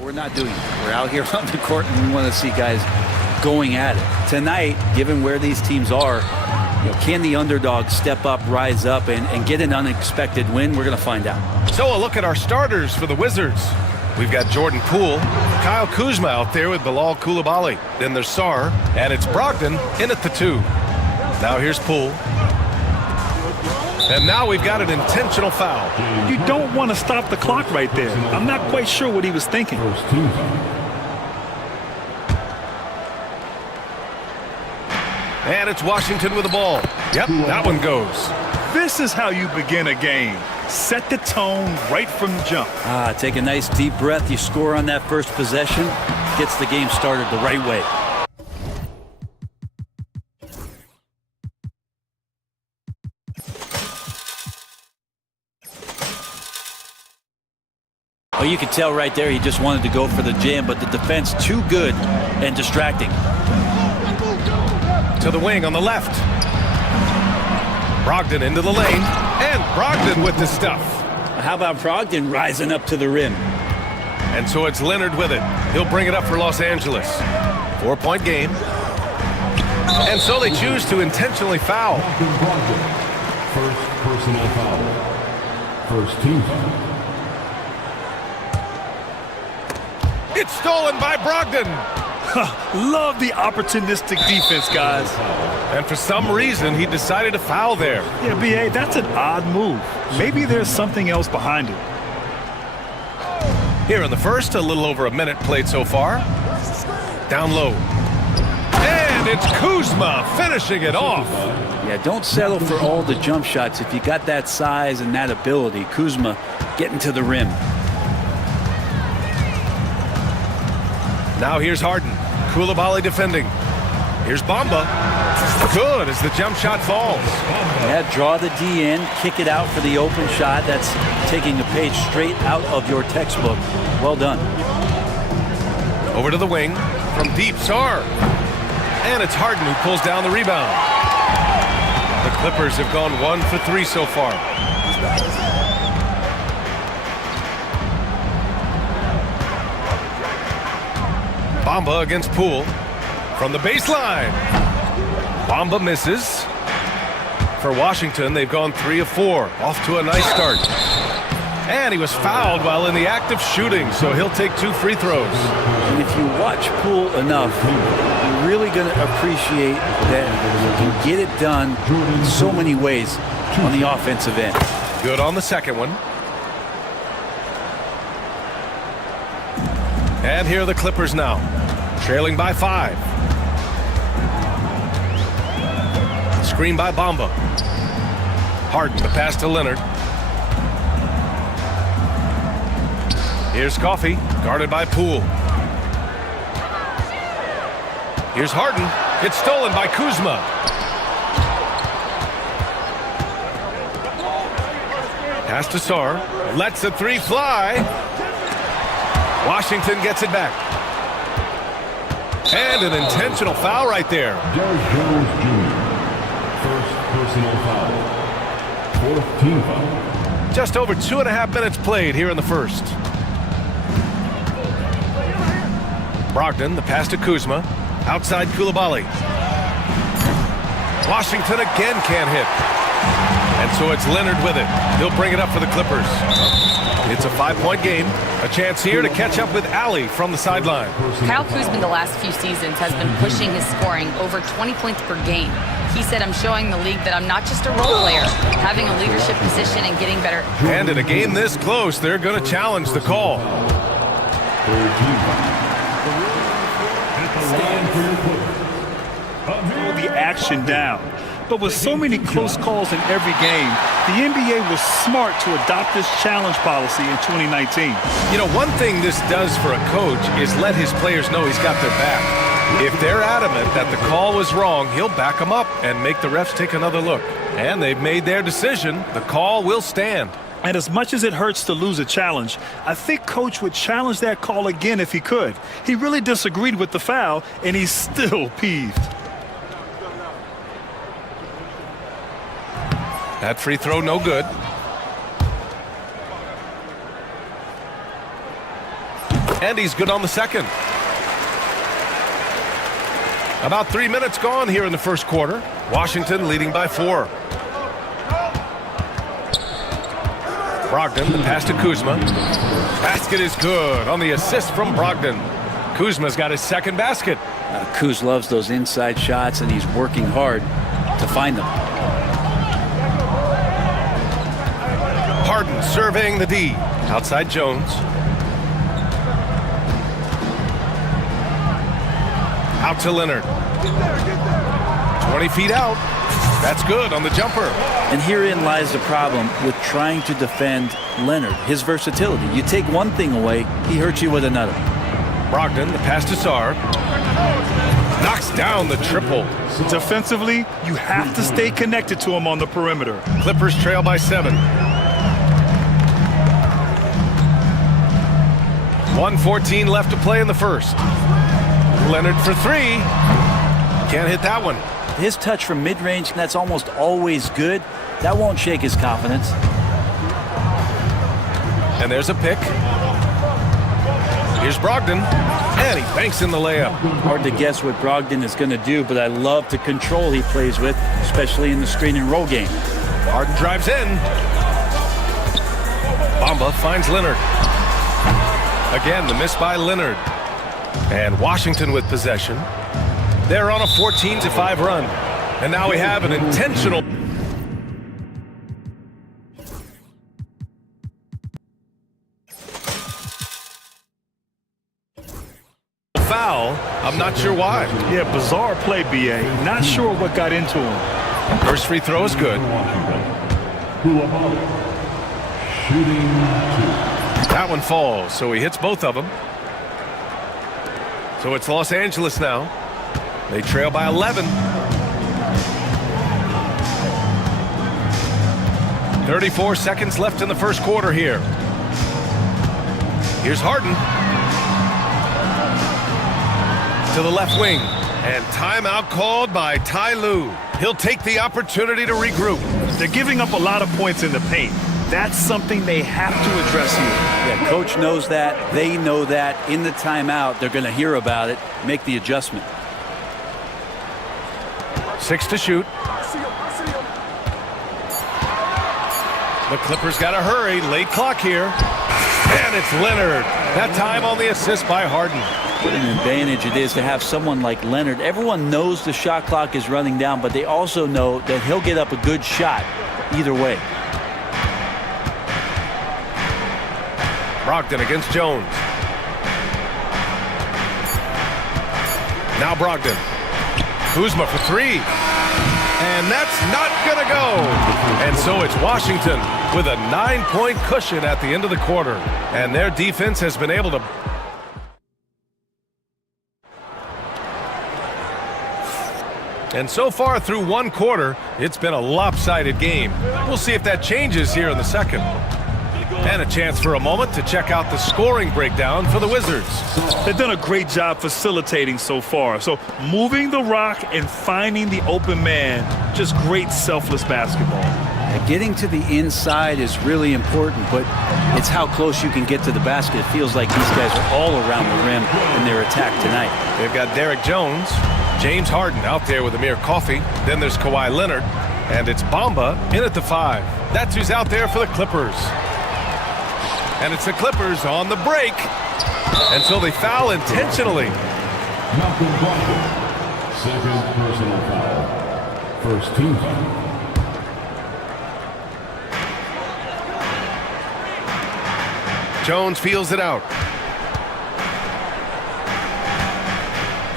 We're not doing it. We're out here on the court and we want to see guys going at it. Tonight, given where these teams are, can the underdog step up, rise up, and get an unexpected win? We're going to find out. So a look at our starters for the Wizards. We've got Jordan Poole, Kyle Kuzma out there with Bilal Coulibaly. Then there's Sarr, and it's Brogdon in at the 2. Now here's Poole. And now we've got an intentional foul. You don't want to stop the clock right there. I'm not quite sure what he was thinking. And it's Washington with the ball. Yep, that one goes. This is how you begin a game. Set the tone right from the jump. Take a nice deep breath. You score on that first possession. Gets the game started the right way. Oh, you could tell right there he just wanted to go for the jam, but the defense too good and distracting. To the wing on the left. Brogdon into the lane, and Brogdon with the stuff. How about Brogdon rising up to the rim? And so it's Leonard with it. He'll bring it up for Los Angeles. 4-point game. And so they choose to intentionally foul. First personal foul. First team foul. It's stolen by Brogdon. Love the opportunistic defense, guys. And for some reason, he decided to foul there. Yeah, B.A., that's an odd move. Maybe there's something else behind it. Here in the first, a little over a minute played so far. Down low. And it's Kuzma finishing it off. Yeah, don't settle for all the jump shots. If you got that size and that ability, Kuzma getting to the rim. Now here's Harden. Coulibaly defending. Here's Bamba. Good as the jump shot falls. Yeah, draw the D in, kick it out for the open shot. That's taking a page straight out of your textbook. Well done. Over to the wing from deep, Sarr. And it's Harden who pulls down the rebound. The Clippers have gone 1 for 3 so far. Bamba against Poole. From the baseline. Bamba misses. For Washington, they've gone 3 of 4. Off to a nice start. And he was fouled while in the act of shooting, so he'll take 2 free throws. And if you watch Poole enough, you're really going to appreciate that you can get it done in so many ways on the offensive end. Good on the second one. And here are the Clippers now, trailing by 5. Screen by Bamba. Harden, the pass to Leonard. Here's Coffey, guarded by Poole. Here's Harden. It's stolen by Kuzma. Pass to Sarr. Lets the 3 fly. Washington gets it back. And an intentional foul right there. Derrick Jones Jr. First personal foul. Fourth team foul. Just over 2.5 minutes played here in the first. Brogdon, the pass to Kuzma. Outside Coulibaly. Washington again can't hit. And so it's Leonard with it. He'll bring it up for the Clippers. It's a 5-point game. A chance here to catch up with Allie from the sideline. Kyle Kuzma the last few seasons has been pushing his scoring over 20 points per game. He said, I'm showing the league that I'm not just a role player, having a leadership position and getting better. And in a game this close, they're going to challenge the call. Slow the action down. But with so many close calls in every game, the NBA was smart to adopt this challenge policy in 2019. You know, one thing this does for a coach is let his players know he's got their back. If they're adamant that the call was wrong, he'll back them up and make the refs take another look. And they've made their decision. The call will stand. And as much as it hurts to lose a challenge, I think Coach would challenge that call again if he could. He really disagreed with the foul, and he's still peeved. That free throw no good. And he's good on the second. About 3 minutes gone here in the first quarter. Washington leading by 4. Brogdon, the pass to Kuzma. Basket is good on the assist from Brogdon. Kuzma's got his second basket. Kuz loves those inside shots, and he's working hard to find them. Harden surveying the D. Outside Jones. Out to Leonard. 20 feet out. That's good on the jumper. And herein lies the problem with trying to defend Leonard, his versatility. You take one thing away, he hurts you with another. Brogdon, the pass to Sarr. Knocks down the triple. Defensively, you have to stay connected to him on the perimeter. Clippers trail by 7. 1:14 left to play in the first. Leonard for 3. Can't hit that one. His touch from mid-range, that's almost always good. That won't shake his confidence. And there's a pick. Here's Brogdon. And he banks in the layup. Hard to guess what Brogdon is going to do, but I love the control he plays with, especially in the screen and roll game. Harden drives in. Bamba finds Leonard. Again, the miss by Leonard. And Washington with possession. They're on a 14-5 run. And now we have an intentional foul. I'm not sure why. Yeah, bizarre play, BA. Not sure what got into him. First free throw is good. Shooting 2. That one falls, so he hits both of them. So it's Los Angeles now. They trail by 11. 34 seconds left in the first quarter here. Here's Harden. To the left wing. And timeout called by Ty Lue. He'll take the opportunity to regroup. They're giving up a lot of points in the paint. That's something they have to address here. Yeah, coach knows that. They know that. In the timeout, they're going to hear about it, make the adjustment. 6 to shoot. The Clippers got to hurry. Late clock here. And it's Leonard. That time on the assist by Harden. What an advantage it is to have someone like Leonard. Everyone knows the shot clock is running down, but they also know that he'll get up a good shot either way. Brogdon against Jones. Now Brogdon. Kuzma for 3. And that's not going to go. And so it's Washington with a 9-point cushion at the end of the quarter. And their defense has been able to... And so far through one quarter, it's been a lopsided game. We'll see if that changes here in the second. And a chance for a moment to check out the scoring breakdown for the Wizards. They've done a great job facilitating so far. So moving the rock and finding the open man, just great selfless basketball. Getting to the inside is really important, but it's how close you can get to the basket. It feels like these guys are all around the rim in their attack tonight. They've got Derek Jones, James Harden out there with Amir Coffey. Then there's Kawhi Leonard, and it's Bamba in at the 5. That's who's out there for the Clippers. And it's the Clippers on the break. And so they foul intentionally. Malcolm Brogdon. Second personal foul. First team foul. Jones feels it out.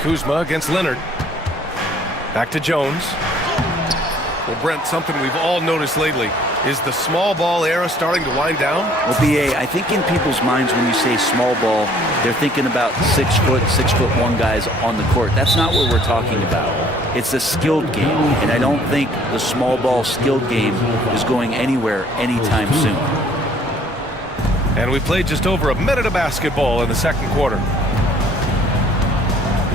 Kuzma against Leonard. Back to Jones. Well, Brent, something we've all noticed lately. Is the small ball era starting to wind down? Well, BA, I think in people's minds when you say small ball, they're thinking about 6'1" guys on the court. That's not what we're talking about. It's a skilled game, and I don't think the small ball skilled game is going anywhere anytime soon. And we played just over a minute of basketball in the second quarter.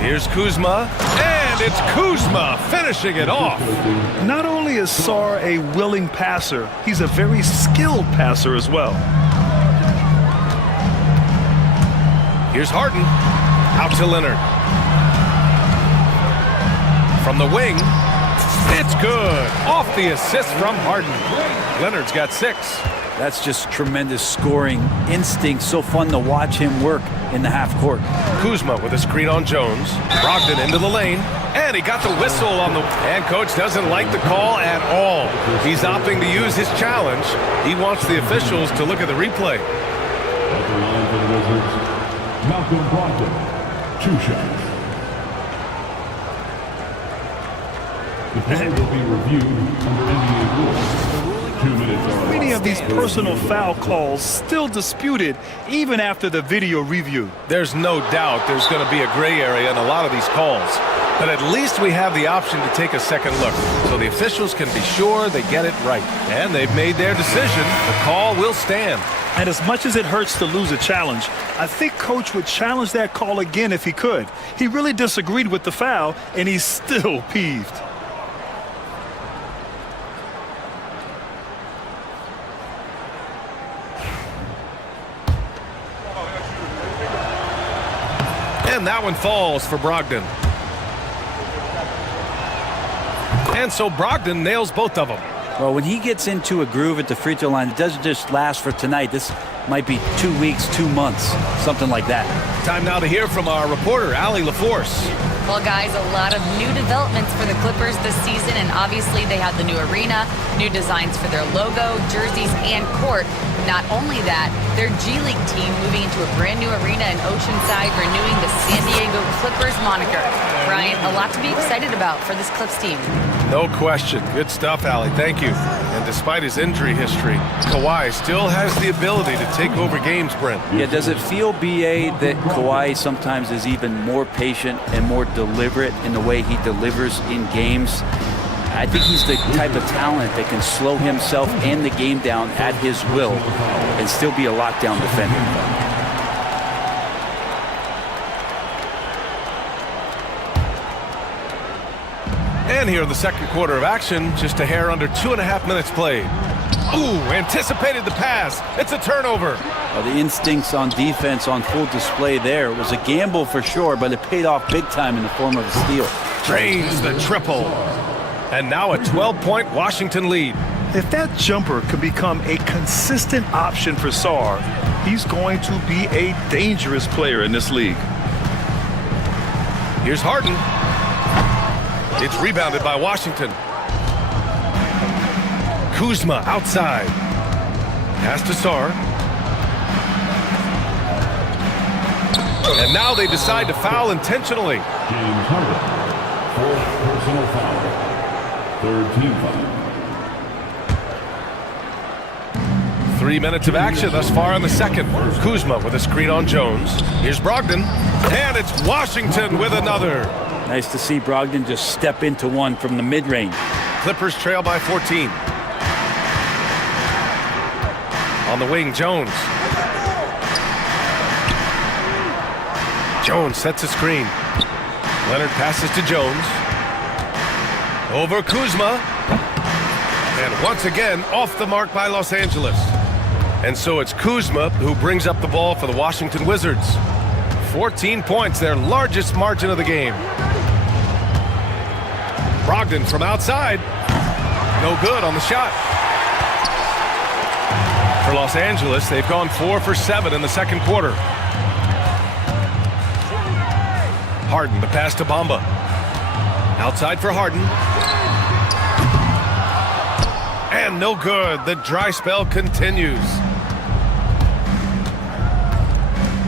Here's Kuzma, and it's Kuzma finishing it off. Not only is Sarr a willing passer, he's a very skilled passer as well. Here's Harden. Out to Leonard. From the wing. It's good. Off the assist from Harden. Leonard's got 6. That's just tremendous scoring instinct. So fun to watch him work in the half court. Kuzma with a screen on Jones. Brogdon into the lane. And he got the whistle on the... And coach doesn't like the call at all. He's opting to use his challenge. He wants the officials to look at the replay. At the line for the Wizards, Malcolm Brogdon, 2 shots. The play will be reviewed under NBA rules. 2 minutes are Many of these personal foul calls still disputed even after the video review. There's no doubt there's going to be a gray area in a lot of these calls. But at least we have the option to take a second look, so the officials can be sure they get it right. And they've made their decision. The call will stand. And as much as it hurts to lose a challenge, I think Coach would challenge that call again if he could. He really disagreed with the foul, and he's still peeved. And that one falls for Brogdon. And so Brogdon nails both of them. Well, when he gets into a groove at the free throw line, it doesn't just last for tonight. This might be 2 weeks, 2 months, something like that. Time now to hear from our reporter, Allie LaForce. Well, guys, a lot of new developments for the Clippers this season, and obviously they have the new arena, new designs for their logo, jerseys, and court. Not only that, their G League team moving into a brand new arena in Oceanside, renewing the San Diego Clippers moniker. Brian, a lot to be excited about for this Clips team. No question. Good stuff, Allie. Thank you. And despite his injury history, Kawhi still has the ability to take over games, Brent. Yeah, does it feel, BA, that Kawhi sometimes is even more patient and more deliberate in the way he delivers in games? I think he's the type of talent that can slow himself and the game down at his will and still be a lockdown defender. And here in the second quarter of action, just a hair under 2.5 minutes played. Ooh, anticipated the pass. It's a turnover. Well, the instincts on defense on full display there. It was a gamble for sure, but it paid off big time in the form of a steal. Drains the triple. And now a 12-point Washington lead. If that jumper can become a consistent option for Sarr, he's going to be a dangerous player in this league. Here's Harden. It's rebounded by Washington. Kuzma outside. Pass to Sarr. And now they decide to foul intentionally. James Harden, 4th personal foul. 3rd team foul. 3 minutes of action thus far in the second. Kuzma with a screen on Jones. Here's Brogdon. And it's Washington with another. Nice to see Brogdon just step into one from the mid-range. Clippers trail by 14. On the wing, Jones. Jones sets a screen. Leonard passes to Jones. Over Kuzma. And once again, off the mark by Los Angeles. And so it's Kuzma who brings up the ball for the Washington Wizards. 14 points, their largest margin of the game. Brogdon from outside. No good on the shot. For Los Angeles, they've gone 4 for 7 in the second quarter. Harden, the pass to Bamba. Outside for Harden. And no good. The dry spell continues.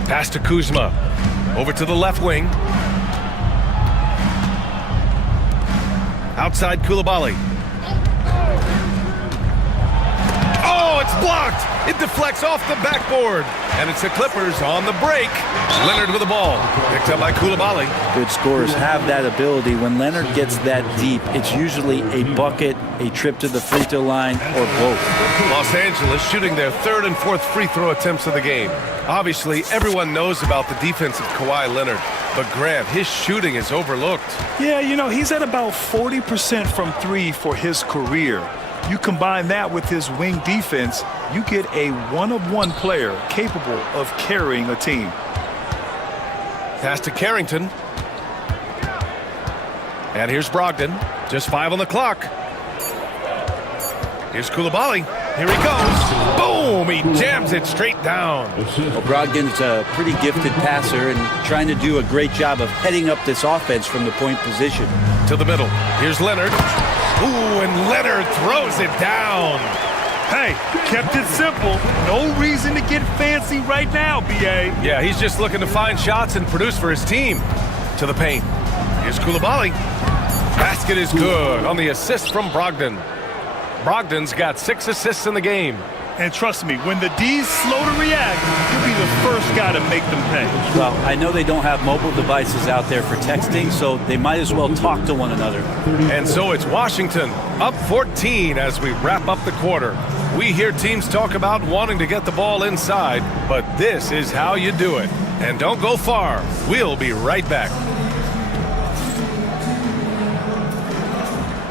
Pass to Kuzma. Over to the left wing. Outside Koulibaly. Oh, it's blocked. It deflects off the backboard. And it's the Clippers on the break. Leonard with the ball. Picked up by Koulibaly. Good scorers have that ability. When Leonard gets that deep, it's usually a bucket, a trip to the free throw line, or both. Los Angeles shooting their 3rd and 4th free throw attempts of the game. Obviously, everyone knows about the defense of Kawhi Leonard. But Grant, his shooting is overlooked. Yeah, you know, he's at about 40% from 3 for his career. You combine that with his wing defense, you get a one-of-one player capable of carrying a team. Pass to Carrington. And here's Brogdon. Just 5 on the clock. Here's Koulibaly. Here he goes. Boom! He jams it straight down. Well, Brogdon's a pretty gifted passer and trying to do a great job of heading up this offense from the point position. To the middle. Here's Leonard. Ooh, and Leonard throws it down. Hey, kept it simple. No reason to get fancy right now, B.A. Yeah, he's just looking to find shots and produce for his team. To the paint. Here's Koulibaly. Basket is good on the assist from Brogdon. Brogdon's got 6 assists in the game. And trust me, when the D's slow to react, you'll be the first guy to make them pay. Well, I know they don't have mobile devices out there for texting, so they might as well talk to one another. And so it's Washington up 14 as we wrap up the quarter. We hear teams talk about wanting to get the ball inside, but this is how you do it. And don't go far. We'll be right back.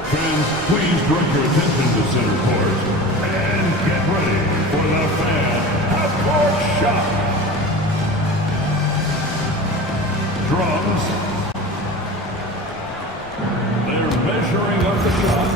Fans, please direct your attention to center court and get ready for the fan half-court shot. Drums. They're measuring up the shot.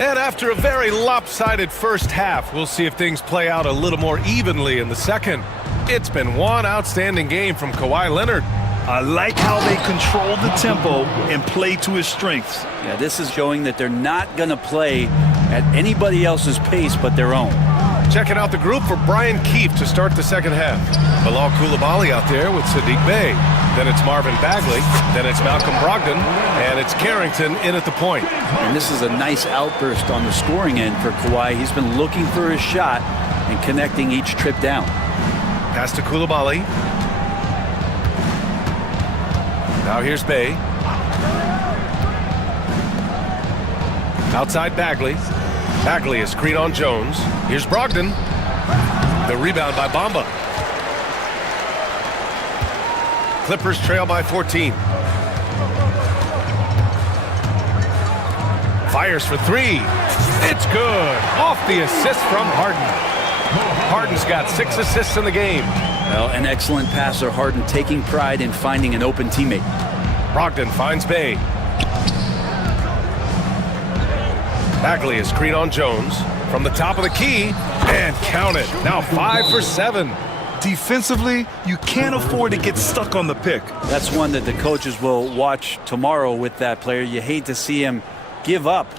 And after a very lopsided first half, we'll see if things play out a little more evenly in the second. It's been one outstanding game from Kawhi Leonard. I like how they control the tempo and play to his strengths. Yeah, this is showing that they're not going to play at anybody else's pace but their own. Checking out the group for Brian Keefe to start the second half. Bilal Koulibaly out there with Sadiq Bey. Then it's Marvin Bagley. Then it's Malcolm Brogdon. And it's Carrington in at the point. And this is a nice outburst on the scoring end for Kawhi. He's been looking for his shot and connecting each trip down. Pass to Koulibaly. Now here's Bey. Outside Bagley. Bagley is screen on Jones. Here's Brogdon. The rebound by Bamba. Clippers trail by 14. Fires for 3. It's good. Off the assist from Harden. Harden's got 6 assists in the game. Well, an excellent passer, Harden taking pride in finding an open teammate. Brogdon finds Bey. Bagley is screen on Jones. From the top of the key. And count it. Now 5 for 7. Defensively, you can't afford to get stuck on the pick. That's one that the coaches will watch tomorrow with that player. You hate to see him give up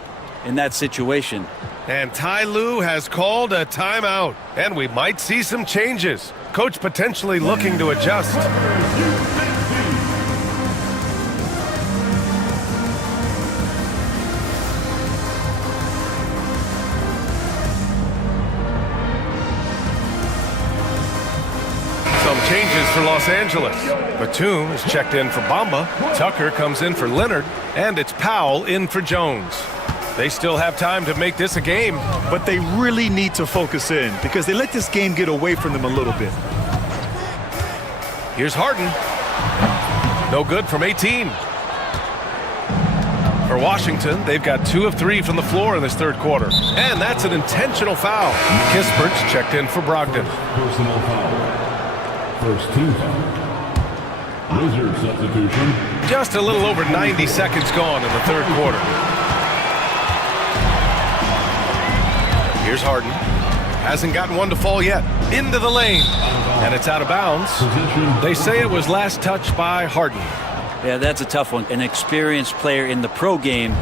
in that situation. And Ty Lue has called a timeout. And we might see some changes. Coach potentially looking to adjust. Some changes for Los Angeles. Batum is checked in for Bamba. Tucker comes in for Leonard. And it's Powell in for Jones. They still have time to make this a game. But they really need to focus in because they let this game get away from them a little bit. Here's Harden. No good from 18. For Washington, they've got 2 of 3 from the floor in this third quarter. And that's an intentional foul. Kispert's checked in for Brogdon. Personal foul. First team foul. Wizard substitution. Just a little over 90 seconds gone in the third quarter. Here's Harden. Hasn't gotten one to fall yet. Into the lane. And it's out of bounds. They say it was last touched by Harden. Yeah, that's a tough one. An experienced player in the pro game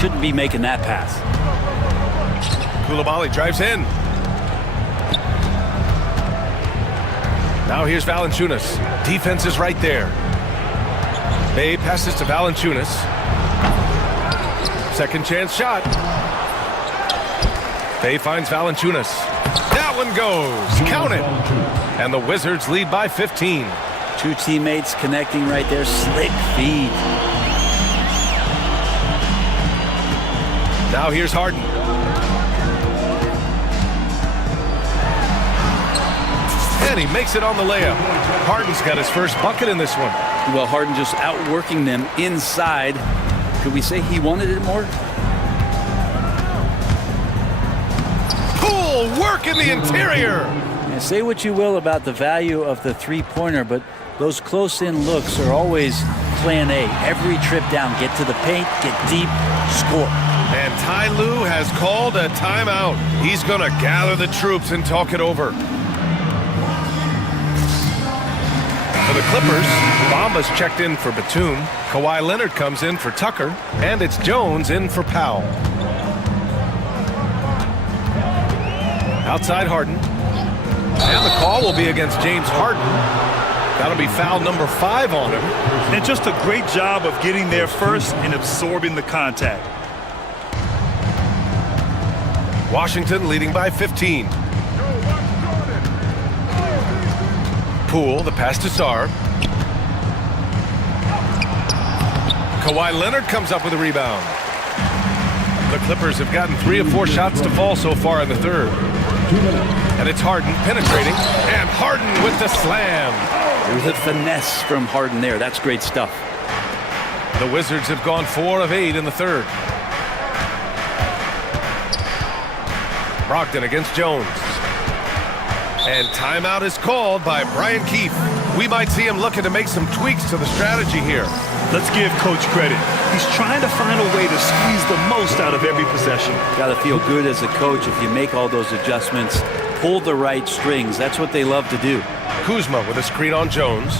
shouldn't be making that pass. Koulibaly drives in. Now here's Valanciunas. Defense is right there. Bey passes to Valanciunas. Second chance shot. Bey finds Valanciunas. That one goes. Count it. And the Wizards lead by 15. 2 teammates connecting right there. Slick feed. Now here's Harden. And he makes it on the layup. Harden's got his first bucket in this one. Well, Harden just outworking them inside. Could we say he wanted it more? Poole work in the interior. And say what you will about the value of the three-pointer, but those close-in looks are always plan A. Every trip down, get to the paint, get deep, score. And Ty Lue has called a timeout. He's going to gather the troops and talk it over. For the Clippers, Bamba's checked in for Batum. Kawhi Leonard comes in for Tucker. And it's Jones in for Powell. Outside Harden. And the call will be against James Harden. That'll be foul number 5 on him. And just a great job of getting there first and absorbing the contact. Washington leading by 15. Poole, the pass to Sarr. Kawhi Leonard comes up with a rebound. The Clippers have gotten 3 of 4 shots to fall so far in the third. And it's Harden penetrating. And Harden with the slam. There's a finesse from Harden there. That's great stuff. The Wizards have gone 4 of 8 in the third. Brogdon against Jones. And timeout is called by Brian Keefe. We might see him looking to make some tweaks to the strategy here. Let's give Coach credit. He's trying to find a way to squeeze the most out of every possession. Got to feel good as a coach if you make all those adjustments, pull the right strings. That's what they love to do. Kuzma with a screen on Jones.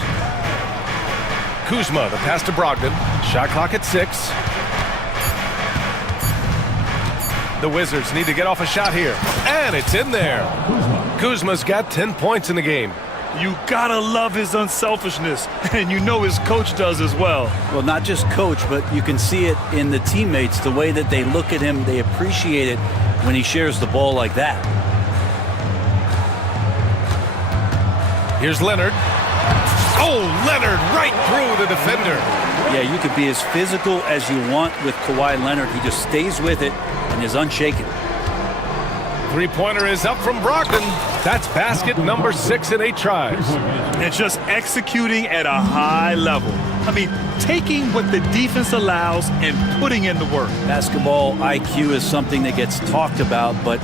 Kuzma, the pass to Brogdon. Shot clock at 6. The Wizards need to get off a shot here. And it's in there. Kuzma's got 10 points in the game. You gotta love his unselfishness, and you know his coach does as well. Well, not just coach, but you can see it in the teammates, the way that they look at him. They appreciate it when he shares the ball like that. Here's Leonard. Oh, Leonard right through the defender. Yeah, you could be as physical as you want with Kawhi Leonard. He just stays with it and is unshaken. Three-pointer is up from Brogdon. That's basket number 6 in 8 tries. And just executing at a high level. I mean, taking what the defense allows and putting in the work. Basketball IQ is something that gets talked about, but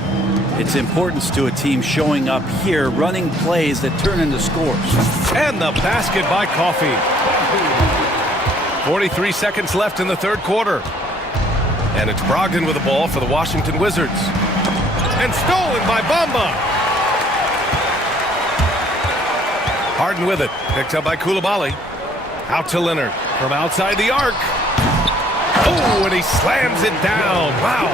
its importance to a team showing up here, running plays that turn into scores. And the basket by Coffey. 43 seconds left in the third quarter. And it's Brogdon with the ball for the Washington Wizards. And stolen by Bamba. Harden with it. Picked up by Coulibaly. Out to Leonard from outside the arc. Oh, and he slams it down. Wow.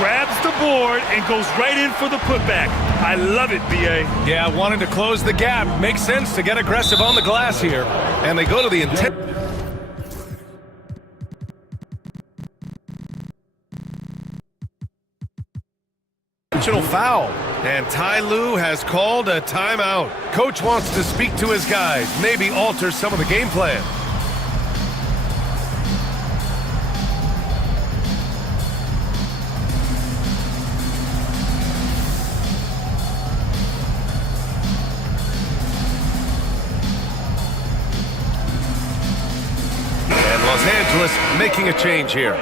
Grabs the board and goes right in for the putback. I love it, B.A. Yeah, wanting to close the gap. Makes sense to get aggressive on the glass here. And they go to the intent. Foul. And Ty Lue has called a timeout. Coach wants to speak to his guys, maybe alter some of the game plan. And Los Angeles making a change here.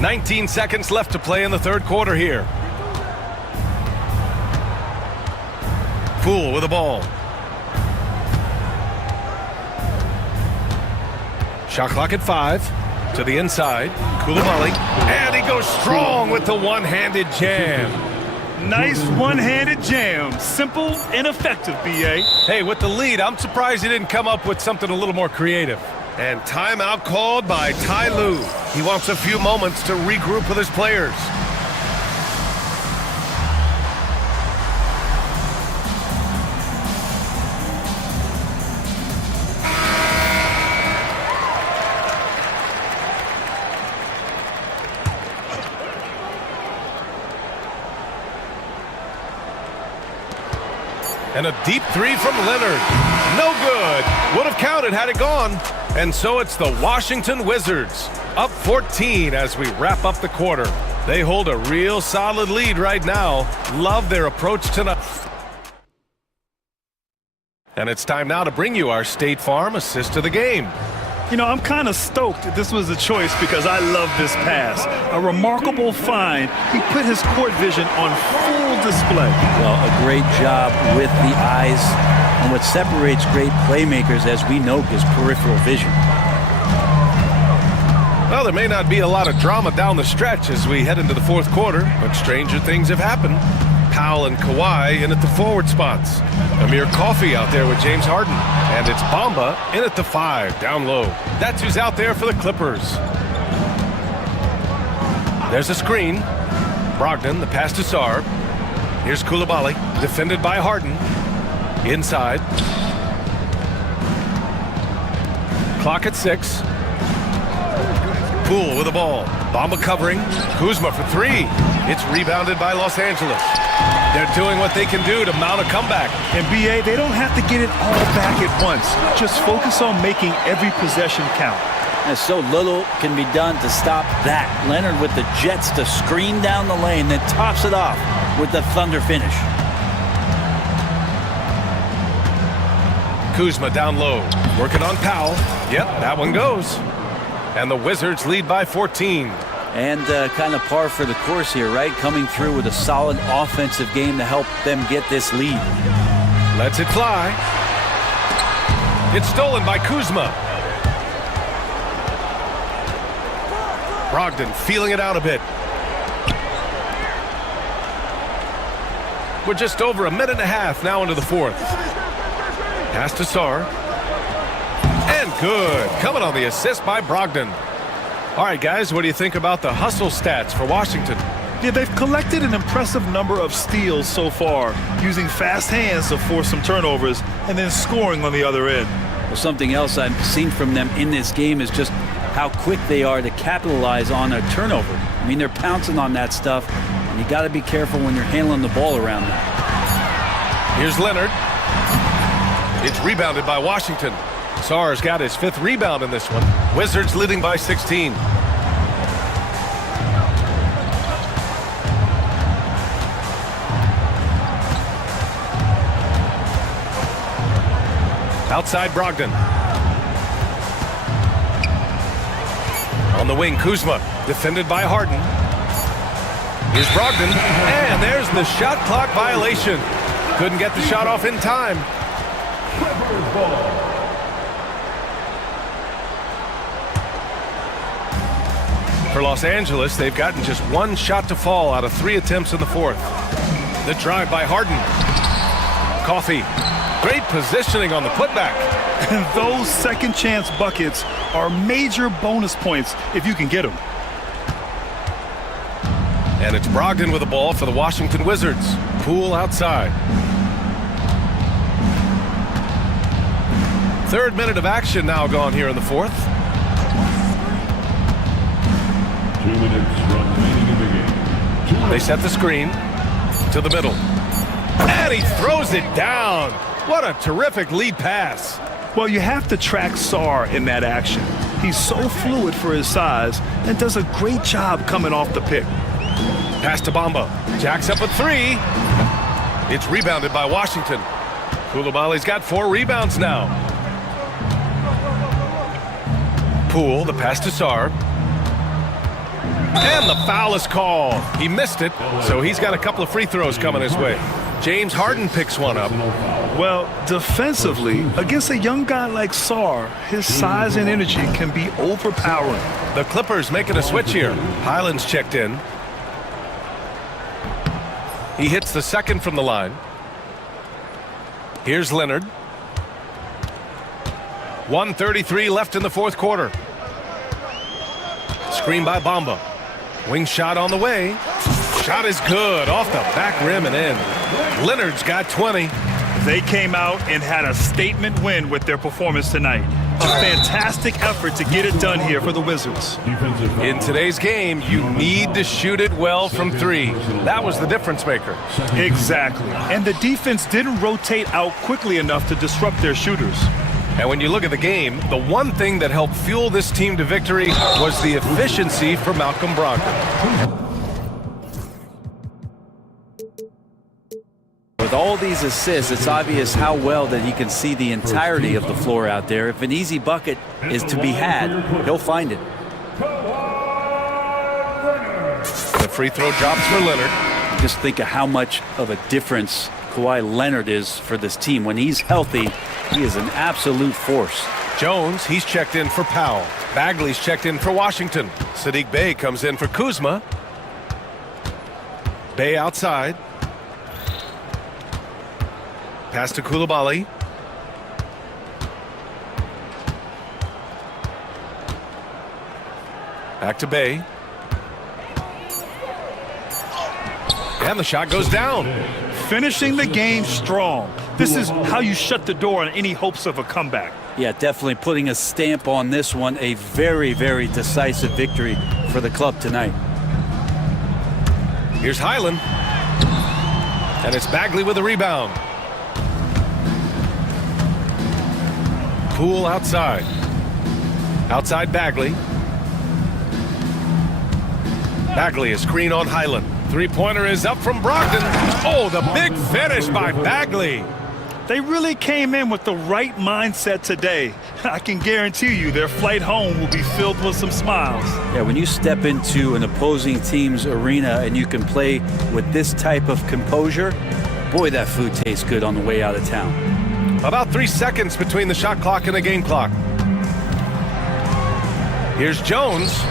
19 seconds left to play in the third quarter here. Poole with the ball. Shot clock at 5. To the inside. Coulibaly. And he goes strong with the one-handed jam. Nice one-handed jam. Simple and effective, B.A. Hey, with the lead, I'm surprised he didn't come up with something a little more creative. And timeout called by Ty Lue. He wants a few moments to regroup with his players. And a deep 3 from Leonard. No good. Would have counted had it gone. And so it's the Washington Wizards, up 14 as we wrap up the quarter. They hold a real solid lead right now. Love their approach tonight. And it's time now to bring you our State Farm assist of the game. You know, I'm kind of stoked that this was a choice because I love this pass. A remarkable find. He put his court vision on full display. Well, a great job with the eyes. And what separates great playmakers, as we know, is peripheral vision. Well, there may not be a lot of drama down the stretch as we head into the fourth quarter, but stranger things have happened. Powell and Kawhi in at the forward spots. Amir Coffey out there with James Harden. And it's Bamba in at the 5, down low. That's who's out there for the Clippers. There's a screen. Brogdon, the pass to Sarr. Here's Koulibaly, defended by Harden. Inside. Clock at 6. Poole with the ball. Bamba covering. Kuzma for 3. It's rebounded by Los Angeles. They're doing what they can do to mount a comeback. And BA, they don't have to get it all back at once. Just focus on making every possession count. And so little can be done to stop that. Leonard with the Jets to screen down the lane, then tops it off with the Thunder finish. Kuzma down low, working on Powell. Yep, that one goes. And the Wizards lead by 14. And kind of par for the course here, right? Coming through with a solid offensive game to help them get this lead. Lets it fly. It's stolen by Kuzma. Brogdon feeling it out a bit. We're just over a minute and a half now into the fourth. Pass to Sarr. And good. Coming on the assist by Brogdon. All right, guys, what do you think about the hustle stats for Washington? Yeah, they've collected an impressive number of steals so far, using fast hands to force some turnovers and then scoring on the other end. Well, something else I've seen from them in this game is just how quick they are to capitalize on a turnover. I mean, they're pouncing on that stuff, and you got to be careful when you're handling the ball around them. Here's Leonard. It's rebounded by Washington. Sarr's got his 5th rebound in this one. Wizards leading by 16. Outside Brogdon. On the wing, Kuzma, defended by Harden. Here's Brogdon, and there's the shot clock violation. Couldn't get the shot off in time. Clippers ball. For Los Angeles, they've gotten just 1 shot to fall out of 3 attempts in the fourth. The drive by Harden. Coffey. Great positioning on the putback. And those second chance buckets are major bonus points if you can get them. And it's Brogdon with the ball for the Washington Wizards. Poole outside. 3rd minute of action now gone here in the fourth. 2 minutes remaining in the game. They set the screen to the middle. And he throws it down. What a terrific lead pass. Well, you have to track Sarr in that action. He's so fluid for his size and does a great job coming off the pick. Pass to Bamba. Jacks up a 3. It's rebounded by Washington. Koulibaly's got 4 rebounds now. Poole, the pass to Sarr. And the foul is called. He missed it, so he's got a couple of free throws coming his way. James Harden picks one up. Well, defensively, against a young guy like Sarr, his size and energy can be overpowering. The Clippers making a switch here. Highland's checked in. He hits the 2nd from the line. Here's Leonard. 1:33 left in the fourth quarter. Screen by Bamba. Wing shot on the way. Shot is good. Off the back rim and in. Leonard's got 20. They came out and had a statement win with their performance tonight. A fantastic effort to get it done here for the Wizards. In today's game, you need to shoot it well from 3. That was the difference maker. Exactly. And the defense didn't rotate out quickly enough to disrupt their shooters. And when you look at the game, the one thing that helped fuel this team to victory was the efficiency for Malcolm Brogdon. With all these assists, it's obvious how well that he can see the entirety of the floor out there. If an easy bucket is to be had, he'll find it. The free throw drops for Leonard. Just think of how much of a difference Kawhi Leonard is for this team. When he's healthy, he is an absolute force. Jones, he's checked in for Powell. Bagley's checked in for Washington. Sadiq Bey comes in for Kuzma. Bey outside. Pass to Coulibaly. Back to Bey. And the shot goes down. Finishing the game strong. This is how you shut the door on any hopes of a comeback. Yeah, definitely putting a stamp on this one. A very, very decisive victory for the club tonight. Here's Highland. And it's Bagley with a rebound. Poole outside. Outside Bagley. Bagley, a screen on Highland. Three-pointer is up from Brogdon. Oh, the big finish by Bagley. They really came in with the right mindset today. I can guarantee you their flight home will be filled with some smiles. Yeah, when you step into an opposing team's arena and you can play with this type of composure, boy, that food tastes good on the way out of town. About 3 seconds between the shot clock and the game clock. Here's Jones.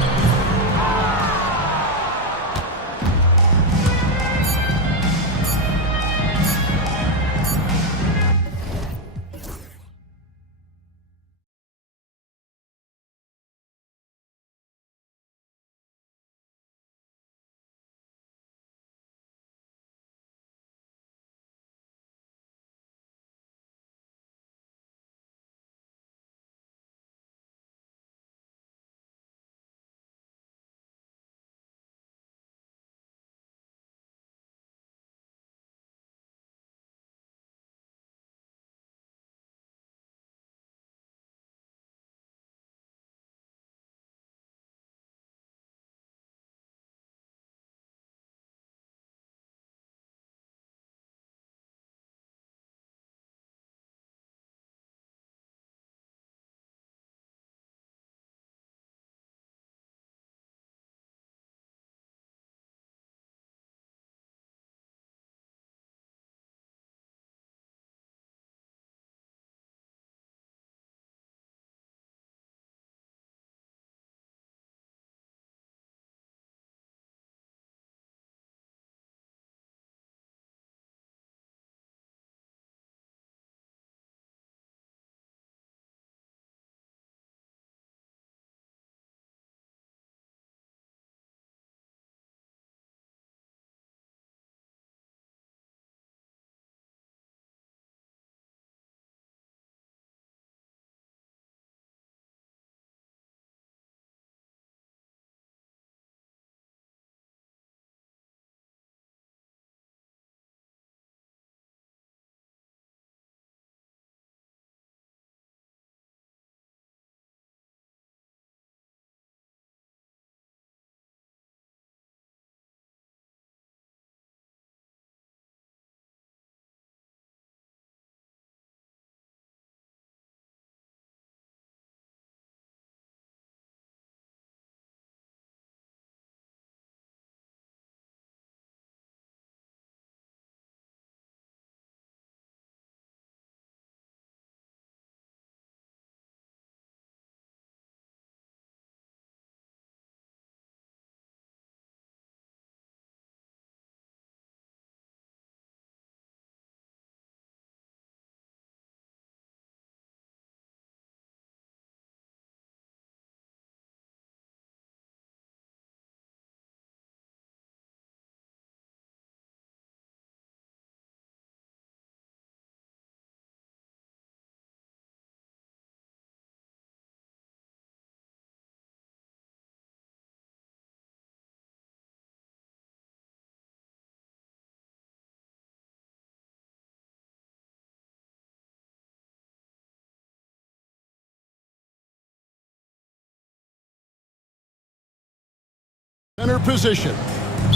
Center position.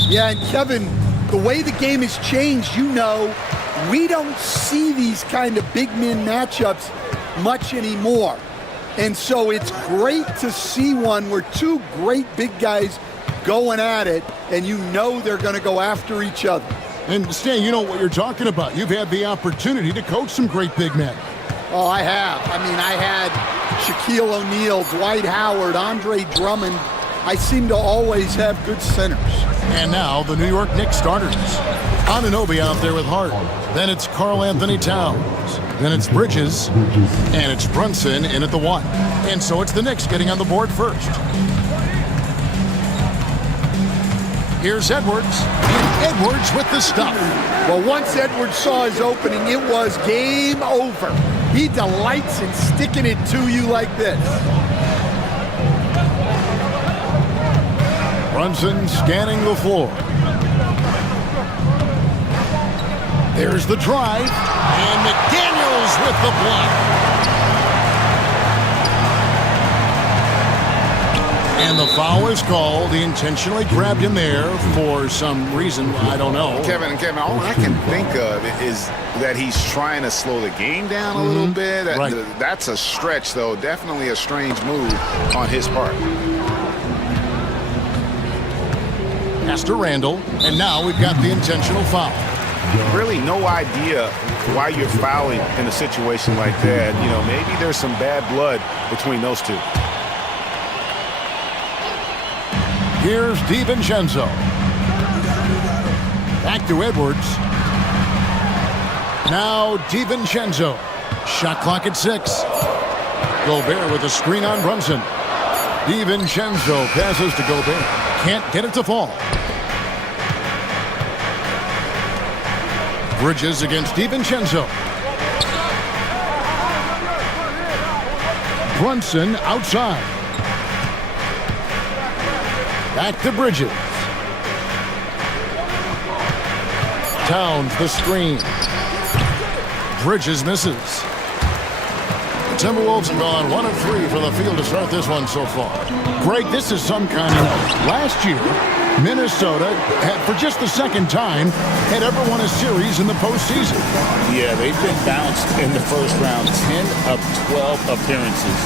Yeah, and Kevin, the way the game has changed, you know, we don't see these kind of big men matchups much anymore. And so it's great to see one where two great big guys going at it, and you know they're going to go after each other. And Stan, you know what you're talking about. You've had the opportunity to coach some great big men. Oh, I have. I mean, I had Shaquille O'Neal, Dwight Howard, Andre Drummond. I seem to always have good centers. And now the New York Knicks starters. Anunoby out there with Hart. Then it's Karl Anthony Towns. Then it's Bridges. And it's Brunson in at the 1. And so it's the Knicks getting on the board first. Here's Edwards. Edwards with the stuff. Well, once Edwards saw his opening, it was game over. He delights in sticking it to you like this. Brunson scanning the floor. There's the drive, and McDaniels with the block. And the foul is called. He intentionally grabbed him there for some reason, I don't know. Kevin, all I can think of is that he's trying to slow the game down a little bit. Right. That's a stretch, though. Definitely a strange move on his part. Pass to Randall, and now we've got the intentional foul. Really no idea why you're fouling in a situation like that. You know, maybe there's some bad blood between those two. Here's DiVincenzo. Back to Edwards. Now DiVincenzo. Shot clock at 6. Gobert with a screen on Brunson. DiVincenzo passes to Gobert. Can't get it to fall. Bridges against DiVincenzo. Brunson outside. Back to Bridges. Towns the screen. Bridges misses. The Timberwolves have gone 1 of 3 from the field to start this one so far. Greg, this is some kind of night. Last year, Minnesota had, for just the second time, had ever won a series in the postseason. Yeah, they've been bounced in the first round, 10 of 12 appearances.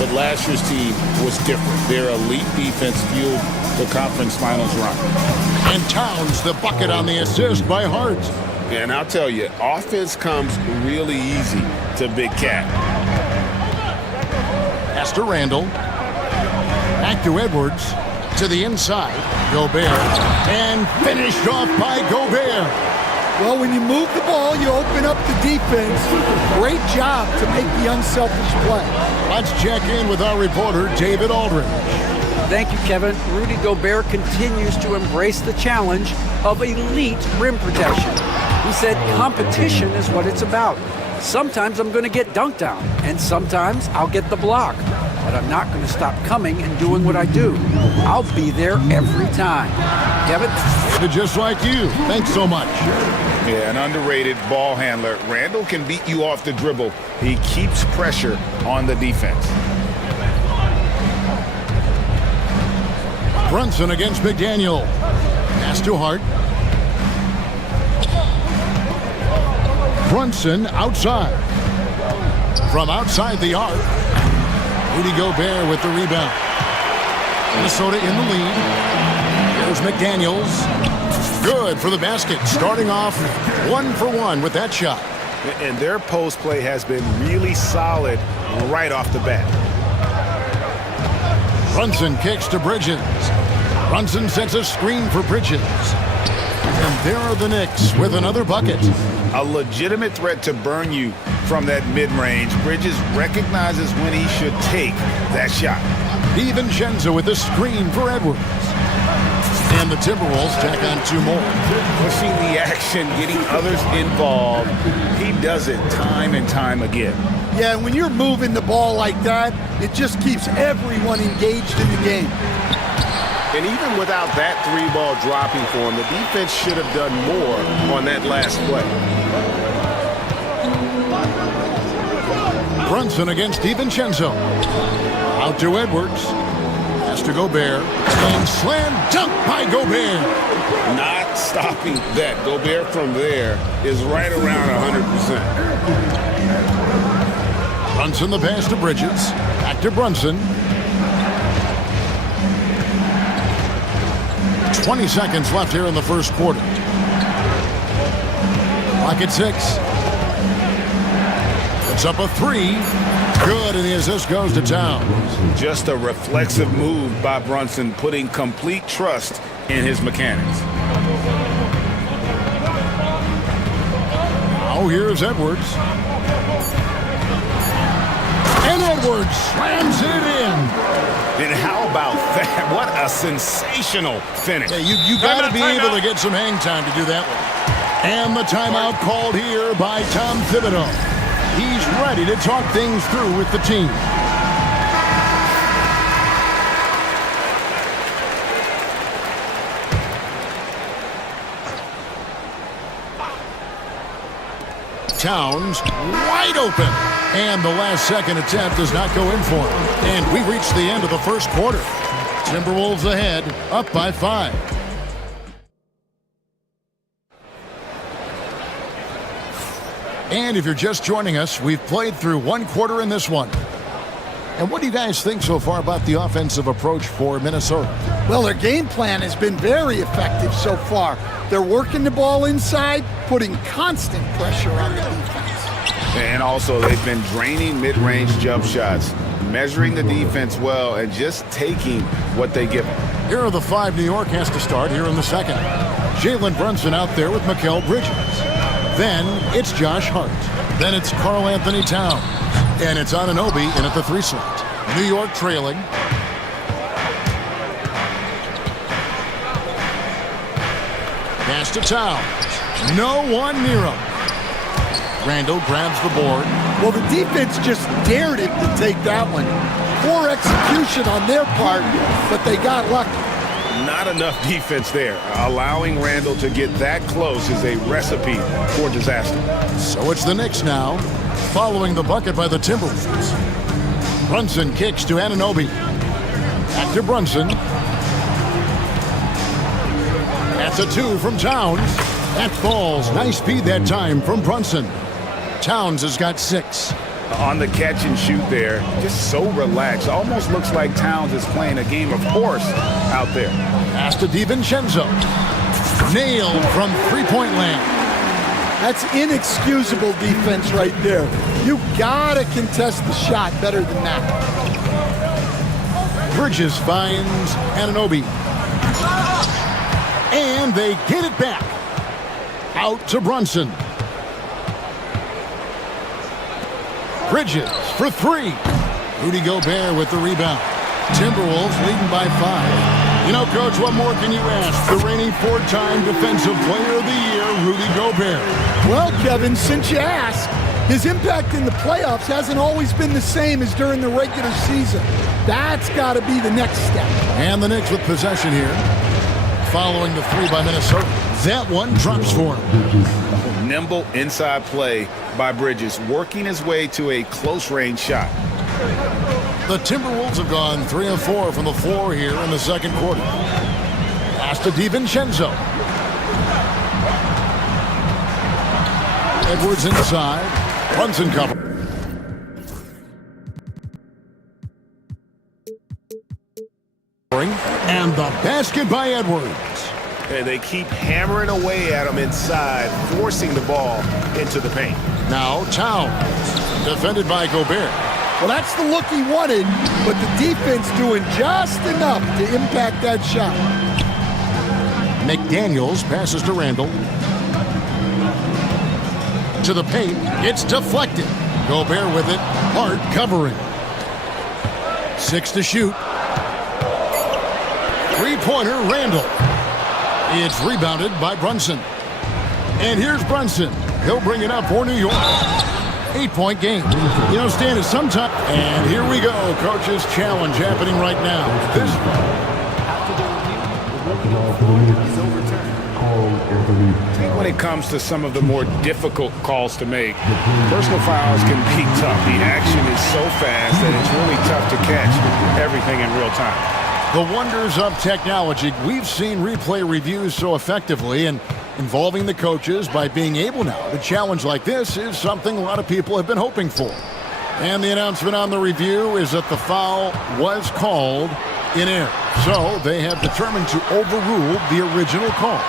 But last year's team was different. Their elite defense fueled the conference finals run. And Towns the bucket on the assist by Hart. And I'll tell you, offense comes really easy to Big Cat. Pass to Randall. Back to Edwards. To the inside. Gobert. And finished off by Gobert. Well, when you move the ball, you open up the defense. Great job to make the unselfish play. Let's check in with our reporter, David Aldridge. Thank you, Kevin. Rudy Gobert continues to embrace the challenge of elite rim protection. He said competition is what it's about. Sometimes I'm going to get dunked on, and sometimes I'll get the block. But I'm not going to stop coming and doing what I do. I'll be there every time. Kevin? Just like you. Thanks so much. Yeah, an underrated ball handler. Randall can beat you off the dribble. He keeps pressure on the defense. Brunson against McDaniel. Pass to Hart. Brunson outside. From outside the arc. Rudy Gobert with the rebound. Minnesota in the lead. Here's McDaniels. Good for the basket. Starting off 1 for 1 with that shot. And their post play has been really solid right off the bat. Brunson kicks to Bridges. Brunson sets a screen for Bridges. And there are the Knicks with another bucket. A legitimate threat to burn you from that mid-range. Bridges recognizes when he should take that shot. DiVincenzo with the screen for Edwards. And the Timberwolves tack on 2 more. Pushing the action, getting others involved. He does it time and time again. Yeah, when you're moving the ball like that, it just keeps everyone engaged in the game. And even without that 3-ball dropping for him, the defense should have done more on that last play. Brunson against DiVincenzo. Out to Edwards. pass to Gobert. And slam dunk by Gobert. Not stopping that. Gobert from there is right around 100%. Brunson the pass to Bridges. Back to Brunson. 20 seconds left here in the first quarter. Clock at 6. It's up a 3. Good, and the assist goes to Towns. Just a reflexive move by Brunson, putting complete trust in his mechanics. Now here's Edwards. And Edwards slams it in. And how about that? What a sensational finish. Yeah, you got to be able to get some hang time to do that one. And the timeout called here by Tom Thibodeau. He's ready to talk things through with the team. Towns wide open. And the last second attempt does not go in for him. And we reached the end of the first quarter. Timberwolves ahead, up by 5. And if you're just joining us, we've played through one quarter in this one. And what do you guys think so far about the offensive approach for Minnesota? Well, their game plan has been very effective so far. They're working the ball inside, putting constant pressure on the defense. And also, they've been draining mid-range jump shots, measuring the defense well, and just taking what they give them. Here are the 5 New York has to start here in the second. Jalen Brunson out there with Mikal Bridges. Then it's Josh Hart. Then it's Karl Anthony Towns. And it's Anunoby in at the 3 slot. New York trailing. Pass to Towns. No one near him. Randall grabs the board. Well, the defense just dared him to take that one. Poor execution on their part, but they got lucky. Not enough defense there. Allowing Randall to get that close is a recipe for disaster. So it's the Knicks now, following the bucket by the Timberwolves. Brunson kicks to Anunoby. Back to Brunson. That's a 2 from Towns. That falls. Nice speed that time from Brunson. Towns has got 6. On the catch and shoot there, just so relaxed. Almost looks like Towns is playing a game of horse out there. Pass to DiVincenzo. Nailed from three-point land. That's inexcusable defense right there. You gotta contest the shot better than that. Bridges finds Anunoby. And they get it back. Out to Brunson. Bridges for 3. Rudy Gobert with the rebound. Timberwolves leading by 5. You know, Coach, what more can you ask? The reigning 4-time Defensive Player of the Year, Rudy Gobert. Well, Kevin, since you asked, his impact in the playoffs hasn't always been the same as during the regular season. That's got to be the next step. And the Knicks with possession here. Following the 3 by Minnesota. That one drops for him. Nimble inside play by Bridges, working his way to a close-range shot. The Timberwolves have gone 3 of 4 from the floor here in the second quarter. Pass to DiVincenzo. Edwards inside. Brunson cover. And the basket by Edwards. And they keep hammering away at him inside, forcing the ball into the paint. Now Towns, defended by Gobert. Well, that's the look he wanted, but the defense doing just enough to impact that shot. McDaniels passes to Randall. To the paint, it's deflected. Gobert with it, Hart covering. 6 to shoot. 3-pointer, Randall. It's rebounded by Brunson. And here's Brunson. He'll bring it up for New York. 8-point game. You know, Stan, is sometime. And here we go. Coach's challenge happening right now. This. I think when it comes to some of the more difficult calls to make, personal fouls can be tough. The action is so fast that it's really tough to catch everything in real time. The wonders of technology. We've seen replay reviews so effectively, and involving the coaches by being able now to challenge like this is something a lot of people have been hoping for. And the announcement on the review is that the foul was called in error. So they have determined to overrule the original call.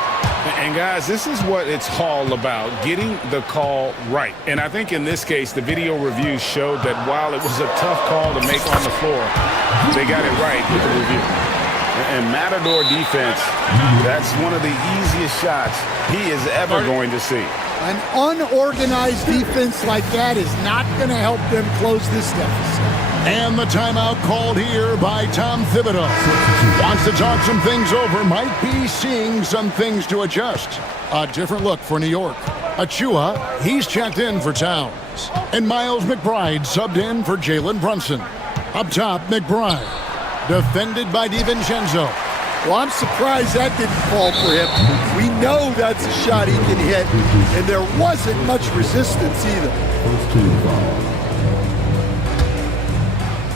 And guys, this is what it's all about, getting the call right. And I think in this case, the video review showed that while it was a tough call to make on the floor, they got it right with the review. And Matador defense, that's one of the easiest shots he is ever going to see. An unorganized defense like that is not going to help them close this deficit. And the timeout called here by Tom Thibodeau. Wants to talk some things over, might be seeing some things to adjust. A different look for New York. Achua, he's checked in for Towns. And Miles McBride subbed in for Jalen Brunson. Up top, McBride. Defended by DiVincenzo. Well, I'm surprised that didn't fall for him. We know that's a shot he can hit, and there wasn't much resistance either.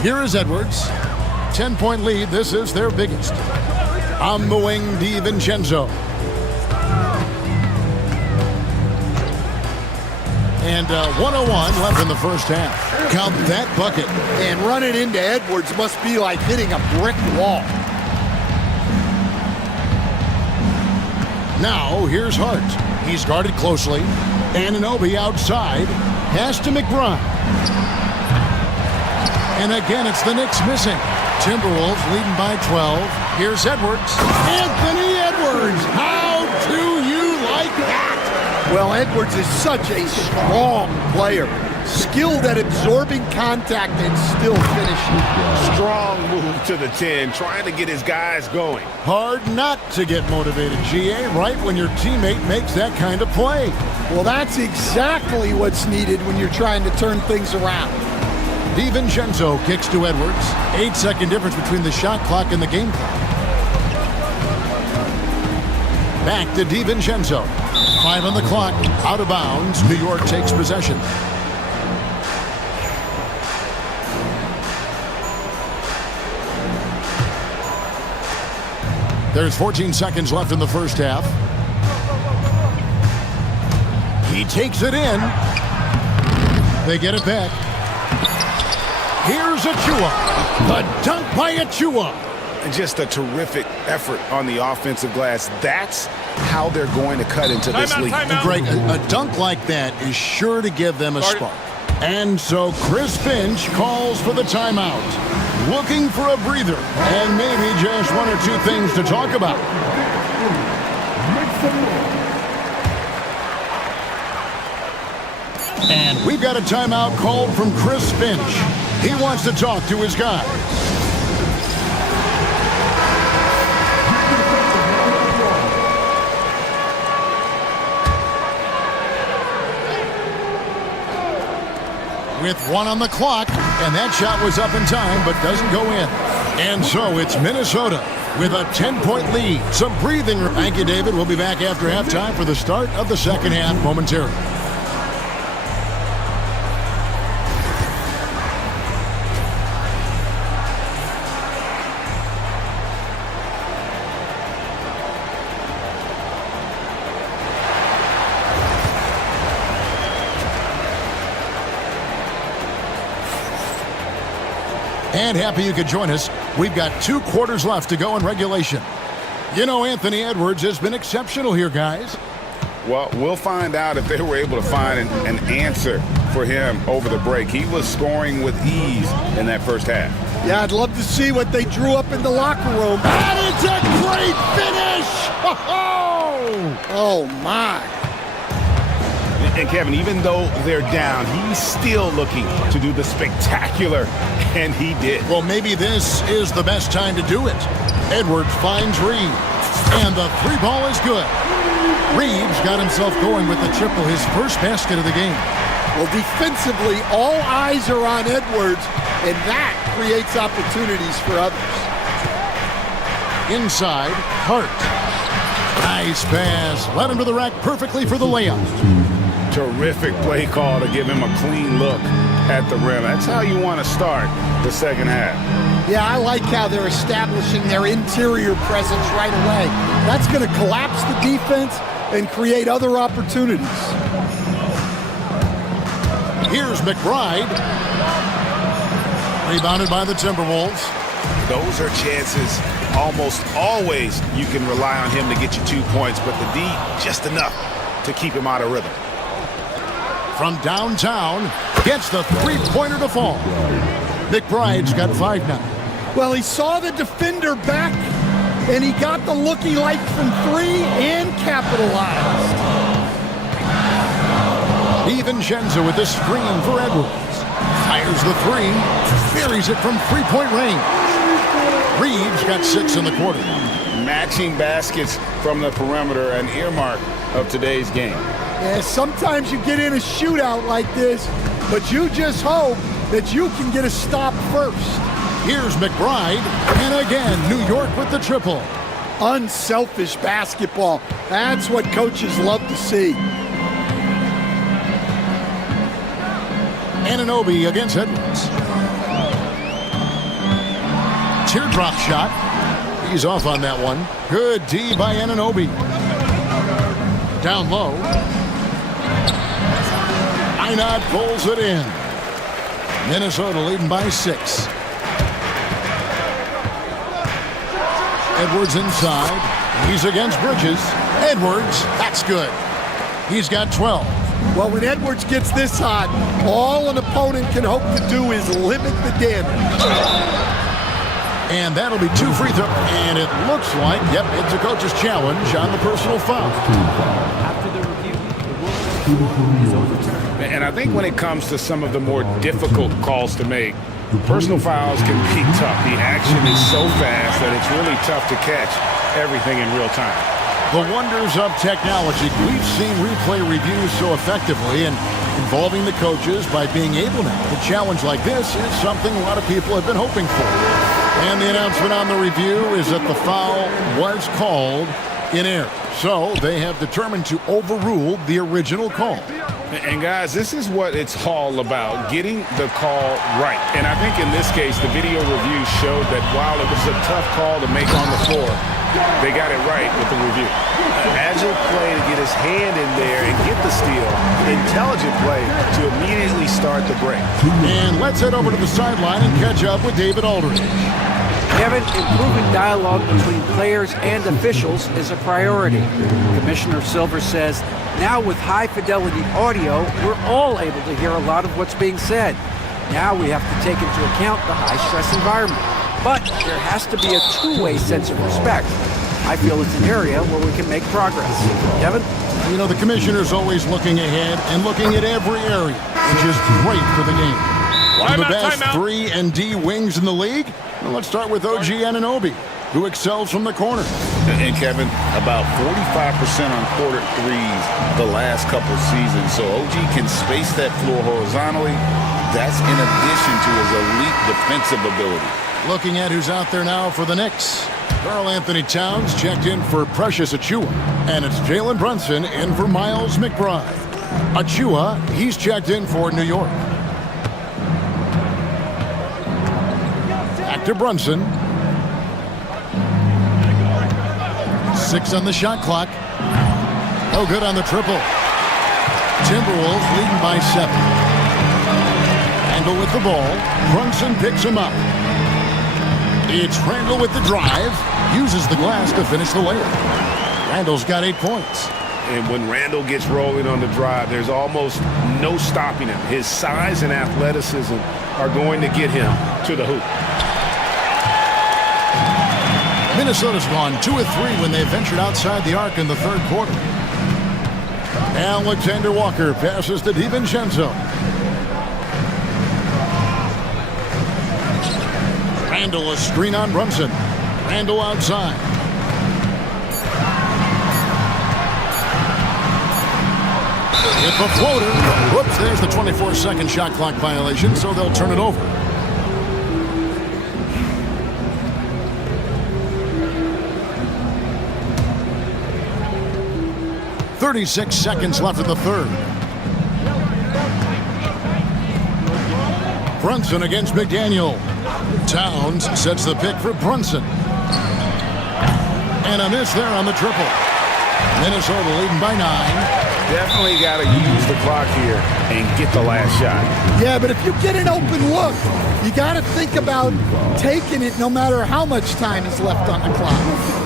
Here is Edwards. 10-point lead. This is their biggest. On the wing, DiVincenzo. And 1:01 left in the first half. Count that bucket. And running into Edwards must be like hitting a brick wall. Now, here's Hart. He's guarded closely. Anunoby outside. Pass to McBride. And again, it's the Knicks missing. Timberwolves leading by 12. Here's Edwards. Anthony Edwards! How do you like that? Well, Edwards is such a strong player. Skilled at absorbing contact and still finishing. Strong move to the 10, trying to get his guys going. Hard not to get motivated, GA, right when your teammate makes that kind of play. Well, that's exactly what's needed when you're trying to turn things around. DiVincenzo kicks to Edwards. 8-second difference between the shot clock and the game clock. Back to DiVincenzo. 5 on the clock. Out of bounds. New York takes possession. There's 14 seconds left in the first half. He takes it in. They get it back. Here's Achua. The dunk by Achua. Just a terrific effort on the offensive glass. That's how they're going to cut into this league. And Greg, a dunk like that is sure to give them a spark. And so Chris Finch calls for the timeout. Looking for a breather. And maybe just one or two things to talk about. And we've got a timeout called from Chris Finch. He wants to talk to his guys. With 1 on the clock, and that shot was up in time, but doesn't go in. And so it's Minnesota with a 10-point lead. Some breathing. Thank you, David. We'll be back after halftime for the start of the second half momentarily. And happy you could join us. We've got 2 quarters left to go in regulation. You know, Anthony Edwards has been exceptional here, guys. Well, we'll find out if they were able to find an answer for him over the break. He was scoring with ease in that first half. Yeah, I'd love to see what they drew up in the locker room. And it's a great finish! Oh, my. And Kevin, even though they're down, he's still looking to do the spectacular, and he did. Well, maybe this is the best time to do it. Edwards finds Reeves, and the 3 ball is good. Reeves got himself going with the triple, his first basket of the game. Well, defensively, all eyes are on Edwards, and that creates opportunities for others. Inside, Hart. Nice pass. Led him to the rack perfectly for the layup. Terrific play call to give him a clean look at the rim. That's how you want to start the second half. Yeah, I like how they're establishing their interior presence right away. That's going to collapse the defense and create other opportunities. Here's McBride. Rebounded by the Timberwolves. Those are chances almost always you can rely on him to get you 2 points, but the D just enough to keep him out of rhythm. From downtown, gets the three-pointer to fall. McBride's got 5 now. Well, he saw the defender back, and he got the looky like from 3 and capitalized. DiVincenzo with the screen for Edwards. Fires the 3, buries it from three-point range. Reeves got 6 in the quarter. Matching baskets from the perimeter, an earmark of today's game. Yeah, sometimes you get in a shootout like this, but you just hope that you can get a stop first. Here's McBride, and again, New York with the triple. Unselfish basketball. That's what coaches love to see. Anunoby against Edwards. Teardrop shot. He's off on that one. Good D by Anunoby. Down low. Einot pulls it in. Minnesota leading by 6. Edwards inside. He's against Bridges. Edwards, that's good. He's got 12. Well, when Edwards gets this hot, all an opponent can hope to do is limit the damage. And that'll be 2 free throws. And it looks like, yep, it's a coach's challenge on the personal foul. After the review, the rule is overturned. And I think when it comes to some of the more difficult calls to make, personal fouls can be tough. The action is so fast that it's really tough to catch everything in real time. The wonders of technology. We've seen replay reviews so effectively and involving the coaches by being able now to challenge like this is something a lot of people have been hoping for. And the announcement on the review is that the foul was called in error. So they have determined to overrule the original call. And guys, this is what it's all about, getting the call right. And I think in this case, the video review showed that while it was a tough call to make on the floor, they got it right with the review. Agile play to get his hand in there and get the steal. Intelligent play to immediately start the break. And let's head over to the sideline and catch up with David Aldridge. Kevin, improving dialogue between players and officials is a priority. Commissioner Silver says, now with high-fidelity audio, we're all able to hear a lot of what's being said. Now we have to take into account the high-stress environment. But there has to be a two-way sense of respect. I feel it's an area where we can make progress. Kevin? You know, the commissioner's always looking ahead and looking at every area, which is great for the game. One of the best 3 and D wings in the league? Well, let's start with OG Anunoby, who excels from the corner. And Kevin, about 45% on quarter threes the last couple seasons. So OG can space that floor horizontally. That's in addition to his elite defensive ability. Looking at who's out there now for the Knicks. Karl Anthony Towns checked in for Precious Achiuwa. And it's Jalen Brunson in for Miles McBride. Achiuwa, he's checked in for New York. Back to Brunson. 6 on the shot clock. No good on the triple. Timberwolves leading by 7. Randall with the ball. Brunson picks him up. It's Randall with the drive. Uses the glass to finish the layup. Randall's got 8 points. And when Randall gets rolling on the drive, there's almost no stopping him. His size and athleticism are going to get him to the hoop. Minnesota's gone 2 of 3 when they ventured outside the arc in the third quarter. Alexander Walker passes to DiVincenzo. Randall a screen on Brunson. Randall outside. It's a floater. Whoops, there's the 24-second shot clock violation, so they'll turn it over. .36 seconds left in the third. Brunson against McDaniel. Towns sets the pick for Brunson. And a miss there on the triple. Minnesota leading by 9. Definitely got to use the clock here and get the last shot. Yeah, but if you get an open look, you got to think about taking it no matter how much time is left on the clock.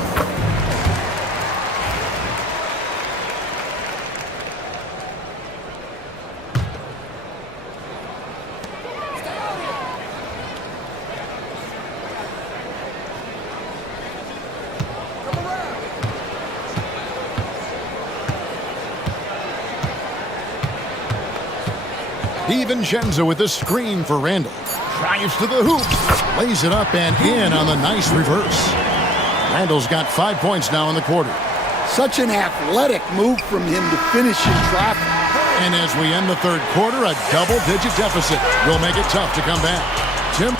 DiVincenzo with the screen for Randall. Drives to the hoop. Lays it up and in on the nice reverse. Randall's got 5 points now in the quarter. Such an athletic move from him to finish in traffic. And as we end the third quarter, a double-digit deficit will make it tough to come back. Tim?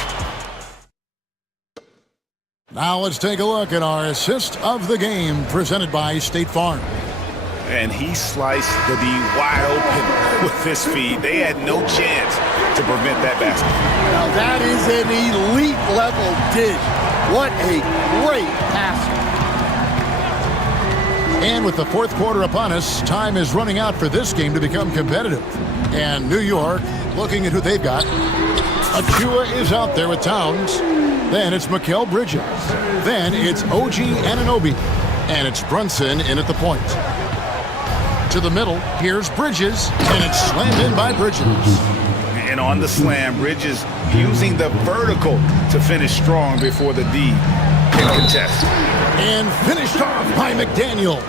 Now let's take a look at our assist of the game presented by State Farm. And he sliced the D wide open with his feet. They had no chance to prevent that basket. Now that is an elite level dish. What a great passer. And with the fourth quarter upon us, time is running out for this game to become competitive. And New York, looking at who they've got. Achua is out there with Towns. Then it's Mikal Bridges. Then it's OG Anunoby. And it's Brunson in at the point. To the middle, here's Bridges, and it's slammed in by Bridges. And on the slam, Bridges using the vertical to finish strong before the D can contest. And finished off by McDaniel.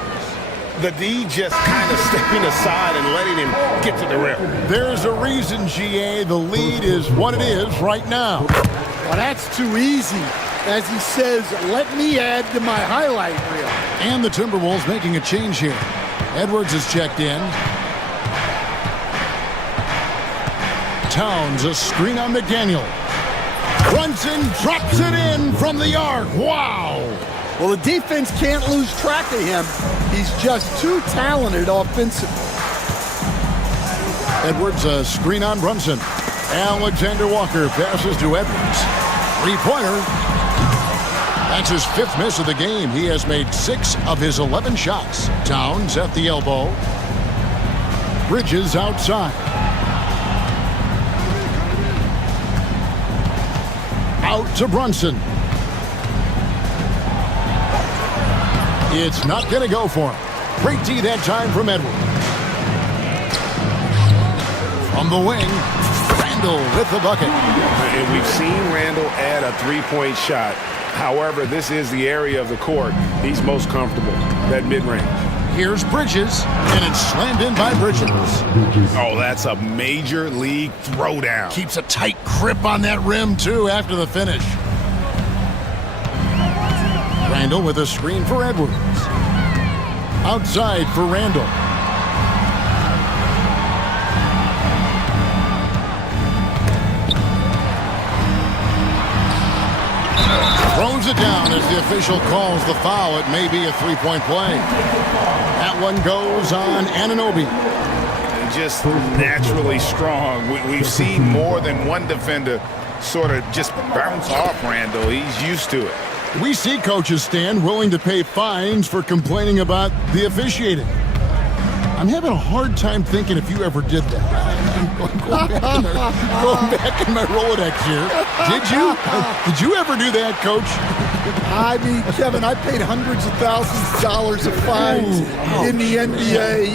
The D just kind of stepping aside and letting him get to the rim. There's a reason, GA, the lead is what it is right now. Well, that's too easy. As he says, let me add to my highlight reel. And the Timberwolves making a change here. Edwards is checked in. Towns, a screen on McDaniel. Brunson drops it in from the arc. Wow! Well, the defense can't lose track of him. He's just too talented offensively. Edwards, a screen on Brunson. Alexander Walker passes to Edwards. Three-pointer. That's his 5th miss of the game. He has made 6 of his 11 shots. Towns at the elbow. Bridges outside. Out to Brunson. It's not going to go for him. Great D that time from Edwards. From the wing, Randall with the bucket. And we've seen Randall add a three-point shot. However, this is the area of the court he's most comfortable, that mid-range. Here's Bridges, and it's slammed in by Bridges. Oh, that's a major league throwdown. Keeps a tight grip on that rim, too, after the finish. Randall with a screen for Edwards. Outside for Randall. Throws it down as the official calls the foul. It may be a three-point play. That one goes on Anunoby. Just naturally strong. We've seen more than one defender sort of just bounce off Randall. He's used to it. We see coaches, Stan, willing to pay fines for complaining about the officiating. I'm having a hard time thinking if you ever did that. Going back in my Rolodex here. Did you? Did you ever do that, Coach? I mean, Kevin, I paid hundreds of thousands of dollars of fines in the NBA.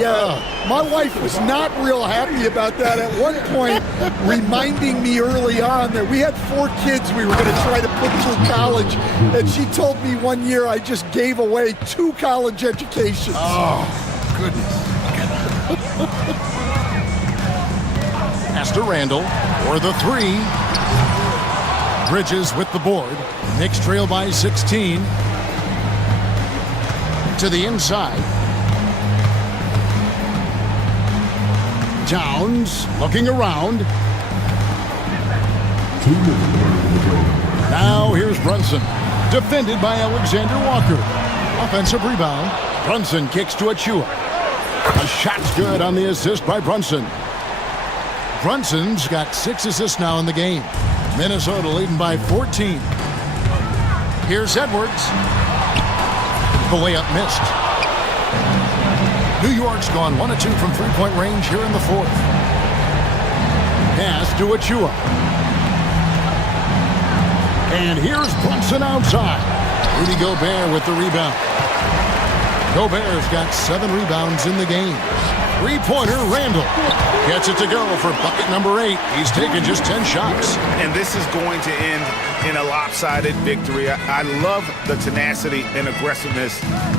My wife was not real happy about that at one point, reminding me early on that we had 4 kids we were going to try to put through college. And she told me one year I just gave away 2 college educations. Oh, goodness. Pass to Randall for the 3. Bridges with the board. Knicks trail by 16. To the inside. Towns looking around. Now here's Brunson. Defended by Alexander Walker. Offensive rebound. Brunson kicks to Achua. A shot's good on the assist by Brunson. Brunson's got 6 assists now in the game. Minnesota leading by 14. Here's Edwards. The layup missed. New York's gone 1 of 2 from three-point range here in the fourth. Pass to Achua. And here's Brunson outside. Rudy Gobert with the rebound. Gobert's got 7 rebounds in the game. Three-pointer, Randall. Gets it to go for bucket number 8. He's taken just 10 shots. And this is going to end in a lopsided victory. I love the tenacity and aggressiveness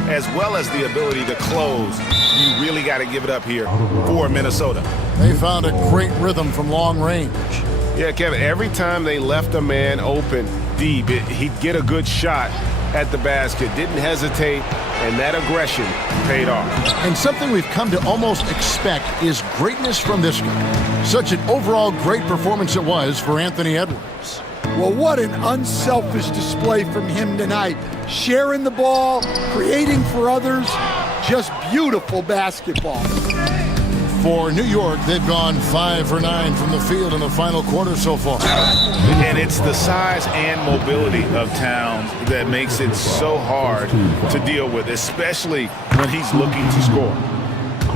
as well as the ability to close. You really got to give it up here for Minnesota. They found a great rhythm from long range. Yeah, Kevin, every time they left a man open deep, he'd get a good shot at the basket. Didn't hesitate, and that aggression paid off. And something we've come to almost expect is greatness from this guy. Such an overall great performance it was for Anthony Edwards. Well, what an unselfish display from him tonight. Sharing the ball, creating for others, just beautiful basketball. For New York, they've gone 5 for 9 from the field in the final quarter so far. And it's the size and mobility of Towns that makes it so hard to deal with, especially when he's looking to score.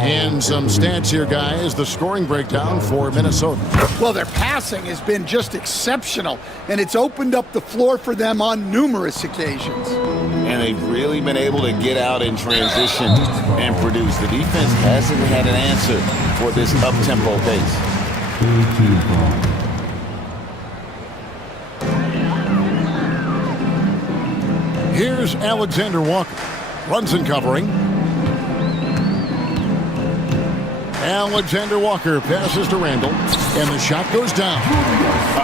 And some stats here, guys. The scoring breakdown for Minnesota. Well, their passing has been just exceptional, and it's opened up the floor for them on numerous occasions. And they've really been able to get out in transition and produce. The defense hasn't had an answer for this up-tempo pace. Here's Alexander Walker. Brunson covering. Alexander Walker passes to Randall, and the shot goes down.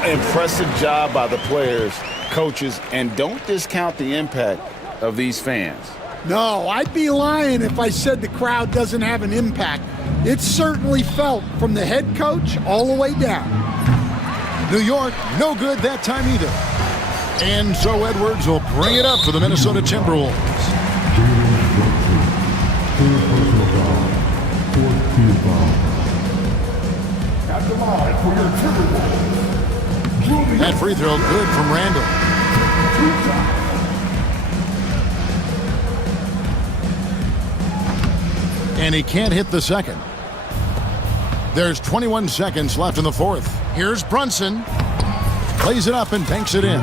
Impressive job by the players, coaches, and don't discount the impact of these fans. No, I'd be lying if I said the crowd doesn't have an impact. It's certainly felt from the head coach all the way down. New York, no good that time either. And so Edwards will bring it up for the Minnesota Timberwolves. At the line for your Timberwolves. That free throw good from Randall. And he can't hit the second. There's 21 seconds left in the fourth. Here's Brunson. Plays it up and banks it in.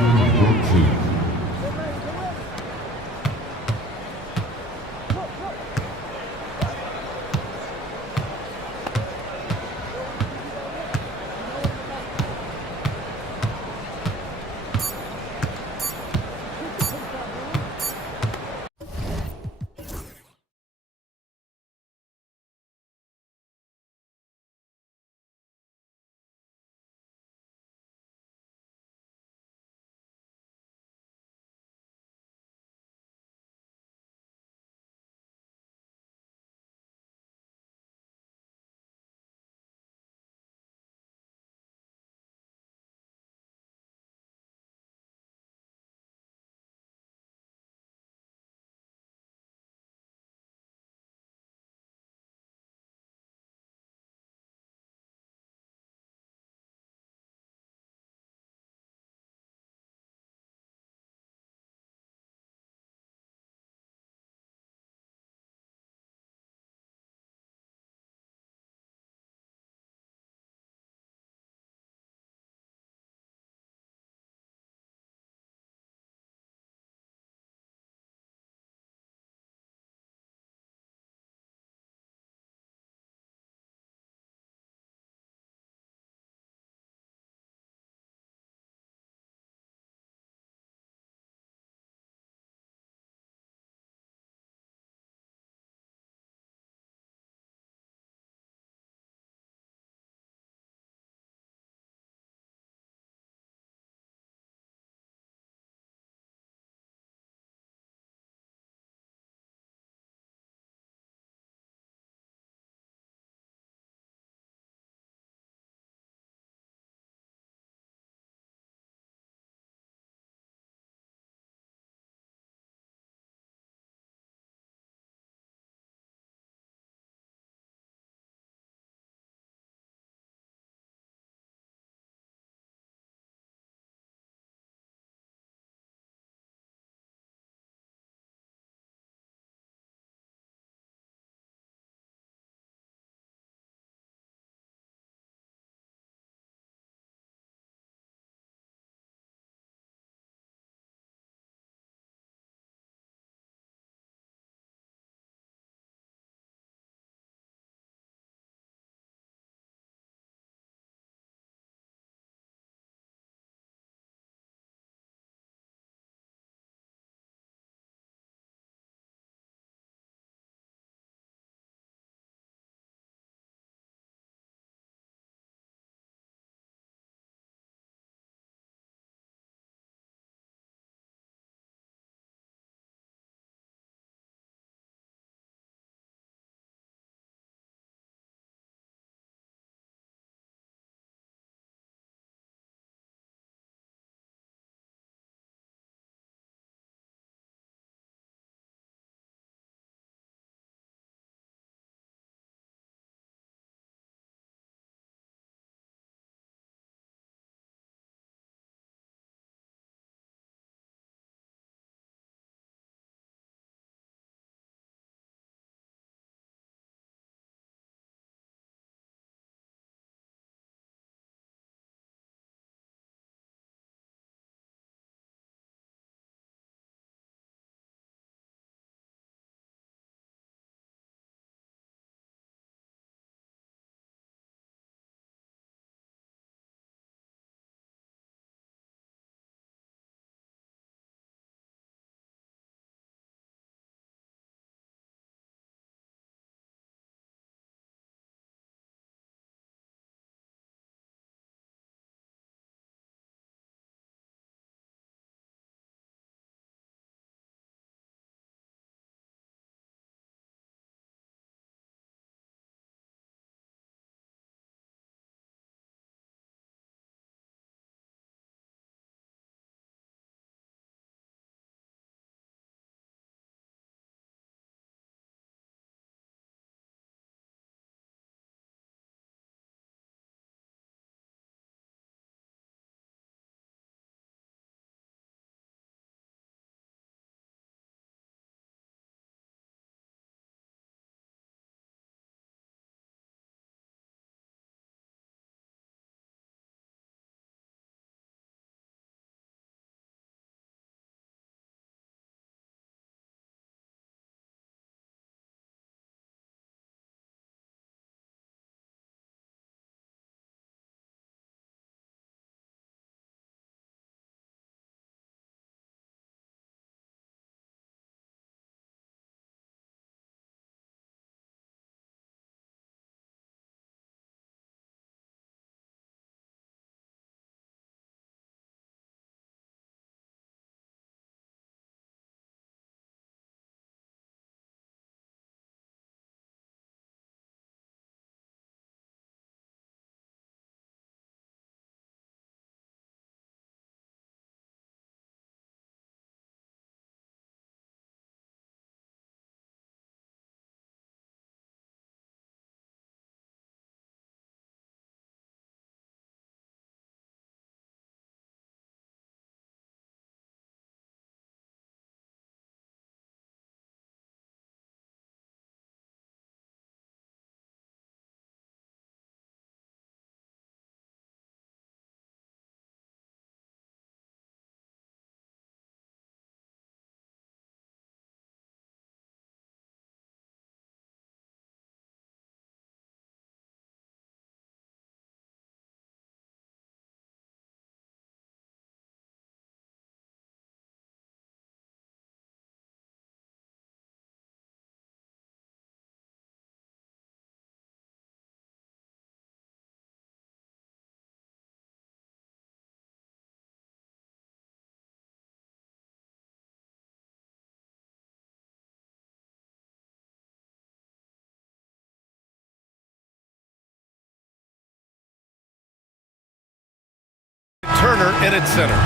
in at center.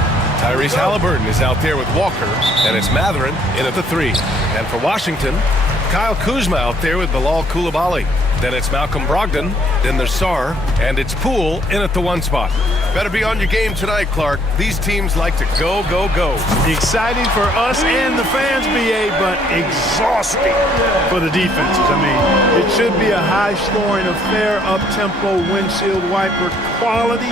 Tyrese Halliburton is out there with Walker, and it's Matherin in at the 3. And for Washington, Kyle Kuzma out there with Bilal Coulibaly. Then it's Malcolm Brogdon, then there's Sarr, and it's Poole in at the 1 spot. Better be on your game tonight, Clark. These teams like to go, go, go. Exciting for us and the fans, BA, but exhausting for the defenses. I mean, it should be a high-scoring affair, up-tempo, windshield wiper quality.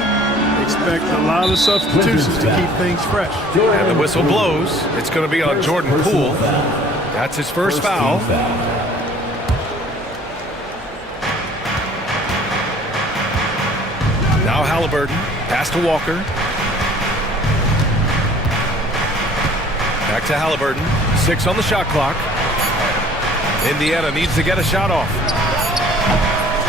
Expect a lot of substitutions to keep things fresh. And the whistle blows. It's going to be on Jordan Poole. That's his first foul. Now Halliburton, pass to Walker. Back to Halliburton, 6 on the shot clock. Indiana needs to get a shot off.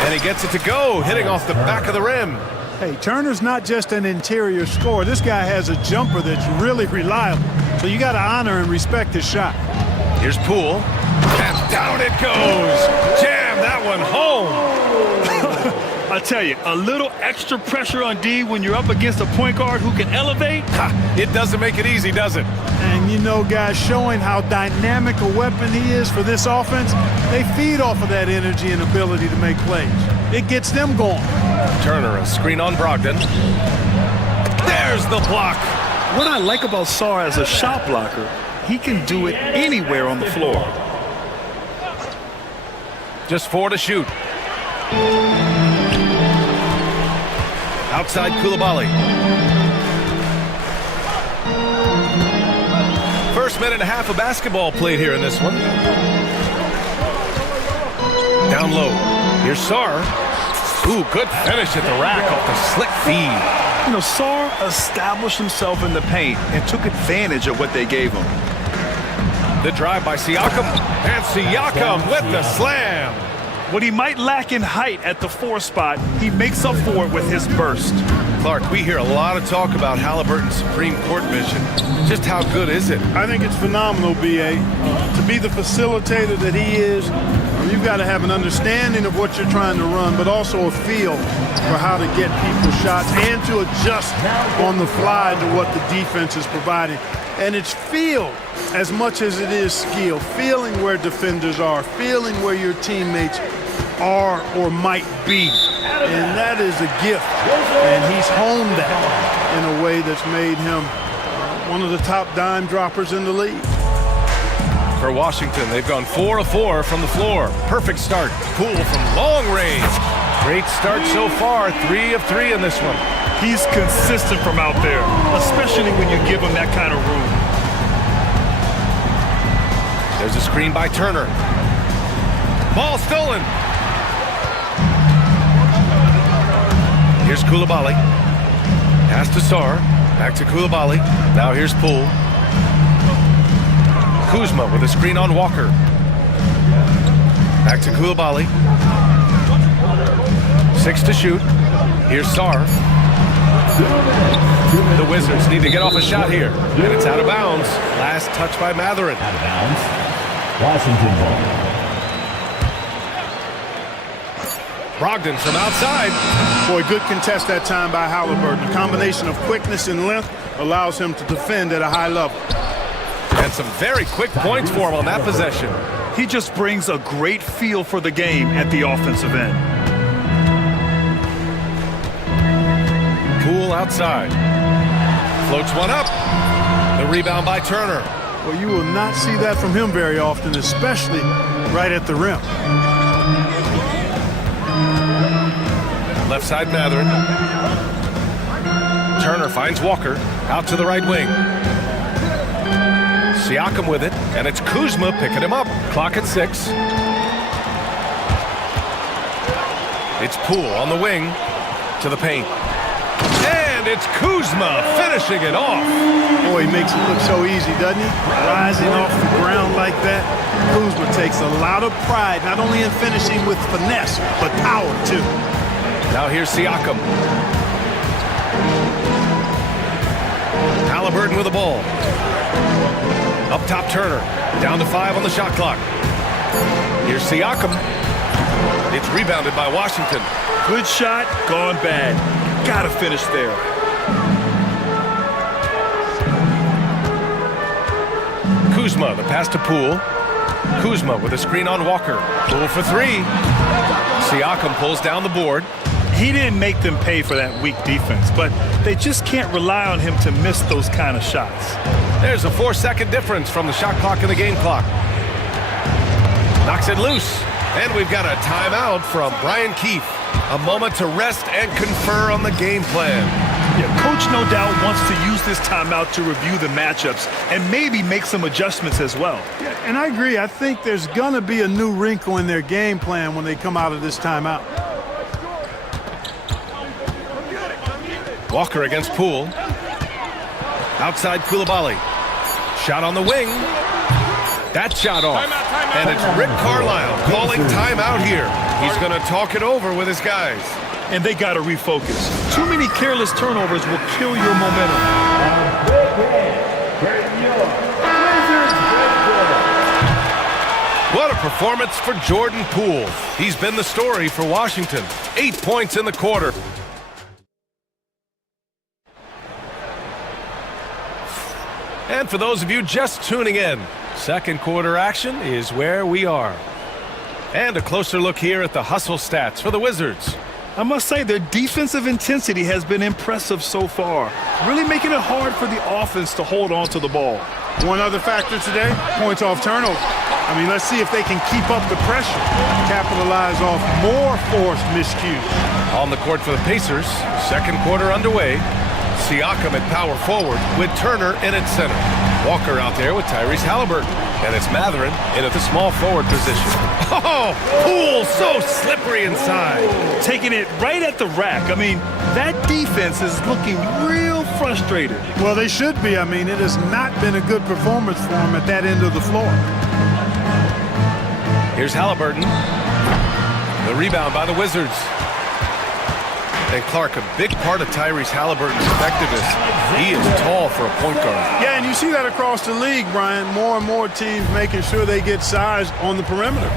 And he gets it to go, hitting off the back of the rim. Hey, Turner's not just an interior scorer. This guy has a jumper that's really reliable. So you got to honor and respect his shot. Here's Poole, and down it goes. Jam that one home. I tell you, a little extra pressure on D when you're up against a point guard who can elevate. It doesn't make it easy, does it? And you know, guys, showing how dynamic a weapon he is for this offense, they feed off of that energy and ability to make plays. It gets them going. Turner, a screen on Brogdon. There's the block. What I like about Sarr as a shot blocker, he can do it anywhere on the floor. Just 4 to shoot. Outside Coulibaly. First minute and a half of basketball played here in this one. Down low. Here's Sarr. Ooh, good finish at the rack off the slick feed. You know, Sarr established himself in the paint and took advantage of what they gave him. The drive by Siakam. And Siakam with the slam. What he might lack in height at the 4 spot, he makes up for it with his burst. Clark, we hear a lot of talk about Halliburton's Supreme Court vision. Just how good is it? I think it's phenomenal, B.A. To be the facilitator that he is, you've got to have an understanding of what you're trying to run, but also a feel for how to get people shots and to adjust on the fly to what the defense is providing. And it's feel as much as it is skill, feeling where defenders are, feeling where your teammates are or might be. And that is a gift. And he's honed that in a way that's made him one of the top dime droppers in the league. For Washington, they've gone 4 of 4 from the floor. Perfect start. Poole from long range. Great start so far. 3 of 3 in this one. He's consistent from out there, especially when you give him that kind of room. There's a screen by Turner. Ball stolen. Here's Coulibaly. Pass to Sarr. Back to Coulibaly. Now here's Poole. Kuzma with a screen on Walker. Back to Coulibaly. 6 to shoot. Here's Sarr. The Wizards need to get off a shot here. And it's out of bounds. Last touch by Matherin. Out of bounds. Washington ball. Brogdon from outside. Boy, good contest that time by Halliburton. A combination of quickness and length allows him to defend at a high level. And some very quick points for him on that possession. He just brings a great feel for the game at the offensive end. Poole outside. Floats one up. The rebound by Turner. Well, you will not see that from him very often, especially right at the rim. Left side Matherin. Turner finds Walker out to the right wing. Siakam with it, and it's Kuzma picking him up. Clock at 6. It's Poole on the wing to the paint. And it's Kuzma finishing it off. Boy, he makes it look so easy, doesn't he? Rising off the ground like that. Kuzma takes a lot of pride, not only in finishing with finesse, but power, too. Now here's Siakam. Halliburton with the ball. Up top Turner. Down to 5 on the shot clock. Here's Siakam. It's rebounded by Washington. Good shot, gone bad. Gotta finish there. Kuzma, the pass to Poole. Kuzma with a screen on Walker. Poole for three. Siakam pulls down the board. He didn't make them pay for that weak defense, but they just can't rely on him to miss those kind of shots. There's a 4-second difference from the shot clock and the game clock. Knocks it loose. And we've got a timeout from Brian Keefe. A moment to rest and confer on the game plan. Yeah, coach no doubt wants to use this timeout to review the matchups and maybe make some adjustments as well. Yeah, and I agree. I think there's going to be a new wrinkle in their game plan when they come out of this timeout. Walker against Poole. Outside Koulibaly. Shot on the wing. That shot off. And it's Rick Carlisle calling timeout here. He's going to talk it over with his guys. And they got to refocus. Too many careless turnovers will kill your momentum. What a performance for Jordan Poole. He's been the story for Washington. 8 points in the quarter. And for those of you just tuning in, second quarter action is where we are. And a closer look here at the hustle stats for the Wizards. I must say their defensive intensity has been impressive so far, really making it hard for the offense to hold on to the ball. One other factor today, points off turnover. I mean, let's see if they can keep up the pressure, capitalize off more forced miscues. On the court for the Pacers, second quarter underway. Siakam at power forward with Turner in at center. Walker out there with Tyrese Halliburton. And it's Mathurin in at the small forward position. Oh, Poole so slippery inside. Taking it right at the rack. I mean, that defense is looking real frustrated. Well, they should be. I mean, it has not been a good performance for them at that end of the floor. Here's Halliburton. The rebound by the Wizards. And Clark, a big part of Tyrese Halliburton's effectiveness. He is tall for a point guard. Yeah, and you see that across the league, Brian. More and more teams making sure they get size on the perimeter.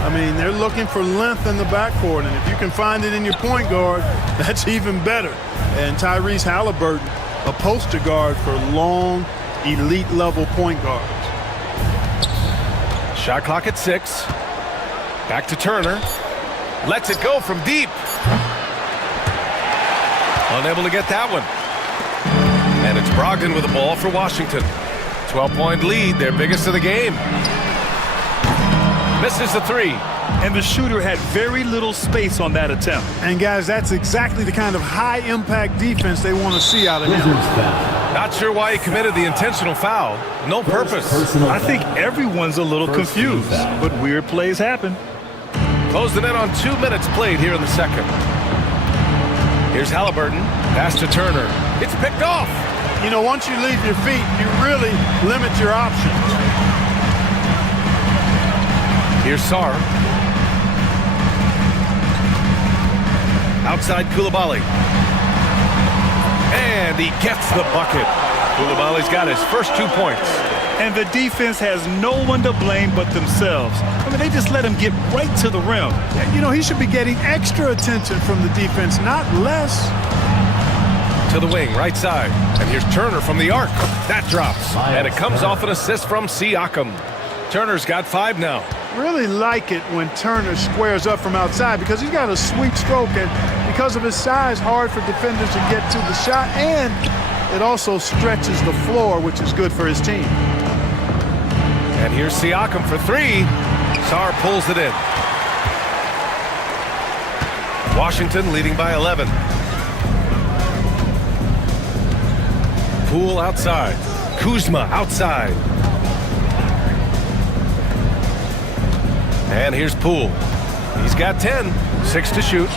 I mean, they're looking for length in the backcourt, and if you can find it in your point guard, that's even better. And Tyrese Halliburton, a poster guard for long, elite-level point guards. Shot clock at 6. Back to Turner. Lets it go from deep. Unable to get that one. And it's Brogdon with the ball for Washington. 12-point lead, their biggest of the game. Misses the three. And the shooter had very little space on that attempt. And guys, that's exactly the kind of high-impact defense they want to see out of him. Not sure why he committed the intentional foul. No purpose. I think everyone's a little confused, but weird plays happen. Closing in on 2 minutes played here in the second. Here's Halliburton. Pass to Turner. It's picked off. You know, once you leave your feet, you really limit your options. Here's Sarr. Outside Koulibaly. And he gets the bucket. Koulibaly's got his first 2 points. And the defense has no one to blame but themselves. I mean, they just let him get right to the rim. You know, he should be getting extra attention from the defense, not less. To the wing, right side. And here's Turner from the arc. That drops. And it comes off an assist from Siakam. Turner's got 5 now. Really like it when Turner squares up from outside because he's got a sweet stroke, and because of his size, hard for defenders to get to the shot, and it also stretches the floor, which is good for his team. And here's Siakam for 3. Sarr pulls it in. Washington leading by 11. Poole outside. Kuzma outside. And here's Poole. He's got 10. 6 to shoot.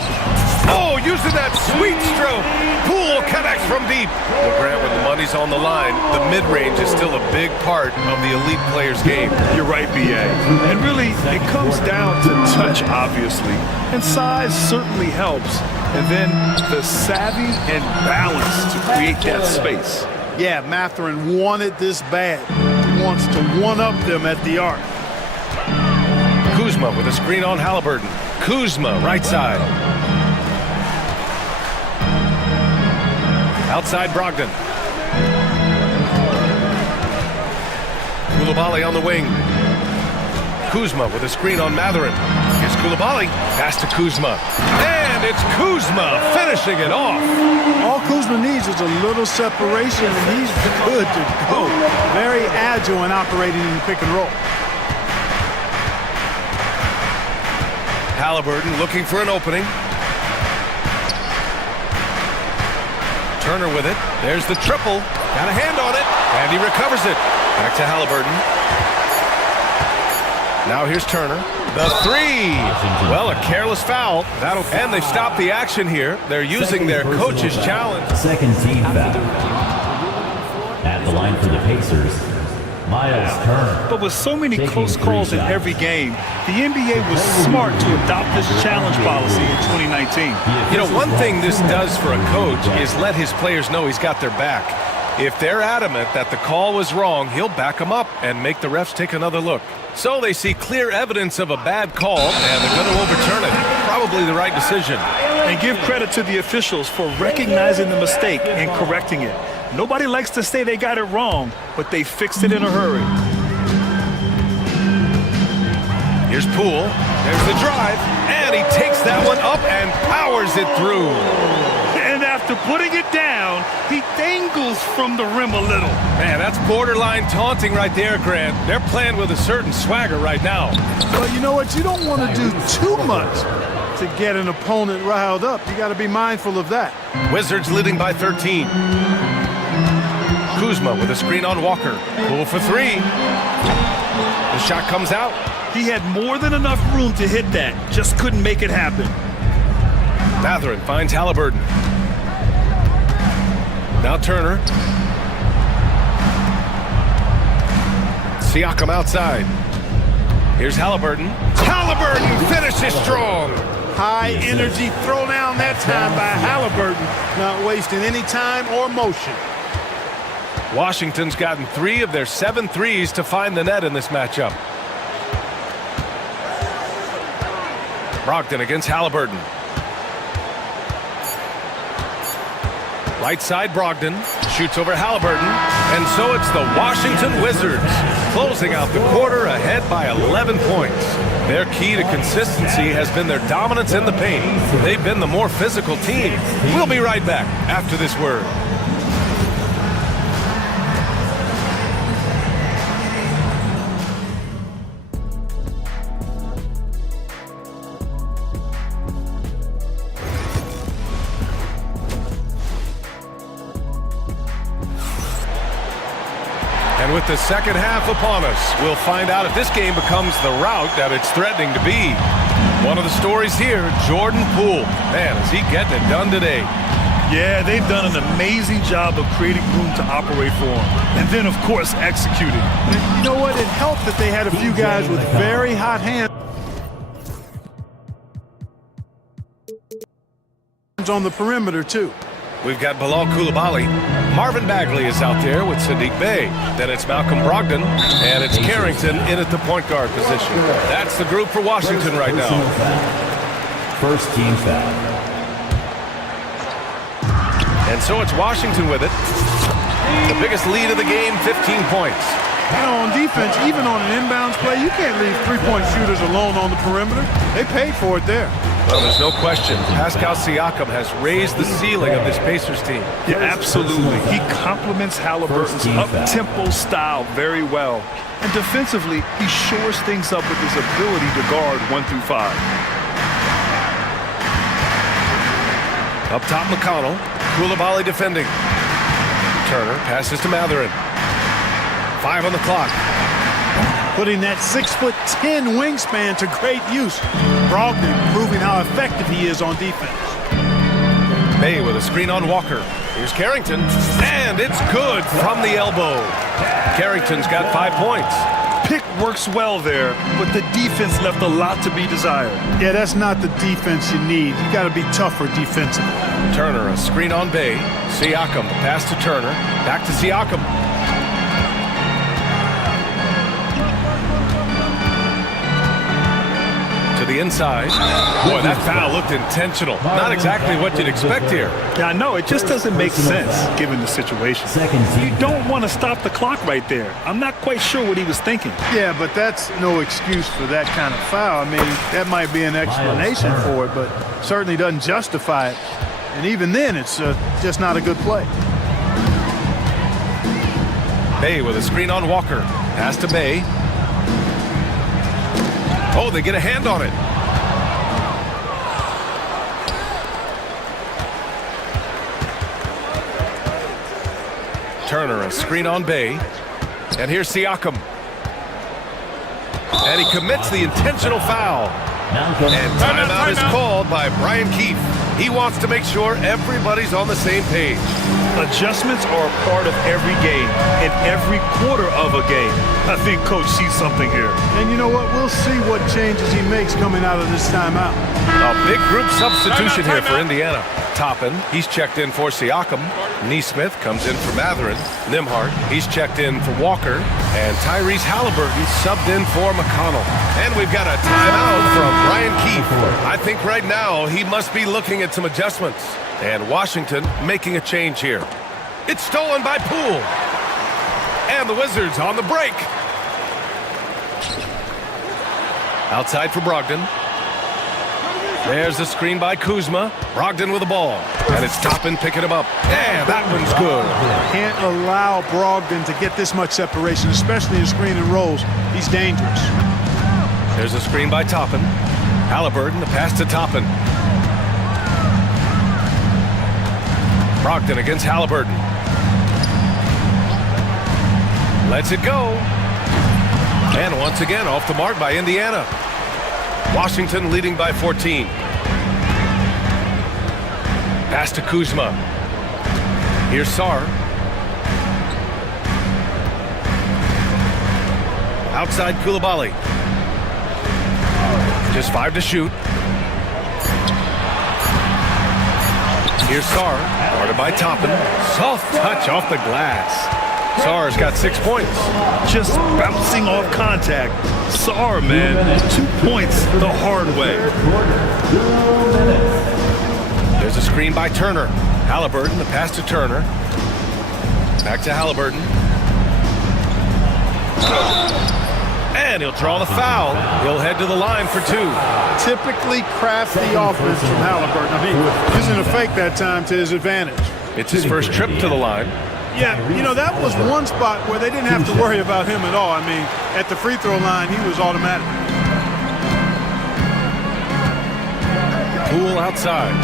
Oh, using that sweet stroke. Poole connects from deep. Well, Grant, when the money's on the line, the mid-range is still a big part of the elite player's game. You're right, B.A. And really, it comes down to touch, obviously. And size certainly helps. And then the savvy and balance to create that space. Yeah, Mathurin wanted this bad. He wants to one-up them at the arc. Kuzma with a screen on Halliburton. Kuzma, right side. Outside Brogdon. Koulibaly on the wing. Kuzma with a screen on Matherin. Here's Koulibaly. Pass to Kuzma. And it's Kuzma finishing it off. All Kuzma needs is a little separation, and he's good to go. Very agile in operating in the pick and roll. Halliburton looking for an opening. Turner with it. There's the triple. Got a hand on it. And he recovers it. Back to Halliburton. Now here's Turner. The three. Well, a careless foul. And they've stopped the action here. They're using their coach's challenge. Second team foul. At the line for the Pacers, Miles Turner. But with so many close calls in every game, the NBA was smart to adopt this challenge policy in 2019. You know, one thing this does for a coach is let his players know he's got their back. If they're adamant that the call was wrong, he'll back them up and make the refs take another look. So they see clear evidence of a bad call, and they're going to overturn it. Probably the right decision. And give credit to the officials for recognizing the mistake and correcting it. Nobody likes to say they got it wrong, but they fixed it in a hurry. Here's Poole. There's the drive, and he takes that one up and powers it through. And after putting it down, he dangles from the rim a little. Man, that's borderline taunting right there, Grant. They're playing with a certain swagger right now. Well, you know what? You don't want to do too much to get an opponent riled up. You got to be mindful of that. Wizards leading by 13. Kuzma with a screen on Walker. Poole for three. The shot comes out. He had more than enough room to hit that. Just couldn't make it happen. Matherin finds Halliburton. Now Turner. Siakam outside. Here's Halliburton. Halliburton finishes strong. High energy throw down that time by Halliburton. Not wasting any time or motion. Washington's gotten 3 of their 7 threes to find the net in this matchup. Brogdon against Halliburton. Right side Brogdon shoots over Halliburton, and so it's the Washington Wizards closing out the quarter ahead by 11 points. Their key to consistency has been their dominance in the paint. They've been the more physical team. We'll be right back after this word. And with the second half upon us, we'll find out if this game becomes the rout that it's threatening to be. One of the stories here, Jordan Poole. Man, is he getting it done today. Yeah, they've done an amazing job of creating room to operate for him. And then, of course, executing. And you know what? It helped that they had a few guys with very hot hands on the perimeter, too. We've got Bilal Koulibaly. Marvin Bagley is out there with Sadiq Bey. Then it's Malcolm Brogdon, and it's Carrington in at the point guard position. That's the group for Washington right now. First team foul. And so it's Washington with it. The biggest lead of the game, 15 points. You know, on defense, even on an inbounds play, you can't leave three-point shooters alone on the perimeter. They paid for it there. Well, there's no question. Pascal Siakam has raised the ceiling of this Pacers team. Yeah, absolutely. He complements Halliburton's up-tempo style very well. And defensively, he shores things up with his ability to guard 1 through 5. Up top, McConnell. Koulibaly defending. Turner passes to Matherin. 5 on the clock. Putting that 6'10" wingspan to great use. Brogdon proving how effective he is on defense. May with a screen on Walker. Here's Carrington, and it's good from the elbow. Carrington's got 5 points. Pick works well there, but the defense left a lot to be desired. Yeah, that's not the defense you need. You got to be tougher defensively. Turner, a screen on Bay. Siakam, the pass to Turner. Back to Siakam. To the inside. Boy, that foul looked intentional. Not exactly what you'd expect here. Yeah, I know. It just doesn't make sense given the situation. You don't want to stop the clock right there. I'm not quite sure what he was thinking. Yeah, but that's no excuse for that kind of foul. I mean, that might be an explanation for it, but certainly doesn't justify it. And even then, it's just not a good play. Bay with a screen on Walker. Pass to Bay. Oh, they get a hand on it. Turner, a screen on Bay. And here's Siakam. And he commits the intentional foul. And timeout is called by Brian Keefe. He wants to make sure everybody's on the same page. Adjustments are a part of every game and every quarter of a game. I think Coach sees something here. And you know what? We'll see what changes he makes coming out of this timeout. A big group substitution here for Indiana. Toppin, he's checked in for Siakam. Neesmith comes in for Matherin. Nimhart, he's checked in for Walker. And Tyrese Halliburton subbed in for McConnell. And we've got a timeout from Brian Keefe. I think right now he must be looking at some adjustments. And Washington making a change here. It's stolen by Poole. And the Wizards on the break. Outside for Brogdon. There's the screen by Kuzma. Brogdon with the ball. And it's Toppin picking him up. And that one's good. Can't allow Brogdon to get this much separation, especially in screen and rolls. He's dangerous. There's a screen by Toppin. Halliburton, the pass to Toppin. Brogdon against Halliburton. Lets it go. And once again, off the mark by Indiana. Washington leading by 14. Pass to Kuzma. Here's Sarr. Outside Koulibaly. Just 5 to shoot. Here's Sarr. Guarded by Toppin. Soft touch off the glass. Sarr's got 6 points. Just bouncing off contact. Sarr, man. 2 points the hard way. There's a screen by Turner. Halliburton, the pass to Turner. Back to Halliburton. And he'll draw the foul. He'll head to the line for 2. Typically crafty offense from Halliburton. I mean, using a fake that time to his advantage. It's his first trip to the line. Yeah, you know, that was one spot where they didn't have to worry about him at all. I mean, at the free throw line, he was automatic. Poole outside.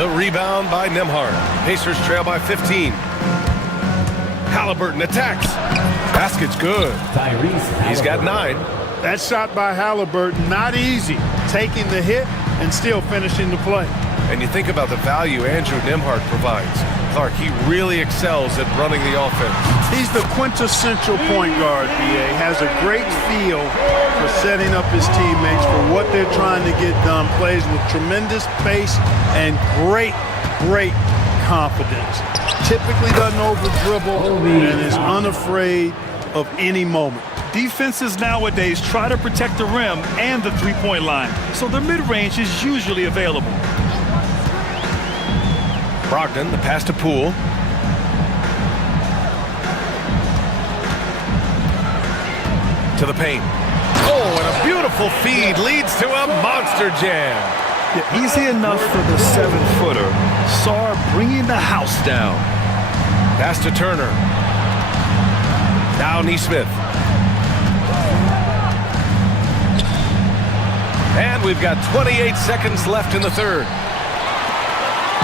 The rebound by Nimhart. Pacers trail by 15. Halliburton attacks. Basket's good. He's got 9. That shot by Halliburton, not easy. Taking the hit and still finishing the play. And you think about the value Andrew Nimhart provides. Clark, he really excels at running the offense. He's the quintessential point guard, BA. Has a great feel for setting up his teammates for what they're trying to get done. Plays with tremendous pace and great confidence. Typically doesn't over-dribble and is unafraid of any moment. Defenses nowadays try to protect the rim and the three-point line, so their mid-range is usually available. Brogdon, the pass to Poole. To the paint. Oh, and a beautiful feed leads to a monster jam. Yeah, easy enough for the 7-footer. Sarr bringing the house down. Pass to Turner. Now Neesmith. And we've got 28 seconds left in the third.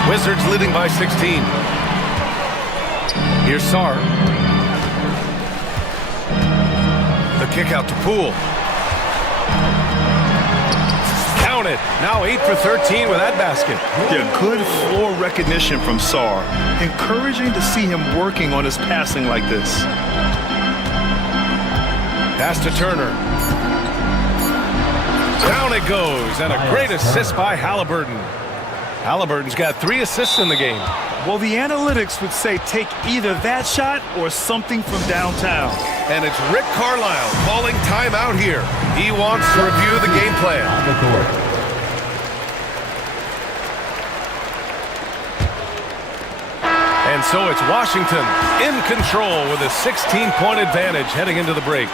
Wizards leading by 16. Here's Sarr. The kick out to Poole. Count it. Now 8 for 13 with that basket. Yeah, good floor recognition from Sarr. Encouraging to see him working on his passing like this. Pass to Turner. Down it goes, and a great assist by Halliburton. Halliburton's got 3 assists in the game. Well, the analytics would say take either that shot or something from downtown. And it's Rick Carlisle calling timeout here. He wants to review the game plan. On the court. And so it's Washington in control with a 16-point advantage heading into the break.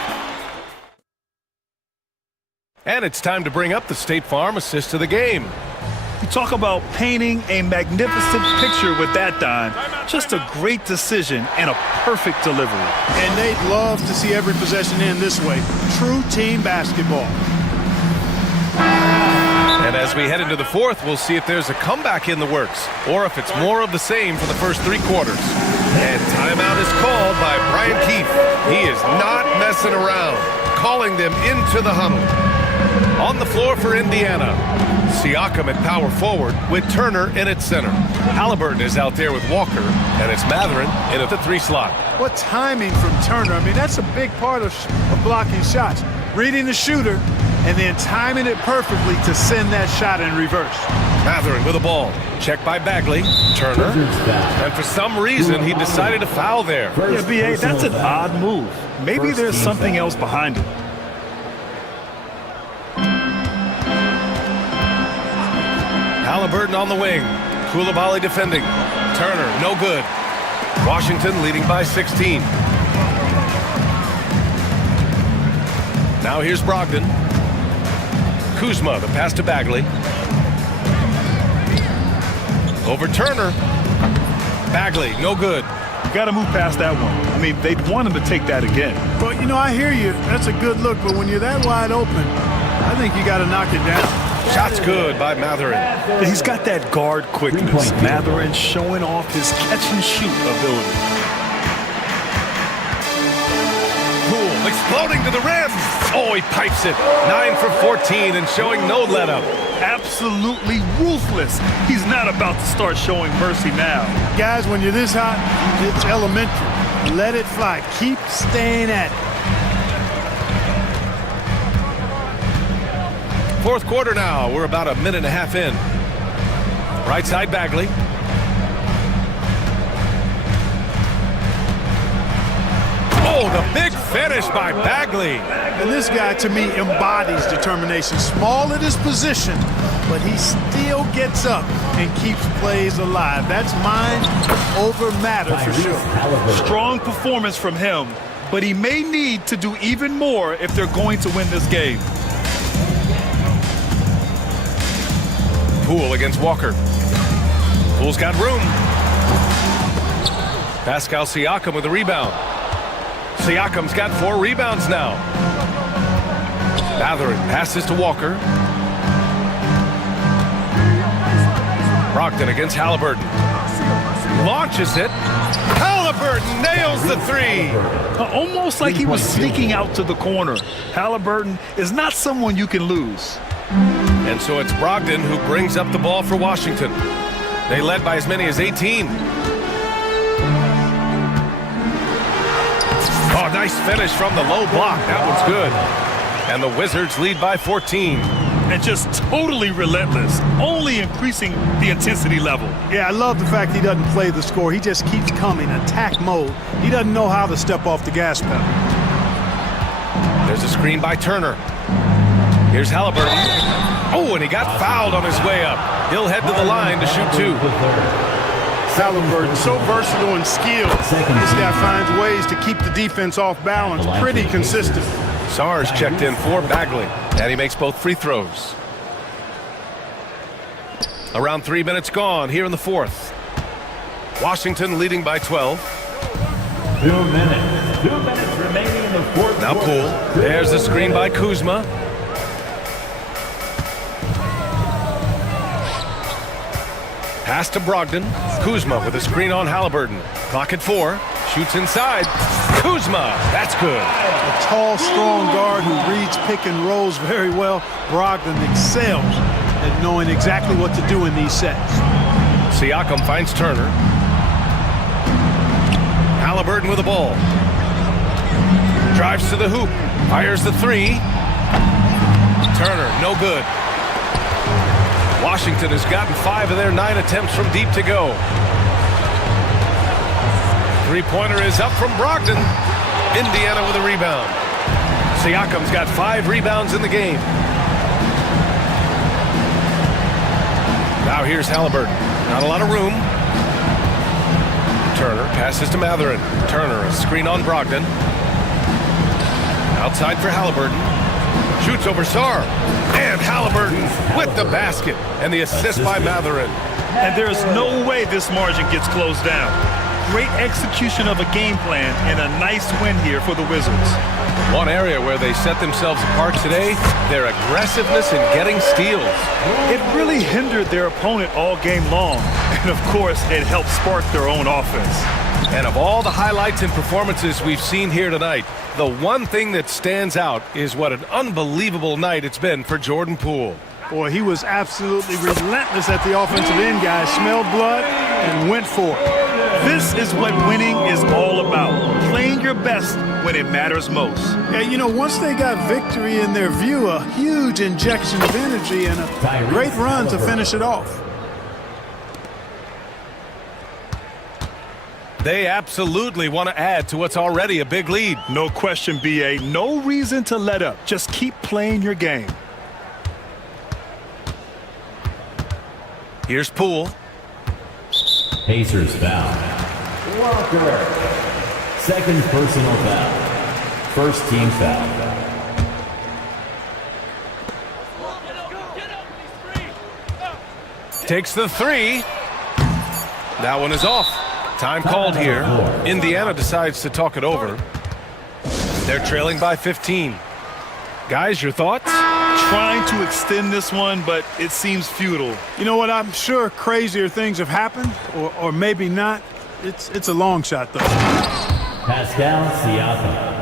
And it's time to bring up the State Farm assist to the game. You talk about painting a magnificent picture with that, Don. Just a great decision and a perfect delivery. And they'd love to see every possession end this way. True team basketball. And as we head into the fourth, we'll see if there's a comeback in the works or if it's more of the same for the first 3 quarters. And timeout is called by Brian Keefe. He is not messing around, calling them into the huddle. On the floor for Indiana, Siakam at power forward with Turner in at center. Halliburton is out there with Walker, and it's Matherin in at the 3 slot. What timing from Turner. I mean, that's a big part of blocking shots. Reading the shooter and then timing it perfectly to send that shot in reverse. Matherin with the ball. Checked by Bagley. Turner. And for some reason, he decided to foul there. Yeah, B.A., that's an odd move. Maybe there's something else behind it. Halliburton on the wing. Koulibaly defending. Turner, no good. Washington leading by 16. Now here's Brogdon. Kuzma, the pass to Bagley. Over Turner. Bagley, no good. You got to move past that one. I mean, they'd want him to take that again. But, you know, I hear you. That's a good look. But when you're that wide open, I think you got to knock it down. Shot's good by Matherin. He's got that guard quickness. Matherin showing off his catch-and-shoot ability. Poole exploding to the rim. Oh, he pipes it. 9 for 14 and showing no let-up. Absolutely ruthless. He's not about to start showing mercy now. Guys, when you're this hot, it's elementary. Let it fly. Keep staying at it. Fourth quarter now. We're about a minute and a half in. Right side Bagley. Oh, the big finish by Bagley. And this guy, to me, embodies determination. Small at his position, but he still gets up and keeps plays alive. That's mind over matter for sure. Strong performance from him, but he may need to do even more if they're going to win this game. Poole against Walker. Poole's got room. Pascal Siakam with the rebound. Siakam's got 4 rebounds now. Matherin passes to Walker. Brogdon against Halliburton. Launches it. Halliburton nails the 3. Almost like he was sneaking out to the corner. Halliburton is not someone you can lose. And so it's Brogdon who brings up the ball for Washington. They led by as many as 18. Oh, nice finish from the low block. That one's good. And the Wizards lead by 14. And just totally relentless, only increasing the intensity level. Yeah, I love the fact he doesn't play the score. He just keeps coming, attack mode. He doesn't know how to step off the gas pedal. There's a screen by Turner. Here's Halliburton. Oh, and he got fouled on his way up. He'll head to the line to shoot 2. Halliburton, so versatile and skilled. This guy finds ways to keep the defense off balance. Pretty consistent. Sars checked in for Bagley, and he makes both free throws. Around 3 minutes gone here in the fourth. Washington leading by 12. 2 minutes. 2 minutes remaining in the fourth. Now Poole. There's the screen by Kuzma. Pass to Brogdon. Kuzma with a screen on Halliburton. Clock at 4. Shoots inside. Kuzma. That's good. A tall, strong guard who reads pick and rolls very well. Brogdon excels at knowing exactly what to do in these sets. Siakam finds Turner. Halliburton with the ball. Drives to the hoop. Fires the 3. Turner, no good. Washington has gotten 5 of their 9 attempts from deep to go. Three-pointer is up from Brogdon. Indiana with a rebound. Siakam's got 5 rebounds in the game. Now here's Halliburton. Not a lot of room. Turner passes to Matherin. Turner, a screen on Brogdon. Outside for Halliburton. Shoots over Sarr. And Halliburton with the basket. And the assist by Matherin. And there's no way this margin gets closed down. Great execution of a game plan and a nice win here for the Wizards. One area where they set themselves apart today, their aggressiveness in getting steals. It really hindered their opponent all game long. And of course, it helped spark their own offense. And of all the highlights and performances we've seen here tonight, the one thing that stands out is what an unbelievable night it's been for Jordan Poole. Boy, he was absolutely relentless at the offensive end, guys. Smelled blood and went for it. This is what winning is all about. Playing your best when it matters most. Yeah, you know, once they got victory in their view, a huge injection of energy and a great run to finish it off. They absolutely want to add to what's already a big lead. No question, BA. No reason to let up. Just keep playing your game. Here's Poole. Pacers foul. Walker. Second personal foul. First team foul. Takes the three. That one is off. Time called here. Indiana decides to talk it over. They're trailing by 15. Guys, your thoughts? Trying to extend this one, but it seems futile. You know what? I'm sure crazier things have happened, or maybe not. It's a long shot, though. Pascal Siakam.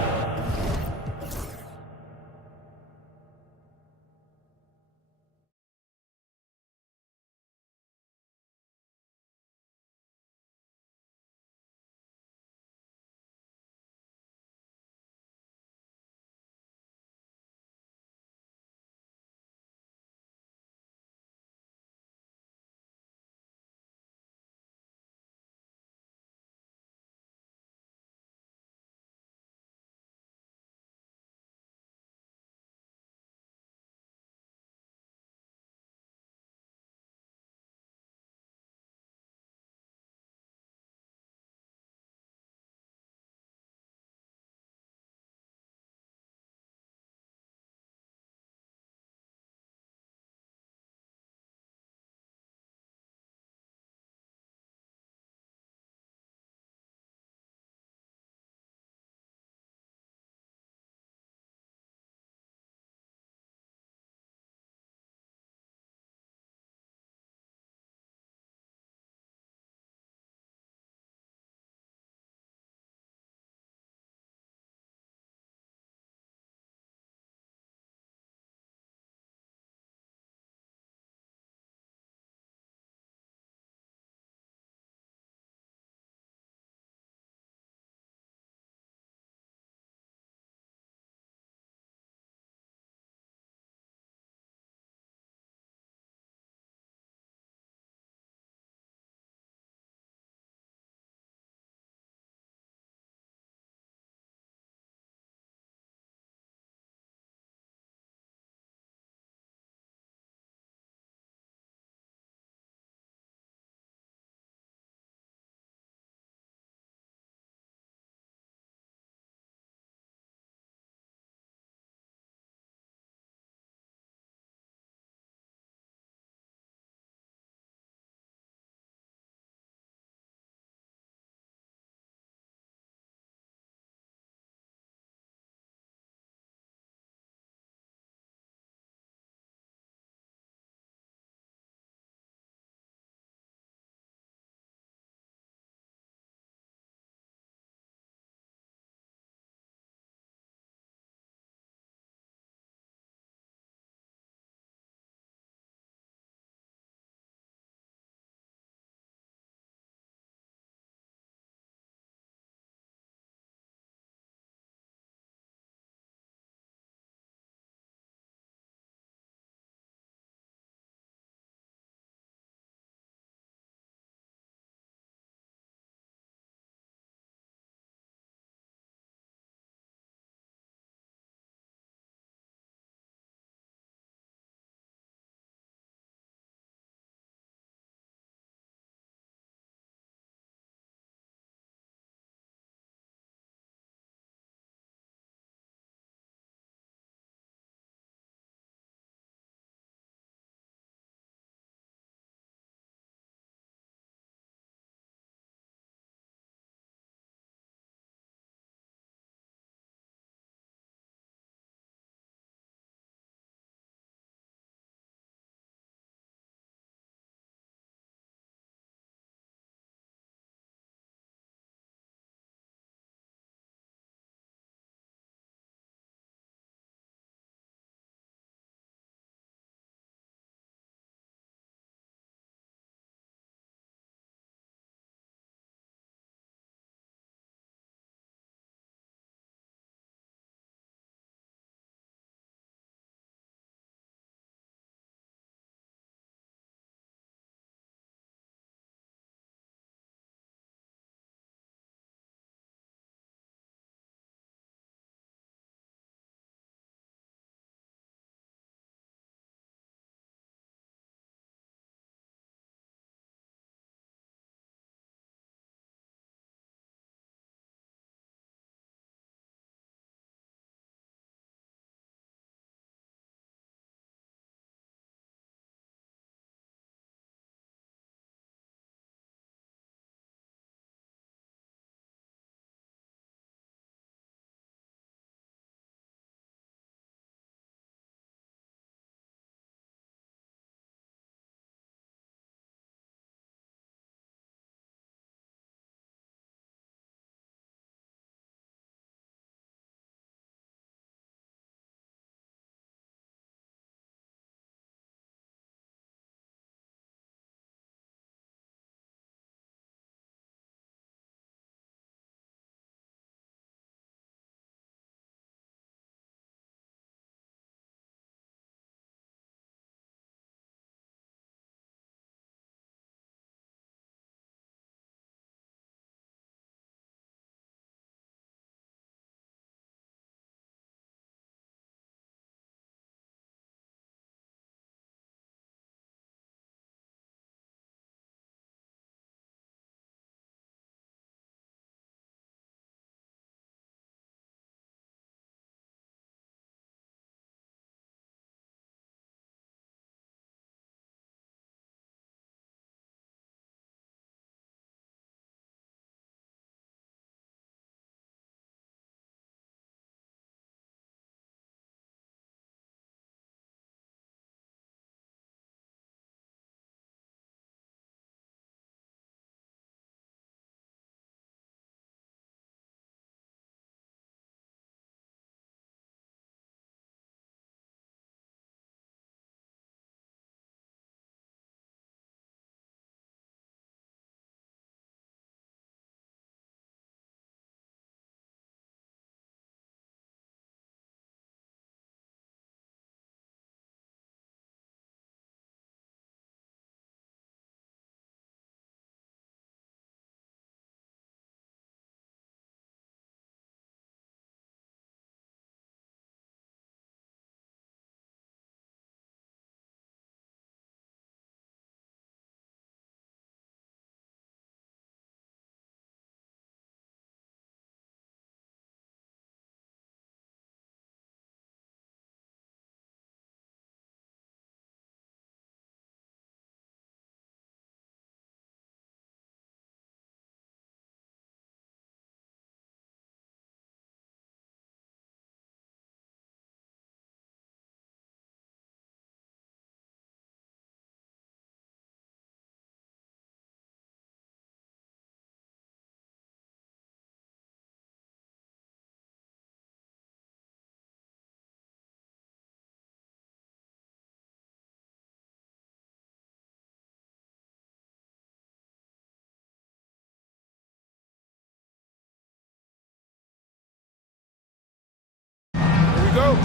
go.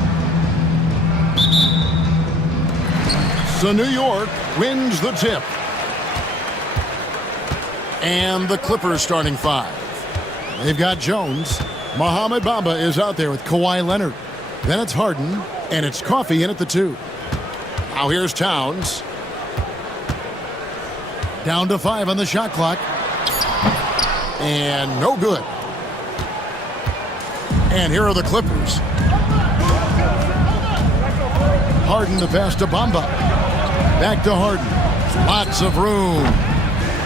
So New York wins the tip. And the Clippers starting five. They've got Jones. Mohamed Bamba is out there with Kawhi Leonard. Then it's Harden, and it's Coffey in at the 2. Now here's Towns. Down to 5 on the shot clock. And no good. And here are the Clippers. Harden the pass to Bamba. Back to Harden. Lots of room.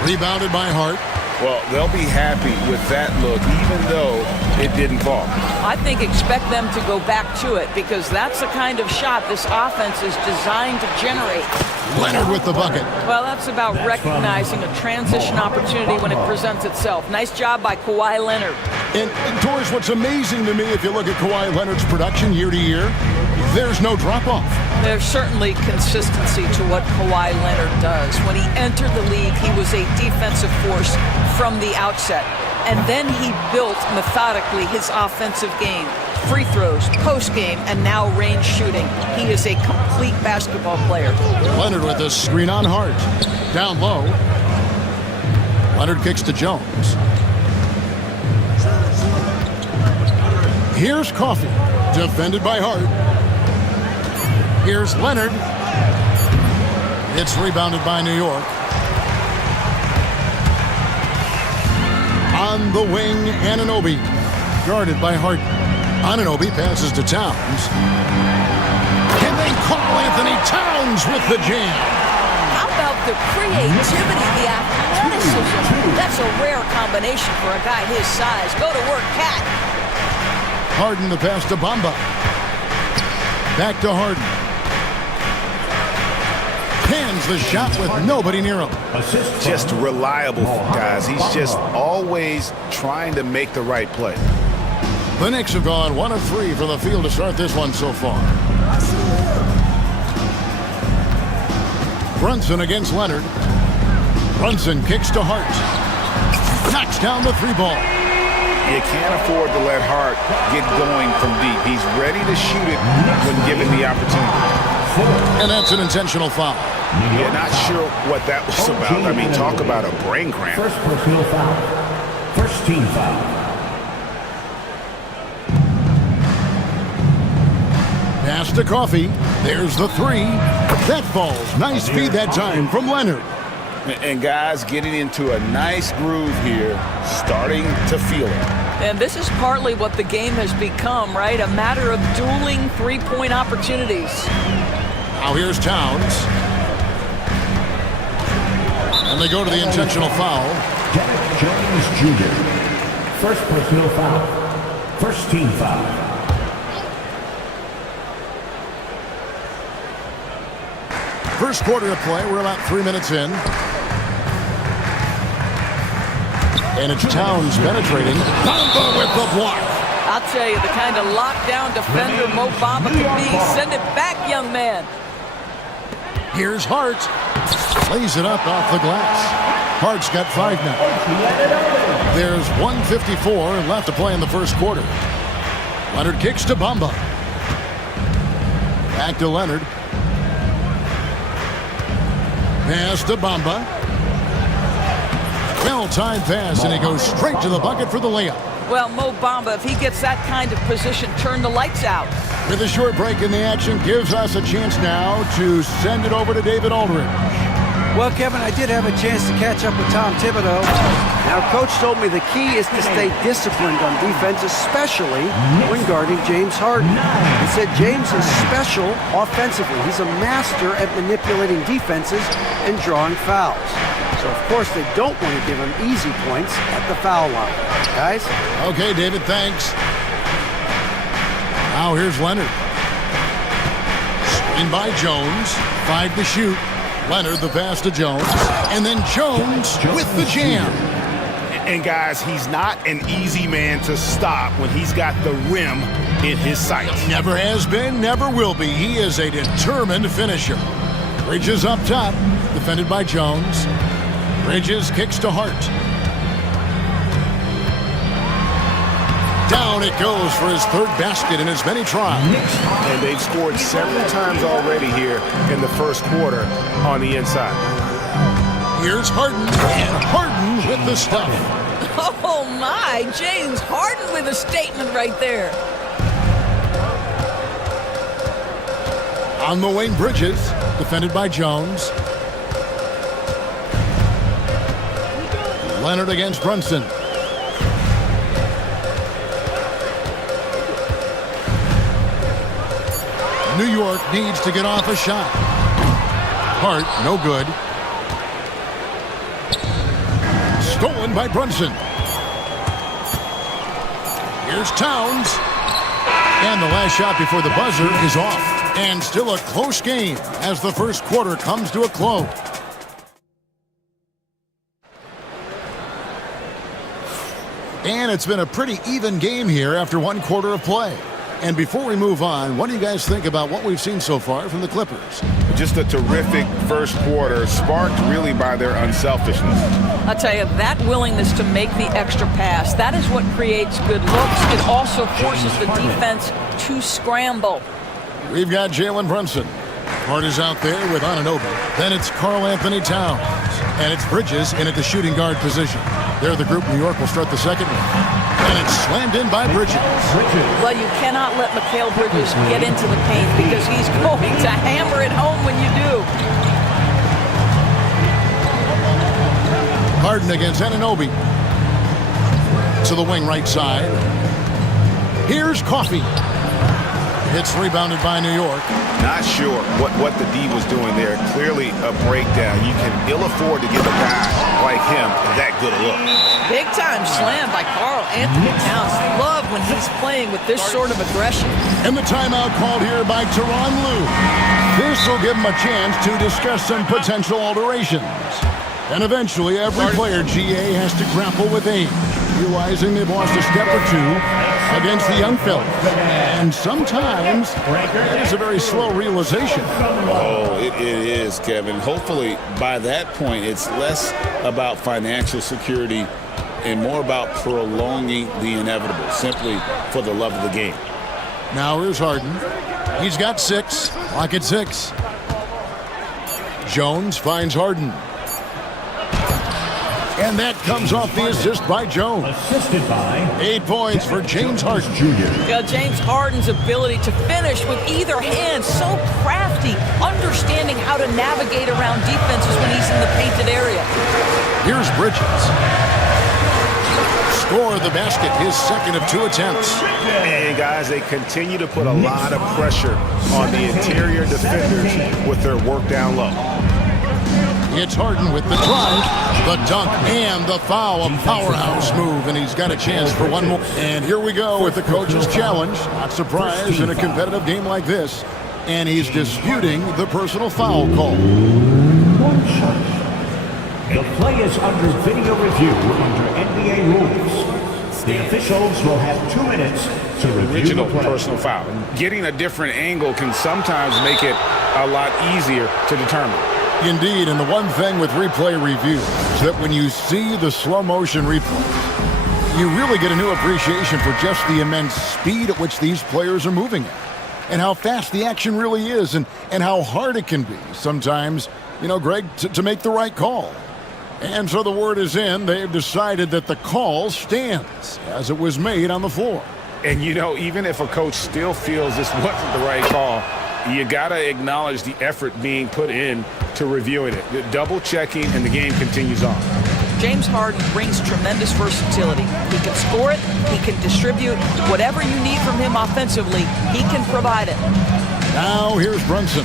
Rebounded by Hart. Well, they'll be happy with that look, even though it didn't fall. I think expect them to go back to it because that's the kind of shot this offense is designed to generate. Leonard with the bucket. Well, that's about recognizing a transition opportunity when it presents itself. Nice job by Kawhi Leonard. And Doris, what's amazing to me, if you look at Kawhi Leonard's production year to year, there's no drop-off. There's certainly consistency to what Kawhi Leonard does. When he entered the league, he was a defensive force from the outset. And then he built methodically his offensive game. Free throws, post game, and now range shooting. He is a complete basketball player. Leonard with a screen on Hart. Down low. Leonard kicks to Jones. Here's Coffey. Defended by Hart. Here's Leonard. It's rebounded by New York. On the wing, Anunoby. Guarded by Hart. Anunoby passes to Towns. And then Karl Anthony Towns with the jam. How about the creativity, the athleticism? That's a rare combination for a guy his size. Go to work, Cat. Harden the pass to Bamba. Back to Harden. Hands the shot with nobody near him. Just reliable, guys. He's just always trying to make the right play. The Knicks have gone 1 of 3 from the field to start this one so far. Brunson against Leonard. Brunson kicks to Hart. Knocks down the 3-ball. You can't afford to let Hart get going from deep. He's ready to shoot it when given the opportunity. And that's an intentional foul. Yeah, not sure what that was about. I mean, talk about a brain cramp. First personal foul. First team foul. Pass to Coffey. There's the 3. That falls. Nice feed that time from Leonard. And guys getting into a nice groove here, starting to feel it. And this is partly what the game has become, right? A matter of dueling three-point opportunities. Now here's Towns. And they go to the intentional foul. Derek Jones Jr. First personal foul. First team foul. First quarter of play. We're about 3 minutes in. And it's Towns penetrating. Bamba with the block. I'll tell you, the kind of lockdown defender Mo Bamba can be. Send it back, young man. Here's Hart. Lays it up off the glass. Hart's got 5 now. There's 1:54 left to play in the first quarter. Leonard kicks to Bamba. Back to Leonard. Pass to Bamba. Well-timed pass, and he goes straight to the bucket for the layup. Well, Mo Bamba, if he gets that kind of position, turn the lights out. With a short break in the action, gives us a chance now to send it over to David Aldridge. Well, Kevin, I did have a chance to catch up with Tom Thibodeau. Now, Coach told me the key is to stay disciplined on defense, especially when guarding James Harden. He said James is special offensively. He's a master at manipulating defenses and drawing fouls. So, of course, they don't want to give him easy points at the foul line. Guys? Okay, David, thanks. Now here's Leonard. Screen by Jones. 5 to shoot. Leonard the pass to Jones. And then Jones with the jam. And guys, he's not an easy man to stop when he's got the rim in his sights. Never has been, never will be. He is a determined finisher. Bridges up top. Defended by Jones. Bridges kicks to Hart. Down it goes for his third basket in as many tries. And they've scored several times already here in the first quarter on the inside. Here's Harden, and Harden with the stuff. Oh my, James Harden with a statement right there. On the wing, Bridges, defended by Jones. Leonard against Brunson. New York needs to get off a shot. Hart, no good. Stolen by Brunson. Here's Towns. And the last shot before the buzzer is off. And still a close game as the first quarter comes to a close. And it's been a pretty even game here after one quarter of play. And before we move on, what do you guys think about what we've seen so far from the Clippers? Just a terrific first quarter, sparked really by their unselfishness. I'll tell you, that willingness to make the extra pass, that is what creates good looks. It also forces the defense to scramble. We've got Jalen Brunson. Hart is out there with Anunoby. Then it's Karl Anthony Towns. And it's Bridges in at the shooting guard position. They're the group. New York will start the second one. And it's slammed in by Bridges. Well, you cannot let Mikal Bridges get into the paint because he's going to hammer it home when you do. Harden against Anunoby. To the wing right side. Here's Coffey. It's rebounded by New York. Not sure what the D was doing there. Clearly a breakdown. You can ill afford to give a guy like him that good a look. Big time slam by Karl Anthony Towns. Love when he's playing with this sort of aggression. And the timeout called here by Tyronn Lue. This will give him a chance to discuss some potential alterations. And eventually every player GA has to grapple with age, realizing they've lost a step or two against the young fellas. And sometimes it is a very slow realization. Oh, it is, Kevin. Hopefully by that point it's less about financial security and more about prolonging the inevitable, simply for the love of the game. Now here's Harden. He's got 6. Lock at 6. Jones finds Harden. And that comes off the assist by Jones. Assisted by 8 points for James Harden. Yeah, James Harden's ability to finish with either hand, so crafty, understanding how to navigate around defenses when he's in the painted area. Here's Bridges. Score the basket, his second of 2 attempts. And guys, they continue to put a lot of pressure on the interior defenders with their work down low. It's Harden with the drive, the dunk, and the foul. A powerhouse move, and he's got a chance for one more. And here we go with the coach's challenge. Not surprised in a competitive game like this. And he's disputing the personal foul call. one shot. The play is under video review under NBA rules. The officials will have 2 minutes to review the play. Personal foul. Getting a different angle can sometimes make it a lot easier to determine. Indeed, and the one thing with replay review is that when you see the slow motion replay, you really get a new appreciation for just the immense speed at which these players are moving at, and how fast the action really is, and how hard it can be sometimes, you know, Greg, to make the right call. And so the word is in. They've decided that the call stands as it was made on the floor. And, you know, even if a coach still feels this wasn't the right call, you got to acknowledge the effort being put in to reviewing it, double checking, and the game continues on. James Harden brings tremendous versatility. He can score it, he can distribute. Whatever you need from him offensively, he can provide it. Now here's Brunson.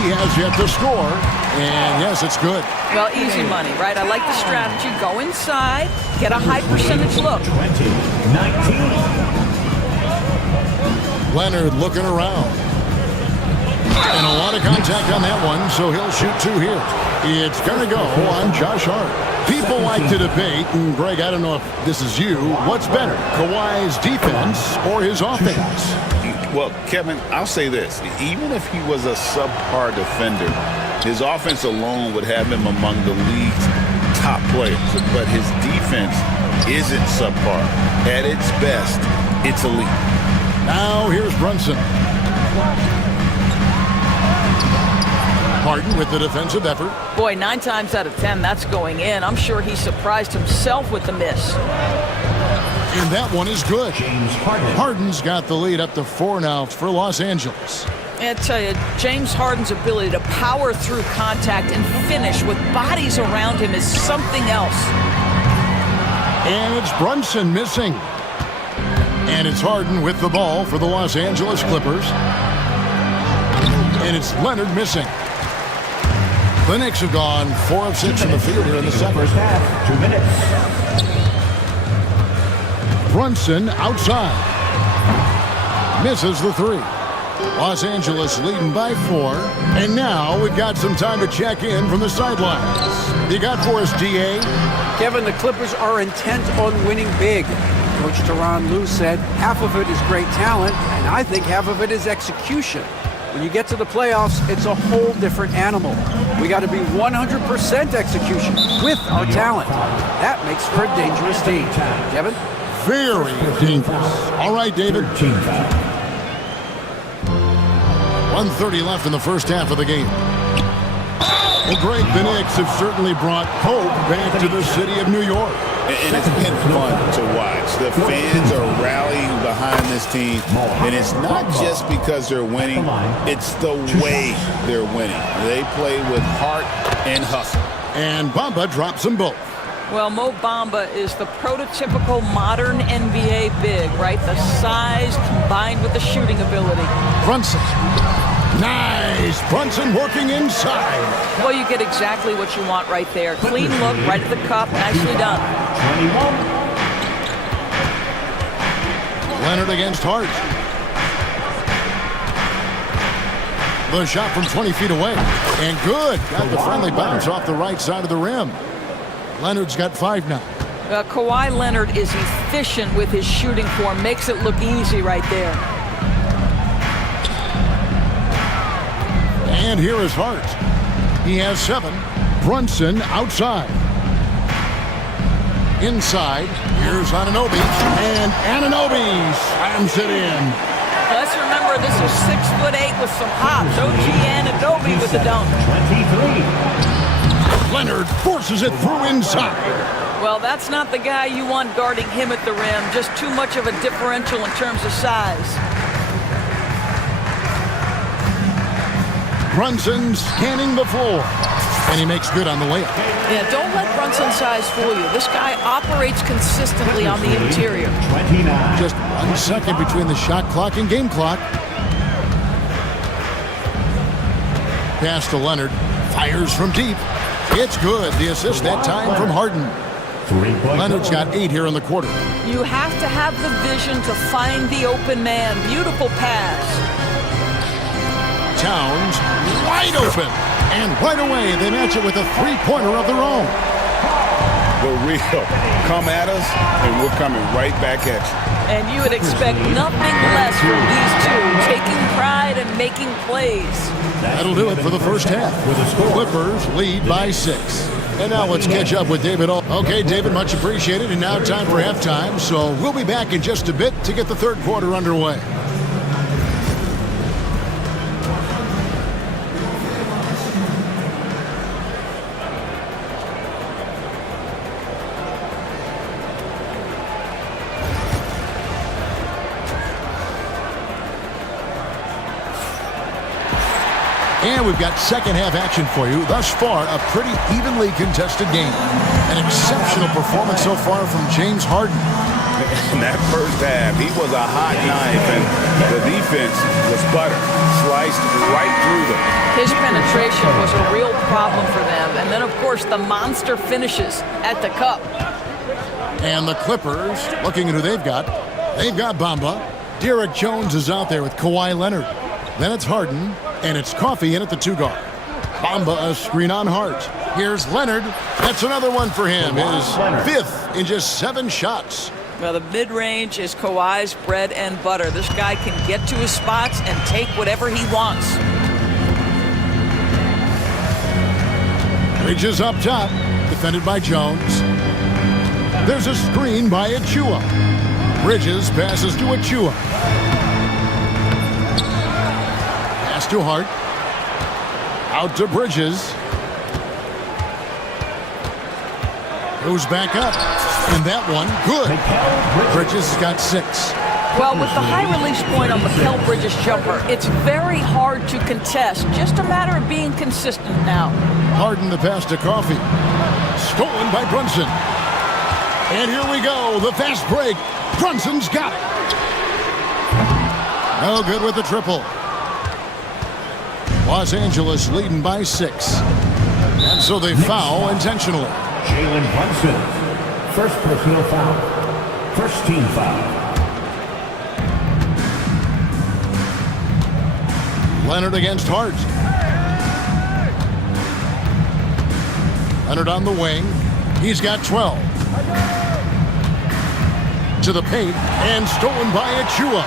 He has yet to score, and yes, it's good. Well, easy money, right? I like the strategy. Go inside, get a high percentage look. 20-19. Leonard looking around. And a lot of contact on that one, so he'll shoot 2 here. It's going to go on Josh Hart. People like to debate, and Greg, I don't know if this is you, what's better, Kawhi's defense or his offense? Well, Kevin, I'll say this. Even if he was a subpar defender, his offense alone would have him among the league's top players. But his defense isn't subpar. At its best, it's elite. Now here's Brunson. Harden with the defensive effort. Boy, 9 times out of 10, that's going in. I'm sure he surprised himself with the miss. And that one is good. James Harden. Harden's got the lead up to 4 now for Los Angeles. I tell you, James Harden's ability to power through contact and finish with bodies around him is something else. And it's Brunson missing. And it's Harden with the ball for the Los Angeles Clippers. And it's Leonard missing. The Knicks have gone 4 of 6 in the field here in the second. First half, 2 minutes. Brunson outside. Misses the 3. Los Angeles leading by 4. And now we've got some time to check in from the sidelines. You got for us, DA? Kevin, the Clippers are intent on winning big. Coach Tyronn Lue said half of it is great talent, and I think half of it is execution. When you get to the playoffs, it's a whole different animal. We got to be 100% execution with our talent. That makes for a dangerous team. Kevin? Very dangerous. All right, David. 1:30 left in the first half of the game. Well, Greg, the Knicks have certainly brought hope back to the city of New York. And it's been fun to watch. The fans are rallying behind this team. And it's not just because they're winning. It's the way they're winning. They play with heart and hustle. And Bamba drops them both. Well, Mo Bamba is the prototypical modern NBA big, right? The size combined with the shooting ability. Brunson. Nice. Brunson working inside. Well, you get exactly what you want right there. Clean look, right at the cup. Nicely done. 21. Leonard against Hart. The shot from 20 feet away. And good. Got the friendly bounce off the right side of the rim. Leonard's got 5 now. Kawhi Leonard is efficient with his shooting form. Makes it look easy right there. And here is Hart. He has 7. Brunson outside. Inside. Here's Anunoby. And Anunoby slams it in. Let's remember this is 6'8" with some hops. OG Anunoby with the dunk. 23. Leonard forces it through inside. Well, that's not the guy you want guarding him at the rim. Just too much of a differential in terms of size. Brunson scanning the floor. And he makes good on the layup. Yeah, don't let Brunson's size fool you. This guy operates consistently on the interior. 29. Just 1 second between the shot clock and game clock. Pass to Leonard. Fires from deep. It's good. The assist that time from Harden. Leonard's got 8 here in the quarter. You have to have the vision to find the open man. Beautiful pass. Towns wide open. And right away, they match it with a 3-pointer of their own. The real. Come at us, and we're coming right back at you. And you would expect nothing less from these two, taking pride and making plays. That'll do it for the first half. Clippers lead by 6. And now let's catch up with David. Okay, David, much appreciated. And now time for halftime. So we'll be back in just a bit to get the third quarter underway. And we've got second half action for you. Thus far, a pretty evenly contested game. An exceptional performance so far from James Harden. In that first half, he was a hot knife, and the defense was butter, sliced right through them. His penetration was a real problem for them. And then, of course, the monster finishes at the cup. And the Clippers, looking at who they've got Bamba. Derek Jones is out there with Kawhi Leonard. Then it's Harden. And it's Coffey in at the 2-guard. Bamba a screen on Hart. Here's Leonard. That's another one for him. His 5th in just 7 shots. Well, the mid-range is Kawhi's bread and butter. This guy can get to his spots and take whatever he wants. Bridges up top. Defended by Jones. There's a screen by Achua. Bridges passes to Achua. Pass to Hart. Out to Bridges. Goes back up. And that one, good. Bridges has got 6. Well, with the high release point on Mikal Bridges' jumper, it's very hard to contest. Just a matter of being consistent now. Harden the pass to Coffey. Stolen by Brunson. And here we go, the fast break. Brunson's got it. No good with the triple. Los Angeles leading by 6. And so they foul intentionally. Jalen Brunson, first personal foul. First team foul. Leonard against Hart. Leonard on the wing. He's got 12. To the paint and stolen by Achua.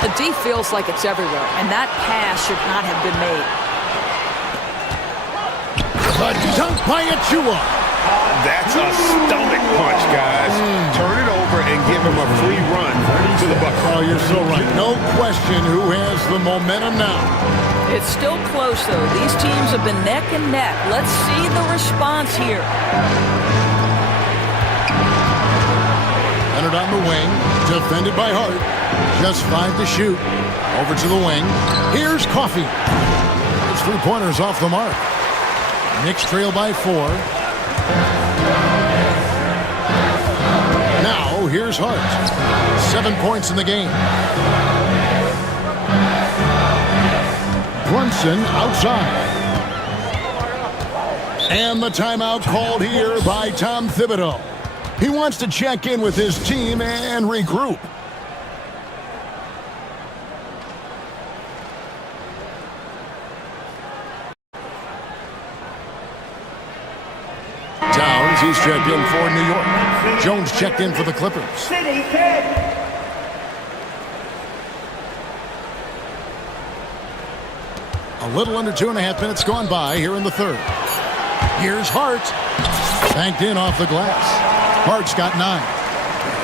The D feels like it's everywhere, and that pass should not have been made. A dunk by Achua. That's a stomach punch, guys. Turn it over and give him a free run to the bucket. Oh, you're so right. No question who has the momentum now. It's still close, though. These teams have been neck and neck. Let's see the response here. Leonard on the wing, defended by Hart. Just 5 to shoot. Over to the wing. Here's Coffey. His 3-pointers off the mark. Knicks trail by 4. Now, here's Hart. 7 points in the game. Brunson outside. And the timeout called here by Tom Thibodeau. He wants to check in with his team and regroup. Towns, he's checked in for New York. Jones checked in for the Clippers. A little under 2.5 minutes gone by here in the third. Here's Hart. Banked in off the glass. Hart's got 9.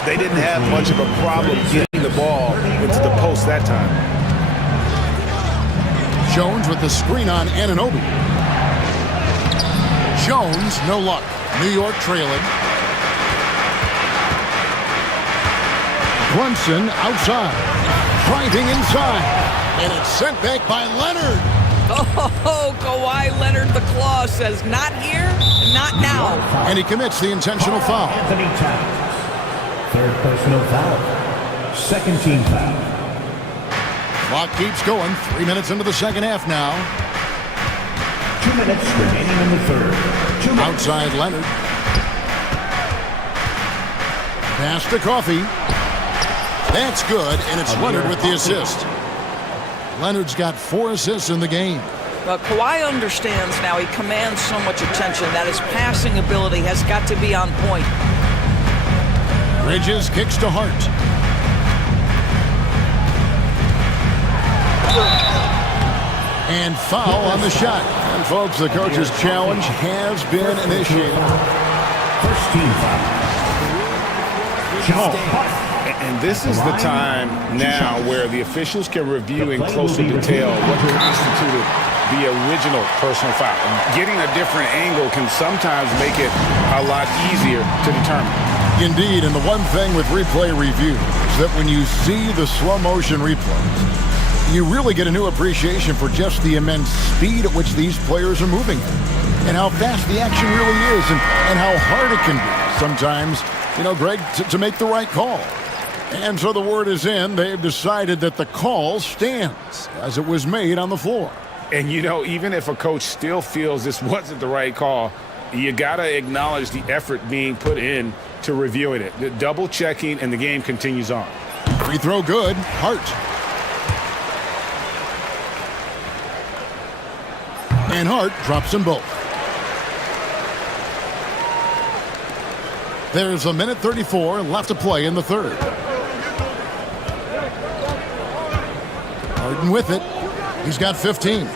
They didn't have much of a problem getting the ball into the post that time. Jones with the screen on Anunoby. Jones, no luck. New York trailing. Brunson outside. Driving inside. And it's sent back by Leonard. Oh, Kawhi Leonard, the claw says, not here, not now. And he commits the intentional foul. Anthony Towns, third personal foul. Second team foul. Clock keeps going. 3 minutes into the second half now. 2 minutes remaining in the third. 2 minutes. Outside Leonard. Pass to Coffey. That's good, and it's Leonard with the assist. Leonard's got 4 assists in the game. Well, Kawhi understands now. He commands so much attention that his passing ability has got to be on point. Bridges kicks to Hart. And foul on the shot. And folks, the coach's challenge has been initiated. First team foul. And this is the time now where the officials can review in closer detail what constituted the original personal foul. Getting a different angle can sometimes make it a lot easier to determine. Indeed, and the one thing with replay review is that when you see the slow motion replay, you really get a new appreciation for just the immense speed at which these players are moving and how fast the action really is and how hard it can be sometimes, you know, Greg, to make the right call. And so the word is in. They've decided that the call stands as it was made on the floor. And, you know, even if a coach still feels this wasn't the right call, you got to acknowledge the effort being put in to reviewing it. The double checking, and the game continues on. Free throw good. Hart. And Hart drops them both. There's a minute 34 left to play in the third. Harden with it. He's got 15.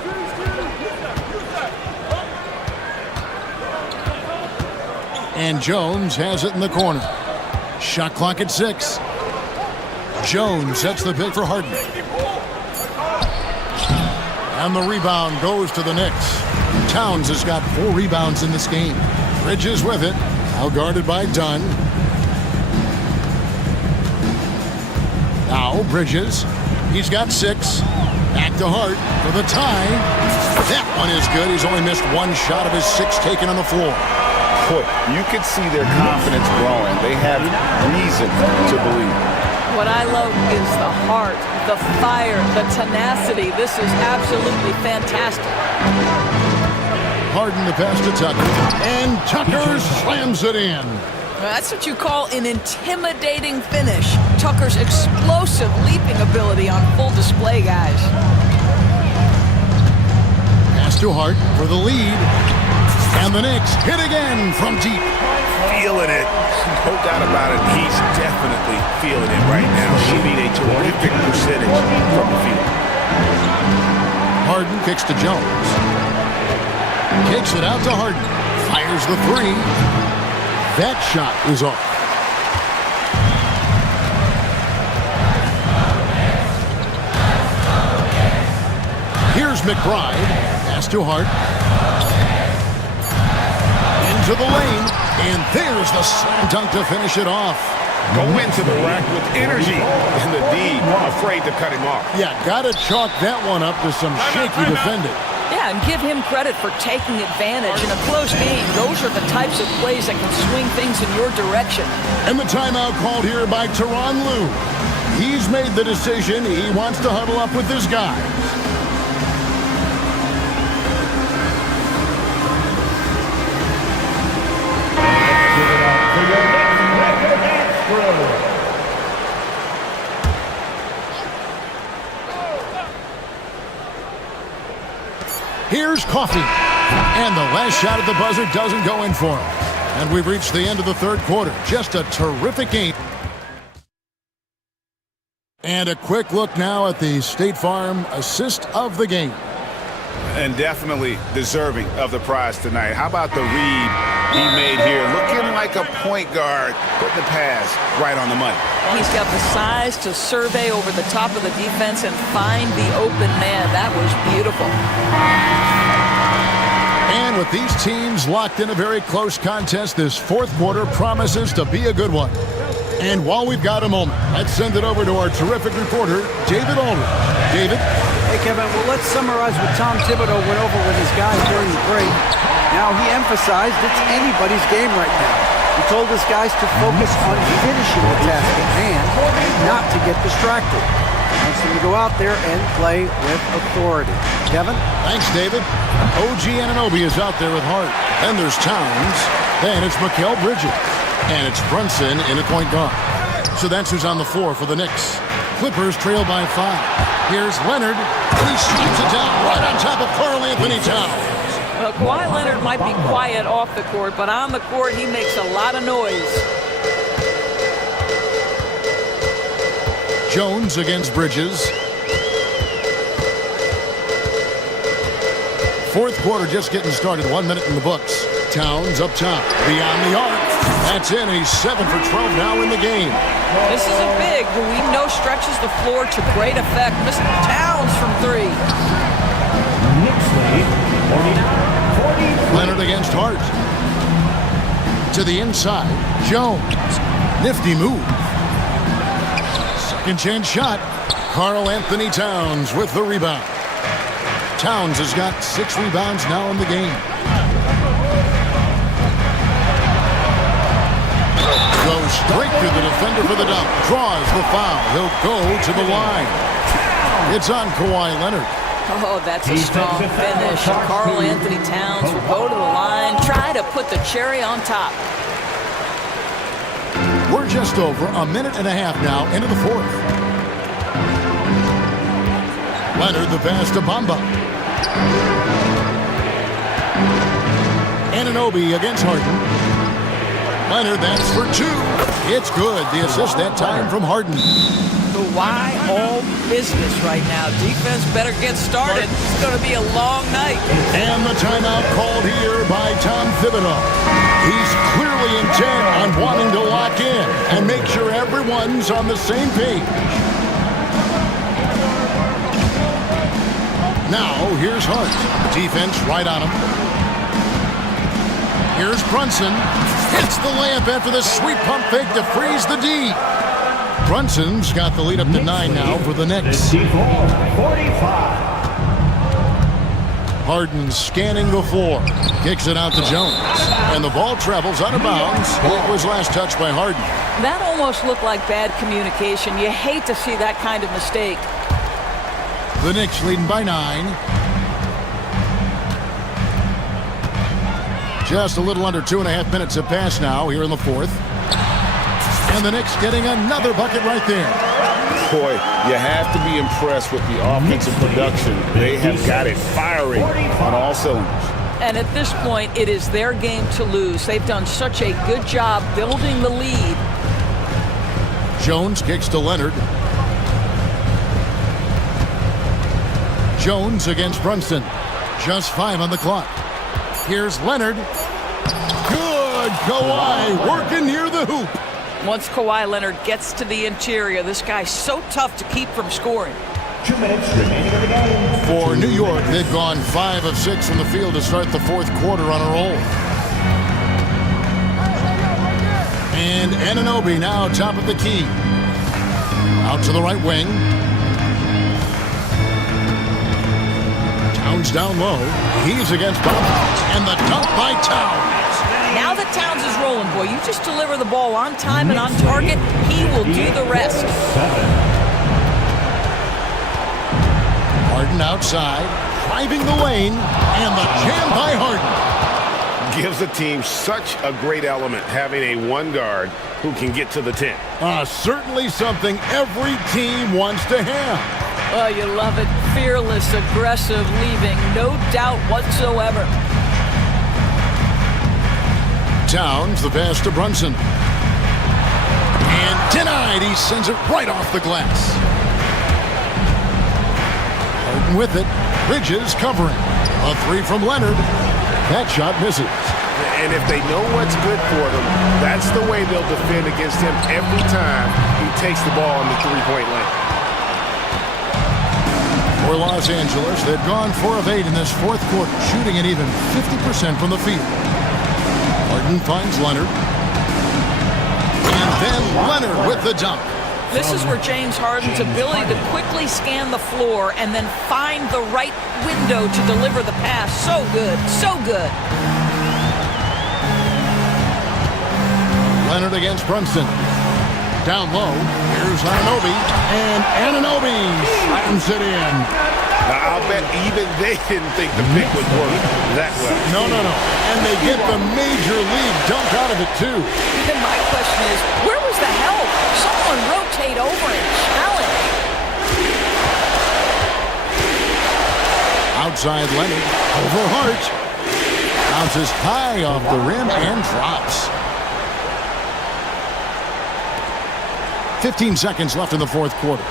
And Jones has it in the corner. Shot clock at 6. Jones sets the pick for Harden. And the rebound goes to the Knicks. Towns has got 4 rebounds in this game. Bridges with it. Now guarded by Dunn. Now Bridges. He's got 6. Back to Hart for the tie. That one is good. He's only missed 1 shot of his 6 taken on the floor. Boy, you could see their confidence growing. They have reason to believe. What I love is the heart, the fire, the tenacity. This is absolutely fantastic. Harden the pass to Tucker. And Tucker slams it in. That's what you call an intimidating finish. Tucker's explosive leaping ability on full display, guys. Pass to Hart for the lead. And the Knicks hit again from deep. Feeling it. No doubt about it. He's definitely feeling it right now. Shooting a terrific percentage from the field. Harden kicks to Jones. Kicks it out to Harden. Fires the 3. That shot is off. Here's McBride. Pass to Hart. Into the lane. And there's the slam dunk to finish it off. Go into the rack with energy. And the D afraid to cut him off. Yeah, gotta chalk that one up to some shaky defending. Yeah, and give him credit for taking advantage. In a close game, those are the types of plays that can swing things in your direction. And the timeout called here by Tyronn Lue. He's made the decision. He wants to huddle up with his guys. Here's Coffey. And the last shot at the buzzer doesn't go in for him. And we've reached the end of the third quarter. Just a terrific game. And a quick look now at the State Farm assist of the game. And definitely deserving of the prize tonight. How about the read he made here? Looking like a point guard. Putting the pass right on the money. He's got the size to survey over the top of the defense and find the open man. That was beautiful. And with these teams locked in a very close contest, this fourth quarter promises to be a good one. And while we've got a moment, let's send it over to our terrific reporter, David Aldridge. David? Hey, Kevin, well, let's summarize what Tom Thibodeau went over with his guys during the break. Now, he emphasized it's anybody's game right now. He told his guys to focus on finishing the task at hand, not to get distracted. He wants them to go out there and play with authority. Kevin? Thanks, David. OG Anunoby is out there with Hart. Then there's Towns. Then it's Mikal Bridges. And it's Brunson in at point guard. So that's who's on the floor for the Knicks. Clippers trail by 5. Here's Leonard. He shoots it down right on top of Karl Anthony Towns. Well, Kawhi Leonard might be quiet off the court, but on the court he makes a lot of noise. Jones against Bridges. Fourth quarter just getting started. 1 minute in the books. Towns up top. Beyond the arc. That's in. He's 7 for 12 now in the game. This is a big who we know stretches the floor to great effect. Mr. Towns from 3. Knicks lead 40. Leonard against Hart. To the inside. Jones. Nifty move. Second chance shot. Karl Anthony Towns with the rebound. Towns has got 6 rebounds now in the game. Goes straight to the defender for the dunk. Draws the foul. He'll go to the line. It's on Kawhi Leonard. Oh, that's a strong finish. Karl Anthony Towns will go to the line, try to put the cherry on top. We're just over a minute and a half now into the fourth. Leonard the pass to Bamba. Anunoby against Harden. Leonard, that's for 2. It's good. The assist that time from Harden. Kawhi all business right now. Defense better get started. It's going to be a long night. And the timeout called here by Tom Thibodeau. He's clearly intent on wanting to lock in and make sure everyone's on the same page. Now, here's Hart. Defense right on him. Here's Brunson. Hits the layup after the sweet pump fake to freeze the D. Brunson's got the lead up to 9 now for the Knicks. 45. Harden scanning the floor. Kicks it out to Jones. And the ball travels out of bounds. It was last touched by Harden. That almost looked like bad communication. You hate to see that kind of mistake. The Knicks leading by 9. Just a little under 2.5 minutes have passed now here in the fourth. And the Knicks getting another bucket right there. Boy, you have to be impressed with the offensive production. They have got it firing on all cylinders. And at this point, it is their game to lose. They've done such a good job building the lead. Jones kicks to Leonard. Jones against Brunson. Just 5 on the clock. Here's Leonard. Good. Kawhi working near the hoop. Once Kawhi Leonard gets to the interior, this guy's so tough to keep from scoring. 2 minutes remaining in the game. For New York, they've gone 5 of 6 from the field to start the fourth quarter on a roll. And Anunoby now top of the key. Out to the right wing. Towns down low. He's against Towns. And the dunk by Towns. Now that Towns is rolling, boy, you just deliver the ball on time and on target, he will do the rest. Harden outside, driving the lane, and the jam by Harden. Gives the team such a great element having a one guard who can get to the 10. Certainly something every team wants to have. Oh, you love it. Fearless, aggressive, leaving no doubt whatsoever. Towns, the pass to Brunson. And denied. He sends it right off the glass. Harden with it. Bridges covering. A 3 from Leonard. That shot misses. And if they know what's good for them, that's the way they'll defend against him every time he takes the ball in the three-point lane. For Los Angeles, they've gone 4 of 8 in this fourth quarter, shooting an even 50% from the field. Harden finds Leonard. And then Leonard with the dunk. This is where James Harden's ability to quickly scan the floor and then find the right window to deliver the pass. So good, so good. Leonard against Brunson. Down low, here's Anunoby. And Anunoby slams it in. Now, I'll bet even they didn't think the pick would work that well. No. And they get the major league dunk out of it, too. And my question is, where was the help? Someone rotate over and challenge. Outside Leonard, over Hart. Bounces high off the rim and drops. 15 seconds left in the fourth quarter.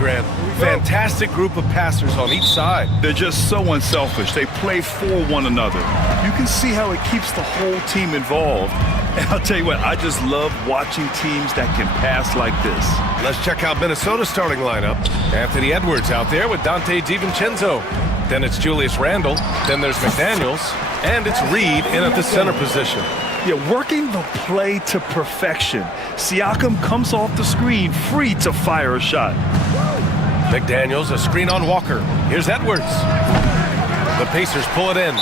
Grant. Fantastic group of passers on each side. They're just so unselfish. They play for one another. You can see how it keeps the whole team involved. And I'll tell you what, I just love watching teams that can pass like this. Let's check out Minnesota's starting lineup. Anthony Edwards out there with Dante DiVincenzo. Then it's Julius Randle. Then there's McDaniels. And it's Reed in at the center position. Yeah, working the play to perfection. Siakam comes off the screen free to fire a shot. McDaniels, a screen on Walker. Here's Edwards. The Pacers pull it in.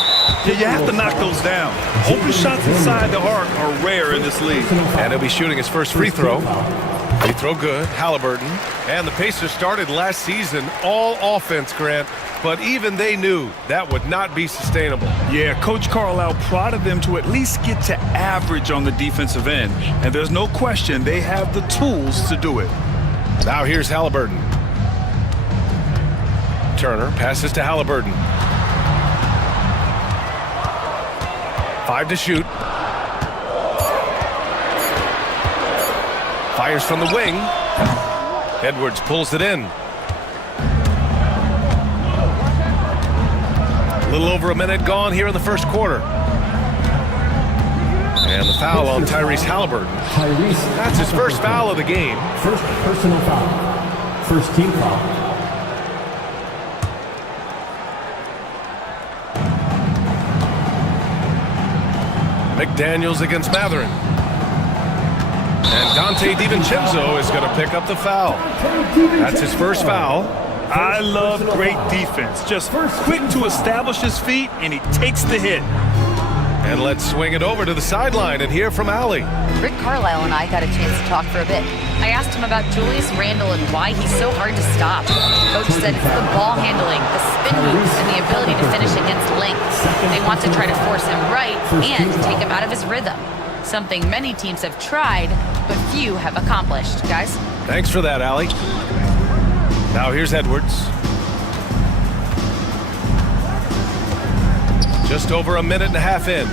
Yeah, you have to knock those down. Open shots inside the arc are rare in this league. And he'll be shooting his first free throw. Free throw good, Halliburton. And the Pacers started last season all offense, Grant. But even they knew that would not be sustainable. Yeah, Coach Carlisle prodded them to at least get to average on the defensive end. And there's no question they have the tools to do it. Now here's Halliburton. Turner passes to Halliburton. 5 to shoot. Fires from the wing. Edwards pulls it in. A little over a minute gone here in the first quarter. And the foul on Tyrese Halliburton. That's his first foul of the game. First personal foul. First team foul. McDaniels against Matherin. And Dante DiVincenzo is going to pick up the foul. That's his first foul. I love great defense. Just quick to establish his feet, and he takes the hit. And let's swing it over to the sideline and hear from Allie. Rick Carlisle and I got a chance to talk for a bit. I asked him about Julius Randle and why he's so hard to stop. Coach said it's the ball handling, the spin moves, and the ability to finish against length. They want to try to force him right and take him out of his rhythm. Something many teams have tried, but few have accomplished. Guys? Thanks for that, Allie. Now here's Edwards. Just over a minute and a half in.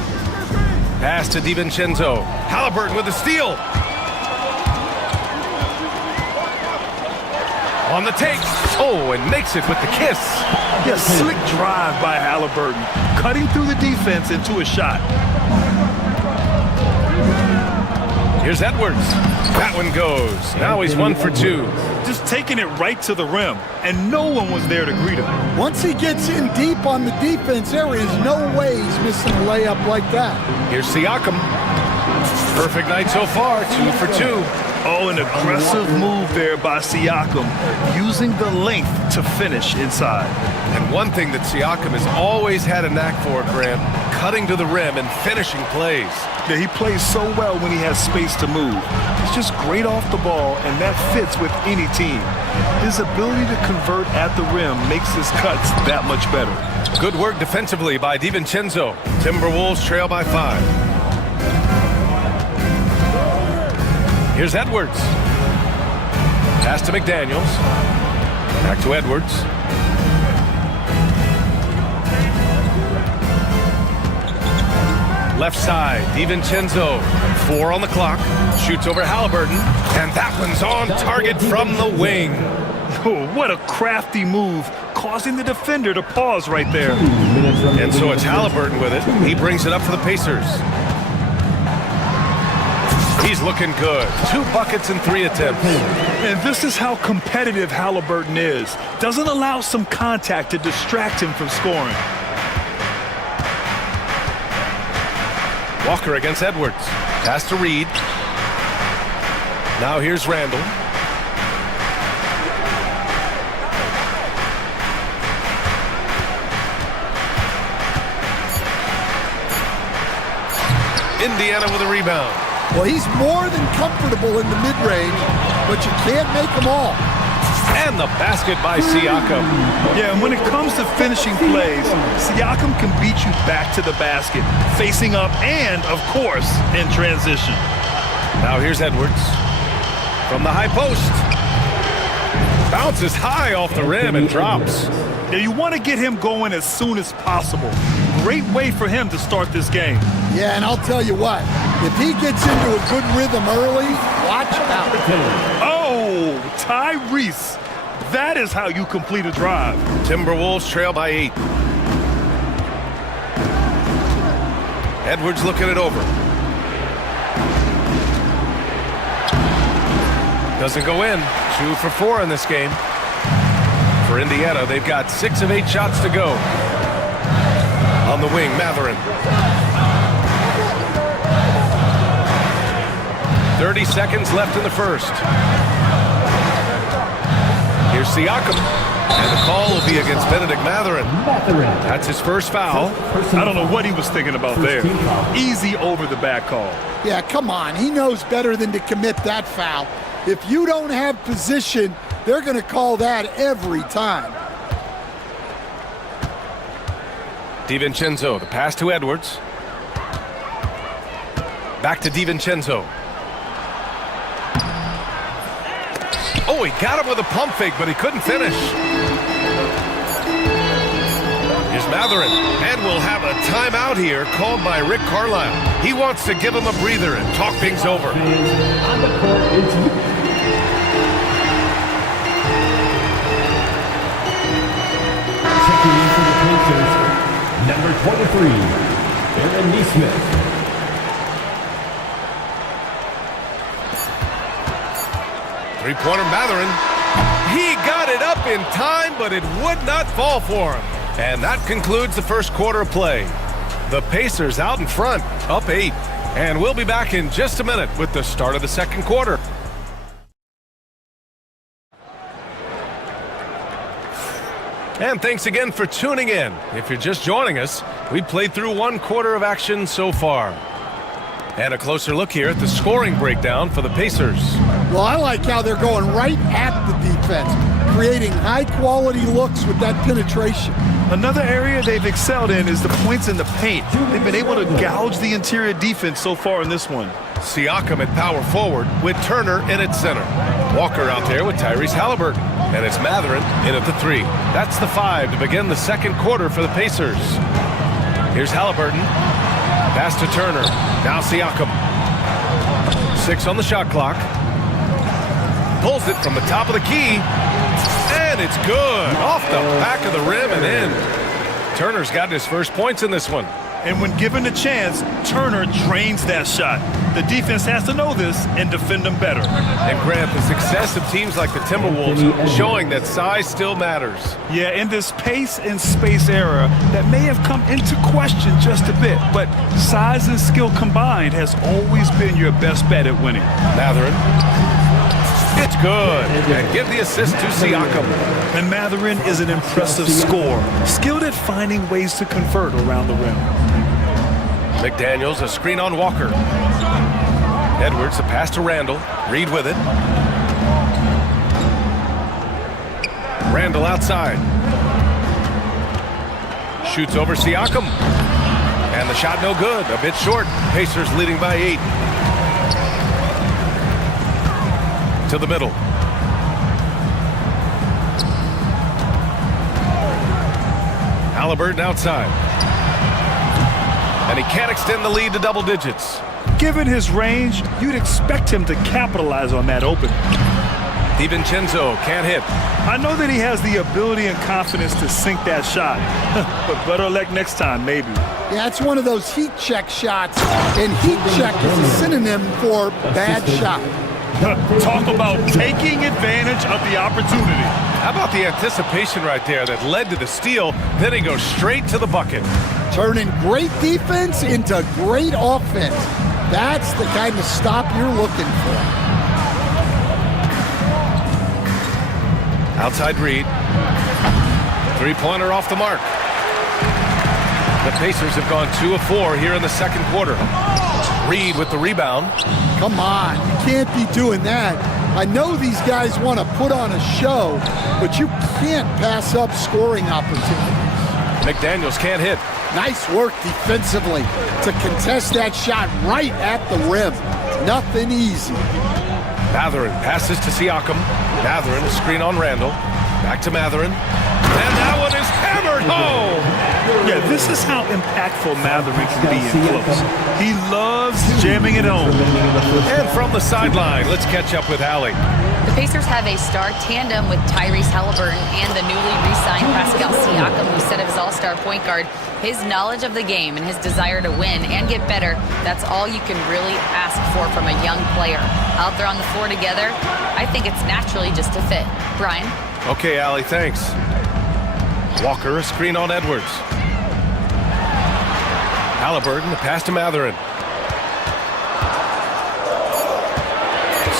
Pass to DiVincenzo. Halliburton with the steal. On the take. Oh, and makes it with the kiss. Yeah, slick drive by Halliburton. Cutting through the defense into a shot. Here's Edwards. That one goes. Now he's 1 for 2. Just taking it right to the rim, and no one was there to greet him. Once he gets in deep on the defense, there is no way he's missing a layup like that. Here's Siakam. Perfect night so far, 2 for 2. Oh, an aggressive move there by Siakam, using the length to finish inside. And one thing that Siakam has always had a knack for, Grant, cutting to the rim and finishing plays. Yeah, he plays so well when he has space to move. He's just great off the ball, and that fits with any team. His ability to convert at the rim makes his cuts that much better. Good work defensively by DiVincenzo. Timberwolves trail by 5. Here's Edwards. Pass to McDaniels. Back to Edwards. Left side, DiVincenzo. 4 on the clock. Shoots over Halliburton. And that one's on target from the wing. Oh, what a crafty move, causing the defender to pause right there. And so it's Halliburton with it. He brings it up for the Pacers. He's looking good. 2 buckets and 3 attempts. And this is how competitive Halliburton is. Doesn't allow some contact to distract him from scoring. Walker against Edwards. Pass to Reed. Now here's Randle. Indiana with a rebound. Well, he's more than comfortable in the mid-range, but you can't make them all. And the basket by Siakam. Yeah, and when it comes to finishing plays, Siakam can beat you back to the basket, facing up and, of course, in transition. Now here's Edwards. From the high post. Bounces high off the rim and drops. Yeah, you want to get him going as soon as possible. Great way for him to start this game. Yeah, and I'll tell you what, if he gets into a good rhythm early, watch out. Oh, Tyrese That is how you complete a drive. Timberwolves trail by 8. Edwards looking it over. Doesn't go in. 2 for 4 in this game. For Indiana, they've got 6 of 8 shots to go. On the wing, Matherin. 30 seconds left in the first. Here's Siakam. And the call will be against Benedict Matherin. That's his first foul. I don't know what he was thinking about there. Easy over the back call. Yeah, come on. He knows better than to commit that foul. If you don't have position, they're going to call that every time. DiVincenzo, the pass to Edwards. Back to DiVincenzo. Oh, he got him with a pump fake, but he couldn't finish. Here's Matherin, and we'll have a timeout here called by Rick Carlisle. He wants to give him a breather and talk things over. Checking in for the Pacers, number 23, Aaron Nesmith. Three-pointer Matherin. He got it up in time, but it would not fall for him. And that concludes the first quarter of play. The Pacers out in front, up 8. And we'll be back in just a minute with the start of the second quarter. And thanks again for tuning in. If you're just joining us, we played through 1 quarter of action so far. And a closer look here at the scoring breakdown for the Pacers. Well, I like how they're going right at the defense, creating high-quality looks with that penetration. Another area they've excelled in is the points in the paint. They've been able to gouge the interior defense so far in this one. Siakam at power forward with Turner in at center. Walker out there with Tyrese Halliburton. And it's Matherin in at the 3. That's the 5 to begin the second quarter for the Pacers. Here's Halliburton. Pass to Turner. Now Siakam. 6 on the shot clock. Pulls it from the top of the key. And it's good. Off the back of the rim and in. Turner's got his first points in this one. And when given the chance, Turner drains that shot. The defense has to know this and defend them better. And Grant, the success of teams like the Timberwolves showing that size still matters. Yeah, in this pace and space era, that may have come into question just a bit, but size and skill combined has always been your best bet at winning. Matherin. It's good. And give the assist to Siakam. And Matherin is an impressive scorer, skilled at finding ways to convert around the rim. McDaniels, a screen on Walker. Edwards, a pass to Randall. Reed with it. Randall outside. Shoots over Siakam. And the shot no good. A bit short. Pacers leading by 8. To the middle. Halliburton outside. And he can't extend the lead to double digits. Given his range, you'd expect him to capitalize on that open. DiVincenzo can't hit. I know that he has the ability and confidence to sink that shot, but better luck next time, maybe. Yeah, it's one of those heat check shots, and heat check is a synonym for bad shot. Talk about taking advantage of the opportunity. How about the anticipation right there that led to the steal, then he goes straight to the bucket. Turning great defense into great offense. That's the kind of stop you're looking for. Outside Reed. Three-pointer off the mark. The Pacers have gone 2 of 4 here in the second quarter. Reed with the rebound. Come on, you can't be doing that. I know these guys want to put on a show, but you can't pass up scoring opportunities. McDaniels can't hit. Nice work defensively to contest that shot right at the rim. Nothing easy. Matherin passes to Siakam. Matherin, a screen on Randall. Back to Matherin. And that one is hammered home. Yeah, this is how impactful Matherin can be in close. He loves jamming it home. And from the sideline, let's catch up with Allie. The Pacers have a star tandem with Tyrese Halliburton and the newly re-signed Pascal Siakam, who said of his all-star point guard, his knowledge of the game and his desire to win and get better, that's all you can really ask for from a young player. Out there on the floor together, I think it's naturally just a fit. Brian? Okay, Allie, thanks. Walker, a screen on Edwards. Halliburton, the pass to Matherin.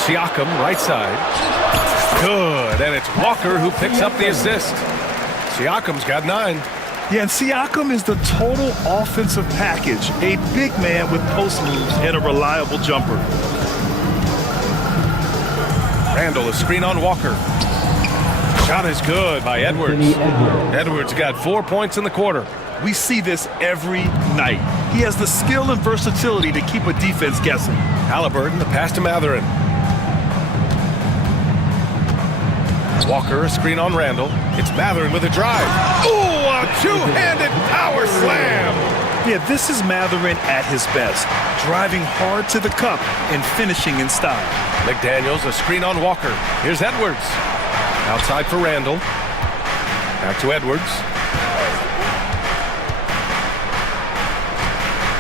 Siakam, right side. Good, and it's Walker who picks up the assist. Siakam's got 9. Yeah, and Siakam is the total offensive package. A big man with post moves and a reliable jumper. Randall, a screen on Walker. Shot is good by Edwards. Edwards got 4 points in the quarter. We see this every night. He has the skill and versatility to keep a defense guessing. Halliburton, the pass to Matherin. Walker, a screen on Randall. It's Matherin with a drive. Ooh, a two-handed power slam! Yeah, this is Matherin at his best, driving hard to the cup and finishing in style. McDaniels, a screen on Walker. Here's Edwards. Outside for Randall. Back to Edwards.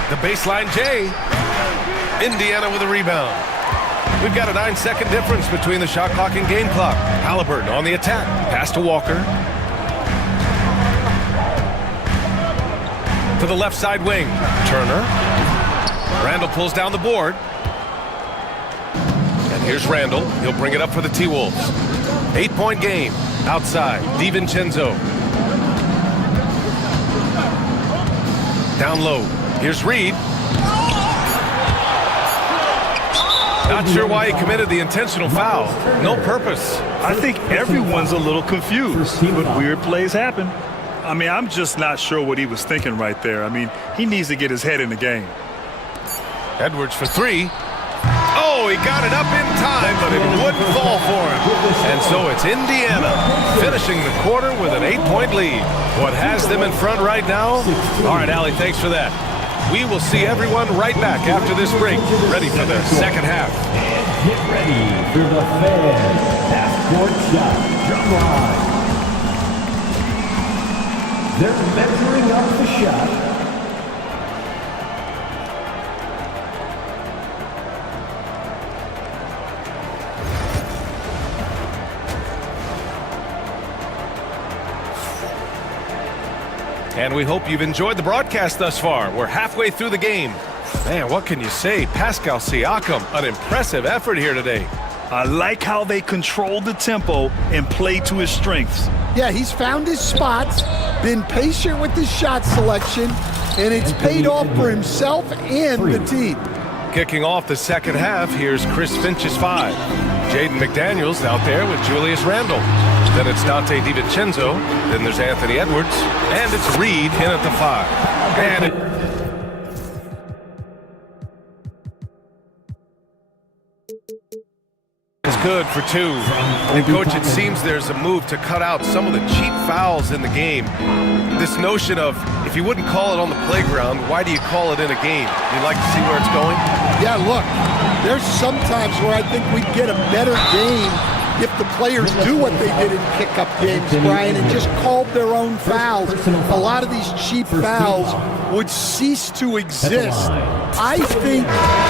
The baseline J. Indiana with a rebound. We've got a 9-second difference between the shot clock and game clock. Halliburton on the attack. Pass to Walker. To the left side wing. Turner. Randall pulls down the board. And here's Randall. He'll bring it up for the T-Wolves. 8-point game. Outside. DiVincenzo. Down low. Here's Reed. Not sure why he committed the intentional foul. No purpose. I think everyone's a little confused, but weird plays happen. I mean, I'm just not sure what he was thinking right there. I mean, he needs to get his head in the game. Edwards for 3. Oh, he got it up in time, but it wouldn't fall for him. And so it's Indiana finishing the quarter with an 8-point lead. What has them in front right now? All right, Allie, thanks for that. We will see everyone right back after this break, ready for the second half. And get ready for the Fed half-court shot drum line. They're measuring up the shot. And we hope you've enjoyed the broadcast thus far. We're halfway through the game. Man, what can you say? Pascal Siakam, an impressive effort here today. I like how they control the tempo and play to his strengths. Yeah, he's found his spots, been patient with his shot selection, and it's paid off for himself and the team. Kicking off the second half, here's Chris Finch's 5. Jaden McDaniels out there with Julius Randle. Then it's Dante DiVincenzo. Then there's Anthony Edwards. And it's Reed in at the 5. And it's good for 2. And Coach, it seems there's a move to cut out some of the cheap fouls in the game. This notion of, if you wouldn't call it on the playground, why do you call it in a game? You'd like to see where it's going? Yeah, look, there's some times where I think we'd get a better game if the players do what they did in pickup games, Brian, and just called their own fouls. A lot of these cheap fouls would cease to exist. I think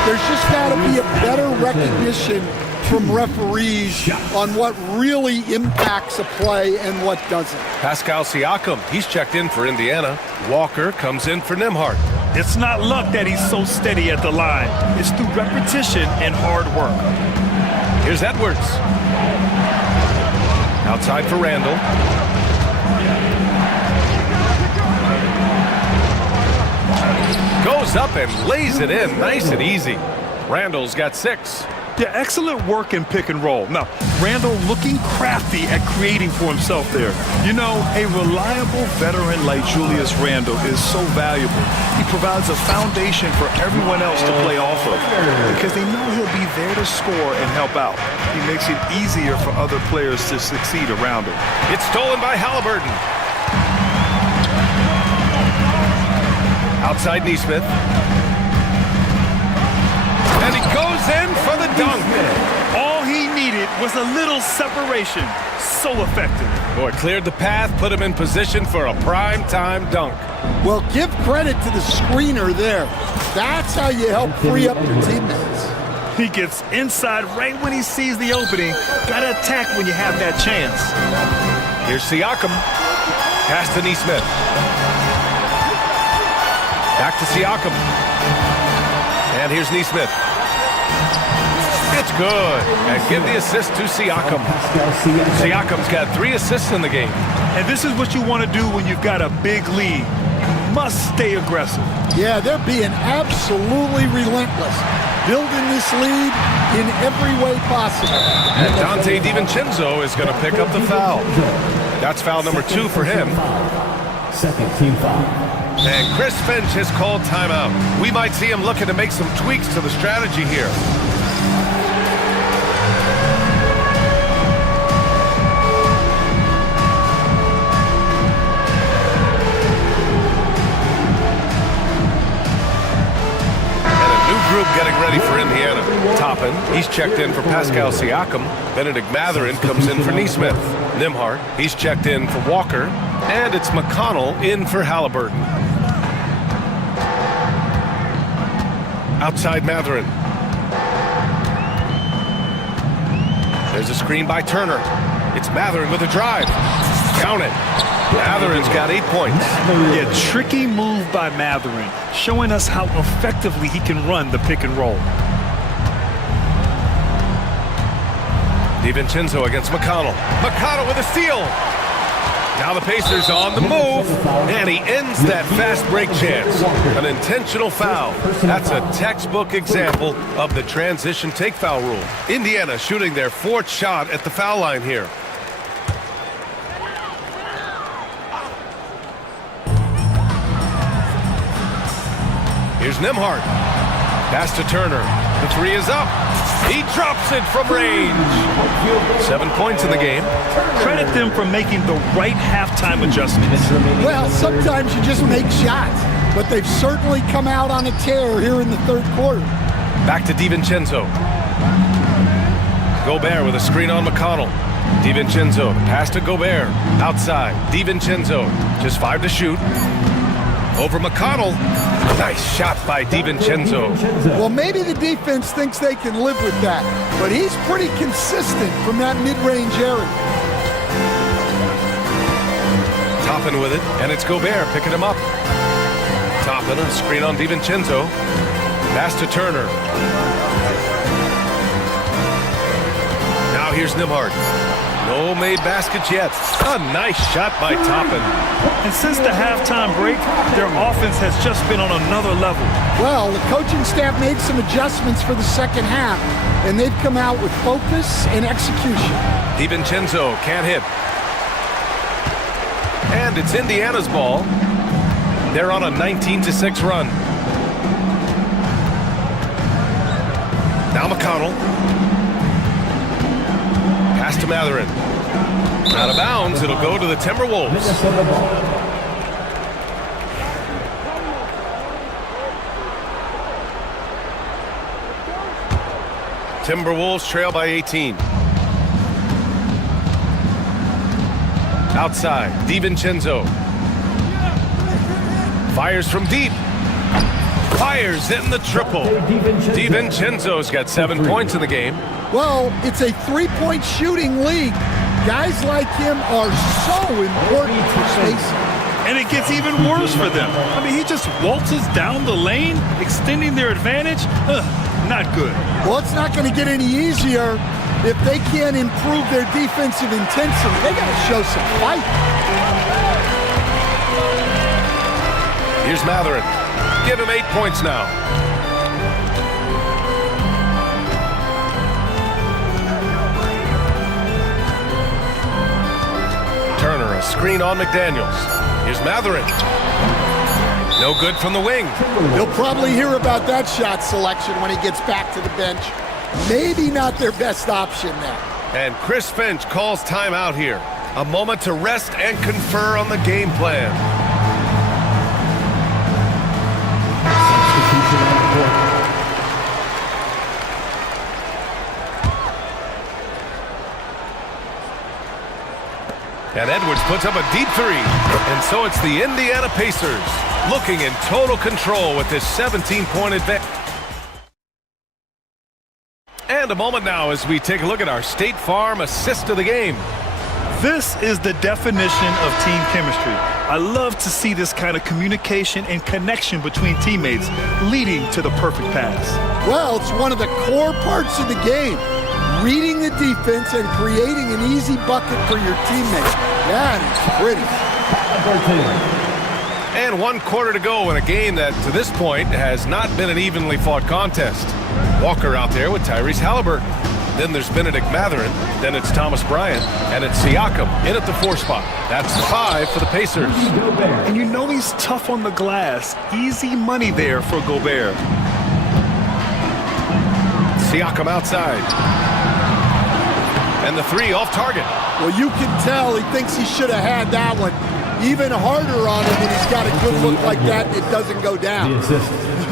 there's just got to be a better recognition from referees on what really impacts a play and what doesn't. Pascal Siakam, he's checked in for Indiana. Walker comes in for Nembhard. It's not luck that he's so steady at the line. It's through repetition and hard work. Here's Edwards. Outside for Randall. Goes up and lays it in nice and easy. Randall's got 6. Yeah, excellent work in pick and roll. Now, Randall looking crafty at creating for himself there. You know, a reliable veteran like Julius Randall is so valuable. He provides a foundation for everyone else to play off of because they know he'll be there to score and help out. He makes it easier for other players to succeed around him. It's stolen by Halliburton. Outside Neesmith. And he goes in for the dunk. All he needed needed was a little separation. So effective. Boy, cleared the path, put him in position for a prime-time dunk. Well, give credit to the screener there. That's how you help free up your teammates. He gets inside right when he sees the opening. Gotta attack when you have that chance. Here's Siakam. Pass to Neesmith. Back to Siakam. And here's Neesmith. It's good. And give the assist to Siakam. Siakam's got 3 assists in the game. And this is what you want to do when you've got a big lead. Must stay aggressive. Yeah, they're being absolutely relentless, building this lead in every way possible. And Dante DiVincenzo is going to pick up the foul. That's foul number 2 for him. Second team foul. And Chris Finch has called timeout. We might see him looking to make some tweaks to the strategy here. Group getting ready for Indiana. Toppin, he's checked in for Pascal Siakam. Benedict Mathurin comes in for Neesmith. Nimhart, he's checked in for Walker. And it's McConnell in for Halliburton. Outside Mathurin. There's a screen by Turner. It's Mathurin with a drive. Count it. Mathurin's got 8 points. Yeah, tricky move by Mathurin, showing us how effectively he can run the pick and roll. DiVincenzo against McConnell. McConnell with a steal. Now the Pacers on the move, and he ends that fast break chance. An intentional foul. That's a textbook example of the transition take foul rule. Indiana shooting their 4th shot at the foul line here. Here's Nimhart. Pass to Turner. The 3 is up. He drops it from range. 7 points in the game. Credit them for making the right halftime adjustments. Well, sometimes you just make shots, but they've certainly come out on a tear here in the 3rd quarter. Back to DiVincenzo. Gobert with a screen on McConnell. DiVincenzo, pass to Gobert. Outside, DiVincenzo. Just 5 to shoot. Over McConnell. Nice shot by DiVincenzo. Well, maybe the defense thinks they can live with that, but he's pretty consistent from that mid-range area. Toppin with it, and it's Gobert picking him up. Toppin, a screen on DiVincenzo. Pass to Turner. Now here's Nimhart. No made baskets yet. A nice shot by Toppin. And since the halftime break, their offense has just been on another level. Well, the coaching staff made some adjustments for the second half, and they've come out with focus and execution. DiVincenzo can't hit. And it's Indiana's ball. They're on a 19-6 run. Now McConnell. Pass to Mathurin. Out of bounds, it'll go to the Timberwolves. Timberwolves trail by 18. Outside, DiVincenzo. Fires from deep. Fires in the triple. DiVincenzo's got 7 points in the game. Well, it's a 3-point shooting league. Guys like him are so important for spacing. And it gets even worse for them. I mean, he just waltzes down the lane, extending their advantage. Not good. Well, it's not going to get any easier if they can't improve their defensive intensity. They got to show some fight. Here's Mathurin. Give him 8 points now. Turner, a screen on McDaniels. Here's Mathurin. No good from the wing. He'll probably hear about that shot selection when he gets back to the bench. Maybe not their best option now. And Chris Finch calls timeout here. A moment to rest and confer on the game plan. And Edwards puts up a deep three. And so it's the Indiana Pacers looking in total control with this 17-point advantage. And a moment now as we take a look at our State Farm assist of the game. This is the definition of team chemistry. I love to see this kind of communication and connection between teammates leading to the perfect pass. Well, it's one of the core parts of the game. Reading the defense and creating an easy bucket for your teammate. That is pretty. And 1 quarter to go in a game that, to this point, has not been an evenly fought contest. Walker out there with Tyrese Halliburton. Then there's Benedict Mathurin. Then it's Thomas Bryant. And it's Siakam in at the 4 spot. That's 5 for the Pacers. And you know he's tough on the glass. Easy money there for Gobert. Siakam outside. And the 3 off target. Well, you can tell he thinks he should have had that one. Even harder on him when he's got a good look like that and it doesn't go down.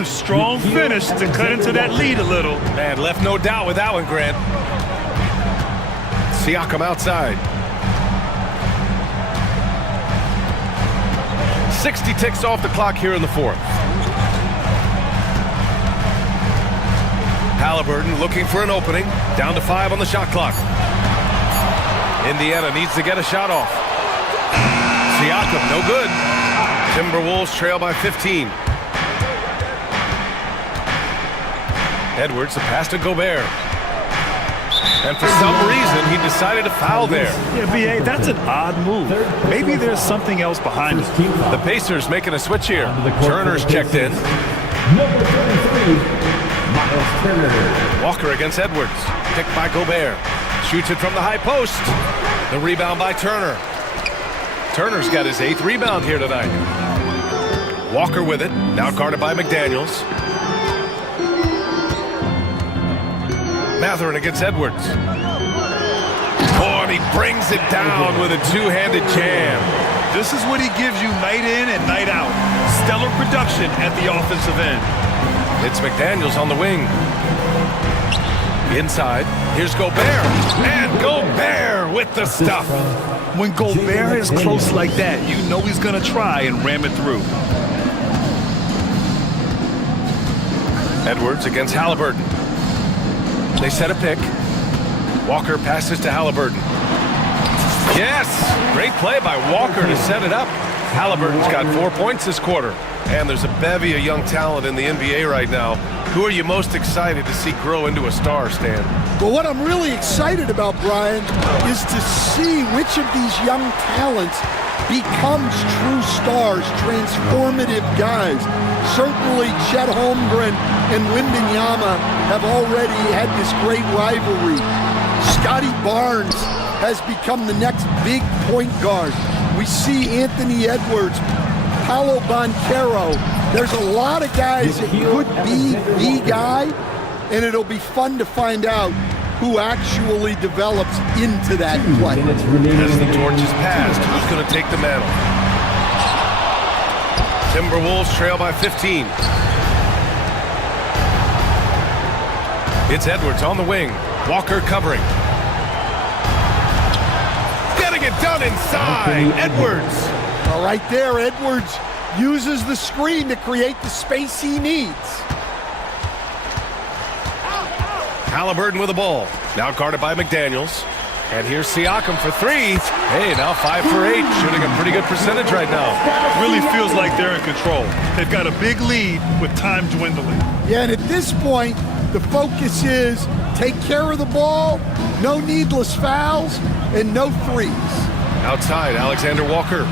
Strong finish to cut into that lead a little. Man, left no doubt with that one, Grant. Siakam outside. 60 ticks off the clock here in the 4th. Halliburton looking for an opening. Down to 5 on the shot clock. Indiana needs to get a shot off. Siakam, no good. Timberwolves trail by 15. Edwards, the pass to Gobert. And for some reason, he decided to foul there. Yeah, B.A., that's an odd move. Maybe there's something else behind it. The Pacers making a switch here. Turner's checked in. Number 33, Miles Turner. Walker against Edwards. Picked by Gobert. Shoots it from the high post. The rebound by Turner. Turner's got his 8th rebound here tonight. Walker with it. Now guarded by McDaniels. Mathurin against Edwards. Oh, and he brings it down with a 2-handed jam. This is what he gives you night in and night out. Stellar production at the offensive end. It's McDaniels on the wing. Inside, here's Gobert. And Gobert with the stuff. When Gobert is close like that, you know he's going to try and ram it through. Edwards against Halliburton. They set a pick. Walker passes to Halliburton. Yes! Great play by Walker to set it up. Halliburton's got 4 points this quarter. And there's a bevy of young talent in the NBA right now. Who are you most excited to see grow into a star, Stan? Well, what I'm really excited about, Brian, is to see which of these young talents becomes true stars, transformative guys. Certainly Chet Holmgren and Wembanyama have already had this great rivalry. Scotty Barnes has become the next big point guard. We see Anthony Edwards, Paolo Banchero. There's a lot of guys that could be the guy, and it'll be fun to find out who actually develops into that play. As the torch is passed, who's going to take the mantle? Timberwolves trail by 15. It's Edwards on the wing. Walker covering. Getting it done inside. Edwards. Well, right there, Edwards uses the screen to create the space he needs. Halliburton with the ball. Now guarded by McDaniels. And here's Siakam for 3. Hey, now 5 for 8. Shooting a pretty good percentage right now. Really feels like they're in control. They've got a big lead with time dwindling. Yeah, and at this point, the focus is take care of the ball, no needless fouls, and no threes. Outside, Alexander Walker.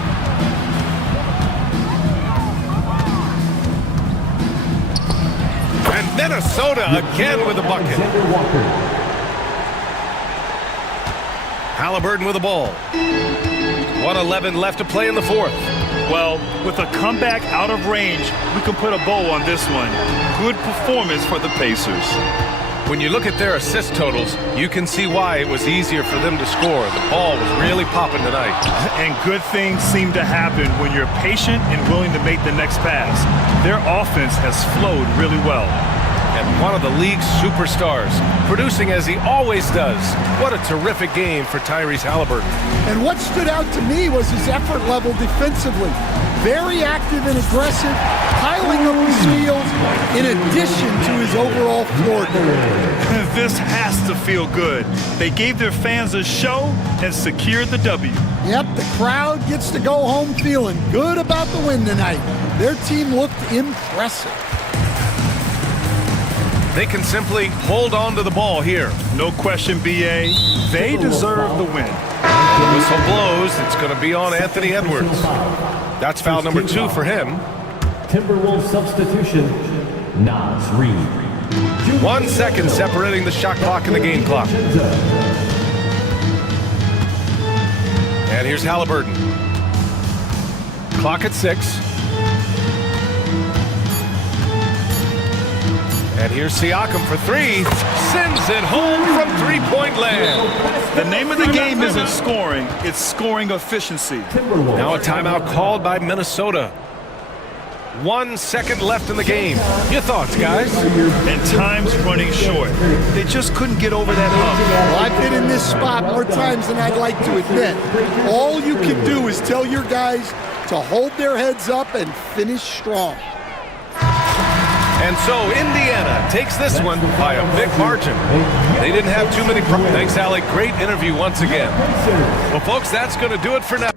And Minnesota again with the bucket. Halliburton with the ball. 1:11 left to play in the 4th. Well, with a comeback out of range, we can put a bow on this one. Good performance for the Pacers. When you look at their assist totals, you can see why it was easier for them to score. The ball was really popping tonight. And good things seem to happen when you're patient and willing to make the next pass. Their offense has flowed really well. and one of the league's superstars, producing as he always does. What a terrific game for Tyrese Halliburton. And what stood out to me was his effort level defensively. Very active and aggressive, piling up the steals in addition to his overall floor game. This has to feel good. They gave their fans a show and secured the W. Yep, the crowd gets to go home feeling good about the win tonight. Their team looked impressive. They can simply hold on to the ball here. No question, BA. They deserve the win. The whistle blows. It's going to be on Anthony Edwards. That's foul number 2 for him. Timberwolves substitution, Nas Reed. 1 second separating the shot clock and the game clock. And here's Halliburton. Clock at 6. And here's Siakam for 3. Sends it home from three-point land. The name of the game isn't scoring, it's scoring efficiency. Now a timeout called by Minnesota. 1 second left in the game. Your thoughts, guys? And time's running short. They just couldn't get over that hump. Well, I've been in this spot more times than I'd like to admit. All you can do is tell your guys to hold their heads up and finish strong. And so Indiana takes this one by a big margin. They didn't have too many problems. Thanks, Alec. Great interview once again. Well, folks, that's going to do it for now.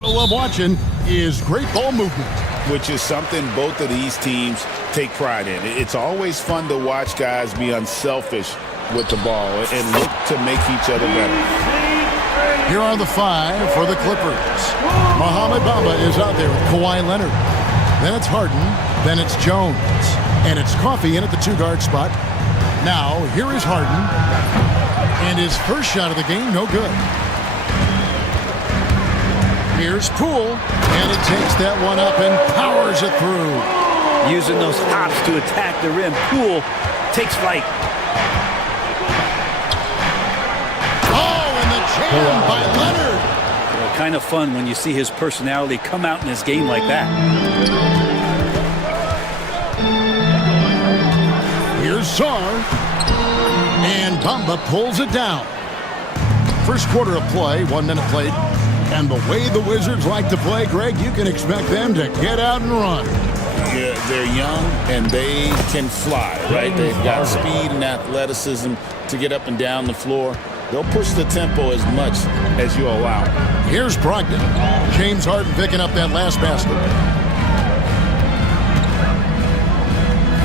What I love watching is great ball movement, which is something both of these teams take pride in. It's always fun to watch guys be unselfish with the ball and look to make each other better. Here are the 5 for the Clippers. Mohamed Bamba is out there with Kawhi Leonard. Then it's Harden. Then it's Jones. And it's Coffey in at the 2-guard spot. Now, here is Harden. And his first shot of the game, no good. Here's Poole. And he takes that one up and powers it through. Using those hops to attack the rim. Poole takes flight. By Leonard. Well, kind of fun when you see his personality come out in his game like that. Here's Sarr. And Bamba pulls it down. First quarter of play, 1 minute played. And the way the Wizards like to play, Greg, you can expect them to get out and run. Yeah, they're young and they can fly, right? They've got speed and athleticism to get up and down the floor. They'll push the tempo as much as you allow. Here's Brogdon. James Harden picking up that last basket.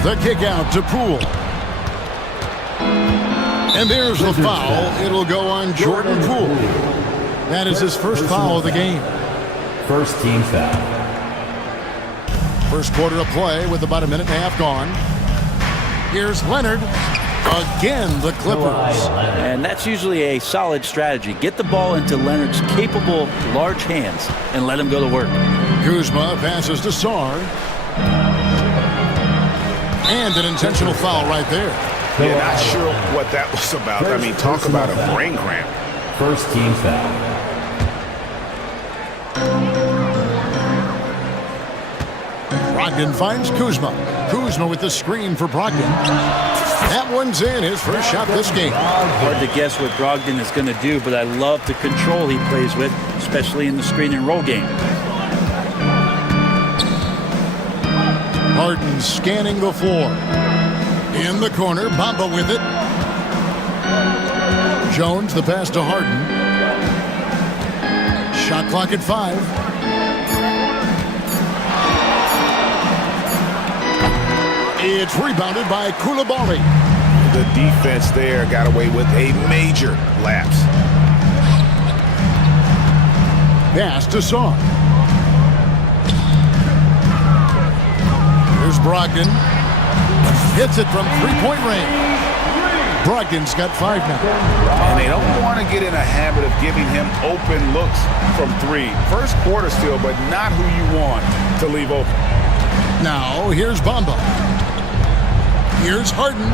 The kick out to Poole. And there's the foul. It'll go on Jordan Poole. That is his first foul of the game. First team foul. First quarter of play with about 1.5 minutes gone. Here's Leonard. Again, the Clippers. And that's usually a solid strategy. Get the ball into Leonard's capable, large hands and let him go to work. Kuzma passes to Sarr. And an intentional foul right there. Yeah, not sure what that was about. I mean, talk about a brain cramp. First team foul. Brogdon finds Kuzma. Kuzma with the screen for Brogdon. That one's in, his first shot this game. Hard to guess what Brogdon is going to do, but I love the control he plays with, especially in the screen and roll game. Harden scanning the floor. In the corner, Bamba with it. Jones, the pass to Harden. Shot clock at 5. It's rebounded by Koulibaly. The defense there got away with a major lapse. Pass to Sarr. Here's Brogdon. Hits it from 3-point range. Brogdon's got 5 now. And they don't want to get in a habit of giving him open looks from 3. First quarter still, but not who you want to leave open. Now, here's Bamba. Here's Harden,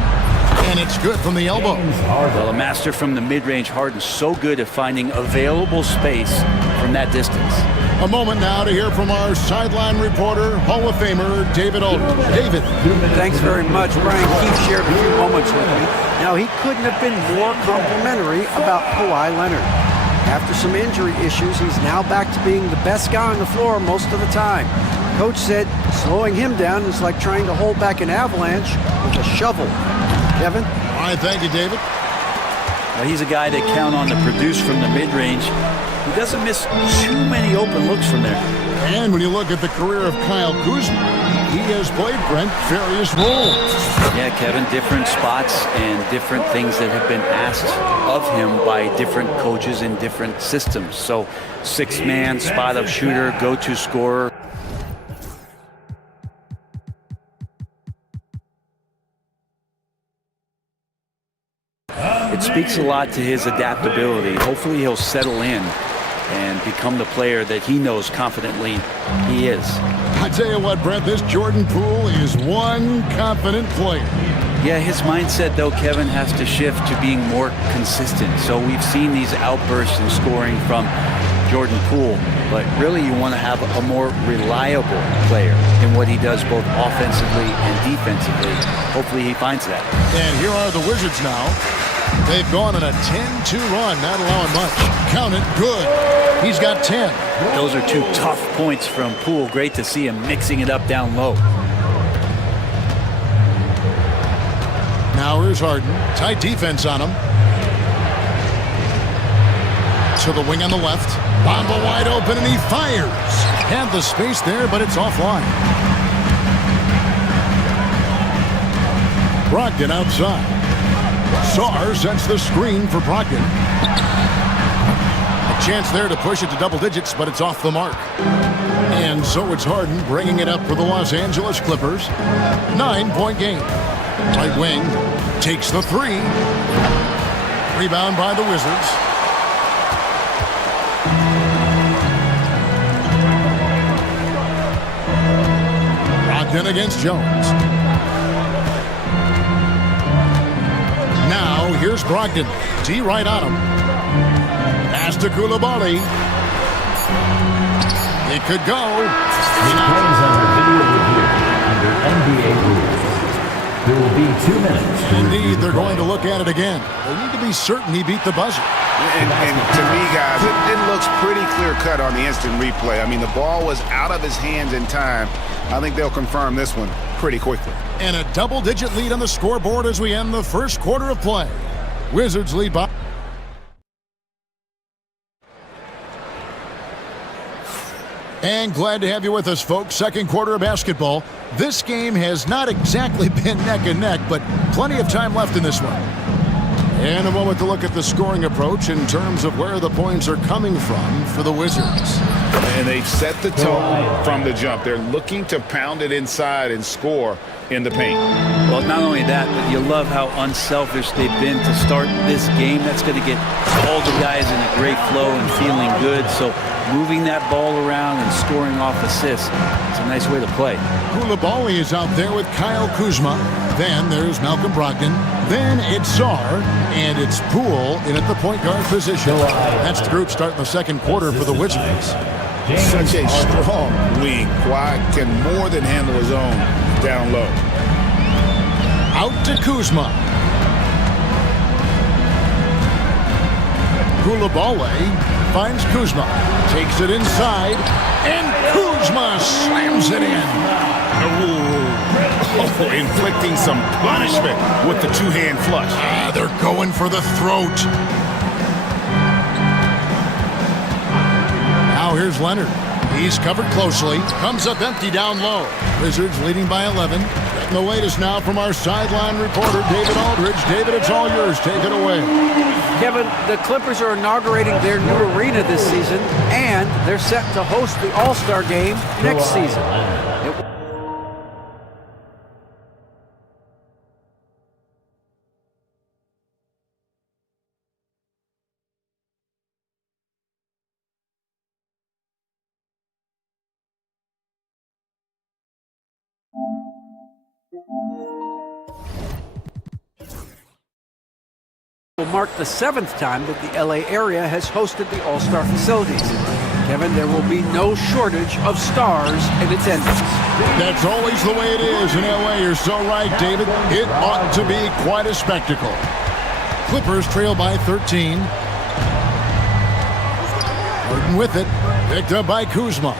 and it's good from the elbow. Well, a master from the mid-range. Harden's so good at finding available space from that distance. A moment now to hear from our sideline reporter, Hall of Famer David Aldridge. David. Thanks very much. Brian Keefe shared a few moments with me. Now, he couldn't have been more complimentary about Kawhi Leonard. After some injury issues, he's now back to being the best guy on the floor most of the time. Coach said slowing him down is like trying to hold back an avalanche with a shovel. Kevin? All right, thank you, David. Well, he's a guy that count on to produce from the mid-range. He doesn't miss too many open looks from there. And when you look at the career of Kyle Kuzma, he has played, Brent, various roles. Yeah, Kevin, different spots and different things that have been asked of him by different coaches in different systems. So, 6-man, spot-up shooter, go-to scorer. It speaks a lot to his adaptability. Hopefully he'll settle in and become the player that he knows confidently he is. I tell you what, Brent, this Jordan Poole is one confident player. Yeah, his mindset, though, Kevin, has to shift to being more consistent. So we've seen these outbursts in scoring from Jordan Poole, but really you want to have a more reliable player in what he does both offensively and defensively. Hopefully he finds that. And here are the Wizards now. They've gone on a 10-2 run, not allowing much. Count it, good. He's got 10. Those are 2 tough points from Poole. Great to see him mixing it up down low. Now here's Harden. Tight defense on him. To the wing on the left. Bamba wide open, and he fires. Had the space there, but it's offline. Brogdon outside. Sarr sets the screen for Brogdon. A chance there to push it to double digits, but it's off the mark. And so it's Harden bringing it up for the Los Angeles Clippers. 9-point game. Right wing takes the three. Rebound by the Wizards. Brogdon against Jones. Now here's Brogdon. T right on him. Pass to Koulibaly. It could go. He plays under video review under NBA rules. There will be 2 minutes. Indeed, they're going to look at it again. They need to be certain he beat the buzzer. And to me, guys, it looks pretty clear-cut on the instant replay. I mean, the ball was out of his hands in time. I think they'll confirm this one pretty quickly. And a double-digit lead on the scoreboard as we end the first quarter of play. Wizards lead by... And glad to have you with us, folks. Second quarter of basketball. This game has not exactly been neck and neck, but plenty of time left in this one. And a moment to look at the scoring approach in terms of where the points are coming from for the Wizards. And they've set the tone from the jump. They're looking to pound it inside and score in the paint. Well, not only that, but you love how unselfish they've been to start this game. That's going to get all the guys in a great flow and feeling good. So moving that ball around and scoring off assists, it's a nice way to play. Koulibaly is out there with Kyle Kuzma. Then there's Malcolm Brogdon. Then it's Sarr, and it's Poole in at the point guard position. That's the group starting the second quarter for the Wizards. Such a strong wing. Kawhi can more than handle his own down low. Out to Kuzma. Koulibaly finds Kuzma. Takes it inside, and Kuzma slams it in. Oh, inflicting some punishment with the two-hand flush. They're going for the throat. Now here's Leonard. He's covered closely. Comes up empty down low. Wizards leading by 11. Getting the latest now from our sideline reporter, David Aldridge. David, it's all yours. Take it away. Kevin, the Clippers are inaugurating their new arena this season, and they're set to host the All-Star Game next season. Will mark the 7th time that the LA area has hosted the All-Star facilities. Kevin, there will be no shortage of stars in attendance. That's always the way it is in LA. You're so right, David. It ought to be quite a spectacle. Clippers trail by 13. Harden with it. Picked up by Kuzma.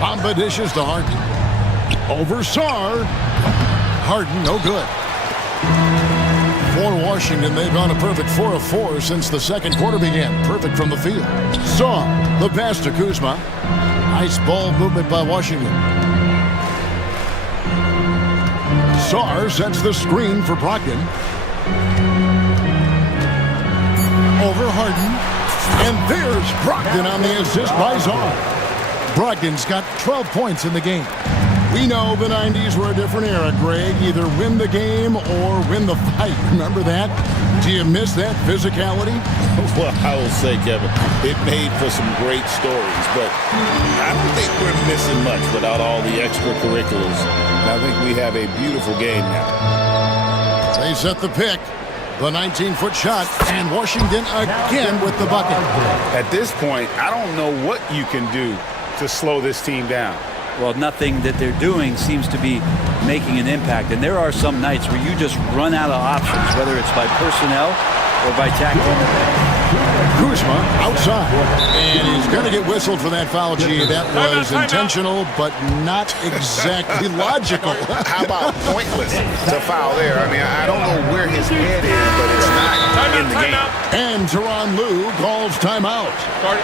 Bamba dishes to Harden. Over Sarr. Harden, no good. For Washington, they've gone a perfect 4 of 4 since the second quarter began. Perfect from the field. Sarr, the pass to Kuzma. Nice ball movement by Washington. Sarr sets the screen for Brogdon. Over Harden. And there's Brogdon on the assist by Sarr. Brogdon's got 12 points in the game. We know the 90s were a different era, Greg. Either win the game or win the fight. Remember that? Do you miss that physicality? Well, I will say, Kevin, it made for some great stories, but I don't think we're missing much without all the extracurriculars. And I think we have a beautiful game now. They set the pick. The 19-foot shot, and Washington again with the bucket. At this point, I don't know what you can do to slow this team down. Well, nothing that they're doing seems to be making an impact. And there are some nights where you just run out of options, whether it's by personnel or by tactical. Kuzma outside. And he's going to get whistled for that foul, G. That was intentional, but not exactly logical. How about pointless to foul there? I mean, I don't know where his head is, but it's not in the game. And Tyronn Lue calls timeout.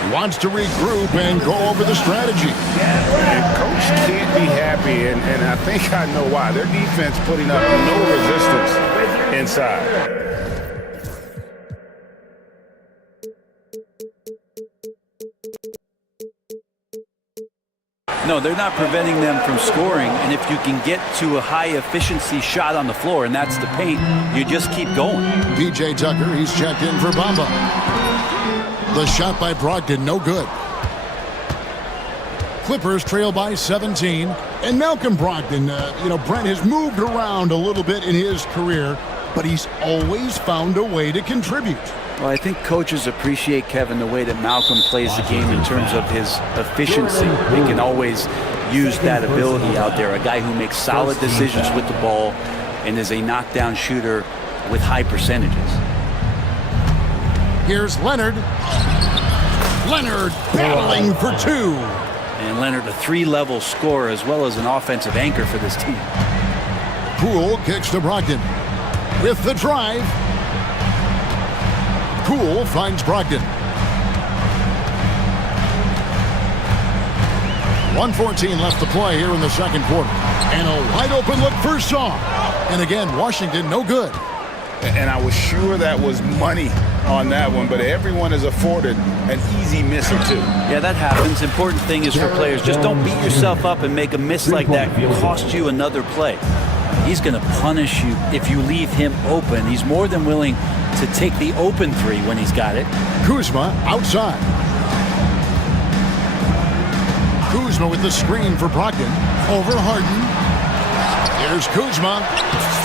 He wants to regroup and go over the strategy. And coach can't be happy, and I think I know why. Their defense putting up no resistance inside. No, they're not preventing them from scoring, and if you can get to a high-efficiency shot on the floor, and that's the paint, you just keep going. PJ Tucker, he's checked in for Bamba. The shot by Brogdon, no good. Clippers trail by 17, and Malcolm Brogdon, Brent has moved around a little bit in his career, but he's always found a way to contribute. Well, I think coaches appreciate, Kevin, the way that Malcolm plays the game in terms of his efficiency. He can always use that ability out there. A guy who makes solid decisions with the ball and is a knockdown shooter with high percentages. Here's Leonard. Leonard battling for two. And Leonard, a three-level scorer as well as an offensive anchor for this team. Poole kicks to Brogdon. With the drive. Poole finds Brogdon. 1:14 left to play here in the second quarter. And a wide open look for Shaw. And again, Washington no good. And I was sure that was money on that one, but everyone is afforded an easy miss or two. Yeah, that happens. Important thing is for players, just don't beat yourself up and make a miss like that cost you another play. He's going to punish you if you leave him open. He's more than willing to take the open three when he's got it. Kuzma outside. Kuzma with the screen for Brogdon. Over Harden. Here's Kuzma.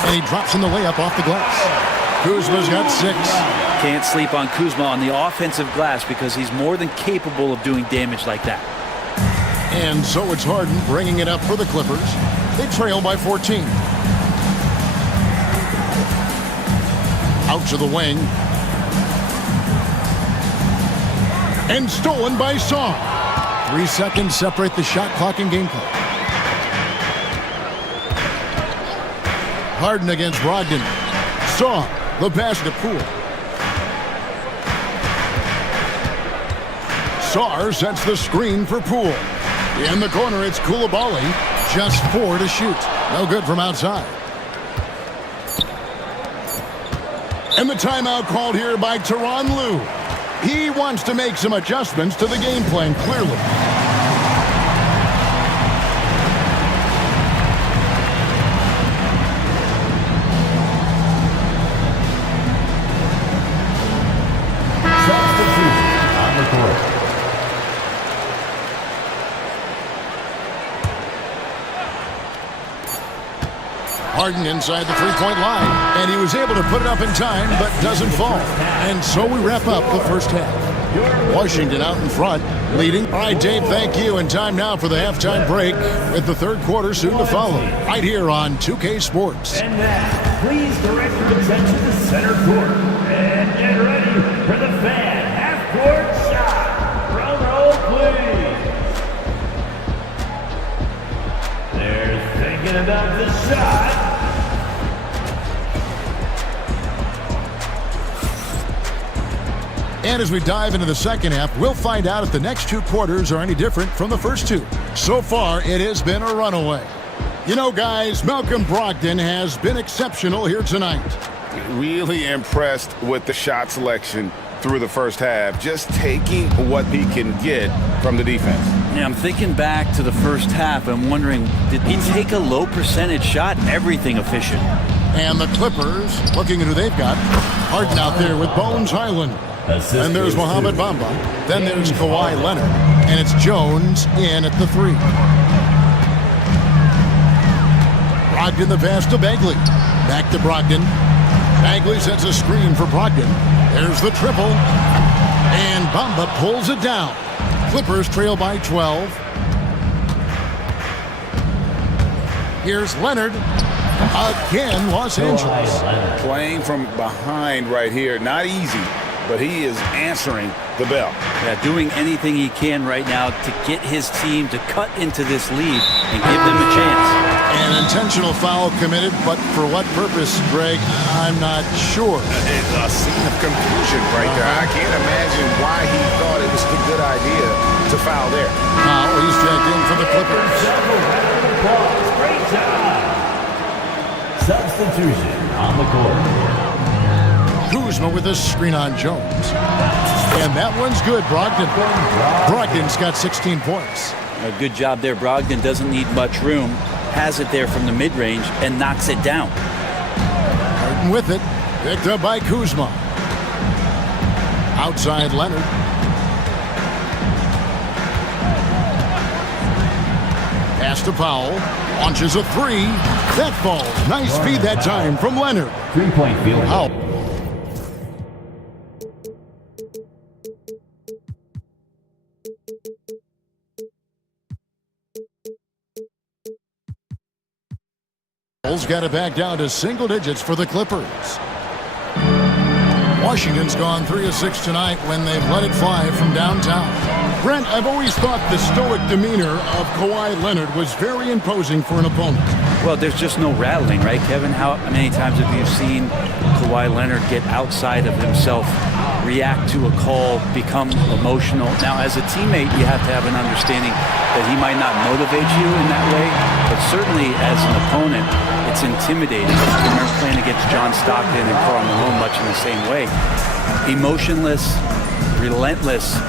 And he drops in the layup off the glass. Kuzma's got 6. Can't sleep on Kuzma on the offensive glass because he's more than capable of doing damage like that. And so it's Harden bringing it up for the Clippers. They trail by 14. Out to the wing. And stolen by Shaw. 3 seconds separate the shot clock and game clock. Harden against Brogdon. Shaw, the pass to Poole. Shaw sets the screen for Poole. In the corner, it's Koulibaly. Just 4 to shoot. No good from outside. And the timeout called here by Tyronn Lue. He wants to make some adjustments to the game plan, clearly. Substitution on the court. Harden inside the three-point line, and he was able to put it up in time, but doesn't fall. And so we wrap up the first half. Washington out in front, leading. All right, Dave, thank you. And time now for the halftime break with the third quarter soon to follow. Right here on 2K Sports. And now, please direct your attention to center court. And get ready for the fan half-court shot. Drum roll, please. They're thinking about the shot. And as we dive into the second half, we'll find out if the next 2 quarters are any different from the first 2. So far, it has been a runaway. You know, guys, Malcolm Brogdon has been exceptional here tonight. Really impressed with the shot selection through the first half, just taking what he can get from the defense. Yeah, I'm thinking back to the first half and wondering, did he take a low percentage shot? Everything efficient. And the Clippers, looking at who they've got. Harden out there with Bones Highland. And there's Mohamed Bamba. Then there's Kawhi Leonard. And it's Jones in at the 3. Brogdon the pass to Bagley. Back to Brogdon. Bagley sets a screen for Brogdon. There's the triple. And Bamba pulls it down. Clippers trail by 12. Here's Leonard. Again, Los Angeles. Playing from behind right here. Not easy. but he is answering the bell. Yeah, doing anything he can right now to get his team to cut into this lead and give them a chance. An intentional foul committed, but for what purpose, Greg, I'm not sure. It's a scene of confusion right there. I can't imagine why he thought it was a good idea to foul there. Now he's checked in for the Clippers. Great job. Substitution on the court. Kuzma with a screen on Jones. And that one's good, Brogdon. Brogdon's got 16 points. A good job there. Brogdon doesn't need much room. Has it there from the mid-range and knocks it down. Harden with it. Picked up by Kuzma. Outside Leonard. Pass to Powell. Launches a three. That falls. Nice feed that time from Leonard. 3-point field goal. Got it back down to single digits for the Clippers. Washington's gone 3 of 6 tonight when they've let it fly from downtown. Brent, I've always thought the stoic demeanor of Kawhi Leonard was very imposing for an opponent. Well, there's just no rattling, right, Kevin? How many times have you seen Kawhi Leonard get outside of himself, react to a call, become emotional? Now, as a teammate, you have to have an understanding that he might not motivate you in that way, but certainly as an opponent, it's intimidating. I remember playing against John Stockton and Karl Malone much in the same way. Emotionless, relentless,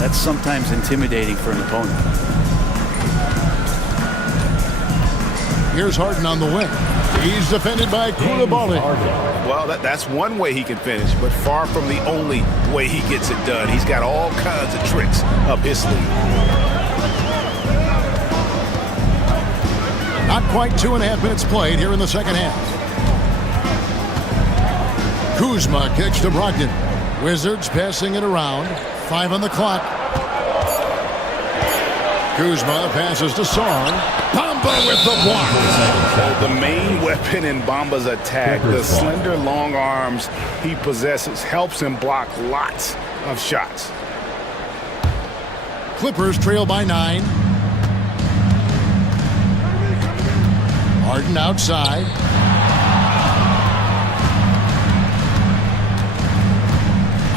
that's sometimes intimidating for an opponent. Here's Harden on the wing. He's defended by Koulibaly. Well, that's one way he can finish, but far from the only way he gets it done. He's got all kinds of tricks up his sleeve. Not quite 2.5 minutes played here in the second half. Kuzma kicks to Brogdon. Wizards passing it around. 5 on the clock. Kuzma passes to Song. Bamba with the block. The main weapon in Bamba's attack, the slender long arms he possesses, helps him block lots of shots. Clippers trail by 9. Harden outside.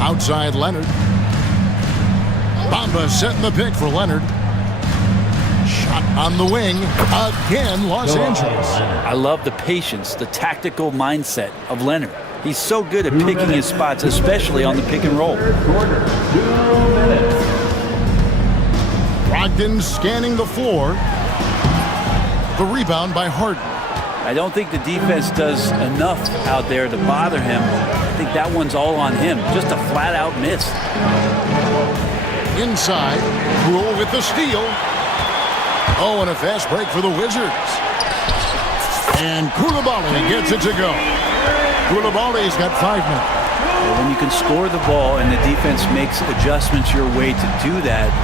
Outside Leonard. Bamba setting the pick for Leonard. Shot on the wing. Again, Los Angeles. I love the patience, the tactical mindset of Leonard. He's so good at picking his spots, especially on the pick and roll. Brogdon scanning the floor. The rebound by Harden. I don't think the defense does enough out there to bother him. I think that one's all on him. Just a flat-out miss. Inside, Rule with the steal. Oh, and a fast break for the Wizards. And Koulibaly gets it to go. Koulibaly's got 5 minutes. Well, when you can score the ball and the defense makes adjustments your way to do that,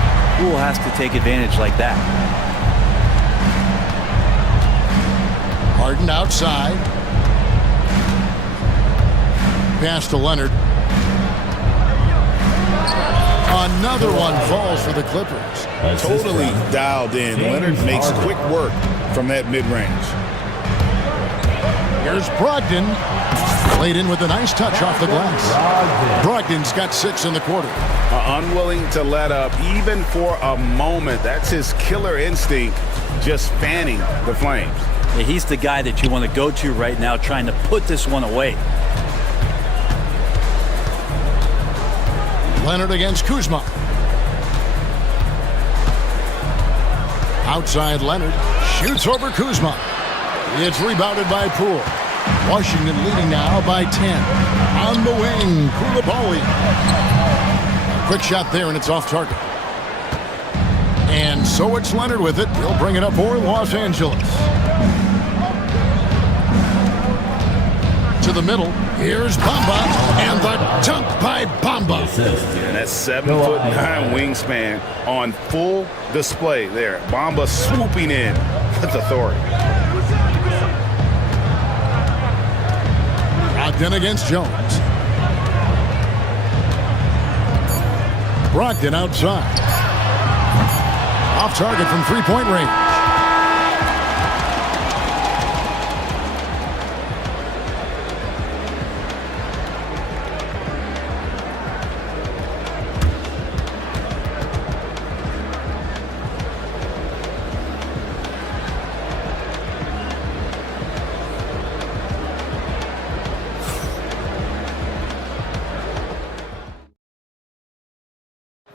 Rule has to take advantage like that. Harden outside. Pass to Leonard. Another one falls for the Clippers. Totally dialed in. Leonard makes quick work from that mid-range. Here's Brogdon. Played in with a nice touch off the glass. Brogdon's got 6 in the quarter. Unwilling to let up even for a moment. That's his killer instinct, just fanning the flames. Yeah, he's the guy that you want to go to right now, trying to put this one away. Leonard against Kuzma. Outside Leonard. Shoots over Kuzma. It's rebounded by Poole. Washington leading now by 10. On the wing, Koulibaly. Quick shot there, and it's off target. And so it's Leonard with it. He'll bring it up for Los Angeles. To the middle. Here's Bamba, and the dunk by Bamba. And that's 7'9" wingspan on full display there. Bamba swooping in with authority. Brogdon against Jones. Brogdon outside. Off target from three-point range.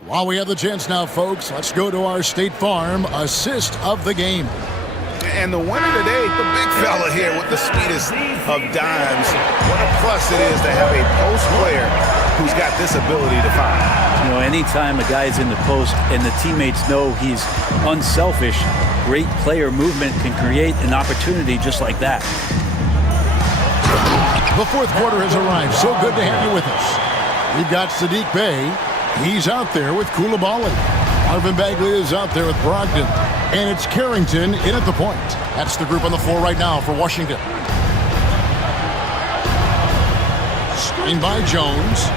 While we have the chance now, folks, let's go to our State Farm assist of the game. And the winner today, the big fella here with the sweetest of dimes. What a plus it is to have a post player who's got this ability to find. You know, anytime a guy is in the post and the teammates know he's unselfish, great player movement can create an opportunity just like that. The fourth quarter has arrived. So good to have you with us. We've got Saddiq Bey. He's out there with Coulibaly. Marvin Bagley is out there with Brogdon. And it's Carrington in at the point. That's the group on the floor right now for Washington. Screen by Jones.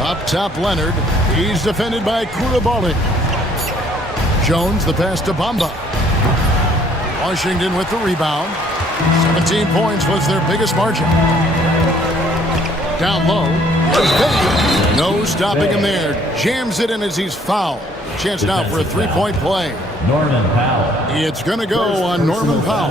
Up top, Leonard. He's defended by Coulibaly. Jones, the pass to Bamba. Washington with the rebound. 17 points was their biggest margin. Down low. No stopping him there. Jams it in as he's fouled. Chance now for a three-point play. Norman Powell. It's going to go on Norman Powell.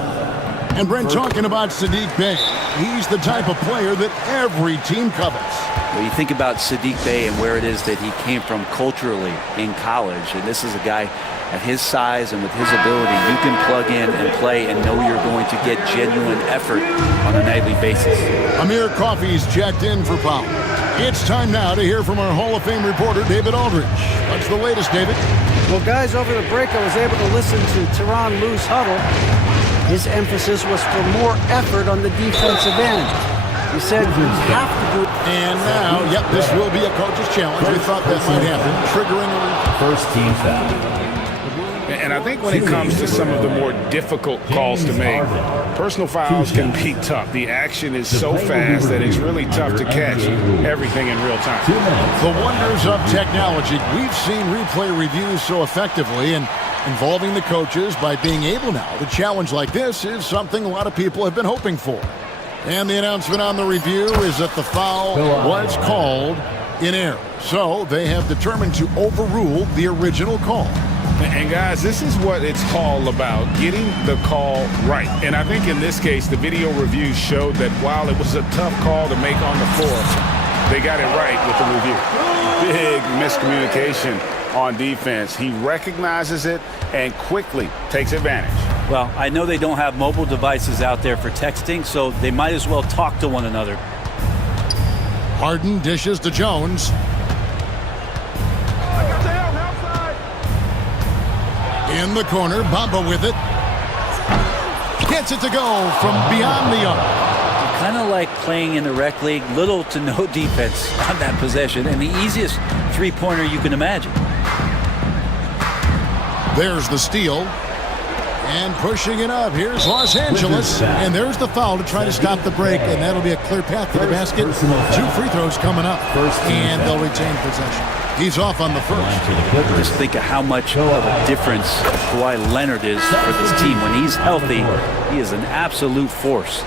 And Brent, talking about Saddiq Bey, he's the type of player that every team covets. Well, you think about Saddiq Bey and where it is that he came from culturally in college, and this is a guy at his size and with his ability, you can plug in and play and know you're going to get genuine effort on a nightly basis. Amir Coffey's checked in for Powell. It's time now to hear from our Hall of Fame reporter, David Aldridge. What's the latest, David? Well, guys, over the break, I was able to listen to Tyronn Lue's huddle. His emphasis was for more effort on the defensive end. He said you have to do it. And now, yep, this will be a coach's challenge. We thought that might happen, triggering a First team foul. And I think when it comes to some of the more difficult calls to make, personal fouls can be tough. The action is so fast that it's really tough to catch everything in real time. The wonders of technology. We've seen replay reviews so effectively, and involving the coaches by being able now to challenge like this is something a lot of people have been hoping for. And the announcement on the review is that the foul was called in error. So they have determined to overrule the original call. And guys, this is what it's all about, getting the call right. And I think in this case, the video review showed that while it was a tough call to make on the floor, they got it right with the review. Big miscommunication on defense. He recognizes it and quickly takes advantage. Well, I know they don't have mobile devices out there for texting, so they might as well talk to one another. Harden dishes to Jones. In the corner, Bamba with it. Gets it to go from beyond the arc. Kind of like playing in the rec league, little to no defense on that possession, and the easiest three-pointer you can imagine. There's the steal. And pushing it up. Here's Los Angeles. And there's the foul to try to stop the break, and that'll be a clear path to the basket. 2 free throws coming up, and they'll retain possession. He's off on the first. Just think of how much of a difference Kawhi Leonard is for this team. When he's healthy, he is an absolute force.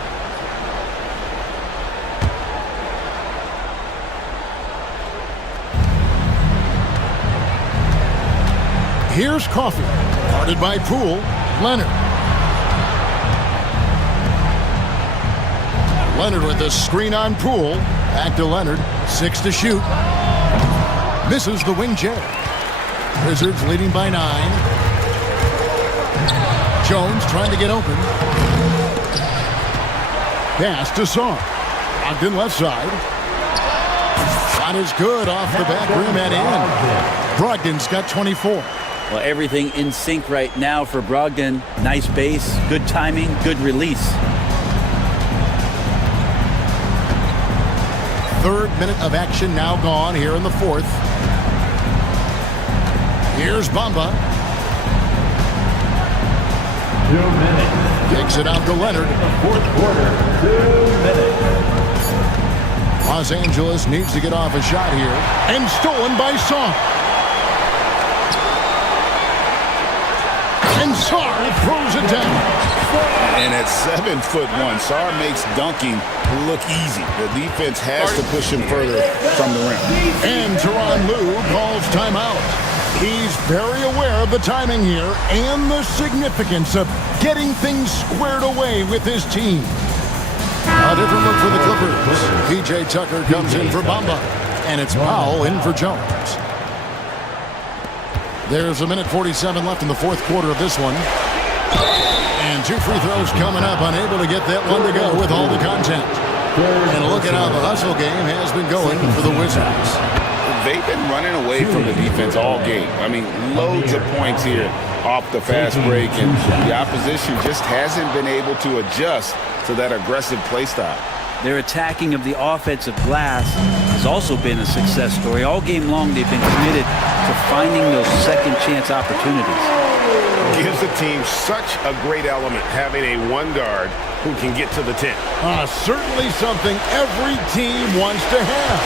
Here's Coffey, guarded by Poole. Leonard. Leonard with the screen on Poole. Back to Leonard. 6 to shoot. Misses the wing J. Wizards leading by 9. Jones trying to get open. Pass to Song. Ogden left side. Shot is good off the back rim and in. Brogdon's got 24. Well, everything in sync right now for Brogdon. Nice base, good timing, good release. 3rd minute of action now gone here in the 4th. Here's Bamba. 2 minutes. Takes it out to Leonard. 4th quarter, 2 minutes. Los Angeles needs to get off a shot here. And stolen by Song. And Sar throws it down. And at 7'1", Sar makes dunking look easy. The defense has to push him further from the rim. And Tyronn Lue calls timeout. He's very aware of the timing here and the significance of getting things squared away with his team. A different look for the Clippers. P.J. Tucker comes in for Bamba. And it's Powell in for Jones. There's a minute 47 left in the fourth quarter of this one. And 2 free throws coming up, unable to get that one to go with all the contact. And look at how the hustle game has been going for the Wizards. They've been running away from the defense all game. I mean, loads of points here off the fast break, and the opposition just hasn't been able to adjust to that aggressive play style. Their attacking of the offensive glass has also been a success story. All game long, they've been committed to finding those second chance opportunities. Gives the team such a great element having a one guard who can get to the 10. Certainly something every team wants to have.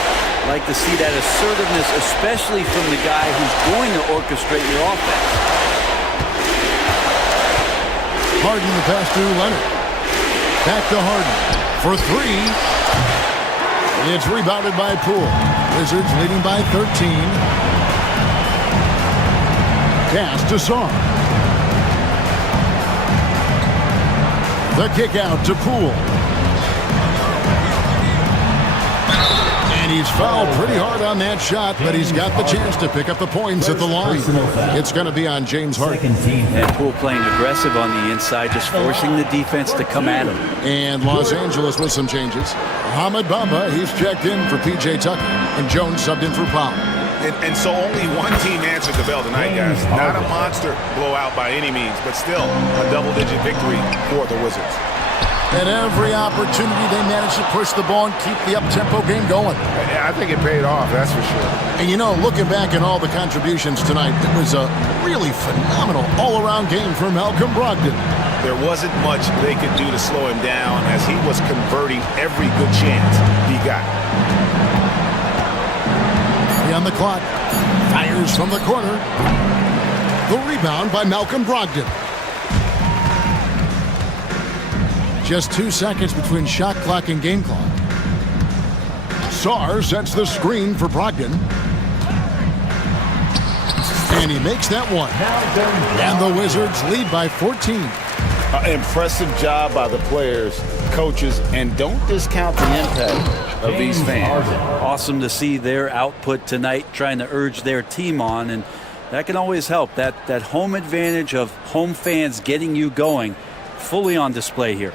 Like to see that assertiveness, especially from the guy who's going to orchestrate your offense. Harden the pass to Leonard. Back to Harden for 3. It's rebounded by Poole. Wizards leading by 13. Pass to Song. The kick out to Poole. And he's fouled pretty hard on that shot, but he's got the chance to pick up the points at the line. It's going to be on James Harden. And Poole playing aggressive on the inside, just forcing the defense to come at him. And Los Angeles with some changes. Ahmed Bamba, he's checked in for P.J. Tucker. And Jones subbed in for Powell. And so only one team answered the bell tonight, guys. Not a monster blowout by any means, but still a double-digit victory for the Wizards. At every opportunity, they managed to push the ball and keep the up-tempo game going. I think it paid off, that's for sure. And you know, looking back at all the contributions tonight, it was a really phenomenal all-around game for Malcolm Brogdon. There wasn't much they could do to slow him down as he was converting every good chance he got. On the clock, fires from the corner. The rebound by Malcolm Brogdon. Just 2 seconds between shot clock and game clock. Sar sets the screen for Brogdon. And he makes that one. And the Wizards lead by 14. Impressive job by the players, coaches, and don't discount the impact of these fans. Awesome to see their output tonight, trying to urge their team on, and that can always help. That home advantage of home fans getting you going, fully on display here.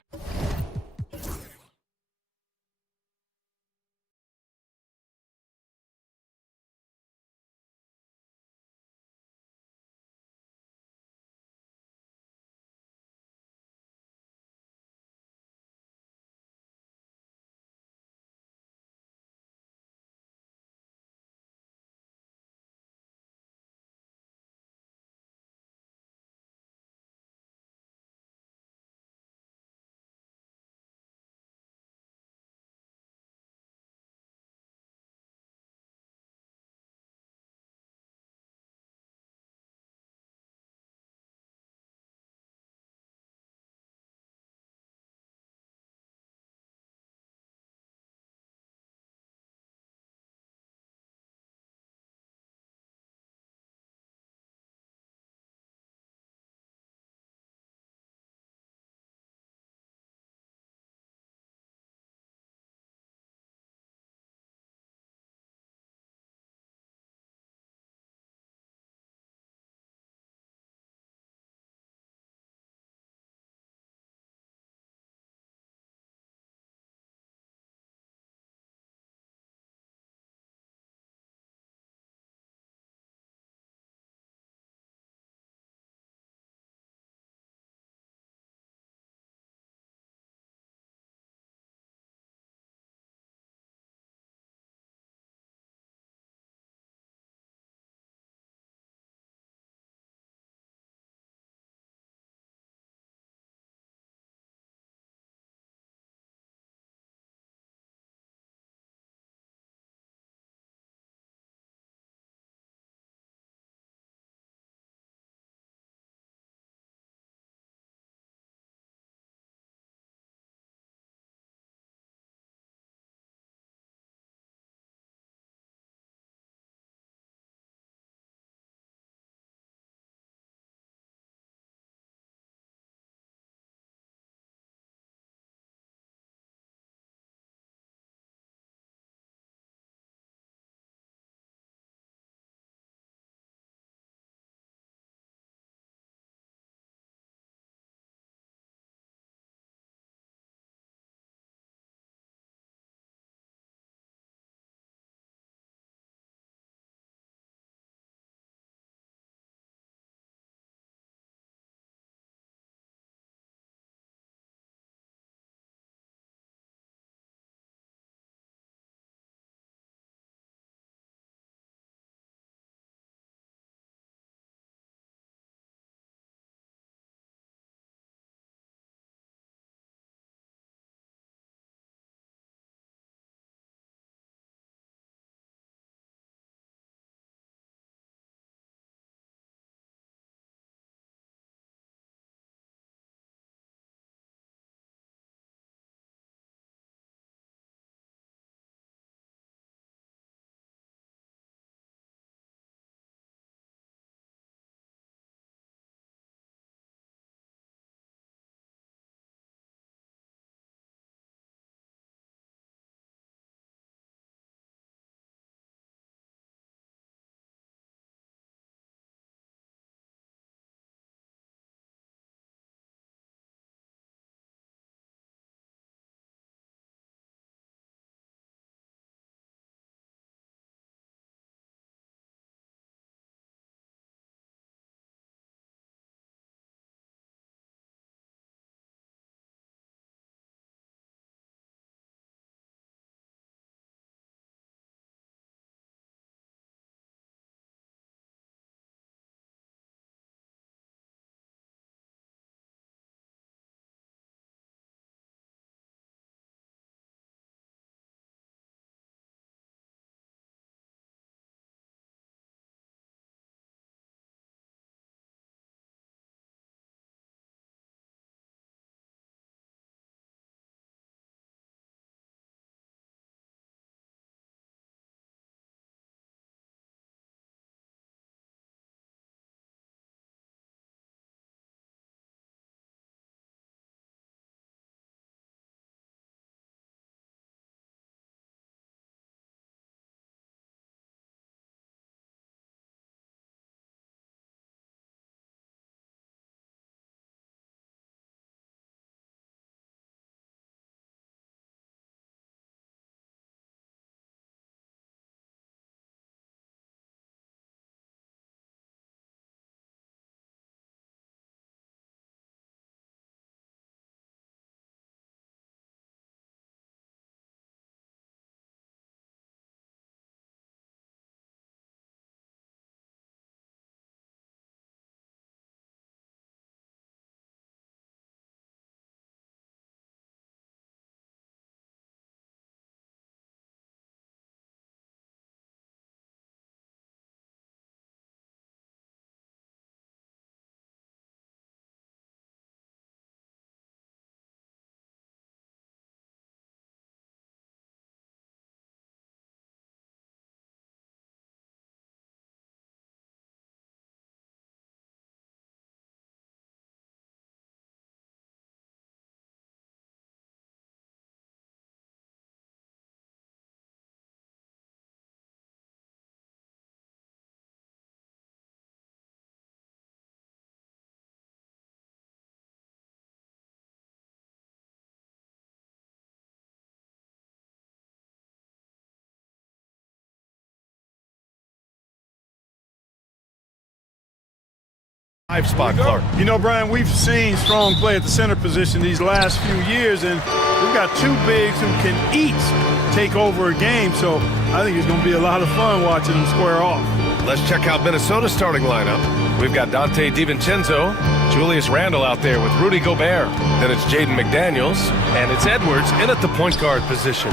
Spot, Clark. You know, Brian, we've seen strong play at the center position these last few years, and we've got two bigs who can each take over a game, so I think it's going to be a lot of fun watching them square off. Let's check out Minnesota's starting lineup. We've got Dante DiVincenzo, Julius Randle out there with Rudy Gobert. Then it's Jaden McDaniels, and it's Edwards in at the point guard position.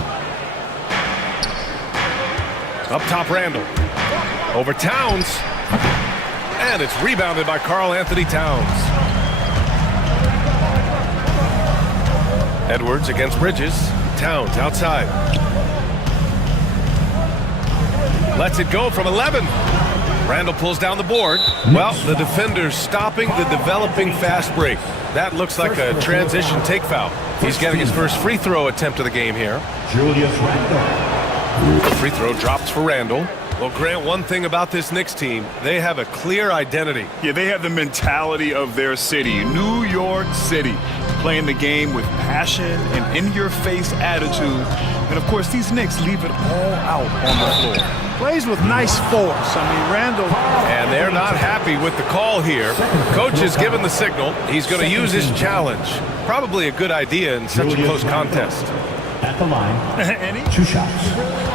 Up top, Randle. Over Towns. And it's rebounded by Karl Anthony Towns. Edwards against Bridges. Towns outside. Lets it go from 11. Randle pulls down the board. Well, the defender's stopping the developing fast break. That looks like a transition take foul. He's getting his first free throw attempt of the game here. Julius Randle. The free throw drops for Randle. Well, Grant, one thing about this Knicks team, they have a clear identity. Yeah, they have the mentality of their city, New York City, playing the game with passion and in-your-face attitude. And, of course, these Knicks leave it all out on the floor. Plays with nice force. I mean, Randle. And they're not happy with the call here. Coach has given the signal. He's going to use his challenge. Probably a good idea in such a close contest. At the line, 2 shots.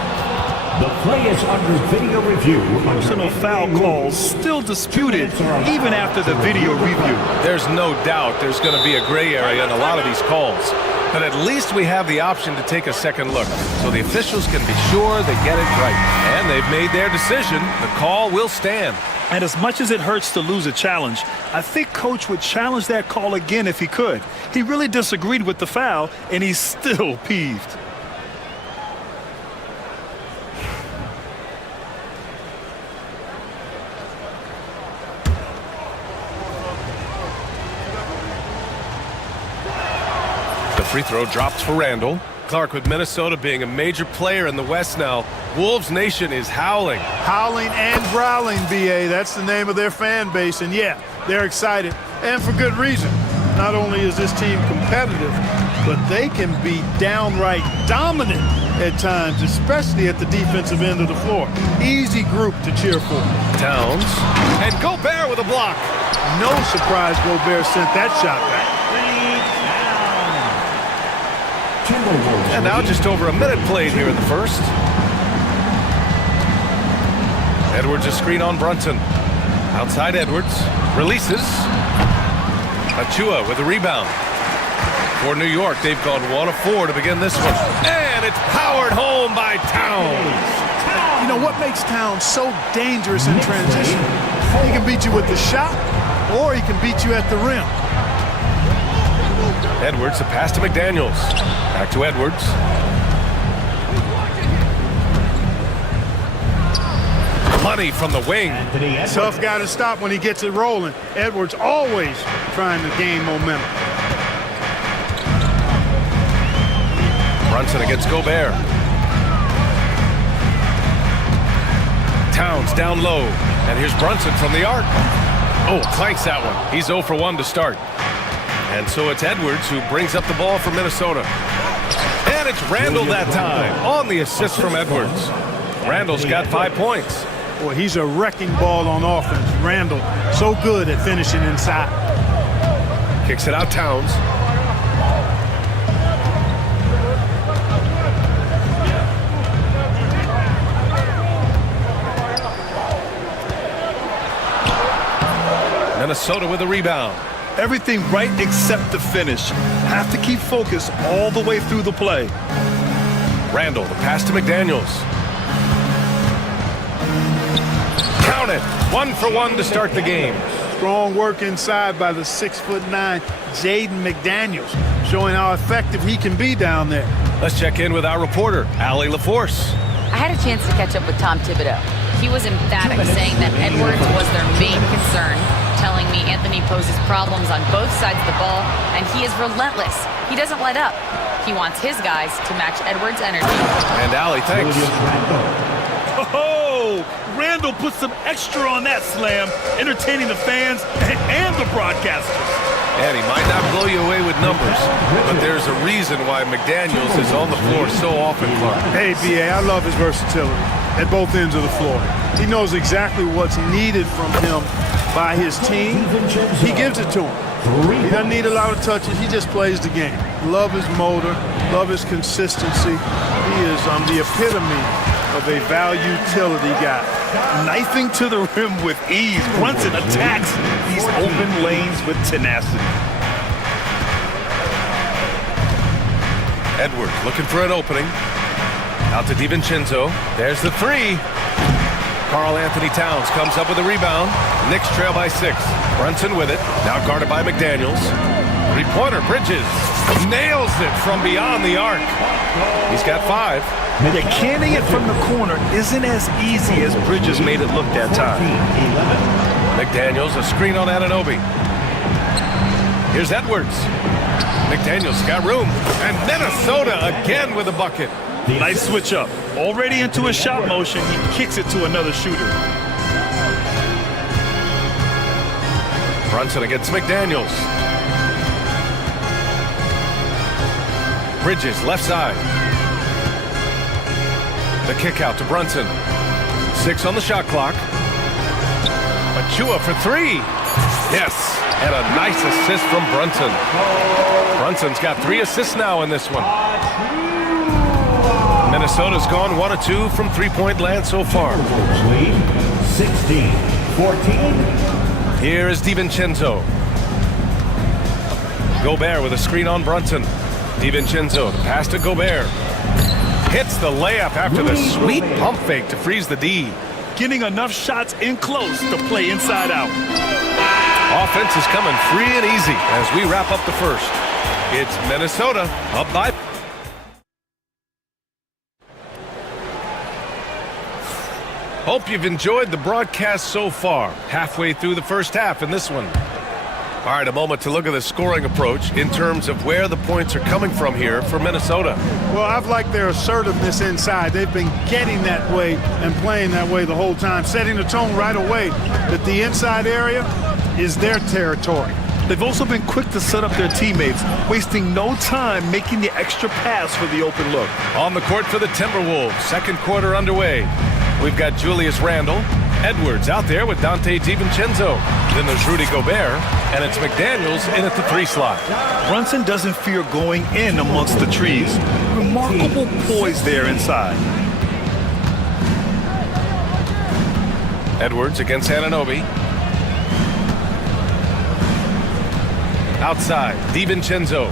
The play is under video review. Personal foul calls still disputed even after the video review. There's no doubt there's going to be a gray area in a lot of these calls. But at least we have the option to take a second look, so the officials can be sure they get it right. And they've made their decision. The call will stand. And as much as it hurts to lose a challenge, I think Coach would challenge that call again if he could. He really disagreed with the foul, and he's still peeved. Free throw drops for Randle. Clark, with Minnesota being a major player in the West now, Wolves Nation is howling. Howling and growling, B.A. That's the name of their fan base. And, yeah, they're excited. And for good reason. Not only is this team competitive, but they can be downright dominant at times, especially at the defensive end of the floor. Easy group to cheer for. Towns. And Gobert with a block. No surprise Gobert sent that shot back. And now just over a minute played here in the first. Edwards a screen on Brunson. Outside Edwards. Releases. Achua with a rebound. For New York, they've gone 1 of 4 to begin this one. And it's powered home by Towns. You know what makes Towns so dangerous in transition? He can beat you with the shot, or he can beat you at the rim. Edwards, a pass to McDaniels. Back to Edwards. Money from the wing. Tough guy to stop when he gets it rolling. Edwards always trying to gain momentum. Brunson against Gobert. Towns down low. And here's Brunson from the arc. Oh, clanks that one. He's 0 for 1 to start. And so it's Edwards who brings up the ball for Minnesota. And it's Randle that time on the assist from Edwards. Randle's got 5 points. Boy, he's a wrecking ball on offense. Randle, so good at finishing inside. Kicks it out, Towns. Minnesota with a rebound. Everything right except the finish. Have to keep focus all the way through the play. Randle, the pass to McDaniels. Count it. 1 for 1 to start the game. Strong work inside by the 6'9" Jaden McDaniels, showing how effective he can be down there. Let's check in with our reporter, Allie LaForce. I had a chance to catch up with Tom Thibodeau. He was emphatic, saying that Edwards was their main concern, telling me Anthony poses problems on both sides of the ball, and he is relentless. He doesn't let up. He wants his guys to match Edwards' energy. And Allie, thanks. Oh, Randle put some extra on that slam, entertaining the fans and the broadcasters. And he might not blow you away with numbers, but there's a reason why McDaniels is on the floor so often, Clark. Hey, B.A., I love his versatility at both ends of the floor. He knows exactly what's needed from him by his team. He gives it to him. He doesn't need a lot of touches. He just plays the game. Love his motor, love his consistency. He is the epitome of a value utility guy. Knifing to the rim with ease. Brunson attacks these open lanes with tenacity. Edwards looking for an opening. Out to DiVincenzo. There's the three. Karl Anthony Towns comes up with a rebound. Knicks trail by 6. Brunson with it. Now guarded by McDaniels. Three-pointer, Bridges. Nails it from beyond the arc. He's got 5. Yeah, canning it from the corner isn't as easy as Bridges made it look that time. McDaniels, a screen on Anunoby. Here's Edwards. McDaniels got room. And Minnesota again with a bucket. Nice switch up. Already into a shot motion, he kicks it to another shooter. Brunson against McDaniels. Bridges, left side. The kick out to Brunson. 6 on the shot clock. Achua for 3. Yes, and a nice assist from Brunson. Brunson's got 3 assists now in this one. Minnesota's gone 1 of 2 from three-point land so far. Lead 16-14. Here is DiVincenzo. Gobert with a screen on Brunson. DiVincenzo, the pass to Gobert. Hits the layup after the sweet pump fake to freeze the D. Getting enough shots in close to play inside out. Offense is coming free and easy as we wrap up the first. It's Minnesota up by. Hope you've enjoyed the broadcast so far. Halfway through the first half in this one. All right, a moment to look at the scoring approach in terms of where the points are coming from here for Minnesota. Well, I've liked their assertiveness inside. They've been getting that way and playing that way the whole time, setting the tone right away that the inside area is their territory. They've also been quick to set up their teammates, wasting no time making the extra pass for the open look. On the court for the Timberwolves, second quarter underway. We've got Julius Randle, Edwards out there with Dante DiVincenzo. Then there's Rudy Gobert, and it's McDaniels in at the 3 slot. Brunson doesn't fear going in amongst the trees. Remarkable poise there inside. Edwards against Anunoby. Outside, DiVincenzo.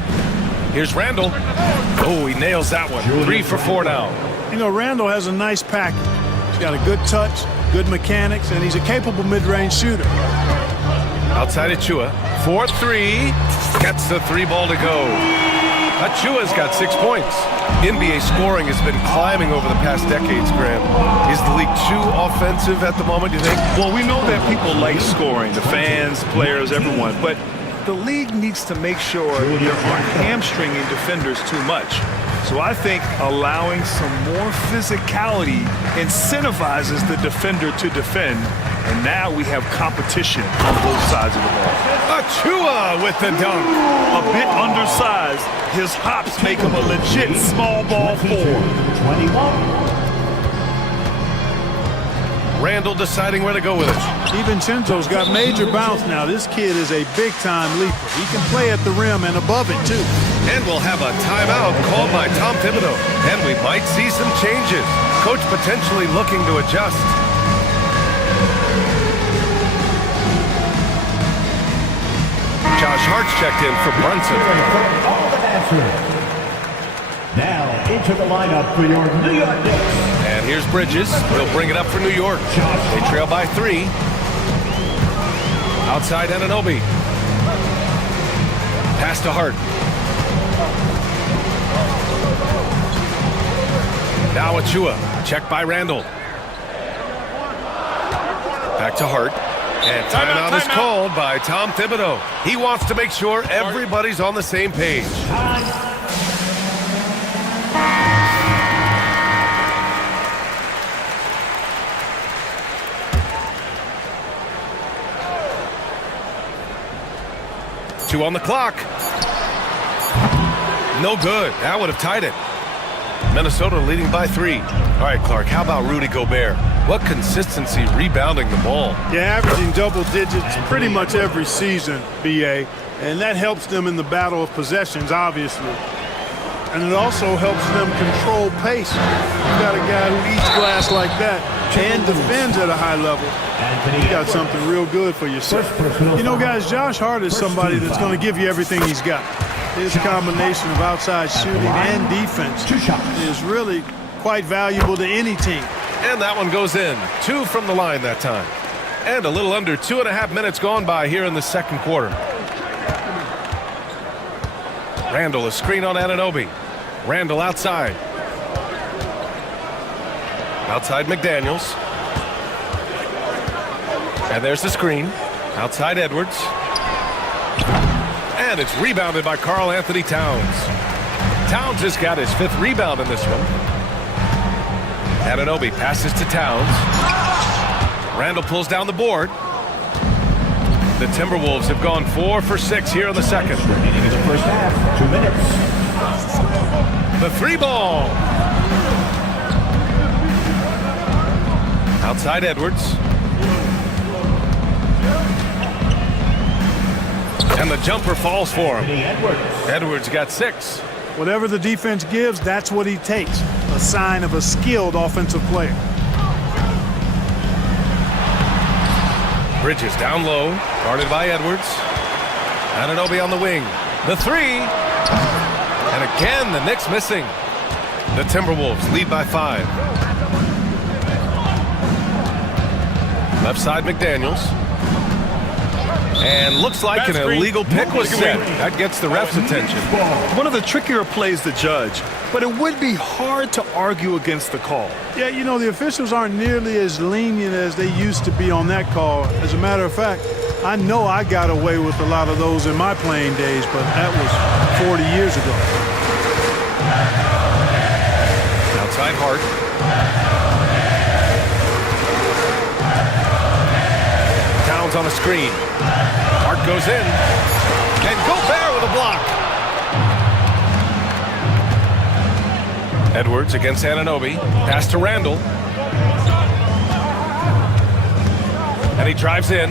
Here's Randle. Oh, he nails that one. 3 for 4 now. You know, Randle has a nice package. He's got a good touch, good mechanics, and he's a capable mid-range shooter. Outside Achua. 4-3. Gets the 3 ball to go. Achua's got 6 points. NBA scoring has been climbing over the past decades, Graham. Is the league too offensive at the moment, you think? Well, we know that people like scoring, the fans, players, everyone, but the league needs to make sure they aren't hamstringing defenders too much. So I think allowing some more physicality incentivizes the defender to defend, and now we have competition on both sides of the ball. Achua with the dunk. A bit undersized, his hops make him a legit small ball forward. 21. Randle deciding where to go with it. DiVincenzo's got major bounce now. This kid is a big-time leaper. He can play at the rim and above it, too. And we'll have a timeout called by Tom Thibodeau. And we might see some changes. Coach potentially looking to adjust. Josh Hart's checked in for Brunson. All the answers. Now into the lineup for your New York Knicks. And here's Bridges. He'll bring it up for New York. They trail by 3. Outside Anunoby. Pass to Hart. Now Achua. Checked by Randle. Back to Hart. And timeout is called by Tom Thibodeau. He wants to make sure everybody's on the same page. Two on the clock. No good. That would have tied it. Minnesota leading by 3. All right, Clark, how about Rudy Gobert? What consistency rebounding the ball. Yeah, averaging double digits pretty much every season, BA. And that helps them in the battle of possessions, obviously. And it also helps them control pace. You've got a guy who eats glass like that and defends at a high level. You got something real good for yourself. You know, guys, Josh Hart is somebody that's going to give you everything he's got. His combination of outside shooting and defense is really quite valuable to any team. And that one goes in. 2 from the line that time. And a little under 2.5 minutes gone by here in the second quarter. Randall, a screen on Anunoby. Randall outside. Outside McDaniels. And there's the screen. Outside Edwards. And it's rebounded by Karl Anthony Towns. Towns has got his 5th rebound in this one. Anunoby passes to Towns. Randall pulls down the board. The Timberwolves have gone 4 for 6 here in the second. Remaining in the first half, 2 minutes. The 3 ball. Outside Edwards. And the jumper falls for him. Edwards got 6. Whatever the defense gives, that's what he takes. A sign of a skilled offensive player. Bridges down low, guarded by Edwards. Anunoby on the wing. The 3. And again, the Knicks missing. The Timberwolves lead by 5. Left side McDaniels. And looks like an illegal pick was set. That gets the ref's attention. One of the trickier plays to judge, but it would be hard to argue against the call. Yeah, you know, the officials aren't nearly as lenient as they used to be on that call. As a matter of fact, I know I got away with a lot of those in my playing days, but that was 40 years ago. Outside Hart. Towns on a screen. Hart goes in. And Gobert with a block. Edwards against Anunoby. Pass to Randall. And he drives in.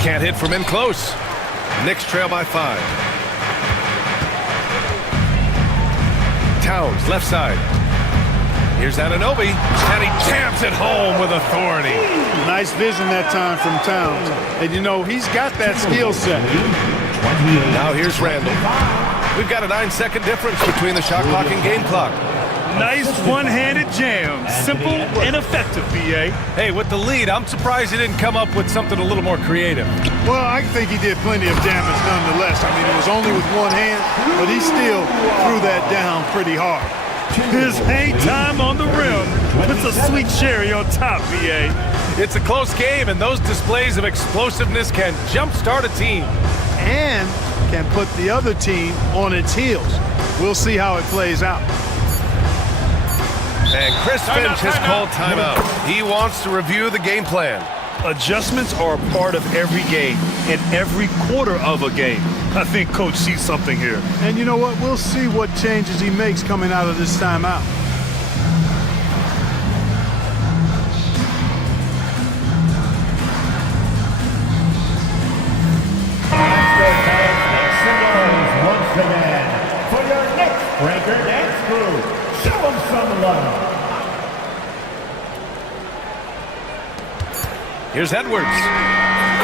Can't hit from in close. Knicks trail by 5. Towns, left side. Here's Anunoby, and he jams it home with authority. Nice vision that time from Towns. And you know, he's got that skill set. Now here's Randall. We've got a 9-second difference between the shot clock and game clock. Nice one-handed jam. Simple and effective, BA. Hey, with the lead, I'm surprised he didn't come up with something a little more creative. Well, I think he did plenty of damage nonetheless. I mean, it was only with one hand, but he still threw that down pretty hard. His hang time on the rim puts a sweet cherry on top, BA. It's a close game, and those displays of explosiveness can jumpstart a team. And can put the other team on its heels. We'll see how it plays out. And Chris Finch has called timeout. He wants to review the game plan. Adjustments are a part of every game and every quarter of a game. I think Coach sees something here. And you know what? We'll see what changes he makes coming out of this timeout. Once again, for your next breaker dance crew, show them some love. Here's Edwards.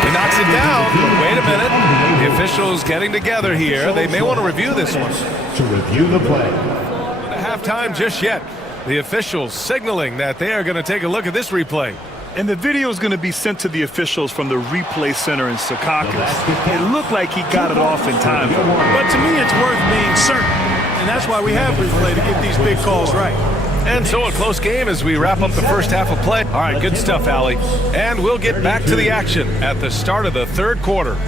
He knocks it down. Wait a minute. The officials getting together here. They may want to review this one. To review the play. Not halftime just yet. The officials signaling that they are going to take a look at this replay. And the video is going to be sent to the officials from the replay center in Secaucus. It looked like he got it off in time. But to me, it's worth being certain. And that's why we have replay, to get these big calls right. And so a close game as we wrap up the first half of play. All right, good stuff, Allie. And we'll get back to the action at the start of the third quarter.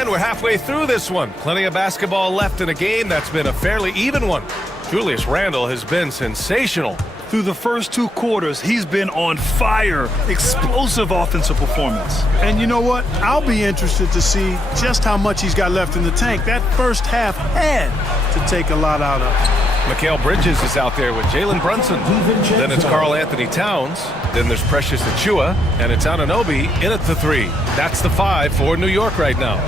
And we're halfway through this one. Plenty of basketball left in a game that's been a fairly even one. Julius Randle has been sensational. Through the first 2 quarters, he's been on fire. Explosive offensive performance. And you know what? I'll be interested to see just how much he's got left in the tank. That first half had to take a lot out of it. Mikal Bridges is out there with Jalen Brunson. Then it's Karl Anthony Towns. Then there's Precious Achiuwa. And it's Anunoby in at the 3. That's the 5 for New York right now.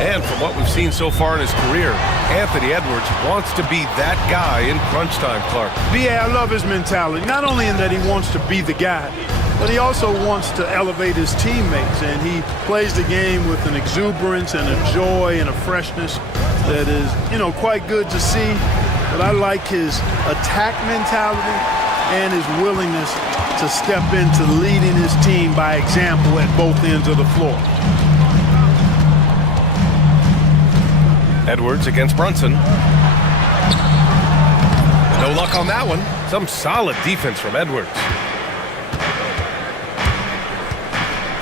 And from what we've seen so far in his career, Anthony Edwards wants to be that guy in crunch time, Clark. Yeah, I love his mentality. Not only in that he wants to be the guy, but he also wants to elevate his teammates. And he plays the game with an exuberance and a joy and a freshness that is, quite good to see. But I like his attack mentality and his willingness to step into leading his team by example at both ends of the floor. Edwards against Brunson. No luck on that one. Some solid defense from Edwards.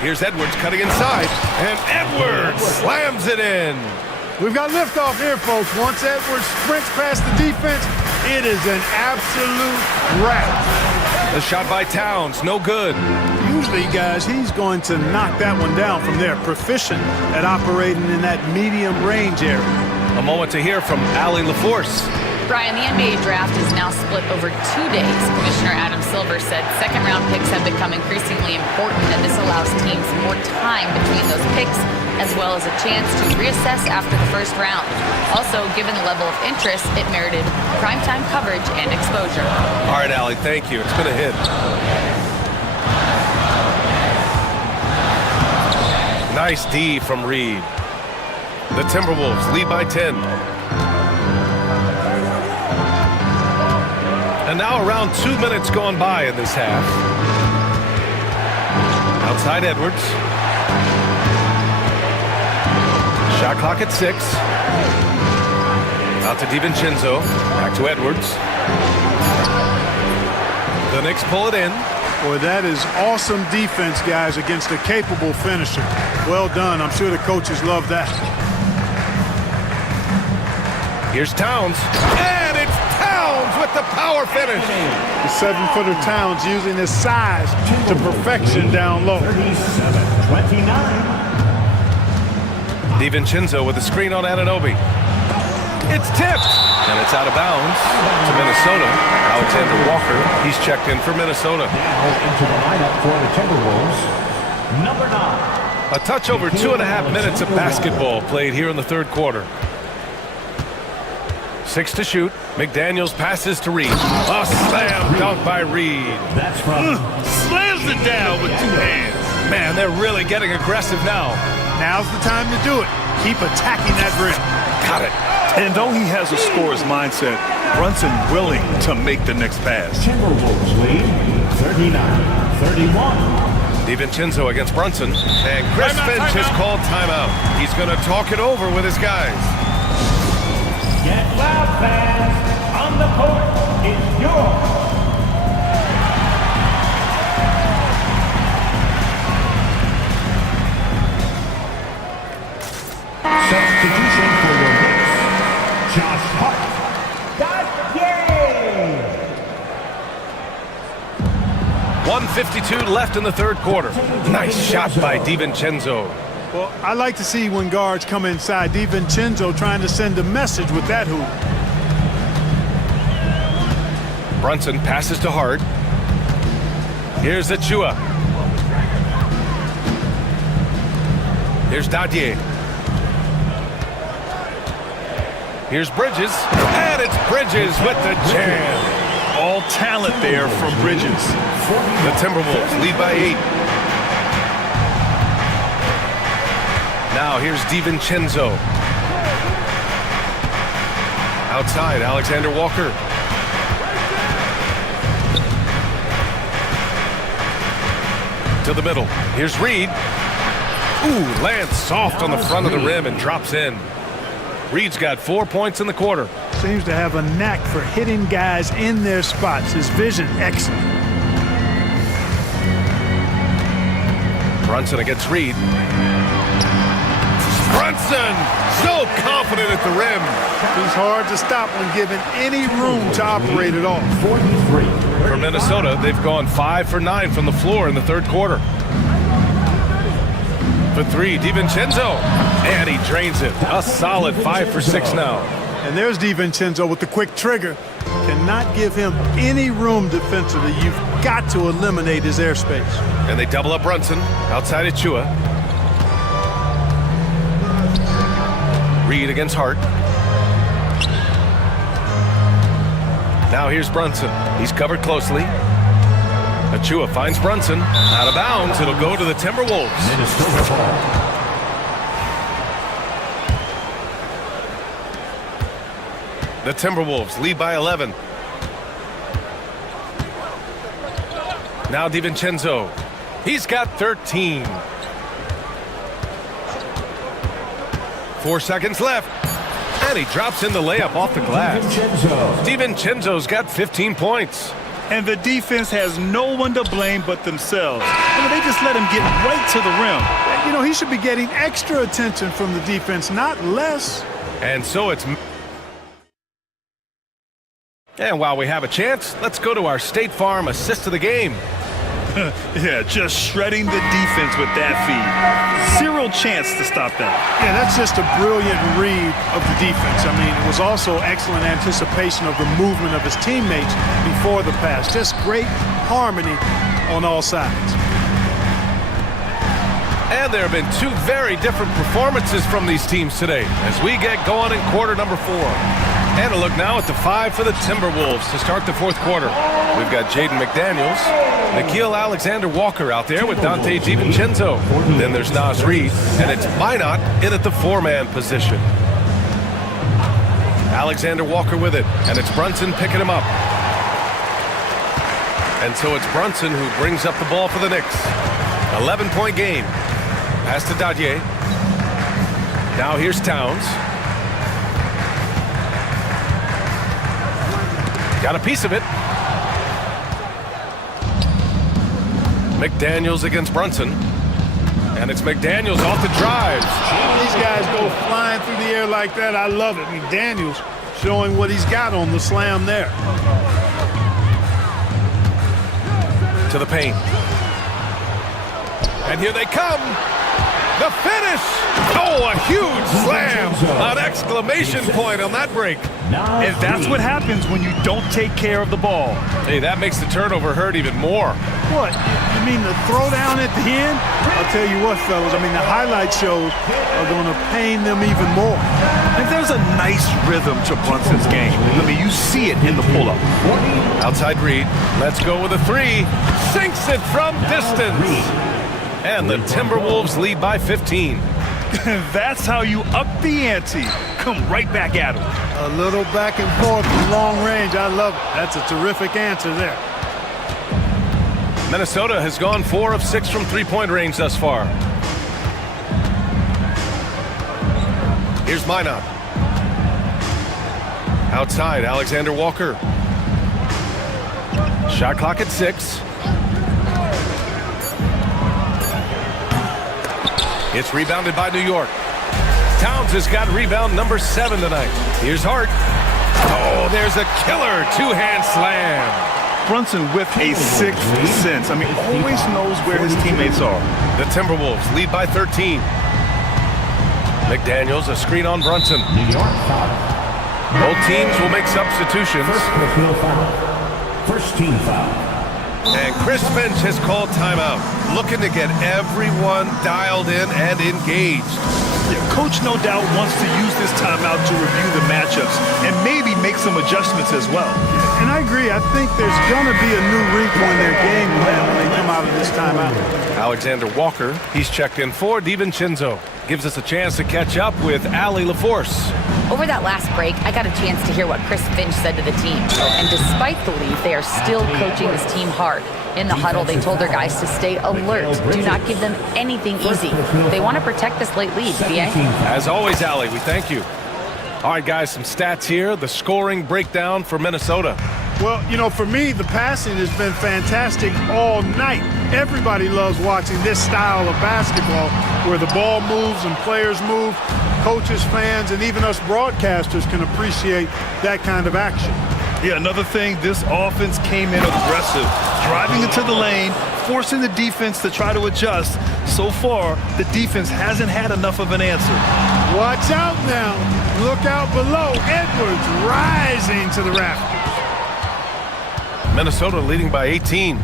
Here's Edwards cutting inside, and Edwards slams it in. We've got liftoff here, folks. Once Edwards sprints past the defense, it is an absolute wrap. The shot by Towns, no good. Usually, guys, he's going to knock that one down from there. Proficient at operating in that medium range area. A moment to hear from Allie LaForce. Brian, the NBA draft is now split over 2 days. Commissioner Adam Silver said second-round picks have become increasingly important, and this allows teams more time between those picks, as well as a chance to reassess after the first round. Also, given the level of interest, it merited primetime coverage and exposure. All right, Allie, thank you. It's been a hit. Nice D from Reed. The Timberwolves lead by 10. And now around 2 minutes gone by in this half. Outside Edwards. Shot clock at 6. Out to DiVincenzo. Back to Edwards. The Knicks pull it in. Boy, that is awesome defense, guys, against a capable finisher. Well done. I'm sure the coaches love that. Here's Towns. And it's Towns with the power finish. The 7-footer Towns using his size to perfection down low. 37-29. DiVincenzo with a screen on Anunoby. It's tipped. And it's out of bounds to Minnesota. Alexander Walker, he's checked in for Minnesota. Now into the lineup for the Timberwolves, number 9. A touch over 2.5 minutes of basketball played here in the third quarter. 6 to shoot. McDaniels passes to Reed. A slam dunk by Reed. That's from slams it down with 2 hands. Man, they're really getting aggressive now. Now's the time to do it. Keep attacking that rim. Got it. And though he has a scorer's mindset, Brunson willing to make the next pass. Timberwolves lead 39-31. DiVincenzo against Brunson. And Chris Finch has called timeout. He's going to talk it over with his guys. Get loud, fans. On the court is yours. Substitution for your Knicks, Josh Hart. Yay! 1:52 left in the third quarter. Nice shot by DiVincenzo. Well, I like to see when guards come inside. DiVincenzo trying to send a message with that hoop. Brunson passes to Hart. Here's Achiuwa. Here's Dadier. Here's Bridges. And it's Bridges with the jam. All talent there from Bridges. The Timberwolves lead by 8. Now here's DiVincenzo. Outside, Alexander Walker. To the middle. Here's Reed. Ooh, lands soft on the front of the rim and drops in. Reed's got 4 points in the quarter. Seems to have a knack for hitting guys in their spots. His vision, excellent. Brunson against Reed. Brunson Brunson, so confident at the rim. He's hard to stop when given any room to operate at all. 43. For Minnesota, they've gone 5 for 9 from the floor in the third quarter. For 3, DiVincenzo, and he drains it. A solid 5 for 6 now. And there's DiVincenzo with the quick trigger. Cannot give him any room defensively. You've got to eliminate his airspace. And they double up Brunson outside of Chua. Reed against Hart. Now here's Brunson. He's covered closely. Achua finds Brunson. Out of bounds. It'll go to the Timberwolves. Minnesota ball. The Timberwolves lead by 11. Now DiVincenzo. He's got 13. 4 seconds left. And he drops in the layup off the glass. DiVincenzo's got 15 points. And the defense has no one to blame but themselves. They just let him get right to the rim. You know, he should be getting extra attention from the defense, not less. And so it's... And while we have a chance, let's go to our State Farm assist of the game. Yeah, just shredding the defense with that feed. Zero chance to stop that. Yeah, that's just a brilliant read of the defense. I mean, it was also excellent anticipation of the movement of his teammates before the pass. Just great harmony on all sides. And there have been 2 very different performances from these teams today as we get going in quarter number 4. And a look now at the 5 for the Timberwolves to start the fourth quarter. We've got Jaden McDaniels, Nickeil Alexander-Walker out there with Dante DiVincenzo. Then there's Naz Reid, and it's Minot in at the 4-man position. Alexander-Walker with it, and it's Brunson picking him up. And so it's Brunson who brings up the ball for the Knicks. 11-point game. Pass to Dadier. Now here's Towns. Got a piece of it. McDaniels against Brunson. And it's McDaniels off the drive. These guys go flying through the air like that. I love it. McDaniels showing what he's got on the slam there. To the paint. And here they come. The finish! Oh, a huge slam! An exclamation point on that break. And that's what happens when you don't take care of the ball. Hey, that makes the turnover hurt even more. What? You mean the throwdown at the end? I'll tell you what, fellas. I mean, the highlight shows are going to pain them even more. And there's a nice rhythm to Brunson's game. I mean, you see it in the pull-up. Outside Reed. Let's go with a 3. Sinks it from distance. And the Timberwolves lead by 15. That's how you up the ante. Come right back at him. A little back and forth from long range. I love it. That's a terrific answer there. Minnesota has gone 4 of 6 from three-point range thus far. Here's Minot. Outside, Alexander-Walker. Shot clock at 6. It's rebounded by New York. Towns has got rebound number 7 tonight. Here's Hart. Oh, there's a killer 2-hand slam. Brunson with a sixth sense. I mean, always knows where his teammates are. The Timberwolves lead by 13. McDaniels, a screen on Brunson. New York foul. Both teams will make substitutions. First personal foul. First team foul. And Chris Finch has called timeout, looking to get everyone dialed in and engaged. Yeah, Coach no doubt wants to use this timeout to review the matchups and maybe make some adjustments as well. And I agree. I think there's going to be a new wrinkle in their game plan when they come out of this timeout. Alexander-Walker, he's checked in for DiVincenzo. Gives us a chance to catch up with Allie LaForce. Over that last break, I got a chance to hear what Chris Finch said to the team. And despite the lead, they are still coaching this team hard. In the huddle, they told their guys to stay alert. Do not give them anything easy. They want to protect this late lead, BA. As always, Allie, we thank you. All right, guys, some stats here. The scoring breakdown for Minnesota. Well, you know, for me, the passing has been fantastic all night. Everybody loves watching this style of basketball where the ball moves and players move. coaches, fans, and even us broadcasters can appreciate that kind of action. Yeah, another thing, this offense came in aggressive, driving into the lane, forcing the defense to try to adjust. So far, the defense hasn't had enough of an answer. Watch out now. Look out below. Edwards rising to the rafters. Minnesota leading by 18.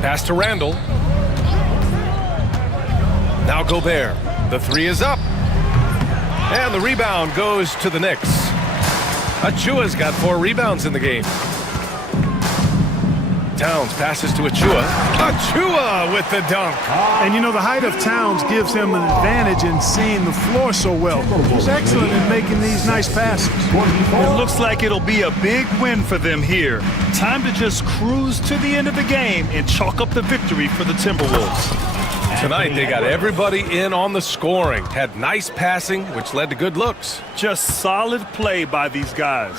Pass to Randall. Now Gobert. The three is up. And the rebound goes to the Knicks. Achua's got 4 rebounds in the game. Towns passes to Achua. Achua with the dunk. And you know, the height of Towns gives him an advantage in seeing the floor so well. He's excellent in making these nice passes. It looks like it'll be a big win for them here. Time to just cruise to the end of the game and chalk up the victory for the Timberwolves. Tonight they got everybody in on the scoring. Had nice passing, which led to good looks. Just solid play by these guys.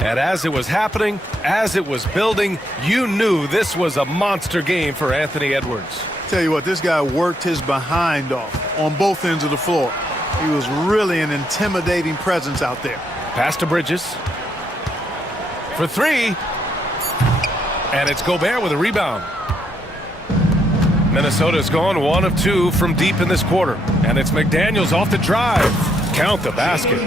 And as it was happening, as it was building, you knew this was a monster game for Anthony Edwards. Tell you what, this guy worked his behind off on both ends of the floor. He was really an intimidating presence out there. Pass to Bridges. For 3. And it's Gobert with a rebound. Minnesota's gone 1 of 2 from deep in this quarter. And it's McDaniels off the drive. Count the basket.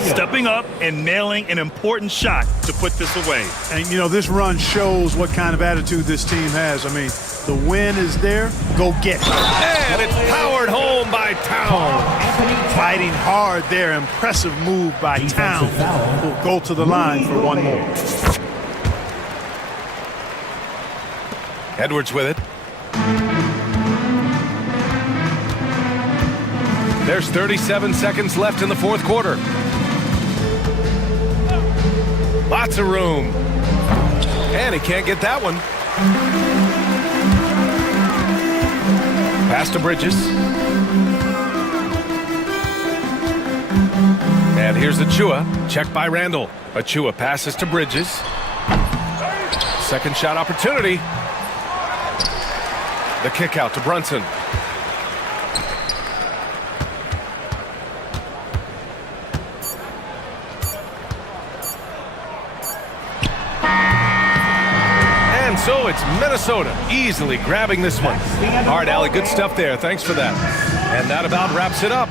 Stepping up and nailing an important shot to put this away. And, you know, this run shows what kind of attitude this team has. I mean, the win is there. Go get it. And it's powered home by Town. Fighting hard there. Impressive move by Town. Will go to the line for 1 more. Edwards with it. There's 37 seconds left in the 4th quarter. Lots of room. And he can't get that one. Pass to Bridges. And here's Achua. Checked by Randall. Achua passes to Bridges. Second shot opportunity. The kick out to Brunson. So it's Minnesota easily grabbing this one. All right, Allie, good stuff there. Thanks for that. And that about wraps it up.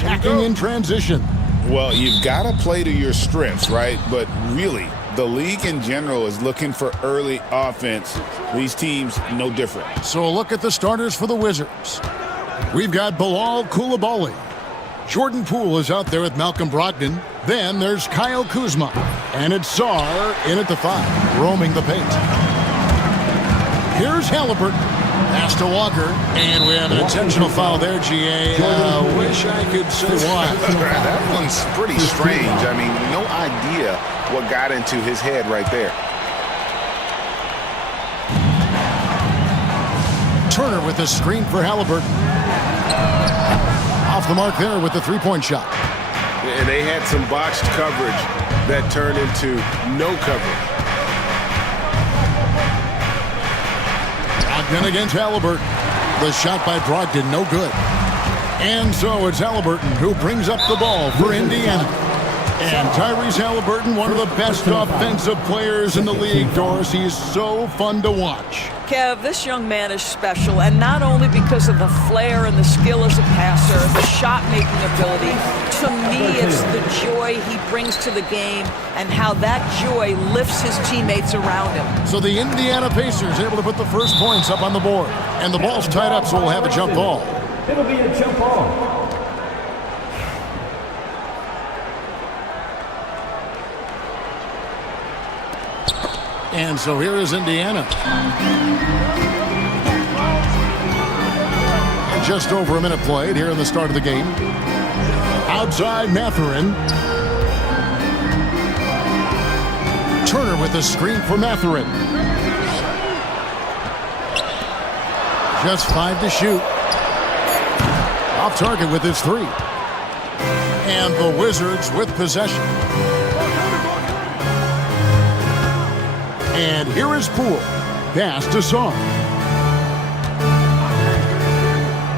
Attacking in transition. Well, you've got to play to your strengths, right? But really, the league in general is looking for early offense. These teams, no different. So a look at the starters for the Wizards. We've got Bilal Coulibaly. Jordan Poole is out there with Malcolm Brogdon. Then there's Kyle Kuzma. And it's Sarr in at the 5, roaming the paint. Here's Halliburton. Pass to Walker. And we have an intentional foul there, GA. Wish I could say why. That one's pretty strange. I mean, no idea what got into his head right there. Turner with the screen for Halliburton. Off the mark there with the three-point shot. And they had some botched coverage that turned into no coverage. Brogdon against Halliburton. The shot by Brogdon, no good. And so it's Halliburton who brings up the ball for Indiana. And Tyrese Halliburton, one of the best offensive players in the league, Doris. He is so fun to watch. Kev, this young man is special, and not only because of the flair and the skill as a passer, the shot-making ability. To me, it's the joy he brings to the game and how that joy lifts his teammates around him. So the Indiana Pacers able to put the first points up on the board. And the ball's tied up, so we'll have a jump ball. It'll be a jump ball. And so here is Indiana. And just over a minute played here in the start of the game. Outside Mathurin. Turner with the screen for Mathurin. Just 5 to shoot. Off target with his 3. And the Wizards with possession. And here is Poole. Pass to Sarr.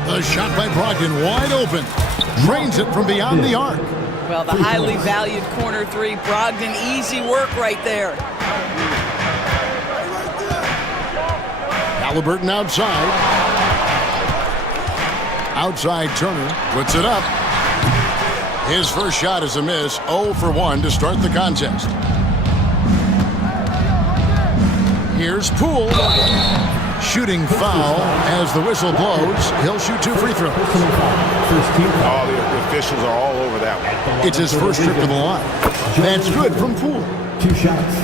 The shot by Brogdon wide open. Drains it from beyond the arc. Well, the highly valued corner 3, Brogdon, easy work right there. Halliburton outside. Outside Turner puts it up. His first shot is a miss. 0 for 1 to start the contest. Here's Poole. Shooting foul as the whistle blows. He'll shoot 2 free throws. Oh, the officials are all over that one. It's his first trip to the line. That's good from Poole. 2 shots.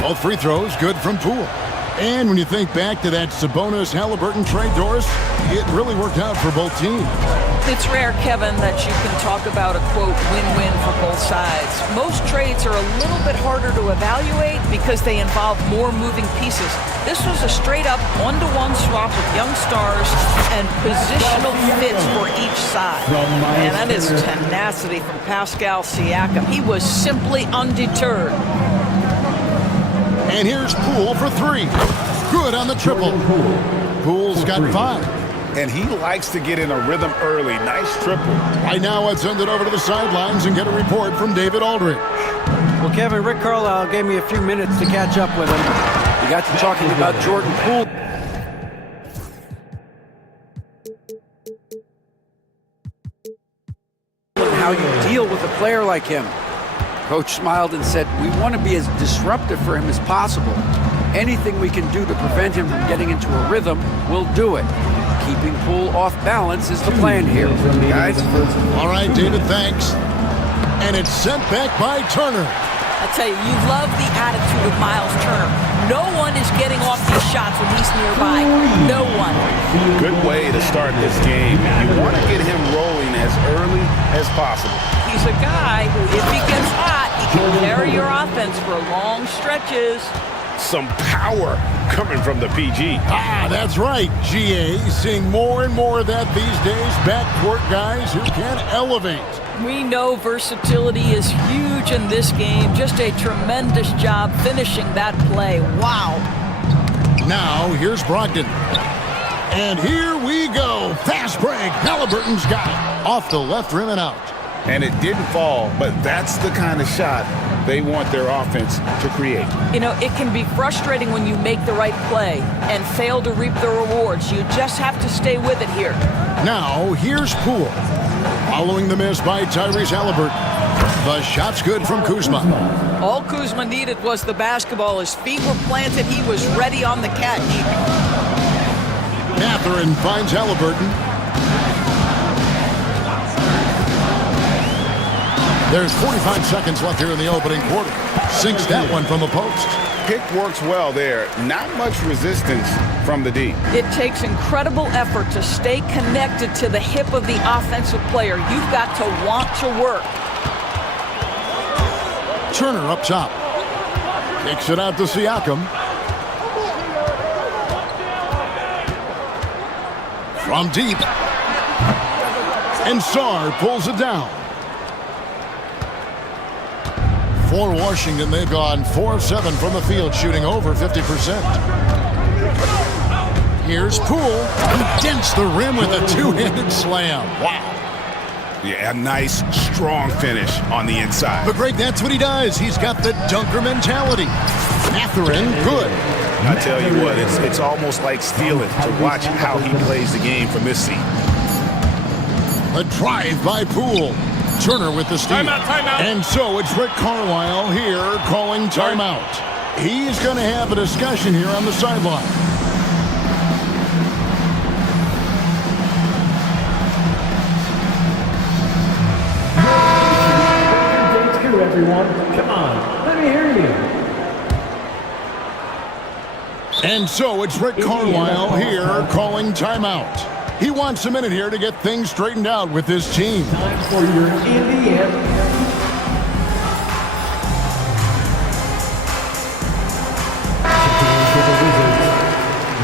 Both free throws good from Poole. And when you think back to that Sabonis-Halliburton trade, Doris, it really worked out for both teams. It's rare, Kevin, that you can talk about a, quote, win-win for both sides. Most trades are a little bit harder to evaluate because they involve more moving pieces. This was a straight-up one-to-one swap with young stars and positional fits for each side. Man, that is tenacity from Pascal Siakam. He was simply undeterred. And here's Poole for 3. Good on the triple. Poole's got 5. And he likes to get in a rhythm early. Nice triple. Right now, let's send it over to the sidelines and get a report from David Aldridge. Well, Kevin, Rick Carlisle gave me a few minutes to catch up with him. We got to talking about Jordan Poole. And how you deal with a player like him. Coach smiled and said, we want to be as disruptive for him as possible. Anything we can do to prevent him from getting into a rhythm, we'll do it. Keeping Poole off balance is the plan here. Guys. All right, David, thanks. And it's sent back by Turner. I tell you, you love the attitude of Miles Turner. No one is getting off these shots when he's nearby. No one. Good way to start this game. You want to get him rolling as early as possible. He's a guy who, if he gets hot, he can carry your offense for long stretches. Some power coming from the PG. Ah, that's right, GA. Seeing more and more of that these days. Backcourt guys who can elevate. We know versatility is huge in this game. Just a tremendous job finishing that play. Wow. Now, here's Brogdon. And here we go. Fast break. Halliburton's got it. Off the left rim and out. And it didn't fall, but that's the kind of shot they want their offense to create. You know, it can be frustrating when you make the right play and fail to reap the rewards. You just have to stay with it here. Now, here's Poole. Following the miss by Tyrese Halliburton. The shot's good from Kuzma. All Kuzma needed was the basketball. His feet were planted. He was ready on the catch. Mathurin finds Halliburton. There's 45 seconds left here in the opening quarter. Sinks that one from the post. Pick works well there. Not much resistance from the D. It takes incredible effort to stay connected to the hip of the offensive player. You've got to want to work. Turner up top. Kicks it out to Siakam. From deep. And Sarr pulls it down. For Washington, they've gone 4 of 7 from the field, shooting over 50%. Here's Poole. He dents the rim with a two-handed slam. Wow. Yeah, a nice, strong finish on the inside. But Greg, that's what he does. He's got the dunker mentality. Mathurin, good. I tell you what, it's almost like stealing to watch how he plays the game from this seat. A drive by Poole. Turner with the steal. Timeout. And so it's Rick Carlisle here calling timeout. He's going to have a discussion here on the sideline. Everyone, come on, let me hear you. And so it's Rick Carlisle here calling timeout. He wants a minute here to get things straightened out with his team. Time for your Indiana.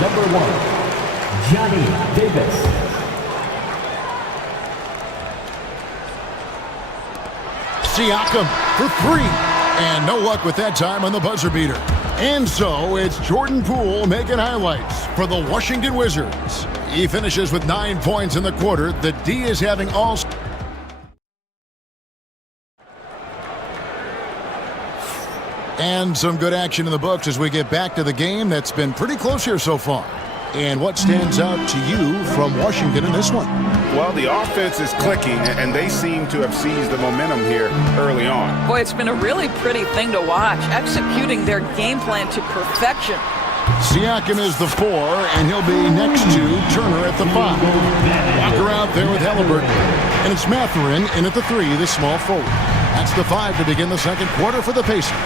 Number 1, Johnny Davis. Siakam for 3. And no luck with that time on the buzzer beater. And so it's Jordan Poole making highlights for the Washington Wizards. He finishes with 9 points in the quarter. The D is having all... And some good action in the books as we get back to the game that's been pretty close here so far. And what stands out to you from Washington in this one? Well, the offense is clicking, and they seem to have seized the momentum here early on. Boy, it's been a really pretty thing to watch, executing their game plan to perfection. Siakam is the 4, and he'll be next to Turner at the 5. Walker out there with Halliburton. And it's Mathurin in at the 3, the small forward. That's the 5 to begin the second quarter for the Pacers.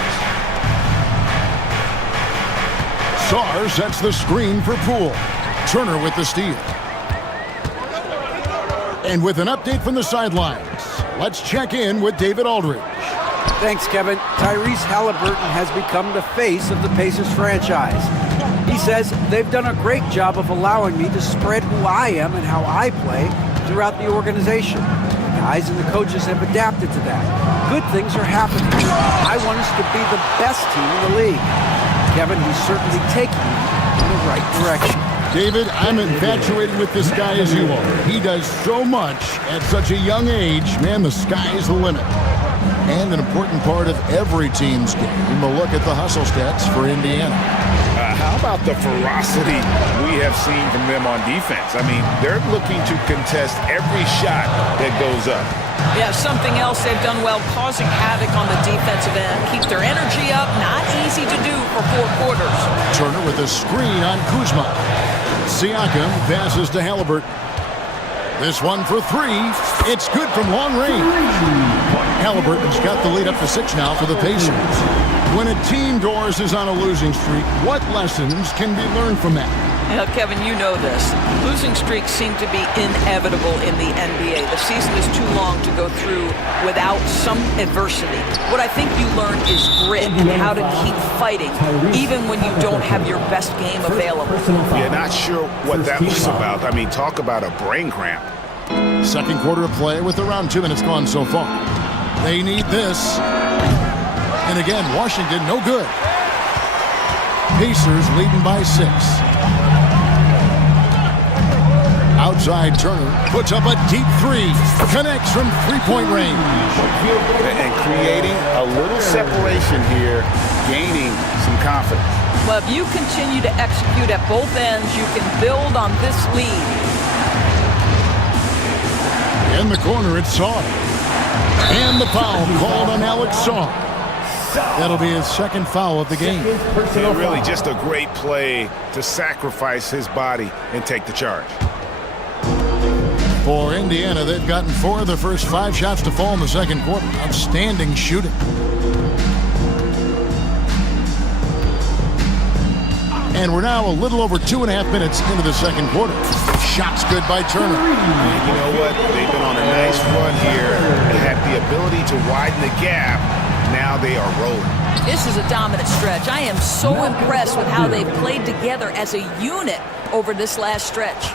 Sarr sets the screen for Poole. Turner with the steal. And with an update from the sidelines, let's check in with David Aldridge. Thanks, Kevin. Tyrese Halliburton has become the face of the Pacers franchise. He says they've done a great job of allowing me to spread who I am and how I play throughout the organization. The guys and the coaches have adapted to that. Good things are happening. I want us to be the best team in the league. Kevin, he's certainly taking me in the right direction. David, I'm infatuated with this guy as you are. He does so much at such a young age. Man, the sky's the limit. And an important part of every team's game, a look at the hustle stats for Indiana. How about the ferocity we have seen from them on defense? I mean, they're looking to contest every shot that goes up. Yeah, something else they've done well, causing havoc on the defensive end. Keep their energy up. Not easy to do for 4 quarters. Turner with a screen on Kuzma. Siakam passes to Halliburton. This one for 3. It's good from long range. Halliburton's got the lead up to 6 now for the Pacers. When a team Doors is on a losing streak, what lessons can be learned from that? Now, Kevin, you know this. Losing streaks seem to be inevitable in the NBA. The season is too long to go through without some adversity. What I think you learn is grit and how to keep fighting, even when you don't have your best game available. Yeah, not sure what that was about. I mean, talk about a brain cramp. Second quarter of play with around 2 minutes gone so far. They need this. And again, Washington, no good. Pacers leading by 6. outside. Turner puts up a deep three. Connects from three-point range. And creating a little separation here, gaining some confidence. Well, if you continue to execute at both ends, you can build on this lead. In the corner, it's Saw. And the foul called on Alex Saw. That'll be his second foul of the game. Yeah, really just a great play to sacrifice his body and take the charge. For Indiana, they've gotten 4 of their first 5 shots to fall in the second quarter. Outstanding shooting. And we're now a little over 2.5 minutes into the second quarter. Shots good by Turner. And you know what? They've been on a nice run here. They have the ability to widen the gap. Now they are rolling. This is a dominant stretch. I am so impressed with how they've played together as a unit over this last stretch.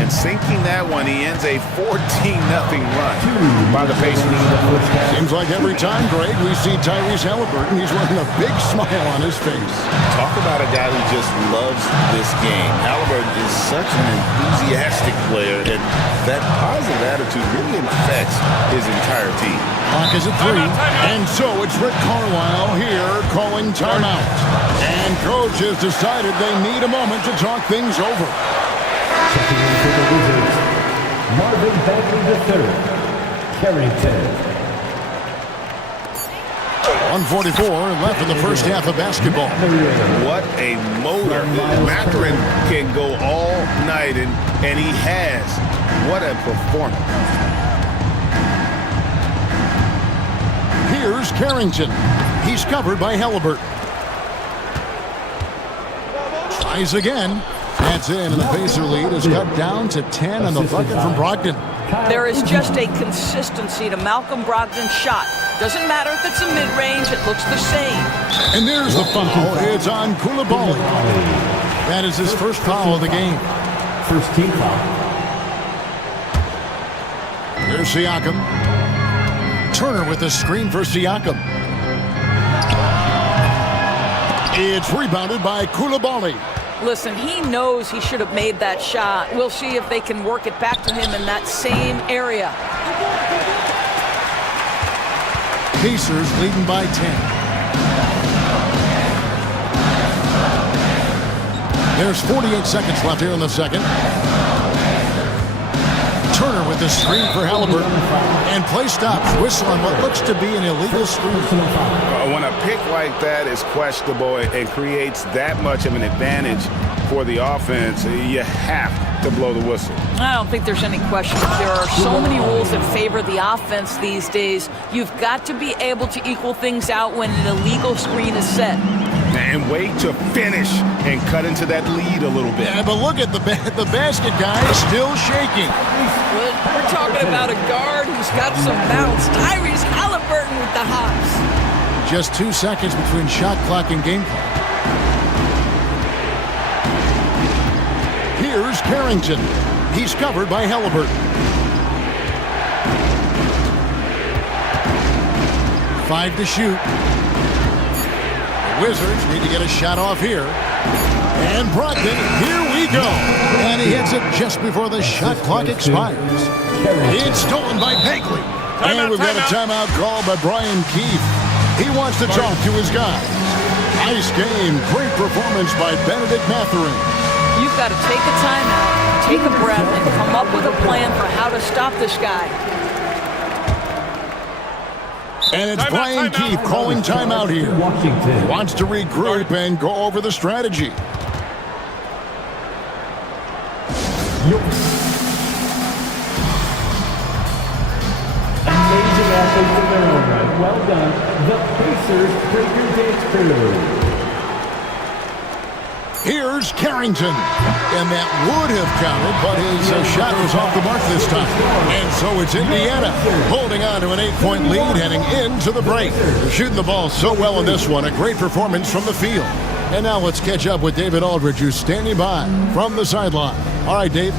And sinking that one, he ends a 14-0 run by the Pacers. Seems like every time, Greg, we see Tyrese Halliburton, he's wearing a big smile on his face. Talk about a guy who just loves this game. Halliburton is such an enthusiastic player, and that positive attitude really infects his entire team. Clock is at 3, and so it's Rick Carlisle here calling timeout. And coach has decided they need a moment to talk things over. Checking in for the Wizards, Marvin Bagley III, Carrington. 1:44 left in the first half of basketball. What a motor. Mathurin can go all night, and he has. What a performance. Here's Carrington. He's covered by Halliburton. Tries again. That's in, and the Pacer lead is cut down to 10 on the bucket from Brogdon. There is just a consistency to Malcolm Brogdon's shot. Doesn't matter if it's a mid-range, it looks the same. And there's the foul. It's on Koulibaly. That is his first foul of the game. First team foul. Here's Siakam. Turner with the screen for Siakam. It's rebounded by Koulibaly. Listen, he knows he should have made that shot. We'll see if they can work it back to him in that same area. Pacers leading by 10. There's 48 seconds left here in the second. Turner with the screen for Halliburton. And play stops. Whistle on what looks to be an illegal screen. When a pick like that is questionable and creates that much of an advantage for the offense, you have to blow the whistle. I don't think there's any question. There are so many rules that favor the offense these days. You've got to be able to equal things out when an illegal screen is set. And wait to finish and cut into that lead a little bit. Yeah, but look at the basket guy still shaking. We're talking about a guard who's got some bounce. Tyrese Halliburton with the hops. Just 2 seconds between shot clock and game clock. Here's Carrington. He's covered by Halliburton. 5 to shoot. The Wizards need to get a shot off here. And Brogdon, here we go. And he hits it just before the shot clock expires. It's stolen by Bagley. And we've got a timeout called by Brian Keefe. He wants to talk to his guys. Nice game. Great performance by Benedict Mathurin. You've got to take a timeout, take a breath, and come up with a plan for how to stop this guy. And it's Brian Keefe calling timeout here. Washington wants to regroup and go over the strategy. Amazing athletes in their own right. Well done. The Pacers break your dance crew. Here's Carrington. And that would have counted, but his shot was off the mark this time. And so it's Indiana holding on to an 8-point lead heading into the break. They're shooting the ball so well in this one. A great performance from the field. And now let's catch up with David Aldridge, who's standing by from the sideline. All right, Dave.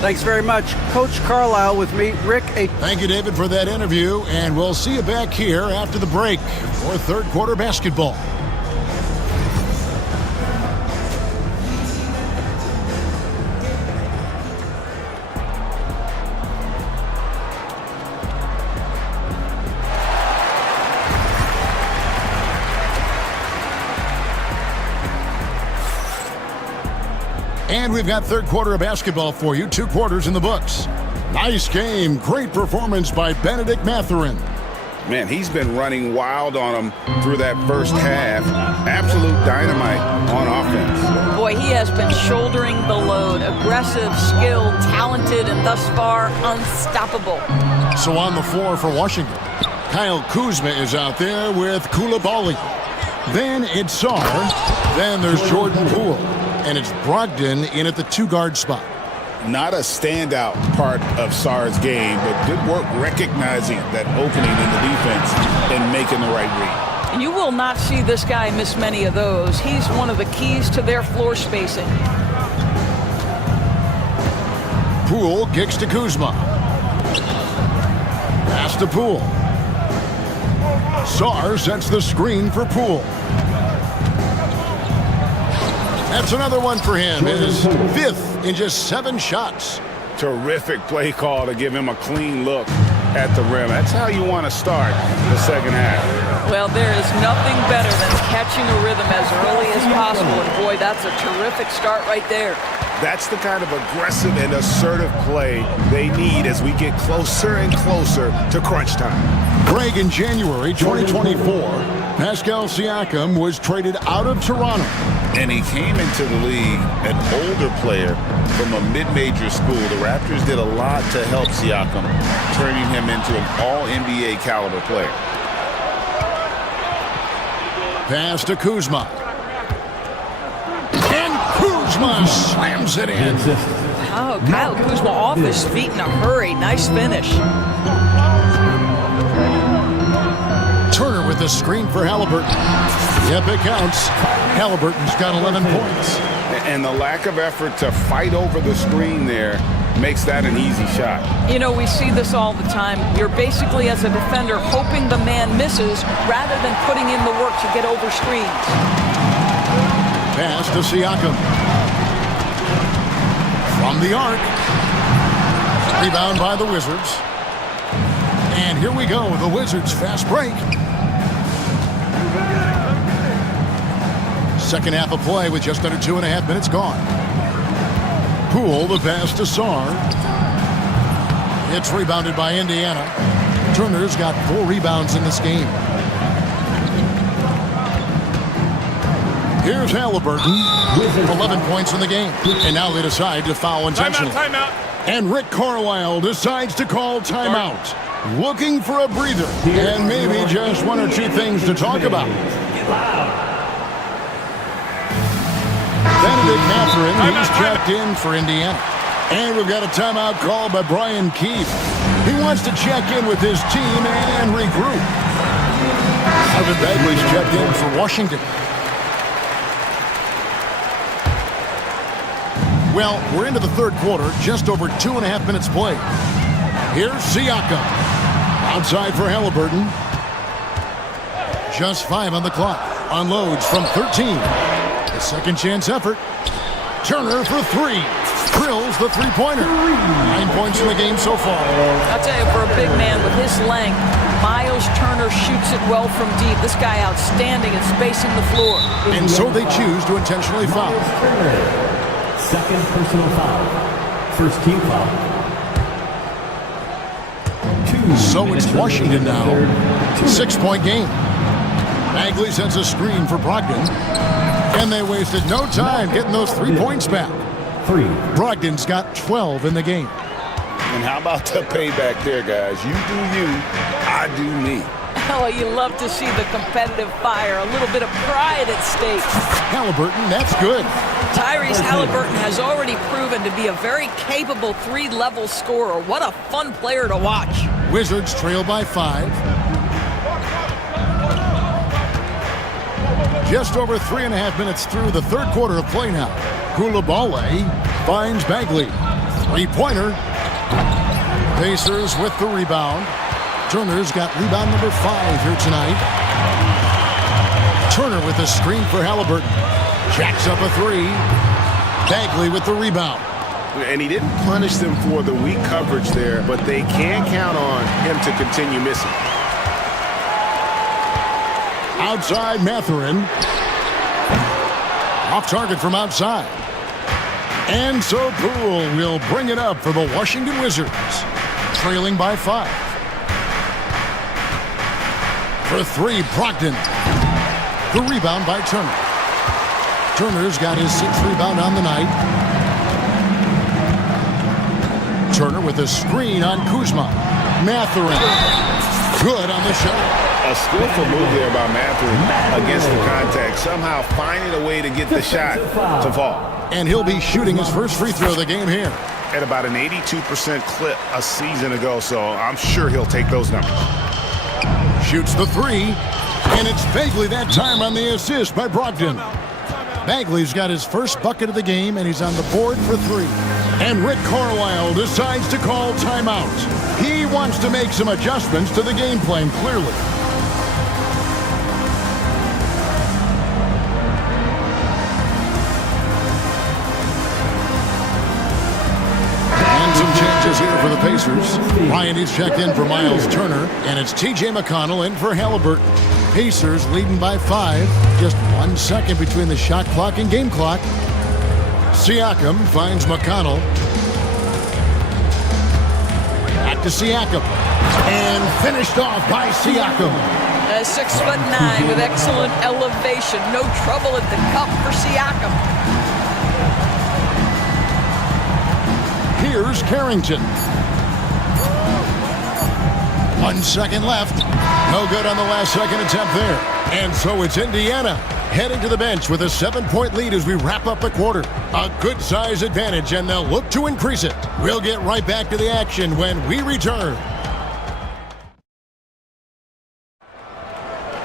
Thanks very much. Coach Carlisle with me. Rick, Thank you, David, for that interview. And we'll see you back here after the break for third quarter basketball. And we've got third quarter of basketball for you. 2 quarters in the books. Nice game. Great performance by Benedict Mathurin. Man, he's been running wild on him through that first half. Absolute dynamite on offense. Boy, he has been shouldering the load. Aggressive, skilled, talented, and thus far unstoppable. So on the floor for Washington, Kyle Kuzma is out there with Koulibaly. Then it's Sarr. Then there's Jordan Poole. And it's Brogdon in at the 2-guard spot. Not a standout part of Sarr's game, but good work recognizing that opening in the defense and making the right read. You will not see this guy miss many of those. He's one of the keys to their floor spacing. Poole kicks to Kuzma. Pass to Poole. Sarr sets the screen for Poole. That's another one for him. His 5th in just 7 shots. Terrific play call to give him a clean look at the rim. That's how you want to start the second half. Well, there is nothing better than catching a rhythm as early as possible. And boy, that's a terrific start right there. That's the kind of aggressive and assertive play they need as we get closer and closer to crunch time. Greg, in January 2024, Pascal Siakam was traded out of Toronto. And he came into the league an older player from a mid-major school. The Raptors did a lot to help Siakam, turning him into an all-NBA caliber player. Pass to Kuzma. And Kuzma slams it in. Oh, Kyle Kuzma off his feet in a hurry. Nice finish. Turner with the screen for Halliburton. Yep, it counts. Halliburton's got 11 points. And the lack of effort to fight over the screen there makes that an easy shot. You know, we see this all the time. You're basically, as a defender, hoping the man misses rather than putting in the work to get over screens. Pass to Siakam. From the arc. Rebound by the Wizards. And here we go, the Wizards fast break. Second half of play with just under 2.5 minutes gone. Poole, the pass to Sarr. It's rebounded by Indiana. Turner's got 4 rebounds in this game. Here's Halliburton, 11 points in the game. And now they decide to foul intentionally. Timeout. And Rick Carlisle decides to call timeout. Looking for a breather and maybe just 1 or 2 things to talk about. Benedict Mathurin, he's checked in for Indiana. And we've got a timeout called by Brian Keefe. He wants to check in with his team and regroup. Marvin Bagley's checked in for Washington. Well, we're into the third quarter, just over 2.5 minutes played. Here's Siakam. Outside for Halliburton. Just 5 on the clock. Unloads from 13. A second chance effort. Turner for 3. Drills the 3-pointer. 9 points in the game so far. I'll tell you, for a big man with his length, Miles Turner shoots it well from deep. This guy outstanding at spacing the floor. And so they choose to intentionally foul. Second personal foul. First team foul. So it's Washington now. 6-point game. Bagley sends a screen for Brogdon. And they wasted no time getting those 3 points back. Brogdon's got 12 in the game. And how about the payback there, guys? You do you, I do me. Oh, you love to see the competitive fire. A little bit of pride at stake. Halliburton, that's good. Tyrese Halliburton has already proven to be a very capable 3-level scorer. What a fun player to watch. Wizards trail by 5. Just over 3.5 minutes through the third quarter of play now. Koulibaly finds Bagley. 3-pointer. Pacers with the rebound. Turner's got rebound number 5 here tonight. Turner with a screen for Halliburton. Jacks up a 3. Bagley with the rebound. And he didn't punish them for the weak coverage there, but they can count on him to continue missing. Outside Mathurin. Off target from outside. And so Poole will bring it up for the Washington Wizards, trailing by 5. For 3, Brogdon. The rebound by Turner. Turner's got his 6th rebound on the night. Turner with a screen on Kuzma. Mathurin. Good on the shot. A skillful move there by Mathurin against the contact, somehow finding a way to get the shot to fall. And he'll be shooting his first free throw of the game here. At about an 82% clip a season ago, so I'm sure he'll take those numbers. Shoots the 3, and it's Bagley that time on the assist by Brogdon. Bagley's got his first bucket of the game, and he's on the board for 3. And Rick Carlisle decides to call timeout. He wants to make some adjustments to the game plan, clearly. And some changes here for the Pacers. Ryan is checked in for Miles Turner, and it's T.J. McConnell in for Halliburton. Pacers leading by 5. Just 1 second between the shot clock and game clock. Siakam finds McConnell. Back to Siakam. And finished off by Siakam. 6'9" with excellent elevation. No trouble at the cup for Siakam. Here's Carrington. 1 second left. No good on the last second attempt there. And so it's Indiana heading to the bench with a 7-point lead as we wrap up the quarter. A good size advantage, and they'll look to increase it. We'll get right back to the action when we return.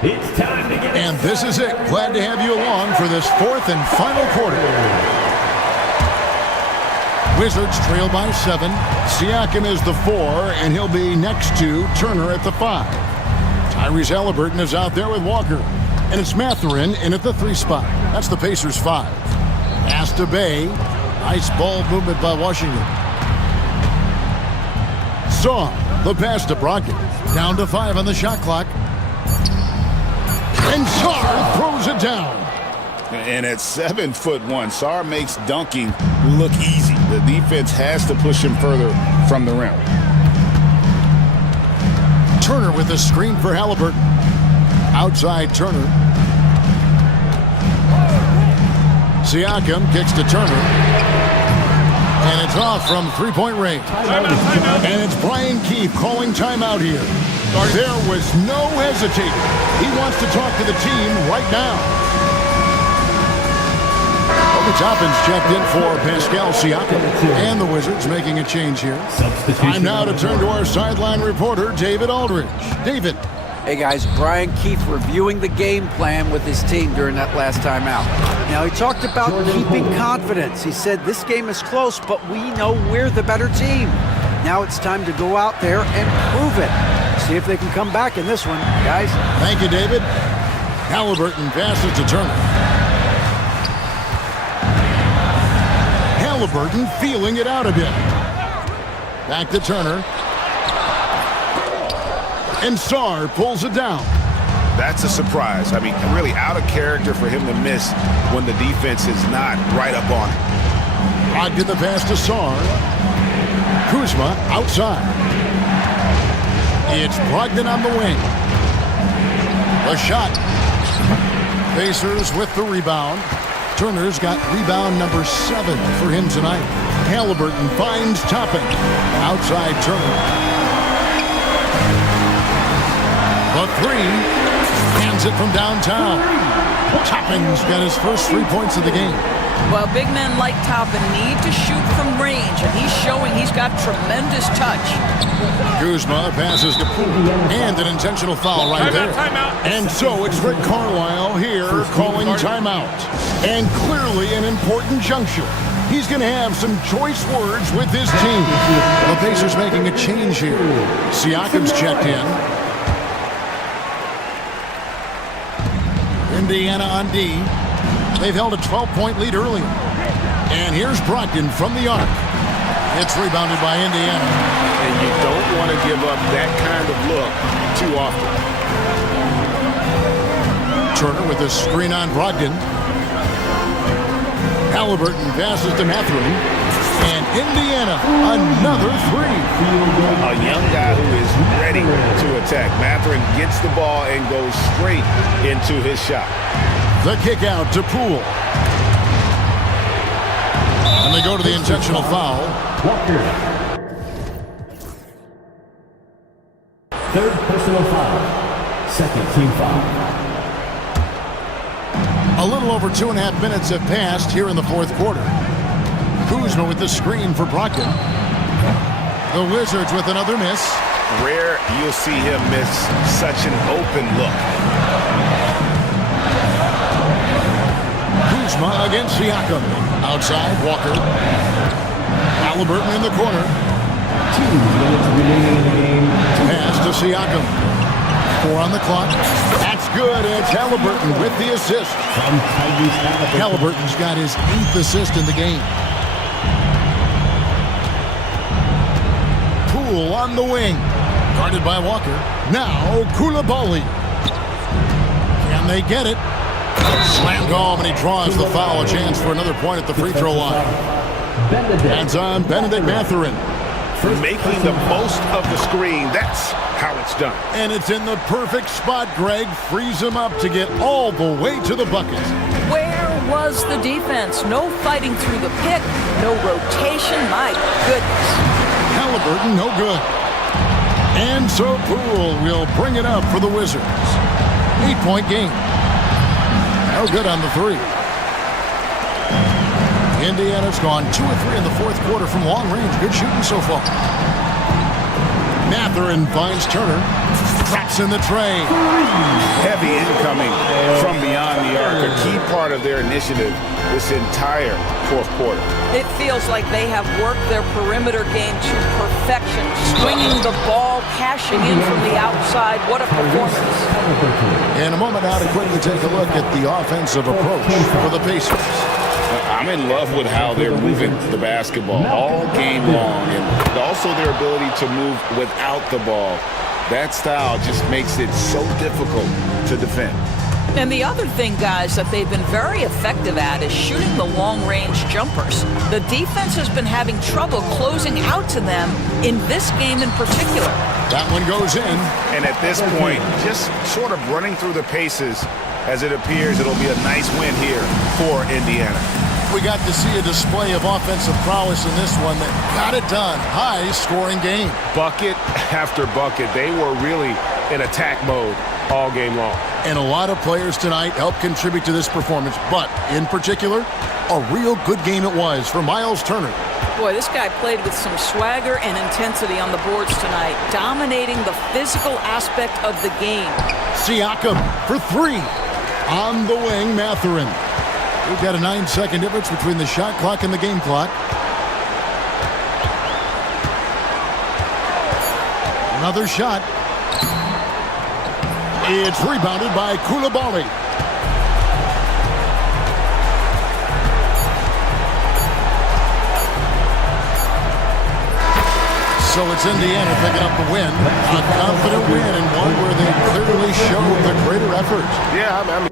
It's time to get... And this is it. Glad to have you along for this 4th and final quarter. Wizards trail by 7. Siakam is the 4, and he'll be next to Turner at the 5. Tyrese Halliburton is out there with Walker. And it's Mathurin in at the 3 spot. That's the Pacers 5. Pass to Bay. Nice ball movement by Washington. Saw the pass to Brogdon. Down to 5 on the shot clock. And Sarr throws it down. And at 7'1", Sarr makes dunking look easy. The defense has to push him further from the rim. Turner with a screen for Halliburton. Outside Turner. Siakam kicks to Turner. And it's off from 3-point range. Timeout. And it's Brian Keefe calling timeout here. There was no hesitating. He wants to talk to the team right now. Obi Toppin's checked in for Pascal Siakam. And the Wizards making a change here. Time now to turn to our sideline reporter, David Aldridge. David. Hey guys, Brian Keefe reviewing the game plan with his team during that last timeout. Now he talked about keeping confidence. He said this game is close, but we know we're the better team. Now it's time to go out there and prove it. See if they can come back in this one, guys. Thank you, David. Halliburton passes to Turner. Halliburton feeling it out a bit. Back to Turner. And Sarr pulls it down. That's a surprise. I mean, really out of character for him to miss when the defense is not right up on it. Brogdon the pass to Sarr. Kuzma outside. It's Brogdon on the wing. The shot. Pacers with the rebound. Turner's got rebound number 7 for him tonight. Halliburton finds Toppin. Outside Turner. The 3, hands it from downtown. Toppin's got his first 3 points of the game. Well, big men like Toppin need to shoot from range, and he's showing he's got tremendous touch. Kuzma passes to Poole, and an intentional foul right there. And so it's Rick Carlisle here calling timeout. And clearly an important juncture. He's going to have some choice words with his team. The Pacers making a change here. Siakam's checked in. Indiana on D. They've held a 12-point lead earlier. And here's Brogdon from the arc. It's rebounded by Indiana. And you don't want to give up that kind of look too often. Turner with a screen on Brogdon. Halliburton passes to Mathurin. And Indiana, another three. A young guy who is ready to attack. Mathurin gets the ball and goes straight into his shot. The kick out to Poole. And they go to the intentional foul. Walker. Third personal foul. Second team foul. A little over 2.5 minutes have passed here in the fourth quarter. Kuzma with the screen for Brogdon. The Wizards with another miss. Rare you'll see him miss such an open look. Kuzma against Siakam. Outside, Walker. Halliburton in the corner. 2 minutes remaining in the game. Pass to Siakam. 4 on the clock. That's good. It's Halliburton with the assist. Halliburton's got his 8th assist in the game. Poole on the wing. Guarded by Walker. Now Koulibaly. Can they get it? Slammed home, and he draws the foul. A chance for another point at the free throw line. Hands on Benedict Mathurin. Making the most of the screen. That's how it's done. And it's in the perfect spot, Greg. Frees him up to get all the way to the bucket. Where was the defense? No fighting through the pick, no rotation. My goodness. Halliburton, no good. And so Poole will bring it up for the Wizards. 8-point game. No good on the three. Indiana's gone 2 of 3 in the fourth quarter from long range. Good shooting so far. Mathurin finds Turner. Traps in the tray. Heavy incoming from beyond the arc. A key part of their initiative this entire fourth quarter. It feels like they have worked their perimeter game to perfection. Swinging the ball, cashing in from the outside. What a performance. In a moment now to quickly take a look at the offensive approach for the Pacers. I'm in love with how they're moving the basketball all game long, and also their ability to move without the ball. That style just makes it so difficult to defend. And the other thing, guys, that they've been very effective at is shooting the long-range jumpers. The defense has been having trouble closing out to them in this game in particular. That one goes in. And at this point, just sort of running through the paces, as it appears it'll be a nice win here for Indiana. We got to see a display of offensive prowess in this one that got it done. High-scoring game. Bucket after bucket. They were really in attack mode all game long. And a lot of players tonight helped contribute to this performance, but in particular, a real good game it was for Miles Turner. Boy, this guy played with some swagger and intensity on the boards tonight, dominating the physical aspect of the game. Siakam for 3. On the wing, Mathurin. We've got a 9-second difference between the shot clock and the game clock. Another shot. It's rebounded by Koulibaly. So it's Indiana picking up the win. A confident win, and one where they clearly showed the greater effort. Yeah, I mean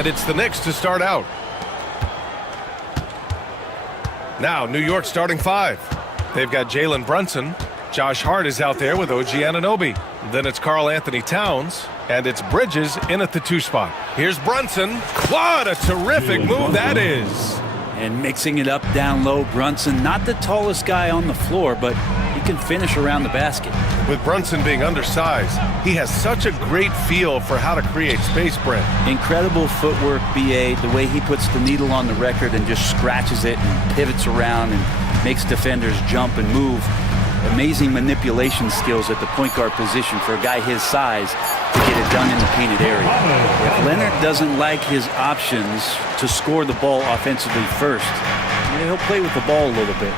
And it's the Knicks to start out. Now, New York starting 5. They've got Jalen Brunson. Josh Hart is out there with OG Anunoby. Then it's Karl Anthony Towns. And it's Bridges in at the 2 spot. Here's Brunson. What a terrific move that is. And mixing it up down low, Brunson, not the tallest guy on the floor, but he can finish around the basket. With Brunson being undersized, he has such a great feel for how to create space, Brent. Incredible footwork, BA, the way he puts the needle on the record and just scratches it and pivots around and makes defenders jump and move. Amazing manipulation skills at the point guard position for a guy his size to get it done in the painted area. If Leonard doesn't like his options to score the ball offensively first, he'll play with the ball a little bit.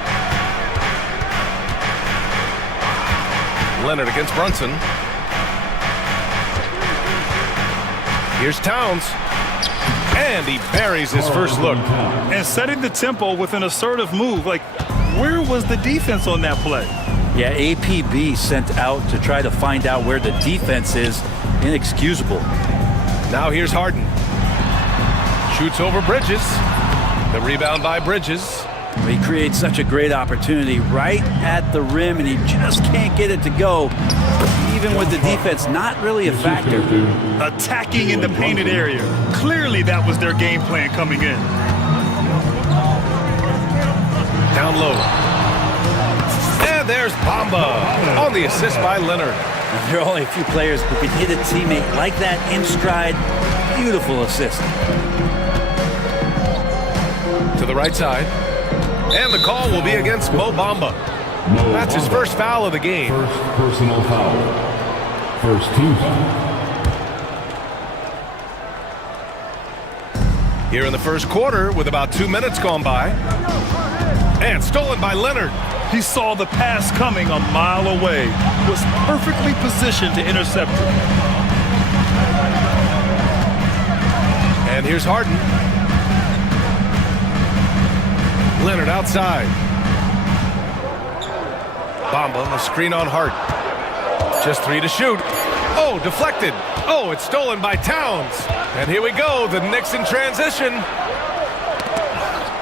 Leonard against Brunson. Here's Towns. And he buries his first look. And setting the tempo with an assertive move. Like, where was the defense on that play? Yeah, APB sent out to try to find out where the defense is. Inexcusable. Now here's Harden. Shoots over Bridges. The rebound by Bridges. He creates such a great opportunity right at the rim, and he just can't get it to go. Even with the defense not really a factor. Attacking in the painted area. Clearly that was their game plan coming in. Down low. And there's Bamba on the assist by Leonard. There are only a few players who can hit a teammate like that in stride. Beautiful assist. To the right side. And the call will be against Mo Bamba. That's his first foul of the game. First personal foul. First team foul. Here in the first quarter with about 2 minutes gone by. And stolen by Leonard. He saw the pass coming a mile away. Was perfectly positioned to intercept it. And here's Harden. Leonard outside. Bamba, a screen on Hart. Just 3 to shoot. Oh, deflected. Oh, it's stolen by Towns. And here we go, the Knicks in transition.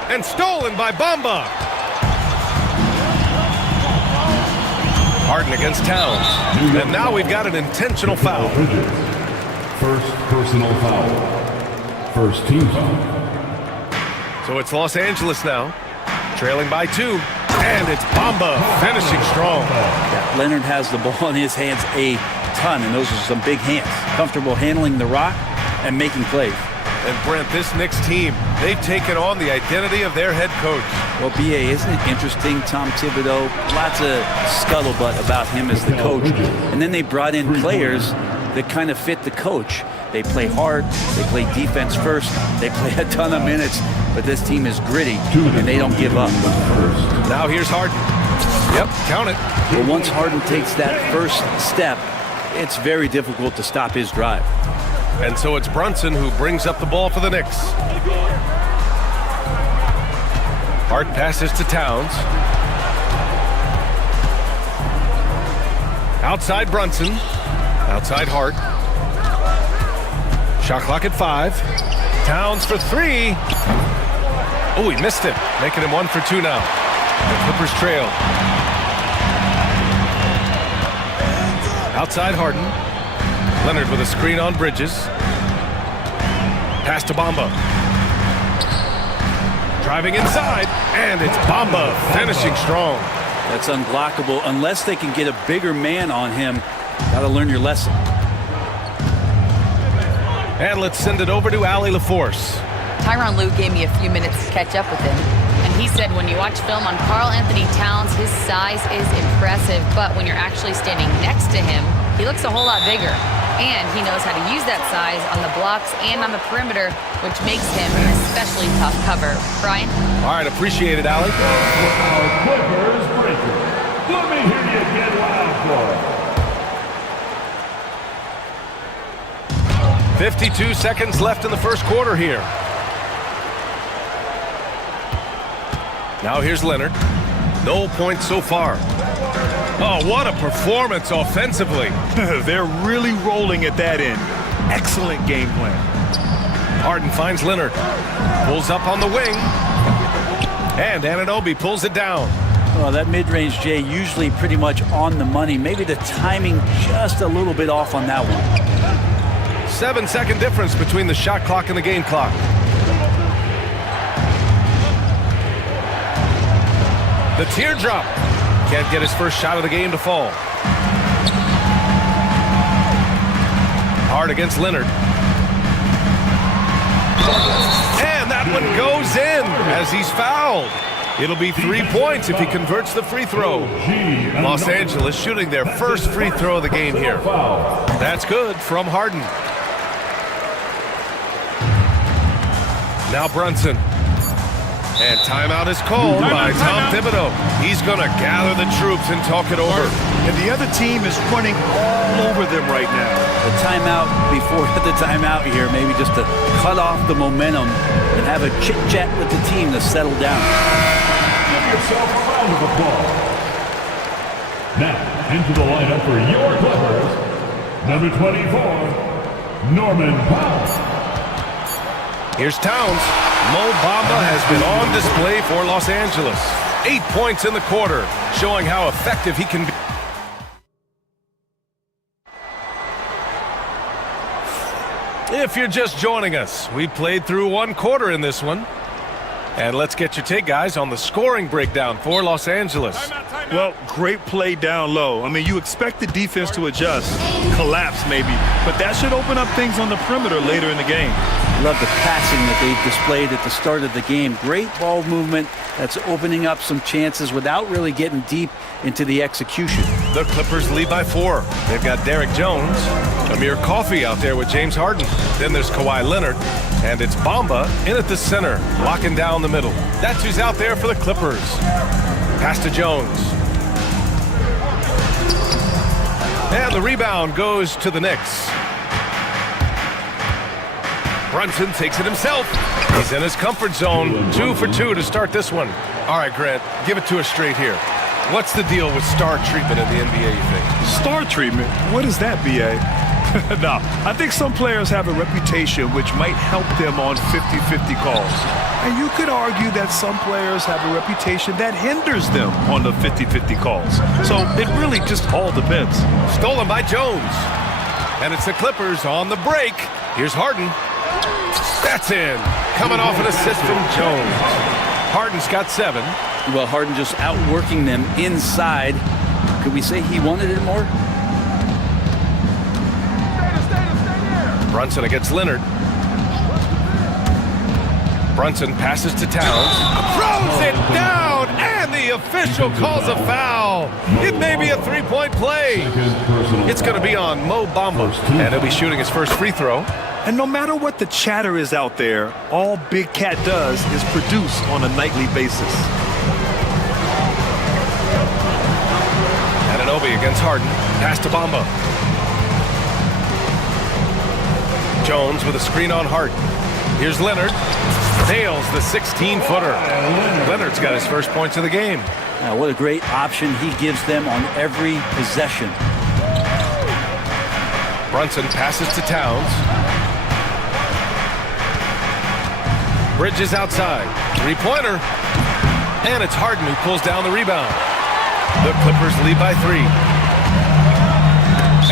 And stolen by Bamba. Harden against Towns. And now we've got an intentional foul. First personal foul. First team foul. So it's Los Angeles now. Trailing by 2. And it's Bamba finishing strong. Yeah, Leonard has the ball in his hands a ton, and those are some big hands. Comfortable handling the rock and making plays. And Brent, this Knicks team, they've taken on the identity of their head coach. Well, BA, isn't it interesting, Tom Thibodeau? Lots of scuttlebutt about him as the coach. And then they brought in players that kind of fit the coach. They play hard, they play defense first, they play a ton of minutes, but this team is gritty, and they don't give up. Now here's Harden. Yep, count it. Well, once Harden takes that first step, it's very difficult to stop his drive. And so it's Brunson who brings up the ball for the Knicks. Hart passes to Towns. Outside Brunson. Outside Hart. Shot clock at 5. Towns for 3. Oh, he missed it. Making him 1 for 2 now. The Clippers trail. Outside Harden. Leonard with a screen on Bridges. Pass to Bamba. Driving inside. And it's Bamba finishing strong. That's unblockable unless they can get a bigger man on him. Got to learn your lesson. And let's send it over to Allie LaForce. Tyronn Lue gave me a few minutes to catch up with him. And he said when you watch film on Karl Anthony Towns, his size is impressive. But when you're actually standing next to him, he looks a whole lot bigger. And he knows how to use that size on the blocks and on the perimeter, which makes him an especially tough cover. Brian? All right, appreciate it, Allie. Clippers breaker. Let me hear you get loud for it. 52 seconds left in the first quarter here. Now here's Leonard. No points so far. Oh, what a performance offensively. They're really rolling at that end. Excellent game plan. Harden finds Leonard. Pulls up on the wing. And Anunoby pulls it down. Well, that mid-range, Jay, usually pretty much on the money. Maybe the timing just a little bit off on that one. 7-second difference between the shot clock and the game clock. The teardrop. Can't get his first shot of the game to fall. Hard against Leonard. And that one goes in as he's fouled. It'll be 3 points if he converts the free throw. Los Angeles shooting their first free throw of the game here. That's good from Harden. Now Brunson. And timeout is called by Tom Thibodeau. He's going to gather the troops and talk it over. And the other team is running all over them right now. The timeout before the timeout here, maybe just to cut off the momentum and have a chit-chat with the team to settle down. Give yourself a round of applause. Now, into the lineup for your Clippers, number 24, Norman Powell. Here's Towns. Mo Bamba has been on display for Los Angeles. 8 points in the quarter, showing how effective he can be. If you're just joining us, we played through one quarter in this one. And let's get your take, guys, on the scoring breakdown for Los Angeles. Well, great play down low. I mean, you expect the defense to adjust, collapse maybe, but that should open up things on the perimeter later in the game. Love the passing that they've displayed at the start of the game. Great ball movement that's opening up some chances without really getting deep into the execution. The Clippers lead by 4. They've got Derek Jones, Amir Coffey out there with James Harden. Then there's Kawhi Leonard, and it's Bamba in at the center, locking down the middle. That's who's out there for the Clippers. Pass to Jones. And the rebound goes to the Knicks. Brunson takes it himself. He's in his comfort zone. 2 for 2 to start this one. All right, Grant, give it to us straight here. What's the deal with star treatment in the NBA, you think? Star treatment? What is that, B.A.? No, I think some players have a reputation which might help them on 50-50 calls. And you could argue that some players have a reputation that hinders them on the 50-50 calls. So it really just all depends. Stolen by Jones. And it's the Clippers on the break. Here's Harden. That's in. Coming off an assist from Jones. Harden's got 7. Well, Harden just outworking them inside. Could we say he wanted it more? Brunson against Leonard. Brunson passes to Towns. Throws it down, and the official calls a foul. It may be a 3-point play. It's going to be on Mo Bamba, and he'll be shooting his first free throw. And no matter what the chatter is out there, all Big Cat does is produce on a nightly basis. Anunoby against Harden. Pass to Bamba. Jones with a screen on Harden. Here's Leonard. Nails the 16-footer. Leonard's got his first points of the game. Now, what a great option he gives them on every possession. Brunson passes to Towns. Bridges outside. 3-pointer. And it's Harden who pulls down the rebound. The Clippers lead by 3.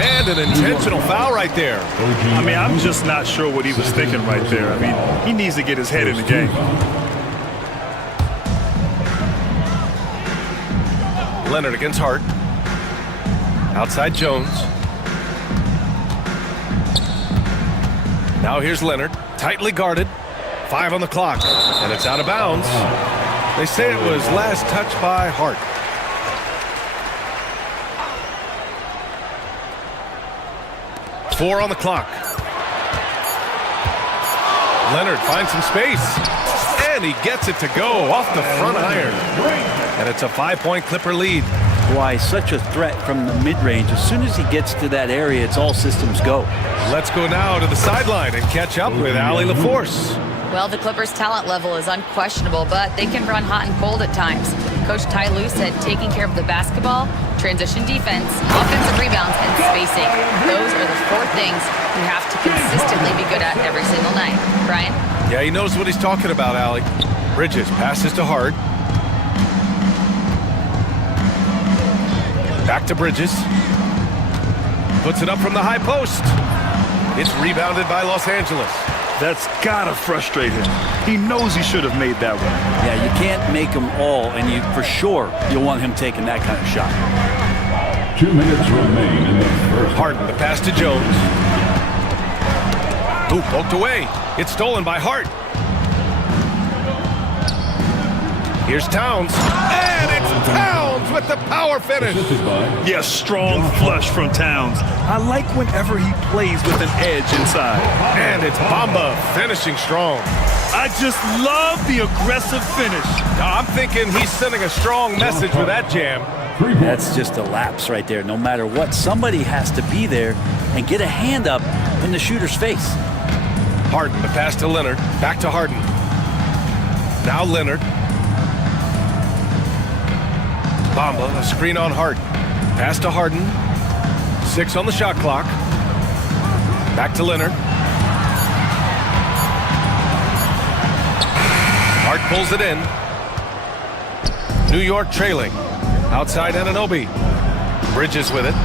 And an intentional foul right there. I mean, I'm just not sure what he was thinking right there. I mean, he needs to get his head in the game. Leonard against Hart. Outside Jones. Now here's Leonard. Tightly guarded. 5 on the clock. And it's out of bounds. They say it was last touched by Hart. Four on the clock. Leonard finds some space. And he gets it to go off the front iron. And it's a 5-point Clipper lead. Why, such a threat from the mid-range. As soon as he gets to that area, it's all systems go. Let's go now to the sideline and catch up with Allie LaForce. Well, the Clippers' talent level is unquestionable, but they can run hot and cold at times. Coach Ty Lue said taking care of the basketball, transition defense, offensive rebounds, and spacing. Those are the 4 things you have to consistently be good at every single night. Brian? Yeah, he knows what he's talking about, Allie. Bridges passes to Hart. Back to Bridges. Puts it up from the high post. It's rebounded by Los Angeles. That's gotta frustrate him. He knows he should have made that one. Yeah, you can't make them all, and you for sure you'll want him taking that kind of shot. 2 minutes remain in the first. Harden, the pass to Jones. Ooh, poked away. It's stolen by Hart. Here's Towns. And it's Towns with the power finish. Yes, strong flush from Towns. I like whenever he plays with an edge inside. And it's Bamba finishing strong. I just love the aggressive finish. I'm thinking he's sending a strong message with that jam. That's just a lapse right there. No matter what, somebody has to be there and get a hand up in the shooter's face. Harden, the pass to Leonard. Back to Harden. Now Leonard. Bamba, a screen on Hart. Pass to Harden. 6 on the shot clock. Back to Leonard. Hart pulls it in. New York trailing. Outside Anunoby. Bridges with it.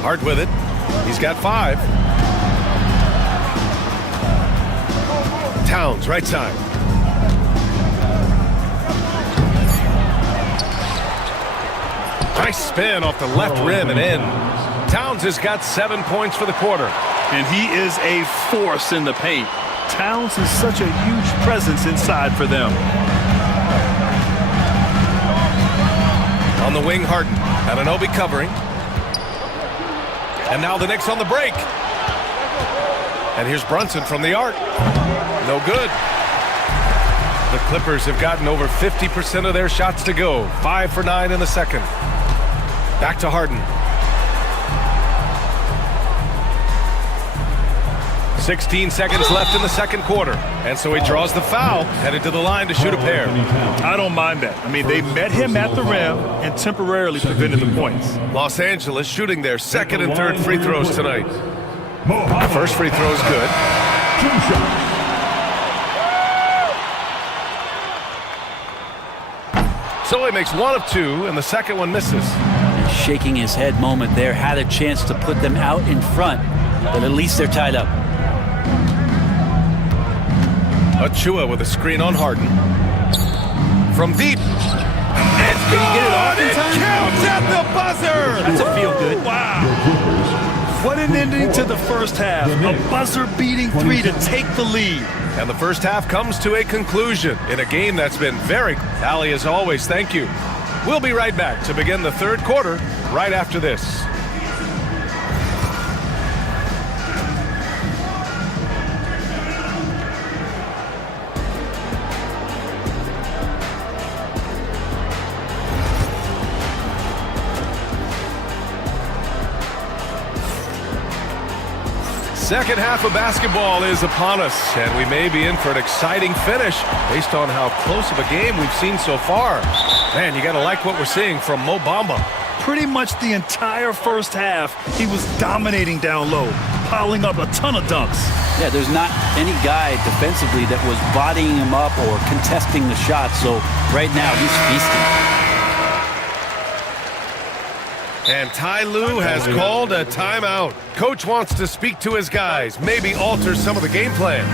Hart with it. He's got 5. Towns, right side. Nice spin off the left rim and in. Towns has got 7 points for the quarter. And he is a force in the paint. Towns is such a huge presence inside for them. On the wing, Harden. Anunoby covering. And now the Knicks on the break. And here's Brunson from the arc. No good. The Clippers have gotten over 50% of their shots to go. 5 for 9 in the second. Back to Harden. 16 seconds left in the second quarter. And so he draws the foul, headed to the line to shoot a pair. I don't mind that. I mean, they met him at the rim and temporarily prevented the points. Los Angeles shooting their second and third free throws tonight. The first free throw is good. 2 shots. So he makes 1 of 2, and the second one misses. Shaking his head moment there, had a chance to put them out in front, but at least they're tied up. Achua with a screen on Harden. From deep. It's good! It counts at the buzzer! That's a feel good. Wow. What an ending to the first half. A buzzer-beating 3 to take the lead. And the first half comes to a conclusion in a game that's been very... Allie, as always, thank you. We'll be right back to begin the third quarter right after this. Second half of basketball is upon us, and we may be in for an exciting finish based on how close of a game we've seen so far. Man, you got to like what we're seeing from Mo Bamba. Pretty much the entire first half, he was dominating down low, piling up a ton of dunks. Yeah, there's not any guy defensively that was bodying him up or contesting the shot, so right now he's feasting. And Ty Lue has called a timeout. Coach wants to speak to his guys, maybe alter some of the game plan.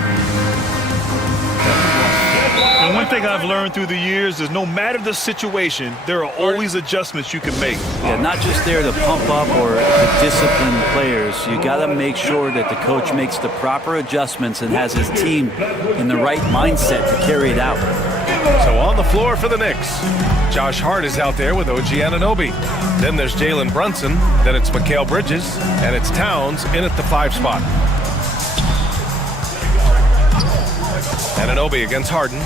And one thing I've learned through the years is no matter the situation, there are always adjustments you can make. Yeah, not just there to pump up or to discipline players. You got to make sure that the coach makes the proper adjustments and has his team in the right mindset to carry it out. So on the floor for the Knicks, Josh Hart is out there with OG Anunoby. Then there's Jalen Brunson. Then it's Mikal Bridges. And it's Towns in at the 5 spot. Anunoby against Harden.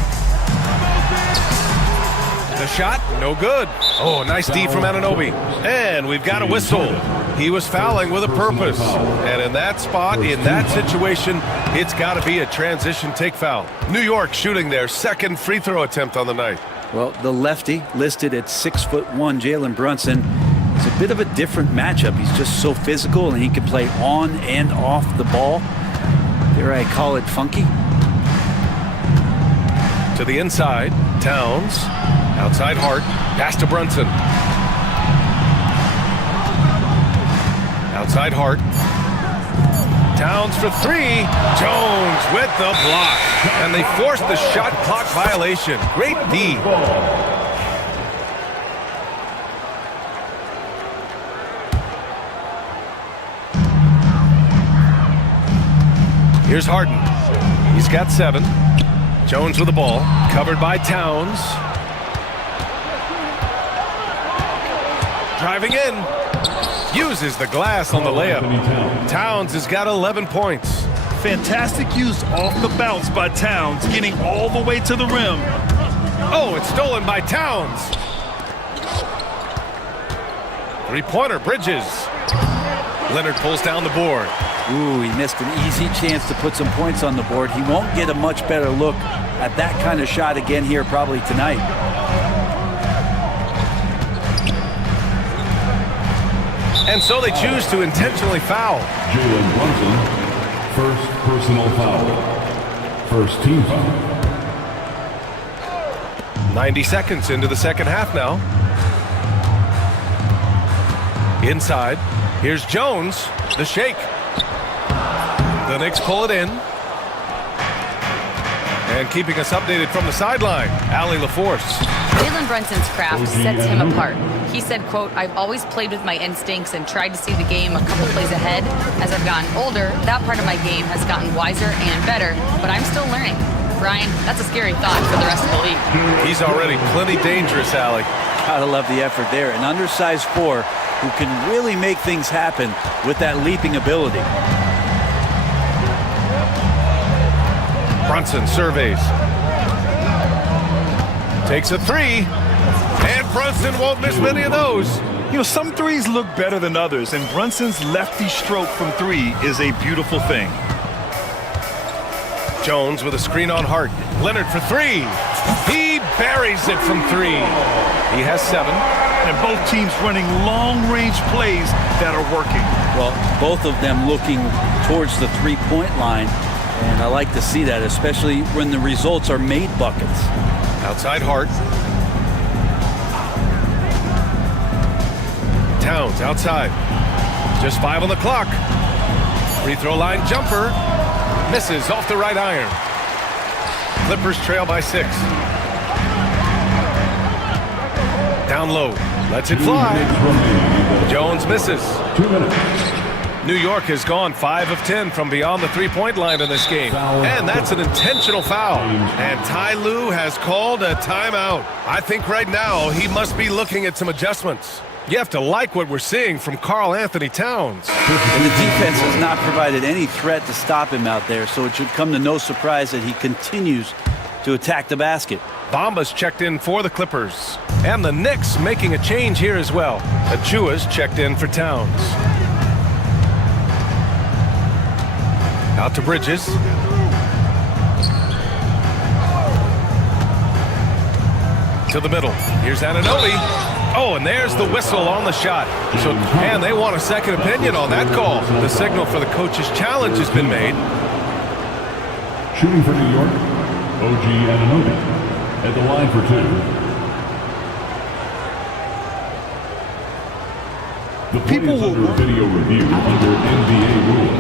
The shot, no good. Oh, nice D from Anunoby. And we've got a whistle. He was fouling with a purpose. And in that spot, in that situation, it's got to be a transition take foul. New York shooting their second free throw attempt on the night. Well, the lefty listed at 6'1", Jalen Brunson. It's a bit of a different matchup. He's just so physical, and he can play on and off the ball. Dare I call it funky? To the inside, Towns. Outside Hart, pass to Brunson. Outside Hart. Towns for three. Jones with the block. And they forced the shot clock violation. Great D. Here's Harden. He's got 7. Jones with the ball. Covered by Towns. Driving in. Uses the glass on the layup. Towns has got 11 points. Fantastic use off the bounce by Towns, getting all the way to the rim. Oh, it's stolen by Towns. Three-pointer, Bridges. Leonard pulls down the board. Ooh, he missed an easy chance to put some points on the board. He won't get a much better look at that kind of shot again here probably tonight. And so they choose to intentionally foul. Jalen Brunson, first personal foul. First team foul. 90 seconds into the second half now. Inside, here's Jones, the shake. The Knicks pull it in. And keeping us updated from the sideline, Allie LaForce. Jalen Brunson's craft sets him apart. He said, quote, "I've always played with my instincts and tried to see the game a couple plays ahead. As I've gotten older, that part of my game has gotten wiser and better, but I'm still learning." Brian, that's a scary thought for the rest of the league. He's already plenty dangerous, Allie. Gotta love the effort there. An undersized 4 who can really make things happen with that leaping ability. Brunson surveys. Takes a 3. And Brunson won't miss many of those. You know, some threes look better than others, and Brunson's lefty stroke from 3 is a beautiful thing. Jones with a screen on Hart. Leonard for 3. He buries it from 3. He has 7. And both teams running long-range plays that are working. Well, both of them looking towards the three-point line, and I like to see that, especially when the results are made buckets. Outside Hart. Towns outside. Just 5 on the clock. Free throw line jumper. Misses off the right iron. Clippers trail by 6. Down low. Lets it fly. Jones misses. 2 minutes. New York has gone 5 of 10 from beyond the three-point line in this game. And that's an intentional foul. And Ty Lue has called a timeout. I think right now he must be looking at some adjustments. You have to like what we're seeing from Karl Anthony Towns. And the defense has not provided any threat to stop him out there, so it should come to no surprise that he continues to attack the basket. Bamba's checked in for the Clippers. And the Knicks making a change here as well. Achua's checked in for Towns. Out to Bridges. To the middle. Here's Anunoby. Oh, and there's the whistle on the shot. So, man, they want a second opinion on that call. The signal for the coach's challenge has been made. Shooting for New York, OG Anunoby at the line for 2. The play is under video review under NBA rules.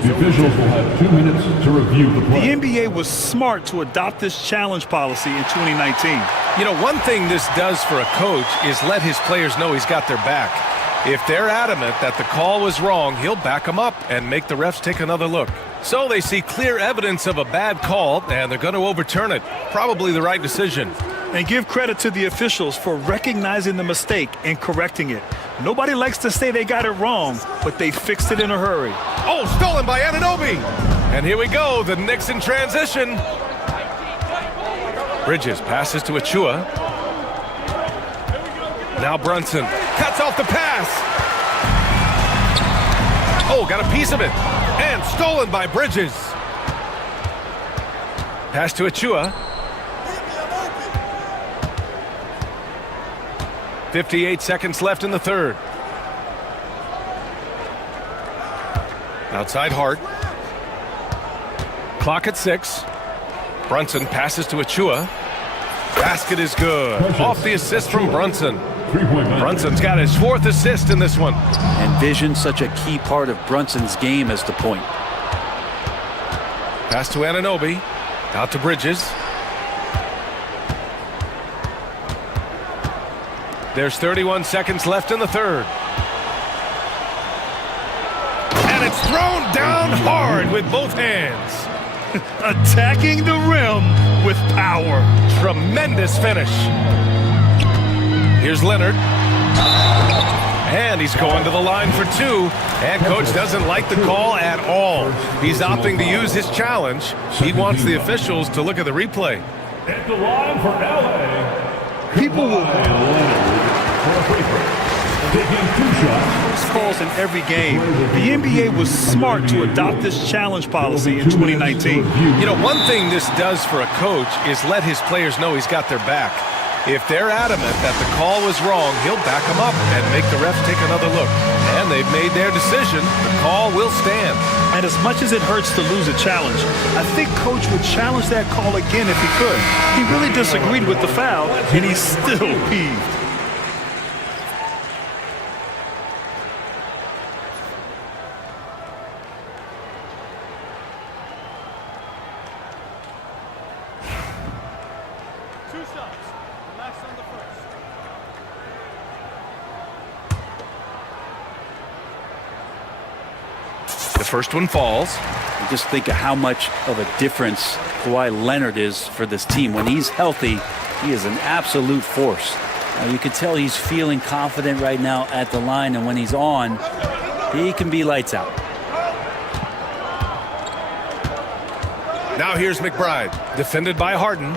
The officials will have 2 minutes to review the play. The NBA was smart to adopt this challenge policy in 2019. You know, one thing this does for a coach is let his players know he's got their back. If they're adamant that the call was wrong, he'll back them up and make the refs take another look. So they see clear evidence of a bad call, and they're going to overturn it. Probably the right decision. And give credit to the officials for recognizing the mistake and correcting it. Nobody likes to say they got it wrong, but they fixed it in a hurry. Oh, stolen by Anunoby. And here we go, the Knicks in transition. Bridges passes to Achua. Now Brunson cuts off the pass. Oh, got a piece of it. And stolen by Bridges. Pass to Achua. 58 seconds left in the third. Outside Hart. Clock at 6. Brunson passes to Achua. Basket is good. Off the assist from Brunson. Brunson's got his 4th assist in this one. And vision, such a key part of Brunson's game as the point. Pass to Anunoby. Out to Bridges. There's 31 seconds left in the third. And it's thrown down hard with both hands. Attacking the rim with power. Tremendous finish. Here's Leonard. And he's going to the line for 2. And coach doesn't like the call at all. He's opting to use his challenge. He wants the officials to look at the replay. At the line for LA. People will taking 2 shots. calls in every game. The NBA was smart to adopt this challenge policy in 2019. You know, one thing this does for a coach is let his players know he's got their back. If they're adamant that the call was wrong, he'll back them up and make the refs take another look. And they've made their decision. The call will stand. And as much as it hurts to lose a challenge, I think coach would challenge that call again if he could. He really disagreed with the foul, and he's still peeved. The first one falls. Just think of how much of a difference Kawhi Leonard is for this team. When he's healthy, he is an absolute force. You can tell he's feeling confident right now at the line, and when he's on, he can be lights out. Now here's McBride, defended by Harden.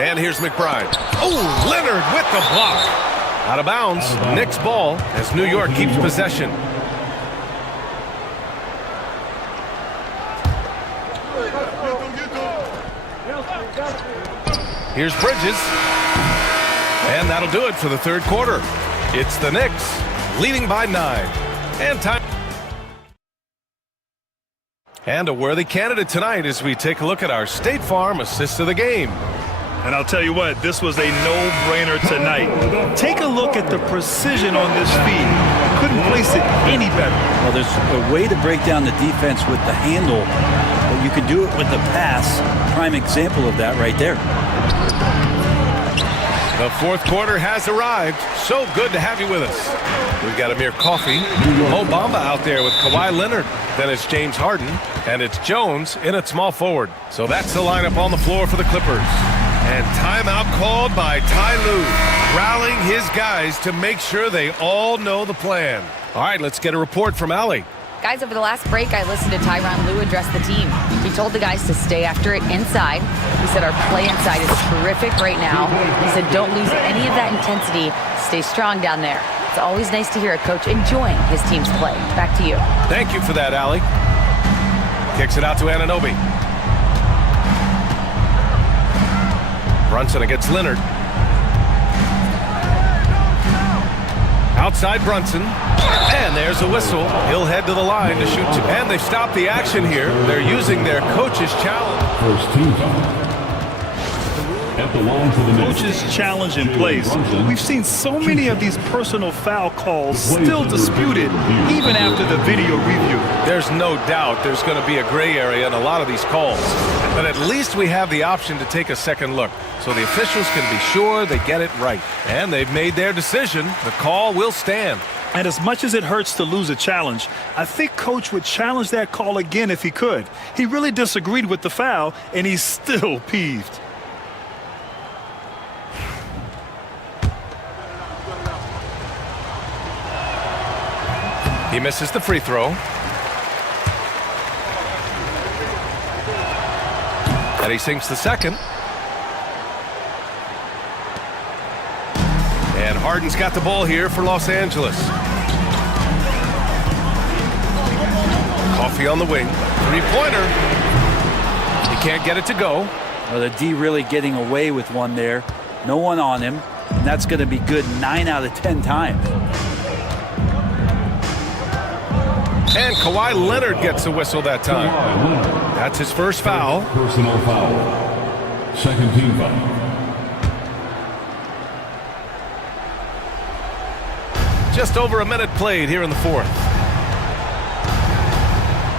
And here's McBride. Oh, Leonard with the block. Out of bounds, Knicks ball as New York keeps possession. Here's Bridges. And that'll do it for the third quarter. It's the Knicks leading by 9. And time. And a worthy candidate tonight as we take a look at our State Farm assist of the game. And I'll tell you what, this was a no-brainer tonight. Take a look at the precision on this feed. Couldn't place it any better. Well, there's a way to break down the defense with the handle, but you can do it with the pass. Prime example of that right there. The fourth quarter has arrived. So good to have you with us. We've got Amir Coffey, Mo Bamba out there with Kawhi Leonard. Then it's James Harden, and it's Jones in at small forward. So that's the lineup on the floor for the Clippers. And timeout called by Ty Lue, rallying his guys to make sure they all know the plan. All right, let's get a report from Allie. Guys, over the last break, I listened to Tyronn Lue address the team. He told the guys to stay after it inside. He said our play inside is terrific right now. He said don't lose any of that intensity. Stay strong down there. It's always nice to hear a coach enjoying his team's play. Back to you. Thank you for that, Allie. Kicks it out to Anunoby. Brunson against Leonard. Outside Brunson. And there's a whistle. He'll head to the line to shoot two. And they've stopped the action here. They're using their coach's challenge. First team foul. At the line for the Coach's challenge in place. We've seen so many of these personal foul calls still disputed even after the video review. There's no doubt there's going to be a gray area in a lot of these calls. But at least we have the option to take a second look so the officials can be sure they get it right. And they've made their decision. The call will stand. And as much as it hurts to lose a challenge, I think coach would challenge that call again if he could. He really disagreed with the foul, and he's still peeved. He misses the free throw. And he sinks the second. And Harden's got the ball here for Los Angeles. Coffee on the wing. Three-pointer. He can't get it to go. Well, the D really getting away with one there. No one on him. And that's going to be good 9 out of 10 times. And Kawhi Leonard gets a whistle that time. That's his first foul. Personal foul. Second team foul. Just over a minute played here in the fourth.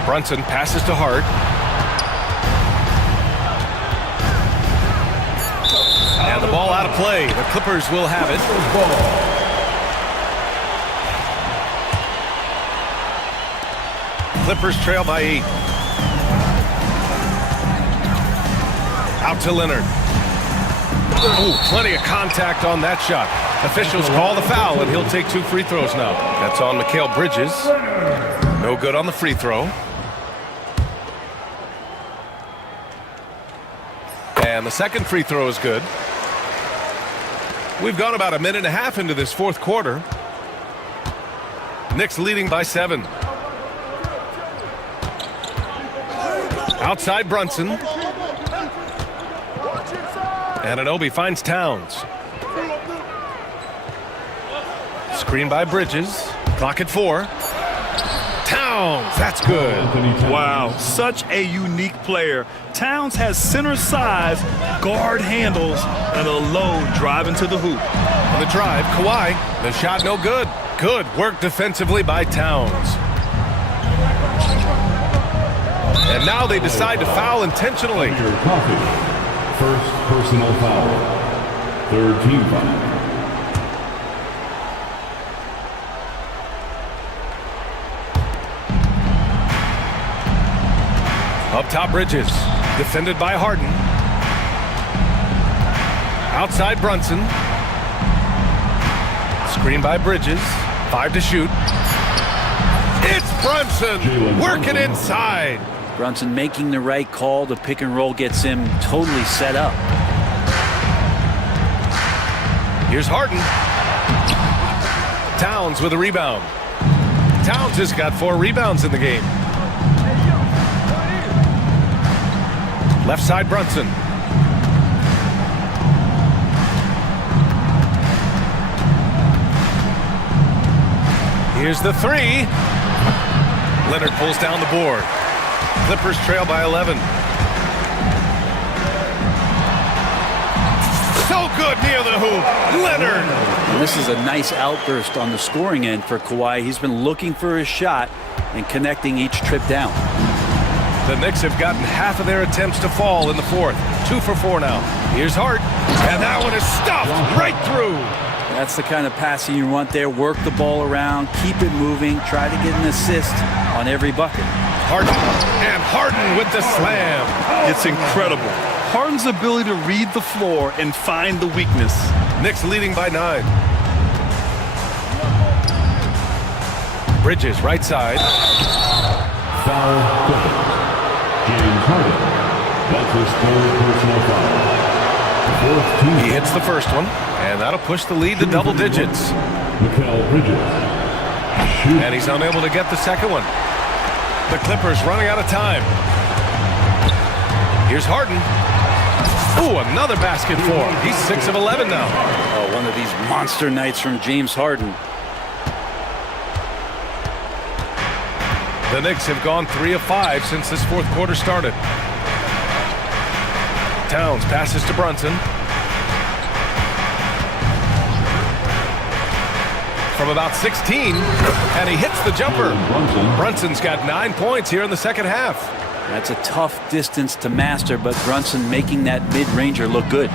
Brunson passes to Hart. And the ball out of play. The Clippers will have it. Clippers trail by 8. Out to Leonard. Ooh, plenty of contact on that shot. Officials call the foul, and he'll take 2 free throws now. That's on Mikal Bridges. No good on the free throw. And the second free throw is good. We've gone about a minute and a half into this fourth quarter. Knicks leading by 7. Outside Brunson. And Anunoby finds Towns. Screen by Bridges. Clock at 4. Towns, that's good. Wow, such a unique player. Towns has center size, guard handles, and a low drive into the hoop. On the drive, Kawhi. The shot no good. Good work defensively by Towns. And now they decide to foul intentionally. First personal foul. Third team foul. Up top, Bridges. Defended by Harden. Outside Brunson. Screen by Bridges. 5 to shoot. It's Brunson working inside. Brunson making the right call. The pick and roll gets him totally set up. Here's Harden. Towns with a rebound. Towns has got 4 rebounds in the game. Left side Brunson. Here's the 3. Leonard pulls down the board. Clippers trail by 11. So good near the hoop. Leonard. And this is a nice outburst on the scoring end for Kawhi. He's been looking for his shot and connecting each trip down. The Knicks have gotten half of their attempts to fall in the fourth. 2 for 4 now. Here's Hart. And that one is stuffed right through. That's the kind of passing you want there. Work the ball around, keep it moving, try to get an assist on every bucket. Harden. And Harden with the slam. It's incredible. Harden's ability to read the floor and find the weakness. Knicks leading by 9. Bridges, right side. Foul, Clippers. James Harden. That's his 3rd personal foul. He hits the first one, and that'll push the lead to double digits. Mikal Bridges. And he's unable to get the second one. The Clippers running out of time. Here's Harden. Ooh, another basket for him. He's 6 of 11 now. Oh, one of these monster nights from James Harden. The Knicks have gone 3 of 5 since this fourth quarter started. Towns passes to Brunson. From about 16, and he hits the jumper. Brunson's got 9 points here in the second half. That's a tough distance to master, but Brunson making that mid-ranger look good.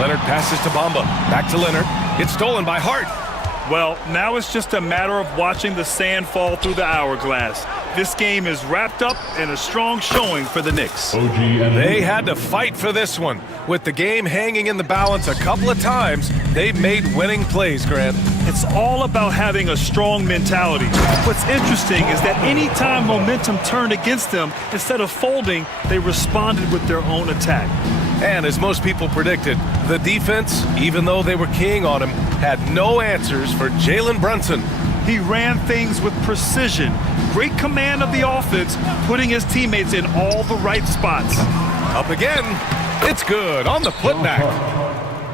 Leonard passes to Bamba. Back to Leonard. It's stolen by Hart. Well, now it's just a matter of watching the sand fall through the hourglass. This game is wrapped up in a strong showing for the Knicks. They had to fight for this one. With the game hanging in the balance a couple of times, they've made winning plays, Grant. It's all about having a strong mentality. What's interesting is that anytime momentum turned against them, instead of folding, they responded with their own attack. And as most people predicted, the defense, even though they were keying on him, had no answers for Jalen Brunson. He ran things with precision. Great command of the offense, putting his teammates in all the right spots. Up again. It's good on the putback.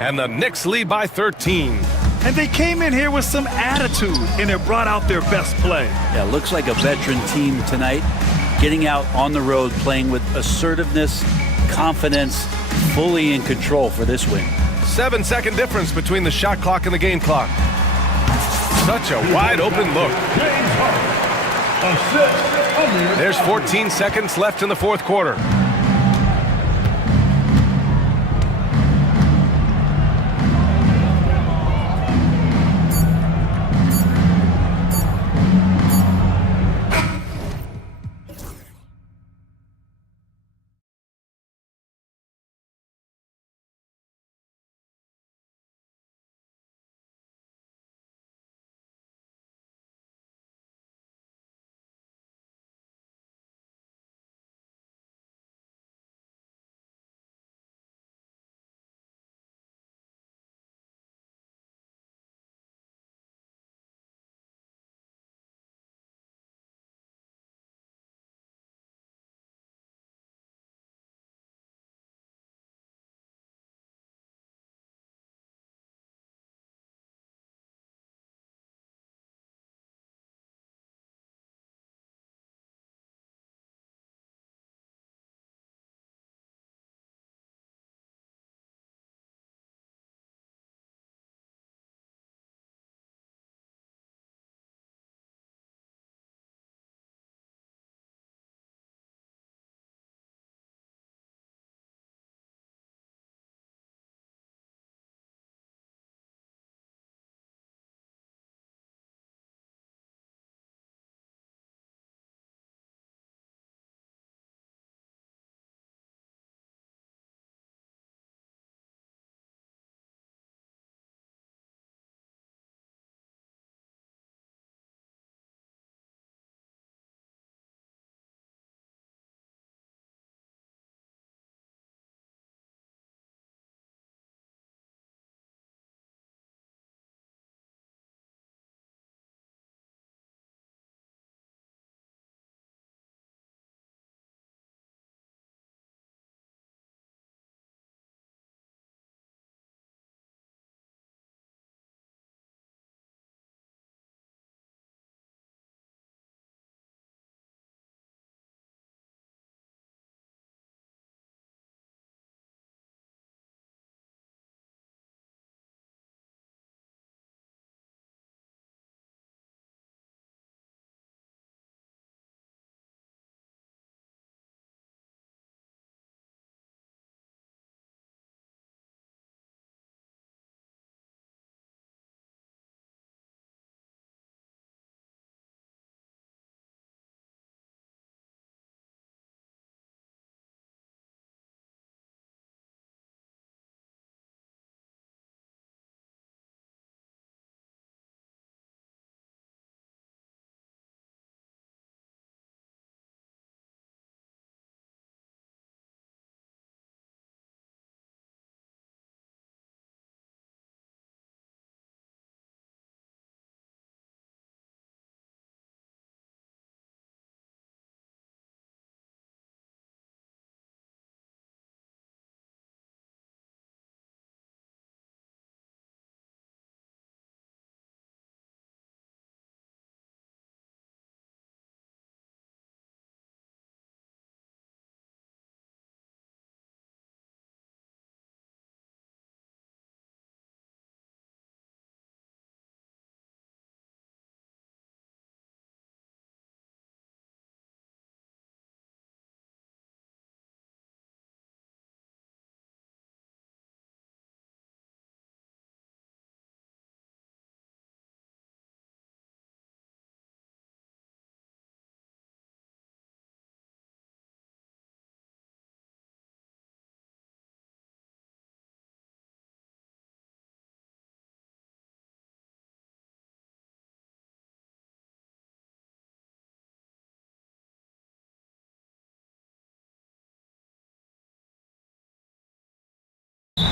And the Knicks lead by 13. And they came in here with some attitude, and it brought out their best play. Yeah, looks like a veteran team tonight, getting out on the road, playing with assertiveness, confidence, fully in control for this win. 7-second difference between the shot clock and the game clock. Such a wide open look. There's 14 seconds left in the fourth quarter.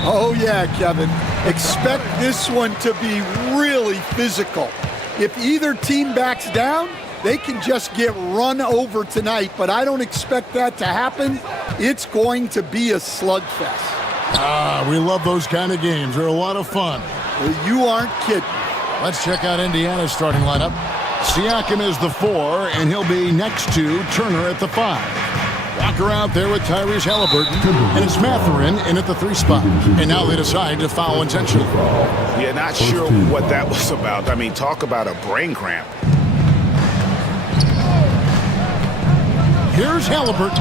Oh, yeah, Kevin. Expect this one to be really physical. If either team backs down, they can just get run over tonight, but I don't expect that to happen. It's going to be a slugfest. We love those kind of games. They're a lot of fun. Well, you aren't kidding. Let's check out Indiana's starting lineup. Siakam is the 4, and he'll be next to Turner at the 5. Walker out there with Tyrese Halliburton, and it's Mathurin in at the 3 spot. And now they decide to foul intentionally. Yeah, not sure what that was about. I mean, talk about a brain cramp. Here's Halliburton.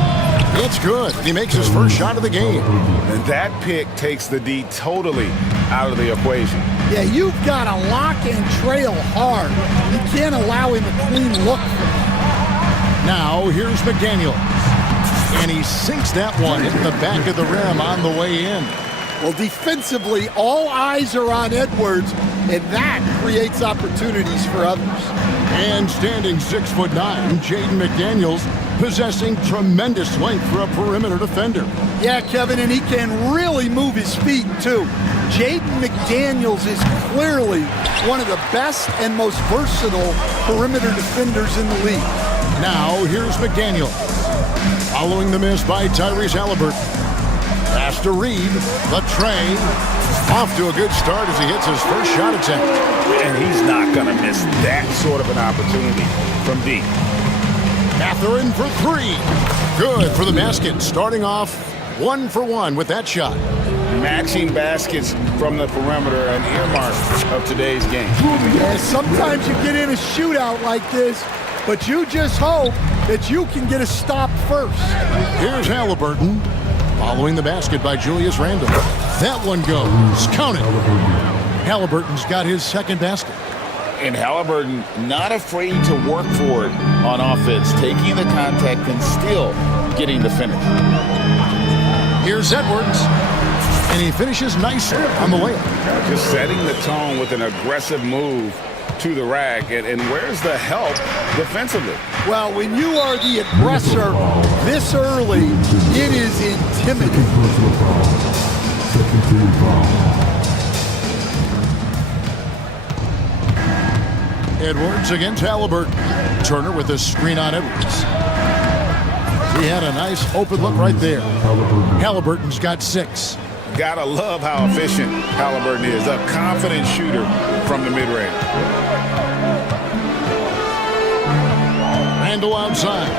It's good. He makes his first shot of the game. And that pick takes the D totally out of the equation. Yeah, you've got to lock and trail hard. You can't allow him a clean look. Now, here's McDaniels. And he sinks that one in the back of the rim on the way in. Well, defensively, all eyes are on Edwards, and that creates opportunities for others. And standing 6'9", Jaden McDaniels, possessing tremendous length for a perimeter defender. Yeah, Kevin, and he can really move his feet, too. Jaden McDaniels is clearly one of the best and most versatile perimeter defenders in the league. Now, here's McDaniels. Following the miss by Tyrese Halliburton. Pass to Reed. The tray. Off to a good start as he hits his first shot attempt. And he's not going to miss that sort of an opportunity from deep. Mathurin for 3. Good for the basket. Starting off 1 for 1 with that shot. Matching baskets from the perimeter, an earmark of today's game. Yeah, sometimes you get in a shootout like this, but you just hope that you can get a stop first. Here's Halliburton. Following the basket by Julius Randle. That one goes. Count it. Halliburton's got his second basket. And Halliburton not afraid to work for it on offense, taking the contact and still getting the finish. Here's Edwards. And he finishes nicely on the layup. Just setting the tone with an aggressive move to the rack. And where's the help defensively? Well, when you are the aggressor this early, it is intimidating. Edwards against Halliburton. Turner with a screen on Edwards. He had a nice open look right there. Halliburton's got 6. Gotta love how efficient Halliburton is. A confident shooter from the mid-range. Randle outside.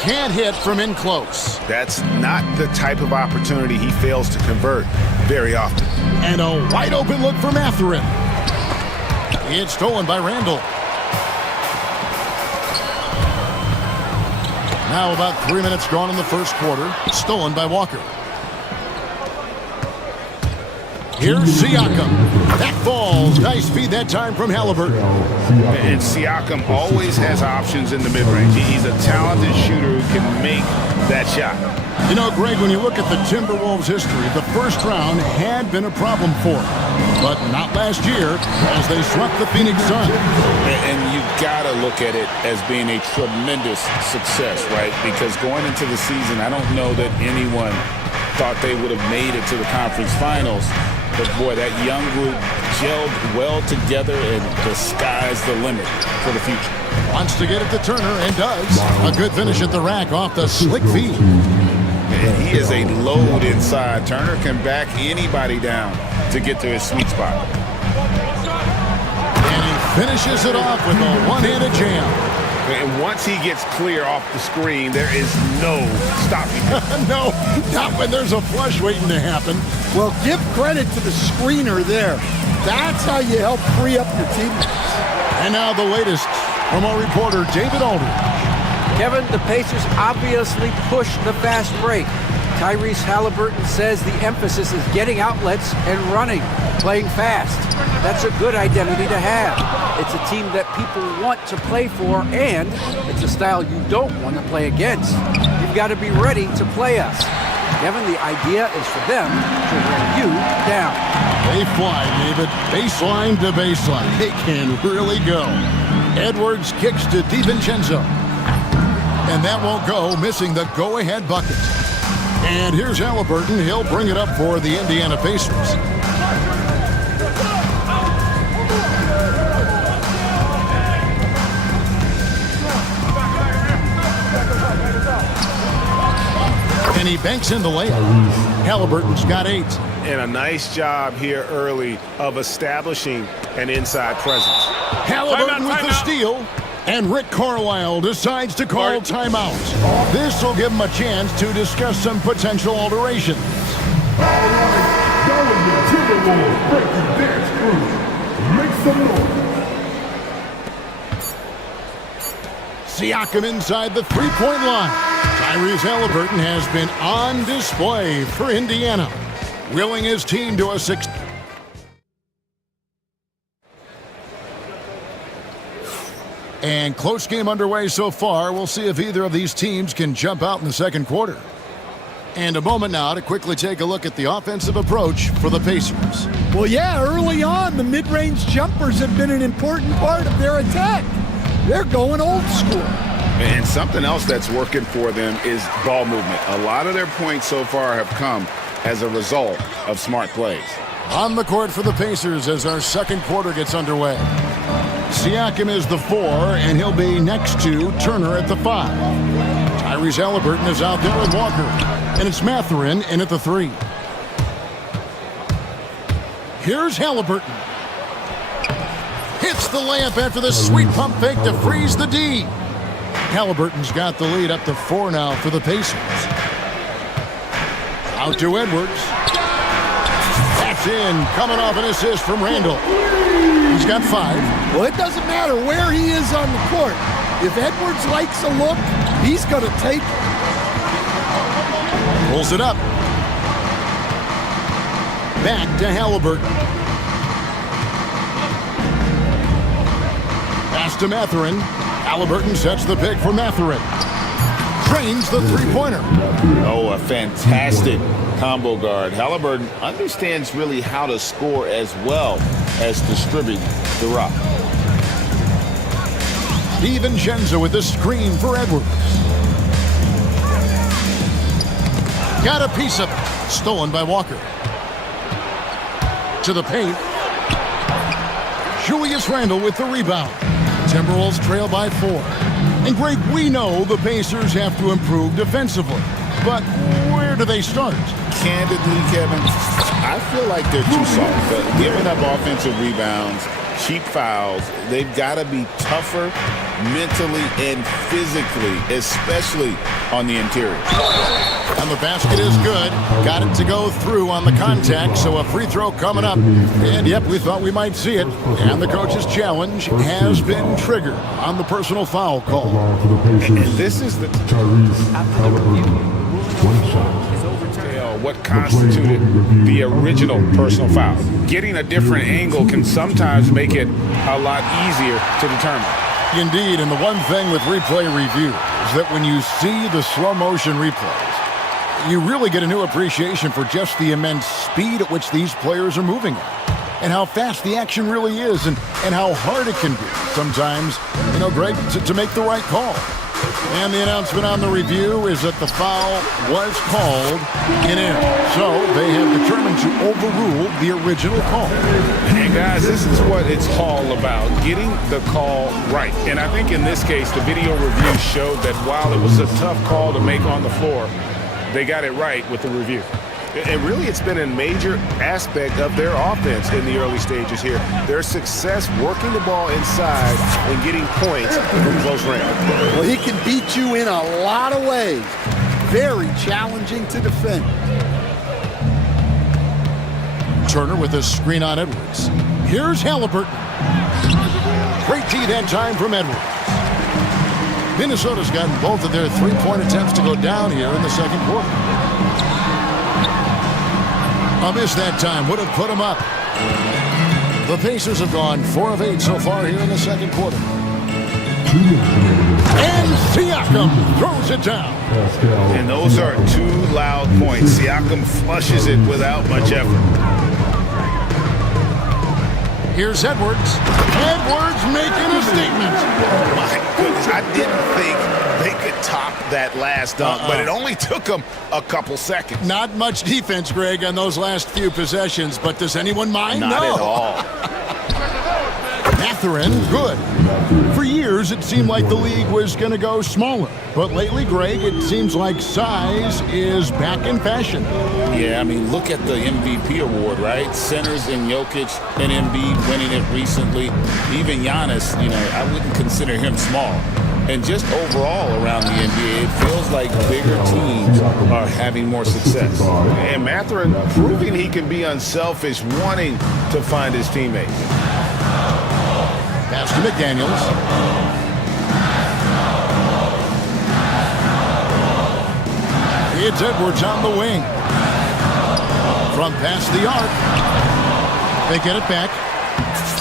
Can't hit from in close. That's not the type of opportunity he fails to convert very often. And a wide open look for Mathurin. It's stolen by Randle. Now about 3 minutes gone in the first quarter. Stolen by Walker. Here's Siakam. That falls. Nice feed that time from Halliburton. And Siakam always has options in the mid-range. He's a talented shooter who can make that shot. You know, Greg, when you look at the Timberwolves' history, the first round had been a problem for them. But not last year, as they swept the Phoenix Suns. And you gotta look at it as being a tremendous success, right? Because going into the season, I don't know that anyone thought they would have made it to the conference finals. But boy, that young group gelled well together, and the sky's the limit for the future. Wants to get it to Turner, and does. A good finish at the rack off the slick feed. And he is a load inside. Turner can back anybody down to get to his sweet spot. And he finishes it off with a one-handed jam. And once he gets clear off the screen, there is no stopping him. No, not when there's a flush waiting to happen. Well, give credit to the screener there. That's how you help free up your teammates. And now the latest from our reporter, David Aldridge. Kevin, the Pacers obviously push the fast break. Tyrese Halliburton says the emphasis is getting outlets and running, playing fast. That's a good identity to have. It's a team that people want to play for, and it's a style you don't want to play against. You've got to be ready to play us. Kevin, the idea is for them to wear you down. They fly, David. Baseline to baseline. They can really go. Edwards kicks to DiVincenzo. And that won't go, missing the go-ahead bucket. And here's Halliburton. He'll bring it up for the Indiana Pacers. And he banks in the layup. Halliburton's got 8. And a nice job here early of establishing an inside presence. Halliburton with the steal. And Rick Carlisle decides to call timeout. This will give him a chance to discuss some potential alterations. Siakam inside the three-point line. Tyrese Halliburton has been on display for Indiana, willing his team to a 6. And close game underway so far. We'll see if either of these teams can jump out in the second quarter. And a moment now to quickly take a look at the offensive approach for the Pacers. Well, yeah, early on, the mid-range jumpers have been an important part of their attack. They're going old school. And something else that's working for them is ball movement. A lot of their points so far have come as a result of smart plays. On the court for the Pacers as our second quarter gets underway. Siakam is the 4, and he'll be next to Turner at the 5. Tyrese Halliburton is out there with Walker, and it's Mathurin in at the 3. Here's Halliburton. Hits the layup after the sweet pump fake to freeze the D. Halliburton's got the lead up to 4 now for the Pacers. Out to Edwards. That's in, coming off an assist from Randall. He's got 5. Well, it doesn't matter where he is on the court. If Edwards likes a look, he's going to take it. Pulls it up. Back to Halliburton. Pass to Mathurin. Halliburton sets the pick for Mathurin. Trains the three-pointer. Oh, a fantastic combo guard. Halliburton understands really how to score as well as distribute the rock. DiVincenzo with the screen for Edwards. Got a piece of it. Stolen by Walker. To the paint. Julius Randle with the rebound. Timberwolves trail by 4. And Greg, we know the Pacers have to improve defensively. But where do they start? Candidly, Kevin, I feel like they're too soft. But giving up offensive rebounds, cheap fouls, they've got to be tougher mentally and physically, especially on the interior. And the basket is good. Got it to go through on the contact, so a free throw coming up. And yep, we thought we might see it. And the coach's challenge has been triggered on the personal foul call. And this is the what constituted the original personal foul. Getting a different angle can sometimes make it a lot easier to determine. Indeed, and the one thing with replay review is that when you see the slow motion replays, you really get a new appreciation for just the immense speed at which these players are moving at, and how fast the action really is, and how hard it can be sometimes, Greg, to make the right call. And the announcement on the review is that the foul was called in. So they have determined to overrule the original call. And guys, this is what it's all about, getting the call right. And I think in this case, the video review showed that while it was a tough call to make on the floor, they got it right with the review. And really, it's been a major aspect of their offense in the early stages here. Their success working the ball inside and getting points from close range. Well, he can beat you in a lot of ways. Very challenging to defend. Turner with a screen on Edwards. Here's Halliburton. Great D that time from Edwards. Minnesota's gotten both of their three-point attempts to go down here in the second quarter. A miss that time would have put them up. The Pacers have gone 4 of 8 so far here in the second quarter. And Siakam throws it down. And those are 2 loud points. Siakam flushes it without much effort. Here's Edwards. Edwards making a statement. My goodness, I didn't think they could top that last dunk, but it only took them a couple seconds. Not much defense, Greg, on those last few possessions, but does anyone mind? Not at all. Mathurin, good. For years, it seemed like the league was going to go smaller. But lately, Greg, it seems like size is back in fashion. Yeah, I mean, look at the MVP award, right? Centers and Jokic and Embiid winning it recently. Even Giannis, I wouldn't consider him small. And just overall around the NBA, it feels like bigger teams are having more success. And Mathurin proving he can be unselfish, wanting to find his teammates. Pass to McDaniels. It's Edwards on the wing. From past the arc. They get it back.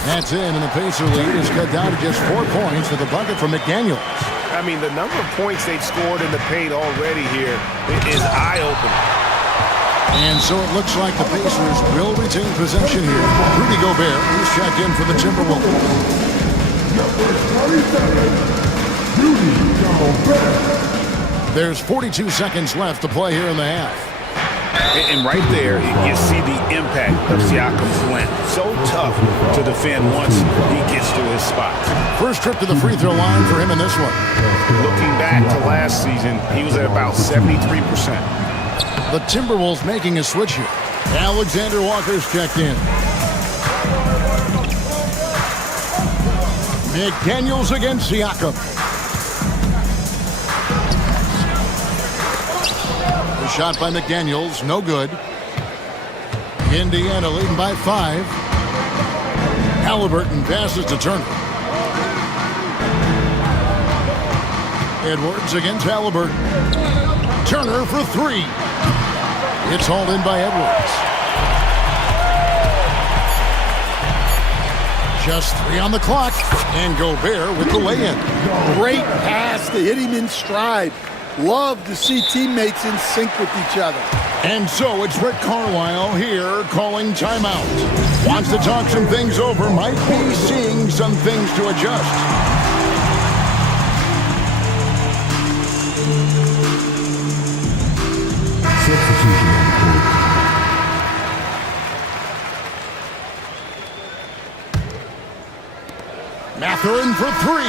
That's in, and the Pacer lead is cut down to just 4 points with a bucket from McDaniels. I mean, the number of points they've scored in the paint already here is eye-opening. And so it looks like the Pacers will retain possession here. Rudy Gobert is checked in for the Timberwolves. There's 42 seconds left to play here in the half. And right there, you see the impact of Siakam's length. So tough to defend once he gets to his spot. First trip to the free throw line for him in this one. Looking back to last season, he was at about 73%. The Timberwolves making a switch here. Alexander Walker's checked in. McDaniels against Siakam. The shot by McDaniels, no good. Indiana leading by 5. Halliburton passes to Turner. Edwards against Halliburton. Turner for 3. It's hauled in by Edwards. Just 3 on the clock. And Gobert with the lay-in. Great pass to hit him in stride. Love to see teammates in sync with each other. And so it's Rick Carlisle here calling timeout. Wants to talk some things over. Might be seeing some things to adjust. Substitution on the court. Mathurin for 3.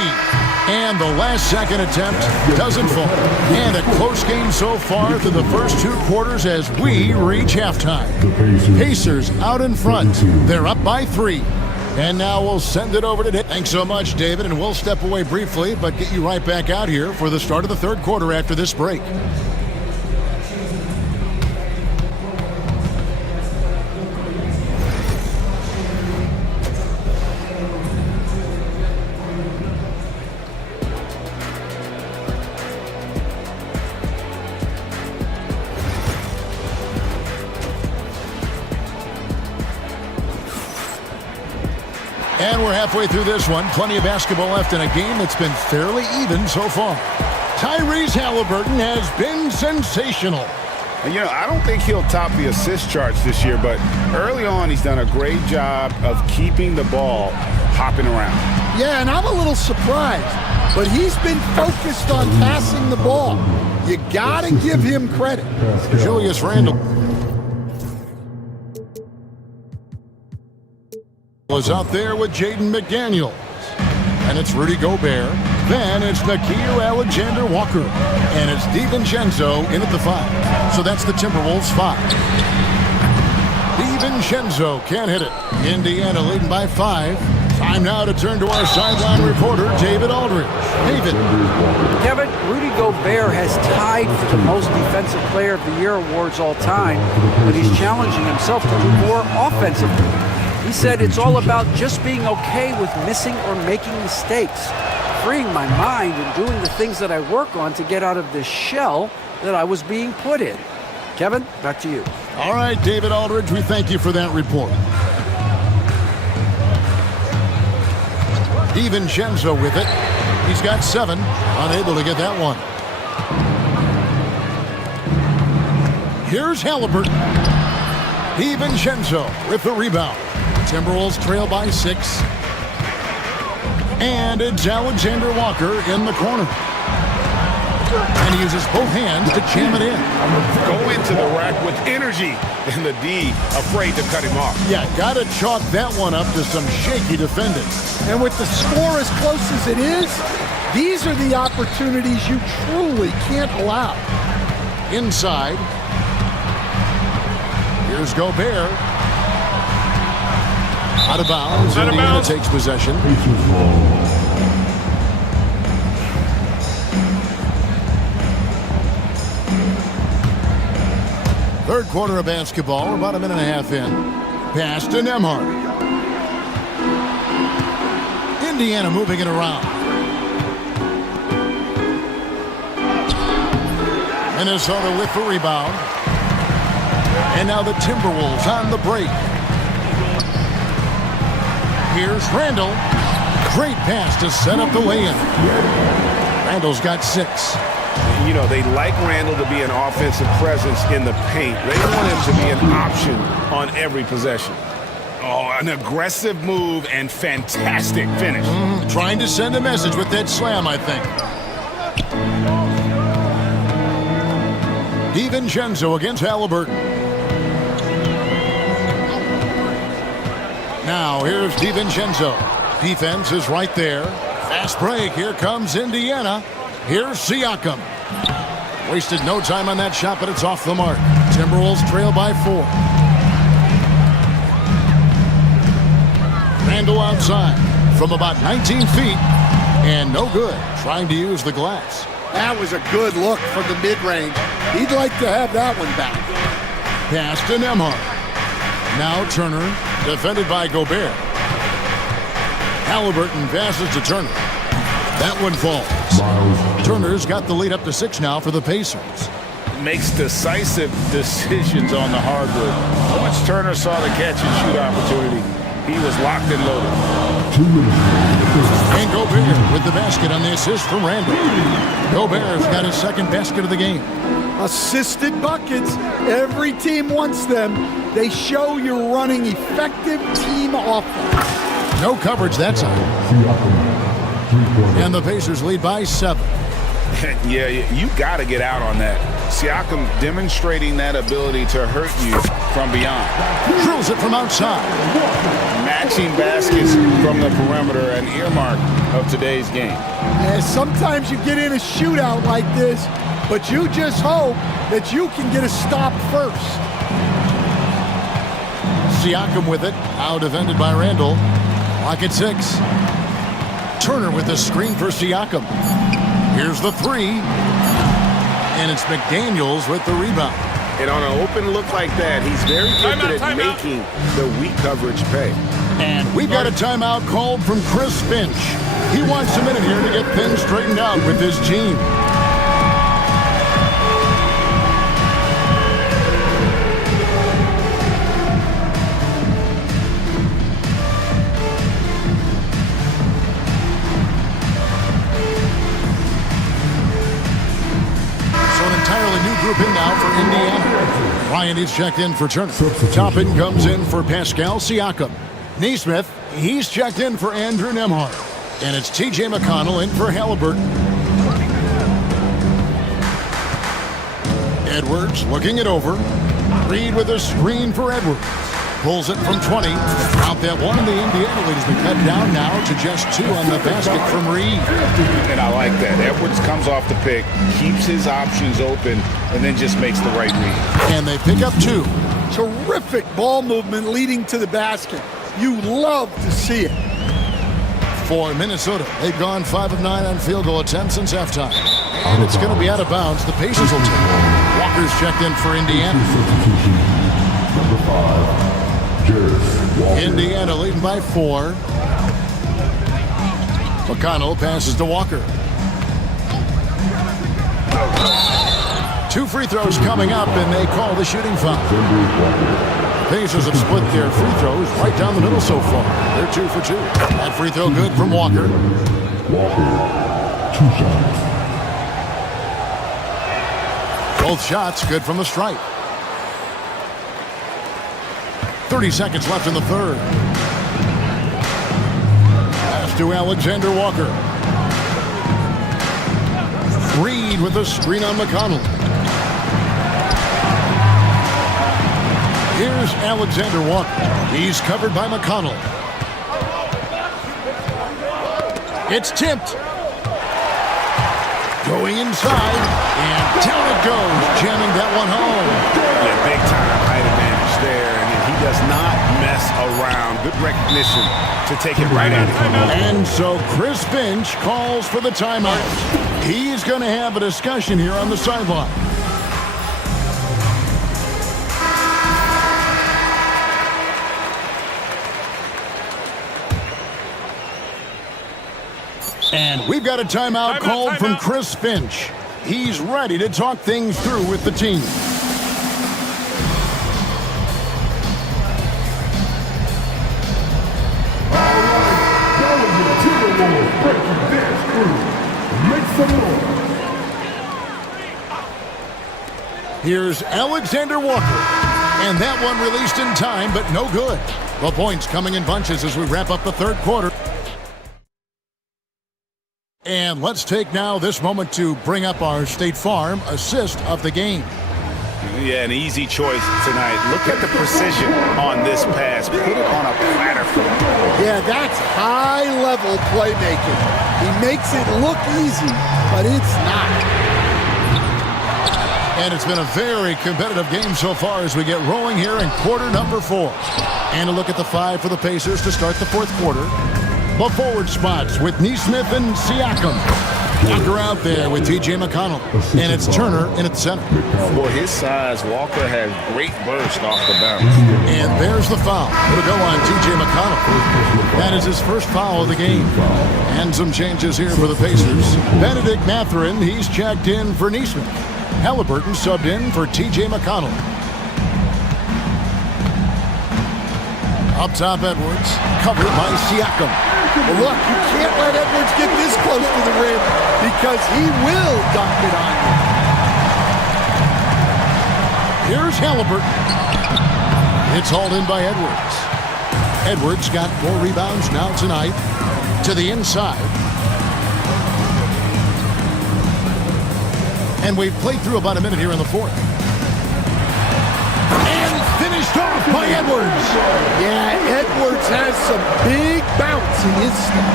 And the last second attempt doesn't fall. And a close game so far through the first 2 quarters as we reach halftime. Pacers out in front. They're up by 3. And now we'll send it over to David. Thanks so much, David. And we'll step away briefly, but get you right back out here for the start of the third quarter after this break. And we're halfway through this one. Plenty of basketball left in a game that's been fairly even so far. Tyrese Halliburton has been sensational. And, I don't think he'll top the assist charts this year, but early on he's done a great job of keeping the ball hopping around. Yeah, and I'm a little surprised, but he's been focused on passing the ball. You got to give him credit. Julius Randle is out there with Jaden McDaniels. And it's Rudy Gobert. Then it's Nickeil Alexander-Walker. And it's DiVincenzo in at the 5. So that's the Timberwolves 5. DiVincenzo can't hit it. Indiana leading by 5. Time now to turn to our sideline reporter, David Aldridge. David. Kevin, Rudy Gobert has tied for the most defensive player of the year awards all time, but he's challenging himself to do more offensively. He said it's all about just being okay with missing or making mistakes, freeing my mind and doing the things that I work on to get out of this shell that I was being put in. Kevin, back to you. All right, David Aldridge, we thank you for that report. DiVincenzo with it. He's got 7, unable to get that one. Here's Halliburton. DiVincenzo with the rebound. Timberwolves trail by 6. And it's Alexander Walker in the corner. And he uses both hands to jam it in. Go into the rack with energy, and the D afraid to cut him off. Yeah, got to chalk that one up to some shaky defending. And with the score as close as it is, these are the opportunities you truly can't allow. Inside. Here's Gobert. Out of bounds. Indiana takes possession. Third quarter of basketball, about a minute and a half in. Pass to Nembhard. Indiana moving it around. Minnesota with the rebound. And now the Timberwolves on the break. Here's Randall. Great pass to set up the lay-in. Randall's got 6. You know, they like Randall to be an offensive presence in the paint. They want him to be an option on every possession. Oh, an aggressive move and fantastic finish. Trying to send a message with that slam, I think. DiVincenzo against Halliburton. Now, here's DiVincenzo. Defense is right there. Fast break. Here comes Indiana. Here's Siakam. Wasted no time on that shot, but it's off the mark. Timberwolves trail by 4. Randall outside from about 19 feet. And no good. Trying to use the glass. That was a good look from the mid-range. He'd like to have that one back. Pass to Nembhard. Now Turner, defended by Gobert. Halliburton passes to Turner. That one falls. Turner's got the lead up to 6 now for the Pacers. Makes decisive decisions on the hardwood. Once Turner saw the catch and shoot opportunity, he was locked and loaded. And Gobert with the basket on the assist from Randall. Gobert's got his second basket of the game. Assisted buckets. Every team wants them. They show you're running effective team offense. No coverage that time. And the Pacers lead by 7. Yeah, you got to get out on that. Siakam demonstrating that ability to hurt you from beyond. Drills it from outside. Matching baskets from the perimeter, an earmark of today's game. And sometimes you get in a shootout like this, but you just hope that you can get a stop first. Siakam with it. Now defended by Randall. Lock at 6. Turner with the screen for Siakam. Here's the 3. And it's McDaniels with the rebound. And on an open look like that, he's very good at making the weak coverage pay. And we've got a timeout called from Chris Finch. He wants a minute here to get things straightened out with his team. In now for Indiana. Ryan is checked in for Turner. Toppin comes in for Pascal Siakam. Neesmith, he's checked in for Andrew Nembhard. And it's T.J. McConnell in for Halliburton. Edwards looking it over. Reed with a screen for Edwards. Pulls it from 20. Out that one, and the Indiana lead has been cut down now to just 2 on the basket from Reed. And I like that. Edwards comes off the pick, keeps his options open, and then just makes the right read. And they pick up 2. Terrific ball movement leading to the basket. You love to see it. For Minnesota, they've gone 5 of 9 on field goal attempts since halftime. And it's going to be out of bounds. The Pacers will take it. Walker's checked in for Indiana. Number 5. Indiana leading by 4. McConnell passes to Walker. 2 free throws coming up, and they call the shooting foul. Pacers have split their free throws right down the middle so far. They're 2 for 2. That free throw good from Walker. Walker, 2 shots. Both shots good from the stripe. 30 seconds left in the third. Pass to Alexander Walker. Reed with a screen on McConnell. Here's Alexander Walker. He's covered by McConnell. It's tipped. Going inside, and down it goes, jamming that one home. Yeah, big time height advantage there, and he does not mess around. Good recognition to take it right at him. And so Chris Finch calls for the timeout. He's going to have a discussion here on the sideline. And we've got a timeout called from Chris Finch. He's ready to talk things through with the team. Here's Alexander Walker. And that one released in time, but no good. The points coming in bunches as we wrap up the third quarter. And let's take now this moment to bring up our State Farm assist of the game. Yeah, an easy choice tonight. Look at the precision on this pass. Put it on a platter for him. Yeah, that's high-level playmaking. He makes it look easy, but it's not. And it's been a very competitive game so far as we get rolling here in quarter number 4. And a look at the 5 for the Pacers to start the fourth quarter. The forward spots with Neesmith and Siakam. Walker out there with T.J. McConnell. And it's Turner in at center. For his size, Walker has great burst off the bounce. And there's the foul. It'll go on T.J. McConnell. That is his first foul of the game. And some changes here for the Pacers. Benedict Mathurin, he's checked in for Neesmith. Halliburton subbed in for T.J. McConnell. Up top, Edwards, covered by Siakam. Well, look, you can't let Edwards get this close to the rim because he will dunk it on you. Here's Halliburton. It's hauled in by Edwards. Edwards got 4 rebounds now tonight to the inside. And we've played through about a minute here in the fourth. And finished off by Edwards. Yeah, Edwards has some big bounce in his step.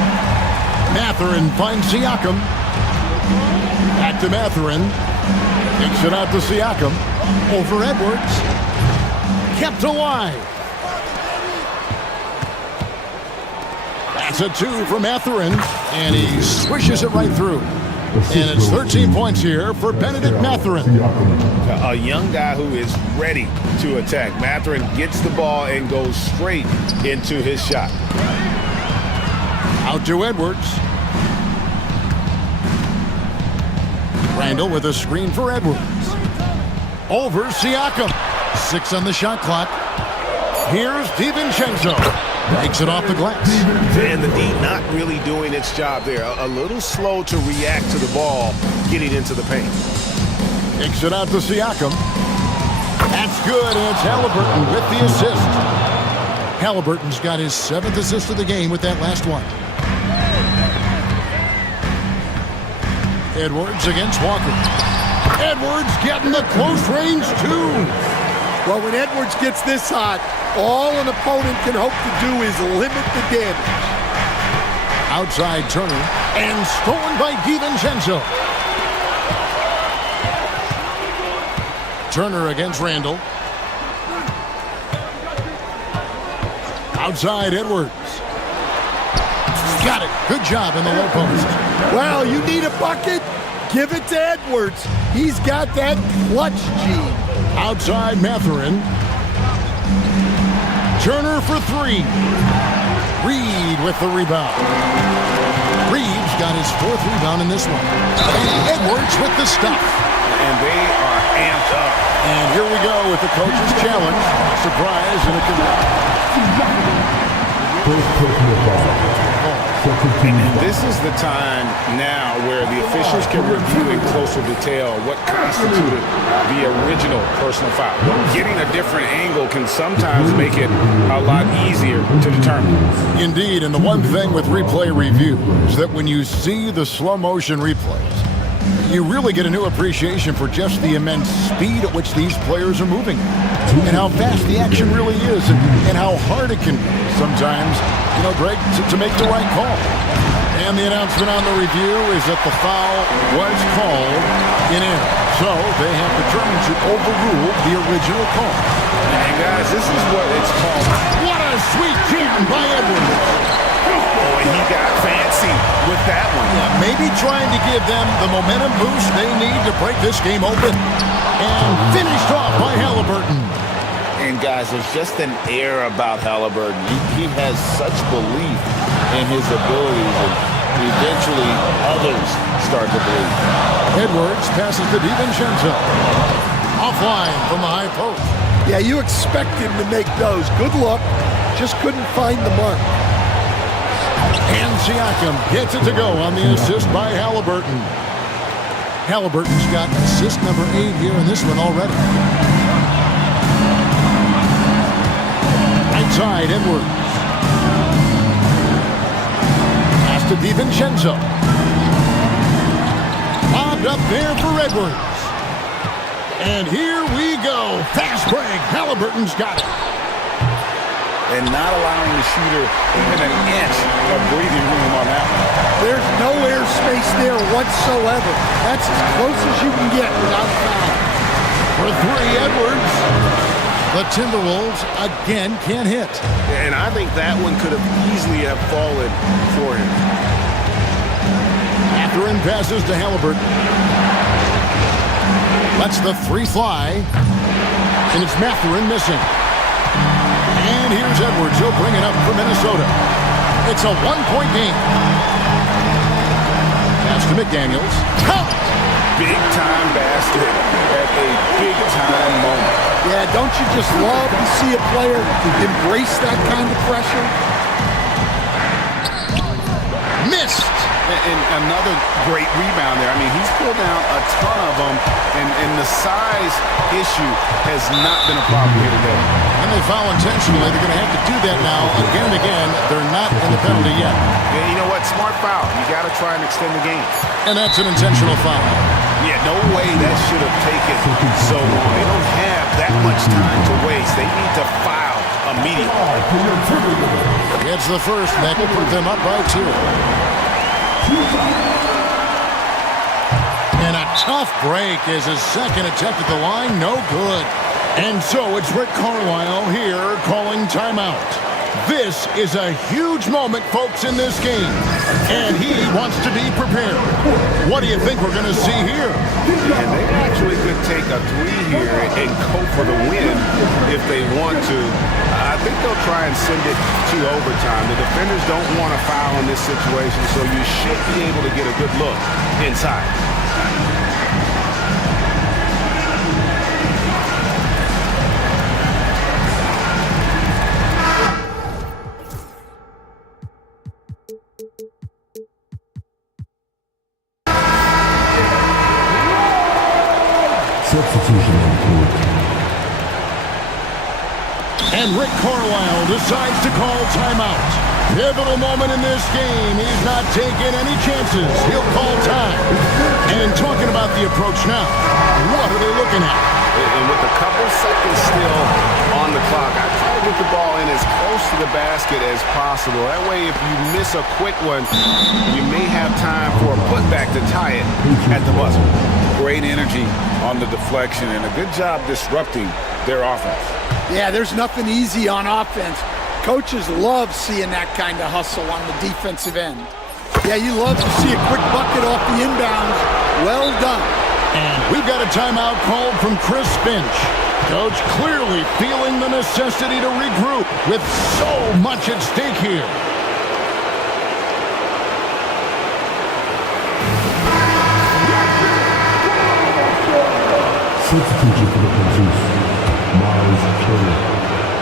Mathurin finds Siakam. Back to Mathurin. Kicks it out to Siakam. Over Edwards. Kept alive. That's a 2 from Mathurin. And he swishes it right through. And it's 13 points here for Benedict Mathurin. A young guy who is ready to attack. Mathurin gets the ball and goes straight into his shot. Out to Edwards. Randall with a screen for Edwards. Over Siakam. 6 on the shot clock. Here's DiVincenzo. Takes it off the glass. And the D not really doing its job there. A little slow to react to the ball getting into the paint. Takes it out to Siakam. That's good, and it's Halliburton with the assist. Halliburton's got his 7th assist of the game with that last one. Edwards against Walker. Edwards getting the close range, too. Well, when Edwards gets this hot, all an opponent can hope to do is limit the damage. Outside Turner, and stolen by DiVincenzo. Turner against Randall. Outside Edwards. Got it. Good job in the low post. Well, you need a bucket? Give it to Edwards. He's got that clutch gene. Outside Mathurin. Turner for 3. Reed with the rebound. Reed's got his 4th rebound in this one. And Edwards with the stop. And they are amped up. And here we go with the coach's challenge. Surprise and a contest. This is the time now where the officials can review in closer detail what constituted the original personal foul. Getting a different angle can sometimes make it a lot easier to determine. Indeed, and the one thing with replay review is that when you see the slow motion replays, you really get a new appreciation for just the immense speed at which these players are moving and how fast the action really is and how hard it can be sometimes, Greg, to make the right call. And the announcement on the review is that the foul was called in error. So they have determined to overrule the original call. And guys, this is what it's called. What a sweet jam by Edwards. Oh, and he got fancy with that one. Yeah, maybe trying to give them the momentum boost they need to break this game open. And finished off by Halliburton. And guys, there's just an air about Halliburton. He has such belief in his abilities, and eventually others start to believe. Edwards passes to DiVincenzo. Offline from the high post. Yeah, you expect him to make those. Good luck. Just couldn't find the mark. And Siakam gets it to go on the assist by Halliburton. Halliburton's got assist number 8 here in this one already. Right side, Edwards. Pass to DiVincenzo. Lobbed up there for Edwards. And here we go. Fast break. Halliburton's got it. And not allowing the shooter even an inch of breathing room on that one. There's no airspace there whatsoever. That's as close as you can get without foul. For 3, Edwards. The Timberwolves again can't hit. And I think that one could have easily have fallen for him. Mathurin passes to Halliburton. Lets the 3 fly. And it's Mathurin missing. And here's Edwards. He'll bring it up for Minnesota. It's a 1-point game. Pass to McDaniels. Count! Big-time basket at a big-time moment. Yeah, don't you just love to see a player embrace that kind of pressure? Missed! And another great rebound there. I mean, he's pulled down a ton of them, and the size issue has not been a problem here today. And they foul intentionally. They're going to have to do that now again and again. They're not in the penalty yet. Yeah, you know what? Smart foul. You got to try and extend the game. And that's an intentional foul. Yeah, no way that should have taken so long. They don't have that much time to waste. They need to foul immediately. It's the first. That will put them up by 2. And a tough break is his second attempt at the line. No good. And so it's Rick Carlisle here calling timeout. This is a huge moment, folks, in this game. And he wants to be prepared. What do you think we're going to see here? And they actually could take a 3 here and go for the win if they want to. I think they'll try and send it to overtime. The defenders don't want to foul in this situation, so you should be able to get a good look inside. Substitution on court. And Rick Carlisle decides to call timeout. Pivotal moment in this game. He's not taking any chances. He'll call time. And talking about the approach now, what are they looking at? And with a couple seconds still on the clock, I try to get the ball in as close to the basket as possible. That way, if you miss a quick one, you may have time for a putback to tie it at the buzzer. Great energy on the deflection and a good job disrupting their offense. Yeah, there's nothing easy on offense. Coaches love seeing that kind of hustle on the defensive end. Yeah, you love to see a quick bucket off the inbounds. Well done. And we've got a timeout called from Chris Finch. Coach clearly feeling the necessity to regroup with so much at stake here. Substitution for the Pacers. Miles Turner.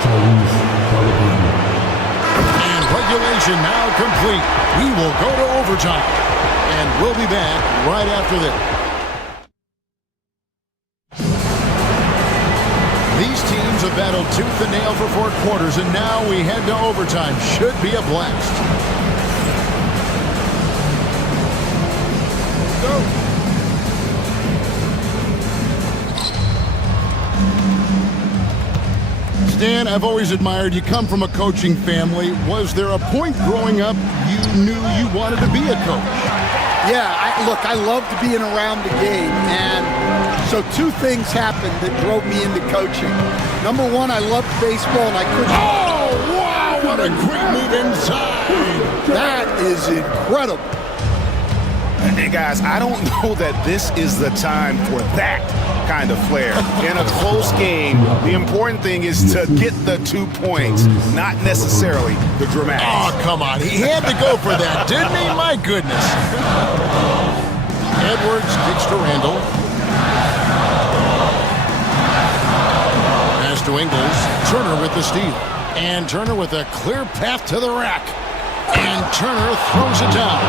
Tyrese Halliburton. And regulation Possession now complete. We will go to overtime. And we'll be back right after this. These teams have battled tooth and nail for 4 quarters, and now we head to overtime. Should be a blast. Go. Stan, I've always admired you. Come from a coaching family. Was there a point growing up you knew you wanted to be a coach? Yeah, look, I loved being around the game, and so 2 things happened that drove me into coaching. Number 1, I loved baseball, and I couldn't... Oh, wow, what a great move inside! That is incredible. Hey, guys, I don't know that this is the time for that kind of flair. In a close game, the important thing is to get the 2 points, not necessarily the dramatics. Oh, come on. He had to go for that, didn't he? My goodness. Edwards kicks to Randall. Pass to Ingles. Turner with the steal. And Turner with a clear path to the rack. And Turner throws it down.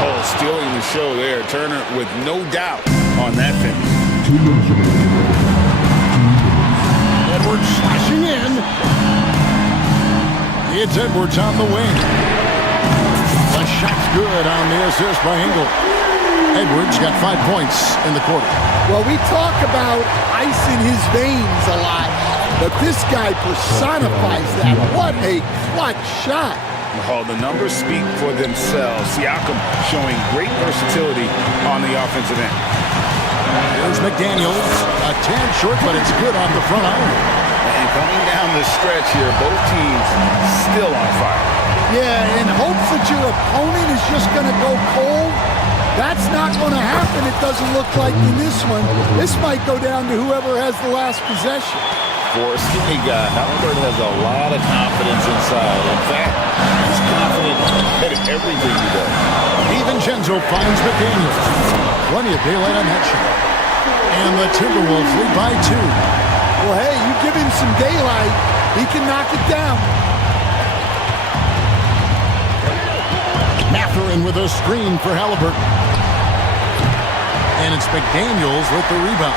Oh, stealing the show there. Turner with no doubt on that finish. Edwards slashing in. It's Edwards on the wing. The shot's good on the assist by Engel. Edwards got 5 points in the quarter. Well, we talk about ice in his veins a lot, but this guy personifies that. What a clutch shot. Oh, the numbers speak for themselves. Siakam showing great versatility on the offensive end. Here's McDaniels. A tad short, but it's good off the front iron. And coming down the stretch here, both teams still on fire. Yeah, in hopes that your opponent is just going to go cold. That's not going to happen, it doesn't look like in this one. This might go down to whoever has the last possession. For a skinny guy, Halliburton has a lot of confidence inside. In fact, he's confident at everything he does. DiVincenzo finds McDaniels. Plenty of daylight on that shot. And the Timberwolves lead by 2. Well, hey, you give him some daylight, he can knock it down. Mathurin with a screen for Halliburton. And it's McDaniels with the rebound.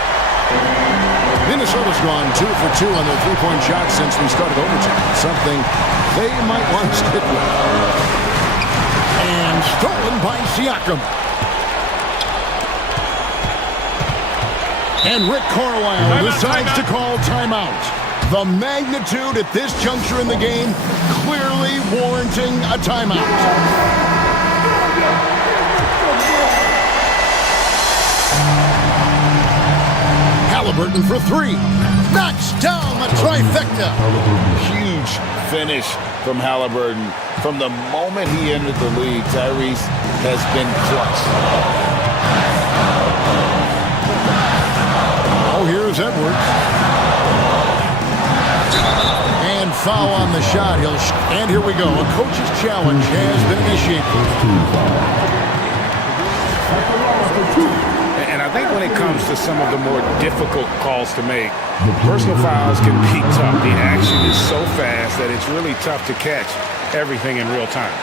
Minnesota's gone 2 for 2 on their 3-point shot since we started overtime. Something they might want to stick with. And stolen by Siakam. And Rick Carlisle decides to call timeout. The magnitude at this juncture in the game clearly warranting a timeout. Halliburton for 3. Knocks down the trifecta. Huge finish from Halliburton. From the moment he entered the league, Tyrese has been clutch. Oh, here's Edwards. And foul on the shot. And here we go. A coach's challenge has been initiated. And I think when it comes to some of the more difficult calls to make, personal fouls can be tough. The action is so fast that it's really tough to catch everything in real time.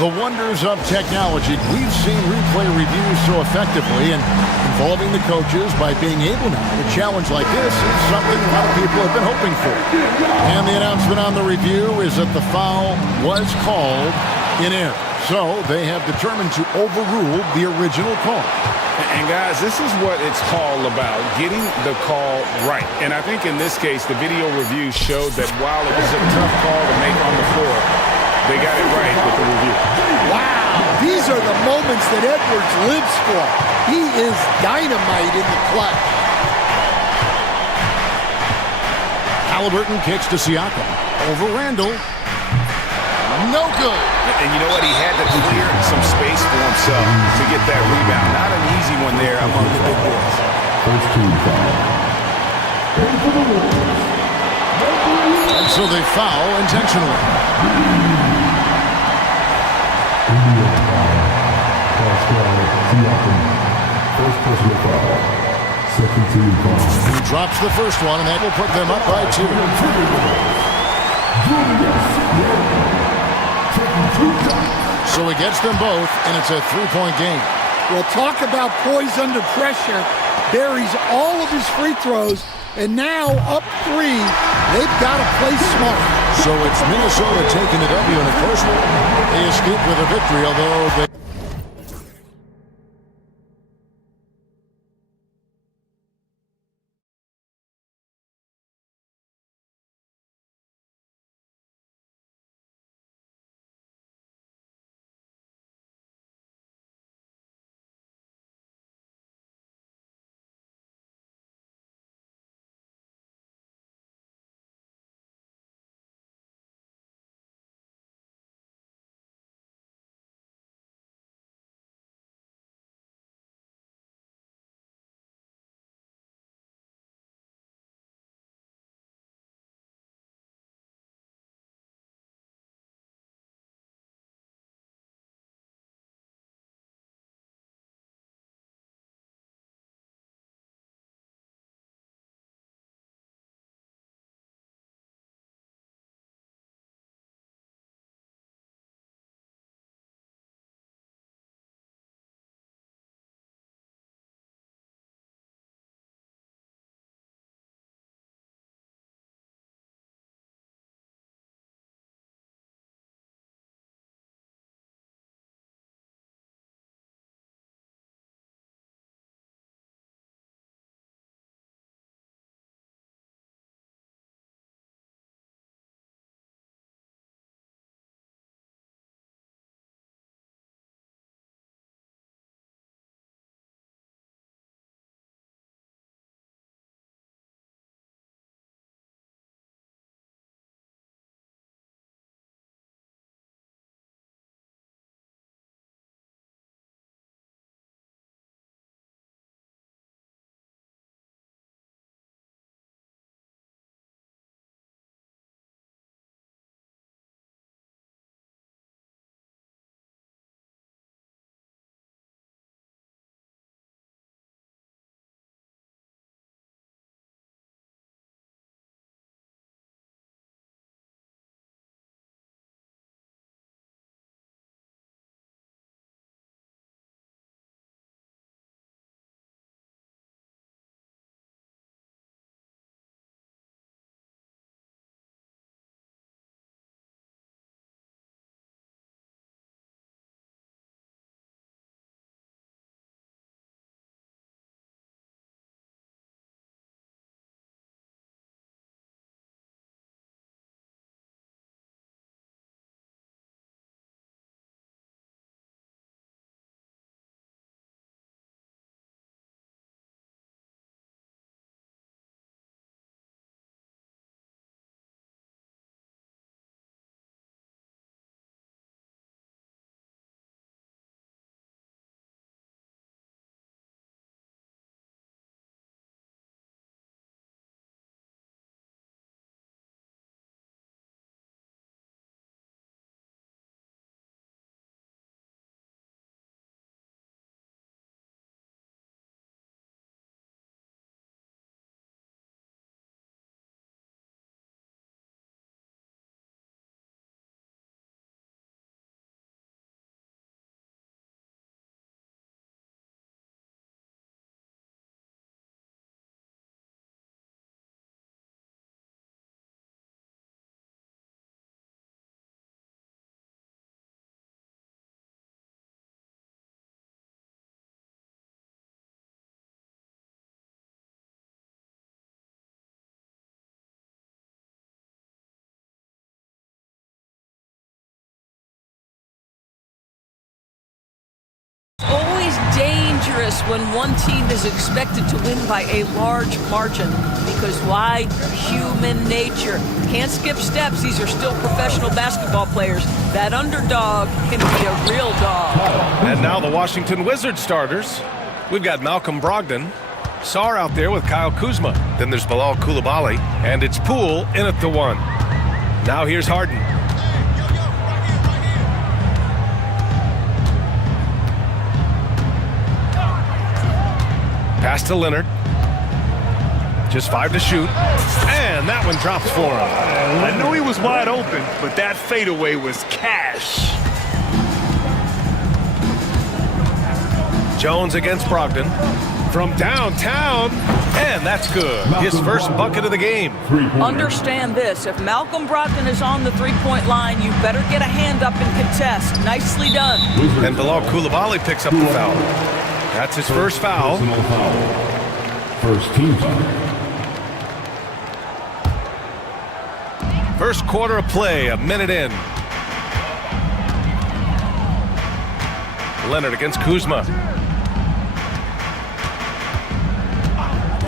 The wonders of technology. We've seen replay reviews so effectively, and involving the coaches by being able now to challenge like this is something a lot of people have been hoping for. And the announcement on the review is that the foul was called in error. So they have determined to overrule the original call. And guys, this is what it's all about, getting the call right. And I think in this case, the video review showed that while it was a tough call to make on the floor, they got it right with the review. Wow, these are the moments that Edwards lives for. He is dynamite in the clutch. Halliburton kicks to Siakam. Over Randall. No good. And you know what? He had to clear some space for himself to get that rebound. Not an easy one there among the big boys. First team foul. And so they foul intentionally. First personal foul. Second team foul. He drops the first one, and that will put them up by 2. So he gets them both, and it's a three-point game. Well, talk about poise under pressure. Buries all of his free throws, and now up 3. They've got to play smart. So it's Minnesota taking the W in the first one. They escape with a victory, although they... Dangerous when one team is expected to win by a large margin. Because why? Human nature. Can't skip steps. These are still professional basketball players. That underdog can be a real dog. And now the Washington Wizards starters. We've got Malcolm Brogdon. Sarr out there with Kyle Kuzma. Then there's Bilal Coulibaly. And it's Poole in at the 1. Now here's Harden. Pass to Leonard. Just 5 to shoot. And And that one drops for him. I know he was wide open, but that fadeaway was cash. Jones against Brogdon. From downtown, and that's good. His first bucket of the game. Understand this, if Malcolm Brogdon is on the three-point line, you better get a hand up and contest. Nicely done. And Bilal Coulibaly picks up the foul. That's his first foul. First team foul. First quarter of play, a minute in. Leonard against Kuzma.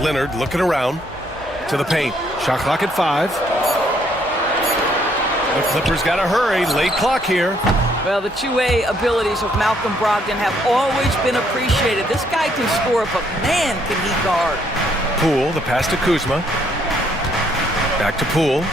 Leonard looking around to the paint. Shot clock at 5. The Clippers got to hurry. Late clock here. Well, the two-way abilities of Malcolm Brogdon have always been appreciated. This guy can score, but man, can he guard. Poole, the pass to Kuzma. Back to Poole.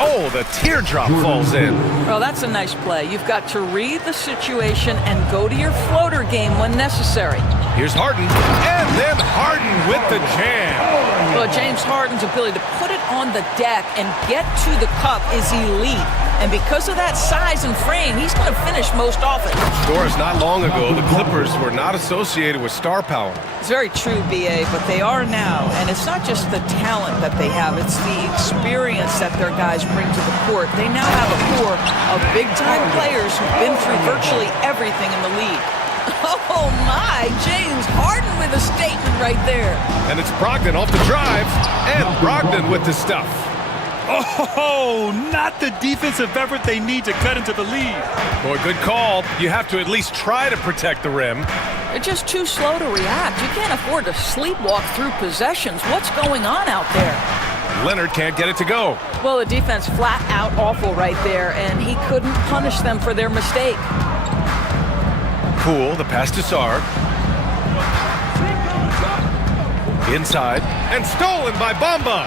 Oh, the teardrop falls in. Well, that's a nice play. You've got to read the situation and go to your floater game when necessary. Here's Harden, and then Harden with the jam. Well, James Harden's ability to put it on the deck and get to the cup is elite. And because of that size and frame, he's going to finish most often. Doris, not long ago, the Clippers were not associated with star power. It's very true, B.A., but they are now. And it's not just the talent that they have, it's the experience that their guys bring to the court. They now have a core of big-time players who've been through virtually everything in the league. Oh, my! James Harden with a statement right there. And it's Brogdon off the drive, and Brogdon with the stuff. Oh, not the defensive effort they need to cut into the lead. Boy, good call. You have to at least try to protect the rim. They're just too slow to react. You can't afford to sleepwalk through possessions. What's going on out there? Leonard can't get it to go. Well, the defense flat out awful right there, and he couldn't punish them for their mistake. Poole, the pass to Sarr. Inside, and stolen by Bamba.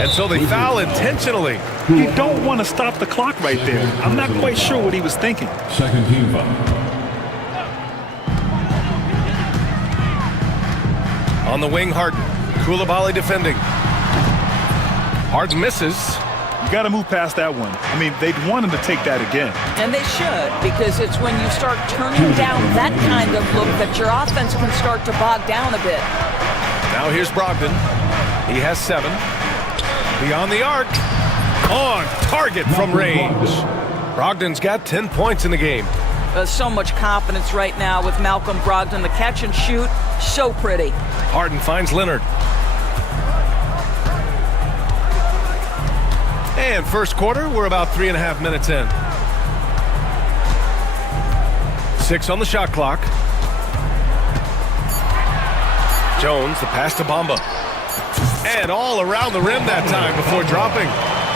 And so they foul intentionally. You don't want to stop the clock right there. I'm not quite sure what he was thinking. Second team foul. On the wing, Harden. Coulibaly defending. Harden misses. You got to move past that one. I mean, they'd want him to take that again. And they should, because it's when you start turning down that kind of look that your offense can start to bog down a bit. Now here's Brogdon. He has 7. Beyond the arc. On target from range. Brogdon's got 10 points in the game. There's so much confidence right now with Malcolm Brogdon. The catch and shoot, so pretty. Harden finds Leonard. And first quarter, we're about 3.5 minutes in. 6 on the shot clock. Jones, the pass to Bamba. And all around the rim that time before dropping.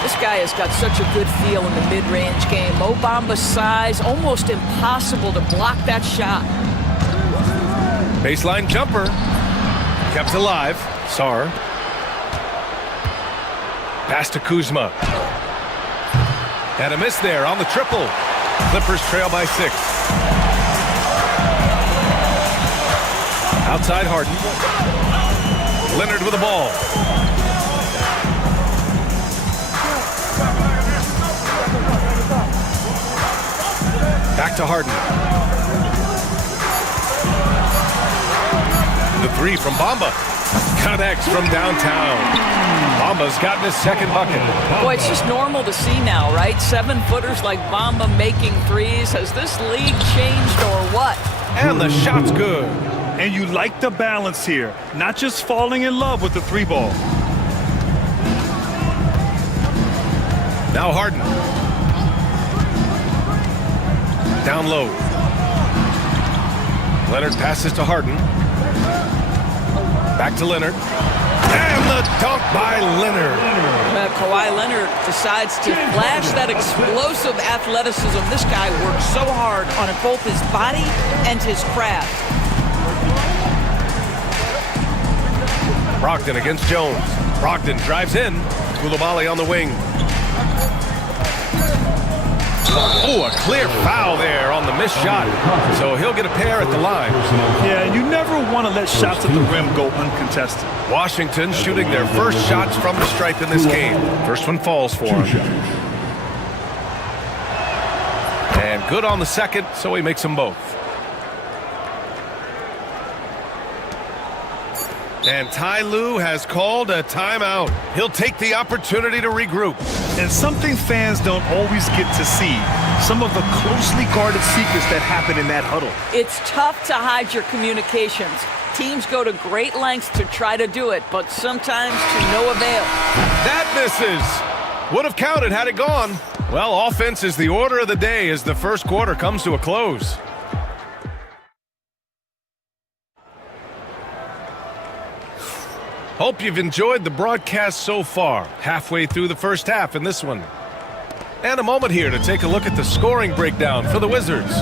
This guy has got such a good feel in the mid-range game. Mo Bamba's size, almost impossible to block that shot. Baseline jumper. Kept alive. Sarr. Pass to Kuzma. And a miss there on the triple. Clippers trail by 6. Outside Harden. Leonard with the ball. Back to Harden. The 3 from Bamba. Connects from downtown. Bamba's gotten his second bucket. Boy, it's just normal to see now, right? 7-footers like Bamba making threes. Has this league changed or what? And the shot's good. And you like the balance here, not just falling in love with the 3 ball. Now Harden. Down low. Leonard passes to Harden. Back to Leonard. And the dunk by Leonard. Kawhi Leonard decides to flash that explosive athleticism. This guy works so hard on both his body and his craft. Brogdon against Jones. Brogdon drives in. Coulibaly on the wing. Oh, a clear foul there on the missed shot. So he'll get a pair at the line. Yeah, and you never want to let shots at the rim go uncontested. Washington shooting their first shots from the stripe in this game. First one falls for him. And good on the second, so he makes them both. And Ty Lue has called a timeout. He'll take the opportunity to regroup. And something fans don't always get to see, some of the closely guarded secrets that happen in that huddle. It's tough to hide your communications. Teams go to great lengths to try to do it, but sometimes to no avail. That misses. Would have counted had it gone. Well, offense is the order of the day as the first quarter comes to a close. Hope you've enjoyed the broadcast so far. Halfway through the first half in this one. And a moment here to take a look at the scoring breakdown for the Wizards.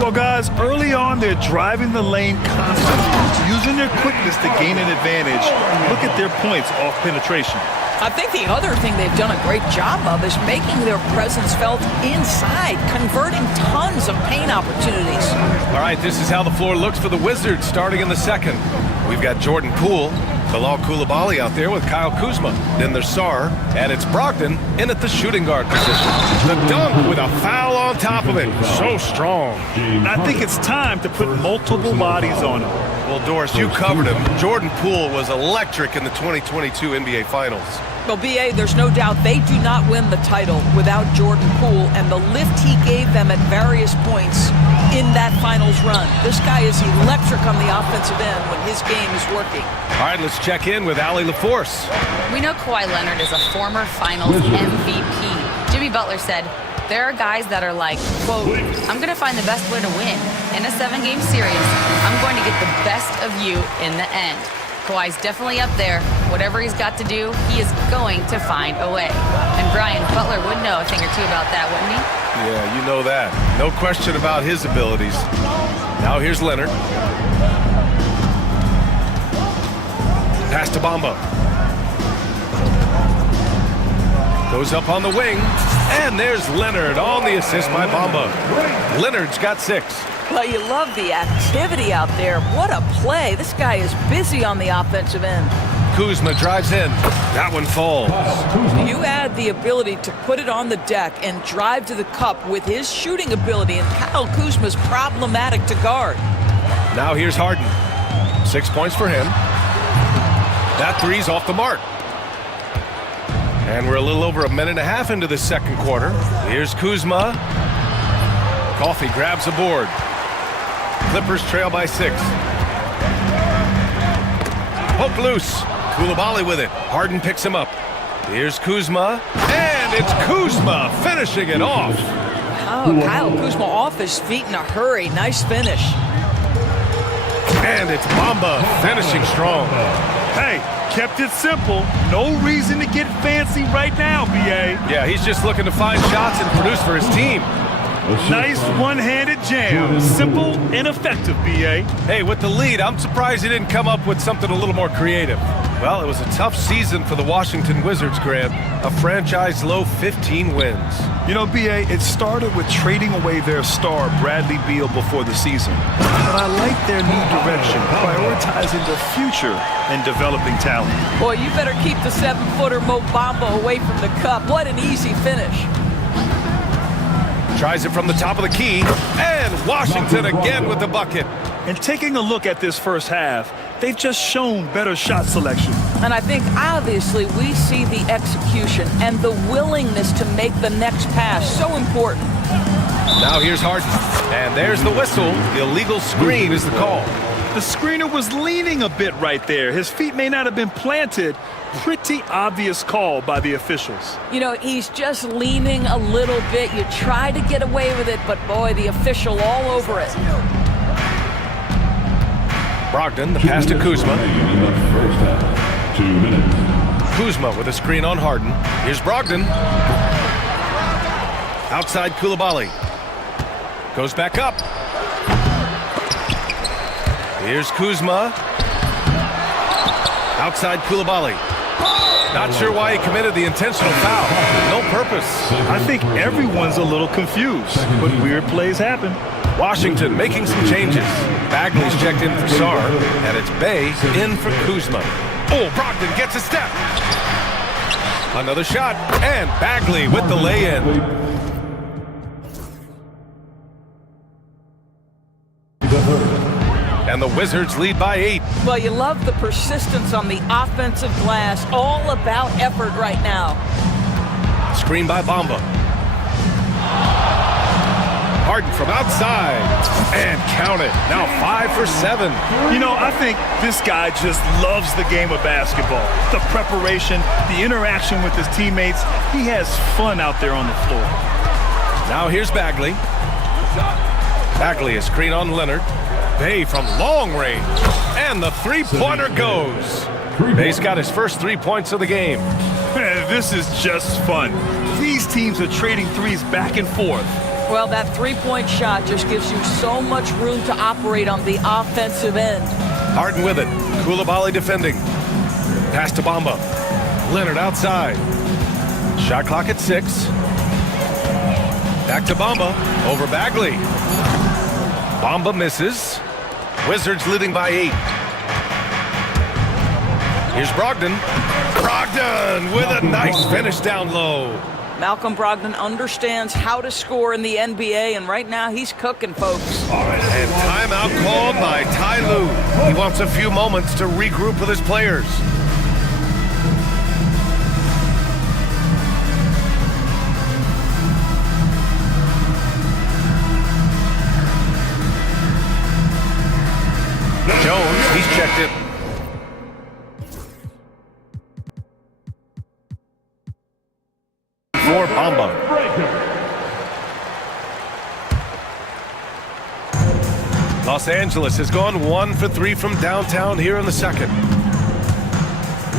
Well, guys, early on, they're driving the lane constantly, using their quickness to gain an advantage. Look at their points off penetration. I think the other thing they've done a great job of is making their presence felt inside, converting tons of paint opportunities. All right, this is how the floor looks for the Wizards starting in the second. We've got Jordan Poole, Bilal Coulibaly out there with Kyle Kuzma. Then there's Sarr, and it's Brogdon in at the shooting guard position. The dunk with a foul on top of it. So strong. I think it's time to put multiple bodies on him. Well, Doris, you covered him. Jordan Poole was electric in the 2022 NBA Finals. Well, B.A., there's no doubt they do not win the title without Jordan Poole and the lift he gave them at various points in that finals run. This guy is electric on the offensive end when his game is working. All right, let's check in with Allie LaForce. We know Kawhi Leonard is a former finals MVP. Jimmy Butler said, there are guys that are like, quote, I'm going to find the best way to win. In a 7-game series, I'm going to get the best of you in the end. Kawhi's definitely up there. Whatever he's got to do, he is going to find a way. And Brian Butler would know a thing or two about that, wouldn't he? Yeah, you know that. No question about his abilities. Now here's Leonard. Pass to Bamba. Goes up on the wing. And there's Leonard on the assist by Bamba. Leonard's got 6. Well, you love the activity out there. What a play. This guy is busy on the offensive end. Kuzma drives in. That one falls. You add the ability to put it on the deck and drive to the cup with his shooting ability, and Kyle Kuzma's problematic to guard. Now here's Harden. 6 points for him. That three's off the mark. And we're a little over a minute and a half into the second quarter. Here's Kuzma. Coffey grabs a board. Clippers trail by 6. Poke loose. Coulibaly with it. Harden picks him up. Here's Kuzma. And it's Kuzma finishing it off. Oh, Kyle Kuzma off his feet in a hurry. Nice finish. And it's Bamba finishing strong. Hey, kept it simple. No reason to get fancy right now, B.A. Yeah, he's just looking to find shots and produce for his team. Nice one-handed jam. Simple and effective, B.A. Hey, with the lead, I'm surprised he didn't come up with something a little more creative. Well, it was a tough season for the Washington Wizards, Grant. A franchise-low 15 wins. You know, B.A., it started with trading away their star, Bradley Beal, before the season. But I like their new direction, prioritizing the future and developing talent. Boy, you better keep the 7-footer Mo Bamba away from the cup. What an easy finish. Tries it from the top of the key, and Washington again with the bucket. And taking a look at this first half, they've just shown better shot selection. And I think obviously we see the execution and the willingness to make the next pass so important. Now here's Harden, and there's the whistle. The illegal screen is the call. The screener was leaning a bit right there. His feet may not have been planted. Pretty obvious call by the officials. You know, he's just leaning a little bit. You try to get away with it, but boy, the official all over it. Brogdon, the pass to Kuzma. 2 minutes. Kuzma with a screen on Harden. Here's Brogdon. Outside Coulibaly. Goes back up. Here's Kuzma. Outside Coulibaly. Not sure why he committed the intentional foul. No purpose. I think everyone's a little confused, but weird plays happen. Washington making some changes. Bagley's checked in for Sarr, and it's Bay in for Kuzma. Oh, Brogdon gets a step. Another shot, and Bagley with the lay-in. And the Wizards lead by 8. Well, you love the persistence on the offensive glass. All about effort right now. Screen by Bamba. Harden from outside. And count it. Now 5 for 7. You know, I think this guy just loves the game of basketball. The preparation, the interaction with his teammates. He has fun out there on the floor. Now here's Bagley. Bagley is screen on Leonard. Bay from long range. And the three-pointer goes. Bay's got his first 3 points of the game. Man, this is just fun. These teams are trading threes back and forth. Well, that three-point shot just gives you so much room to operate on the offensive end. Harden with it. Koulibaly defending. Pass to Bamba. Leonard outside. Shot clock at 6. Back to Bamba. Over Bagley. Bamba misses. Wizards leading by 8. Here's Brogdon. Brogdon with a nice finish down low. Malcolm Brogdon understands how to score in the NBA, and right now he's cooking, folks. And timeout called by Ty Lue. He wants a few moments to regroup with his players. Jones, he's checked in. For Bamba. Los Angeles has gone 1 for 3 from downtown here in the second.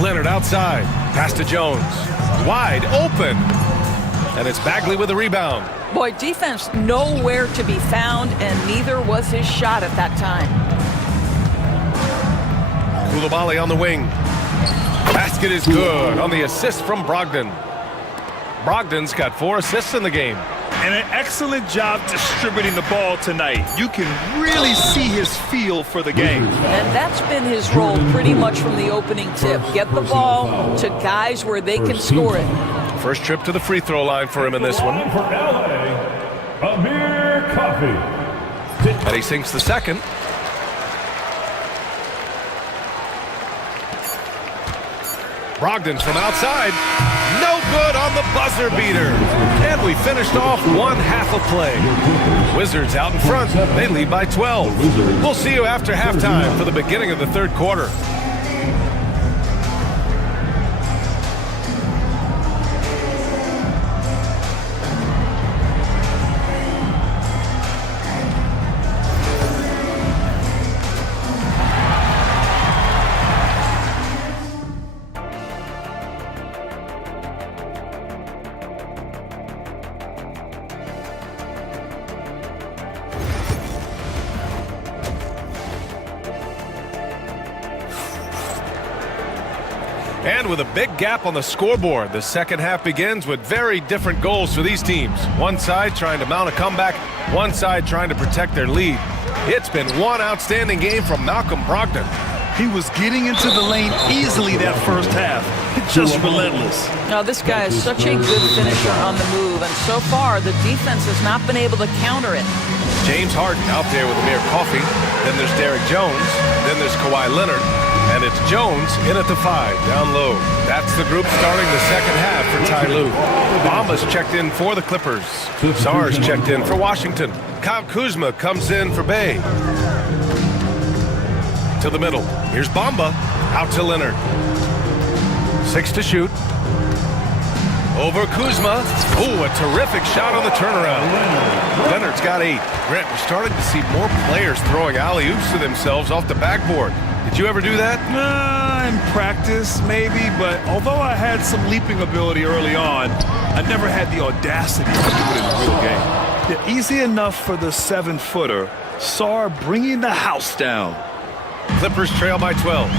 Leonard outside. Pass to Jones. Wide open. And it's Bagley with the rebound. Boy, defense nowhere to be found, and neither was his shot at that time. Koulibaly on the wing. Basket is good on the assist from Brogdon. Brogdon's got 4 assists in the game. And an excellent job distributing the ball tonight. You can really see his feel for the game. And that's been his role pretty much from the opening tip. Get the ball to guys where they can score it. First trip to the free throw line for him in this one. For LA, Amir Coffey. And he sinks the second. Brogdon from outside. No good on the buzzer beater. And we finished off one half of play. Wizards out in front. They lead by 12. We'll see you after halftime for the beginning of the third quarter. And with a big gap on the scoreboard, the second half begins with very different goals for these teams. One side trying to mount a comeback, one side trying to protect their lead. It's been one outstanding game from Malcolm Brogdon. He was getting into the lane easily that first half. Just relentless. Now, this guy is such a good finisher on the move, and so far the defense has not been able to counter it. James Harden out there with Amir Coffey. Then there's Derek Jones. Then there's Kawhi Leonard. And it's Jones in at the 5, down low. That's the group starting the second half for Ty Lue. Bamba's checked in for the Clippers. Sarr's checked in for Washington. Kyle Kuzma comes in for Bay. To the middle. Here's Bamba. Out to Leonard. 6 to shoot. Over Kuzma. Ooh, a terrific shot on the turnaround. Leonard's got 8. Grant, we're starting to see more players throwing alley-oops to themselves off the backboard. Did you ever do that? In practice, maybe, but although I had some leaping ability early on, I never had the audacity to do it in the real game. Yeah, easy enough for the 7-footer. Sarr bringing the house down. Clippers trail by 12.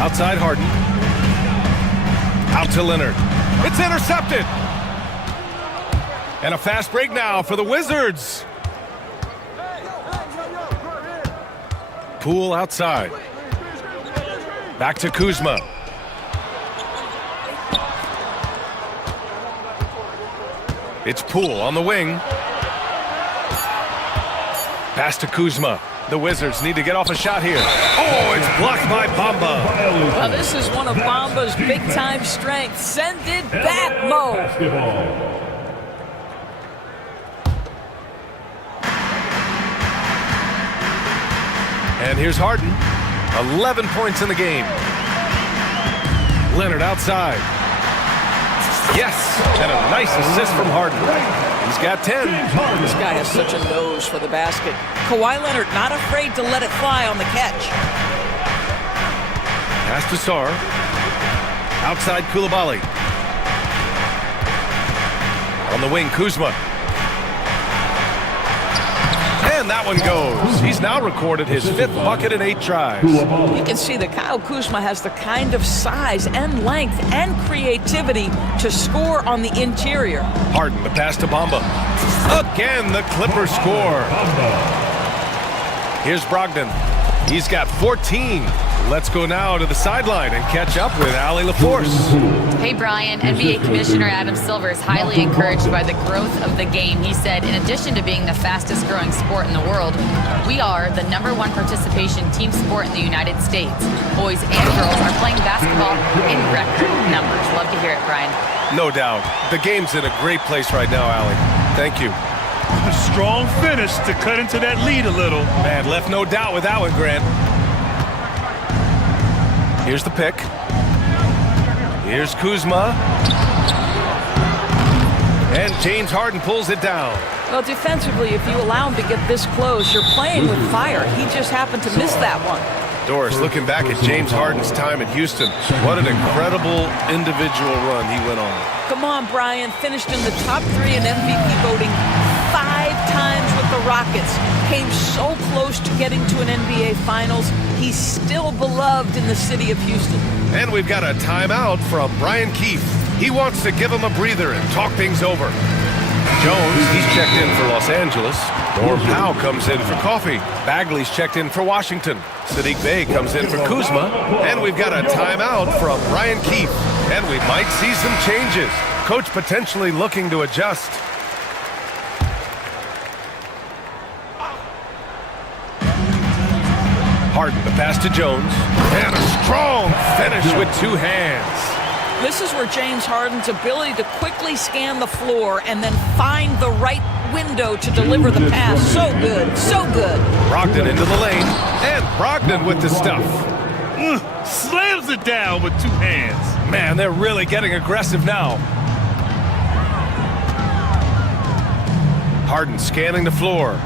Outside Harden. Out to Leonard. It's intercepted. And a fast break now for the Wizards. Poole outside. Back to Kuzma. It's Poole on the wing. Pass to Kuzma. The Wizards need to get off a shot here. Oh, it's blocked by Bamba. Well, this is one of Bamba's big-time strengths. Send it back, Mo. And here's Harden. 11 points in the game. Leonard outside. Yes, and a nice assist from Harden. He's got 10. This guy has such a nose for the basket. Kawhi Leonard not afraid to let it fly on the catch. Pass to Sarr. Outside Koulibaly. On the wing, Kuzma. And that one goes. He's now recorded his 5th bucket in 8 tries. You can see that Kyle Kuzma has the kind of size and length and creativity to score on the interior. Harden, the pass to Bamba. Again, the Clippers score. Here's Brogdon. He's got 14. Let's go now to the sideline and catch up with Allie LaForce. Hey, Brian. NBA Commissioner Adam Silver is highly encouraged by the growth of the game. He said, in addition to being the fastest growing sport in the world, we are the #1 participation team sport in the United States. Boys and girls are playing basketball in record numbers. Love to hear it, Brian. No doubt. The game's in a great place right now, Allie. Thank you. A strong finish to cut into that lead a little. Man, left no doubt with that one, Grant. Here's the pick. Here's Kuzma. And James Harden pulls it down. Well, defensively, if you allow him to get this close, you're playing with fire. He just happened to miss that one. Doris, looking back at James Harden's time in Houston, what an incredible individual run he went on. Come on, Brian. Finished in the top 3 in MVP voting 5 times with the Rockets. Came so close to getting to an NBA Finals. He's still beloved in the city of Houston. And we've got a timeout from Brian Keefe. He wants to give him a breather and talk things over. Jones, he's checked in for Los Angeles. Norm Powell comes in for Coffee. Bagley's checked in for Washington. Sadiq Bey comes in for Kuzma. And we've got a timeout from Brian Keefe. And we might see some changes. Coach potentially looking to adjust. Harden, the pass to Jones. And a strong finish with 2 hands. This is where James Harden's ability to quickly scan the floor and then find the right window to deliver the pass. So good, so good. Brogdon into the lane, and Brogdon with the stuff. Slams it down with 2 hands. Man, they're really getting aggressive now. Harden scanning the floor.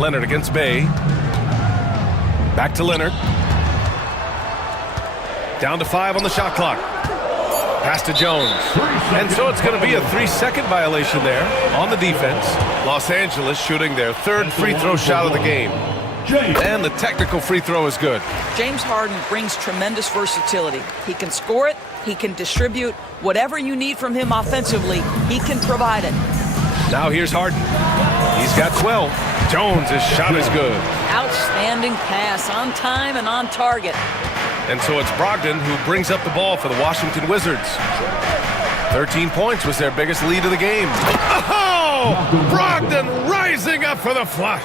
Leonard against Bey. Back to Leonard. Down to 5 on the shot clock. Pass to Jones. And so it's going to be a 3-second violation there on the defense. Los Angeles shooting their 3rd free throw shot of the game. And the technical free throw is good. James Harden brings tremendous versatility. He can score it, he can distribute. Whatever you need from him offensively, he can provide it. Now here's Harden. He's got 12. Jones' shot is good. Outstanding pass, on time and on target. And so it's Brogdon who brings up the ball for the Washington Wizards. 13 points was their biggest lead of the game. Oh! Brogdon rising up for the flush.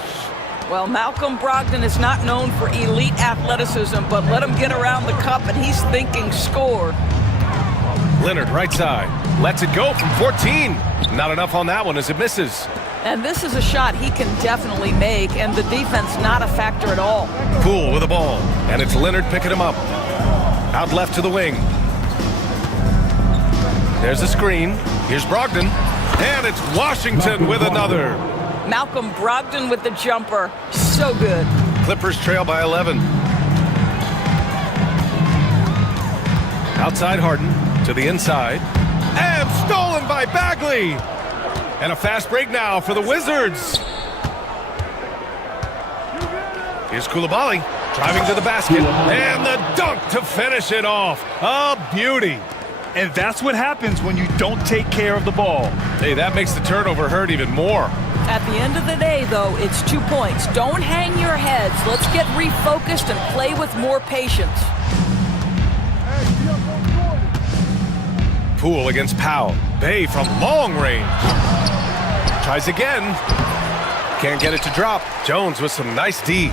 Well, Malcolm Brogdon is not known for elite athleticism, but let him get around the cup and he's thinking score. Leonard right side. Lets it go from 14. Not enough on that one as it misses. And this is a shot he can definitely make, and the defense not a factor at all. Poole with the ball, and it's Leonard picking him up. Out left to the wing. There's a screen. Here's Brogdon, and it's Washington with another. Malcolm Brogdon with the jumper. So good. Clippers trail by 11. Outside Harden to the inside. And stolen by Bagley. And a fast break now for the Wizards. Here's Koulibaly driving to the basket, and the dunk to finish it off. A beauty. And that's what happens when you don't take care of the ball. Hey, that makes the turnover hurt even more. At the end of the day, though, it's 2 points. Don't hang your heads. Let's get refocused and play with more patience. Poole against Powell. Bay from long range. Tries again. Can't get it to drop. Jones with some nice D.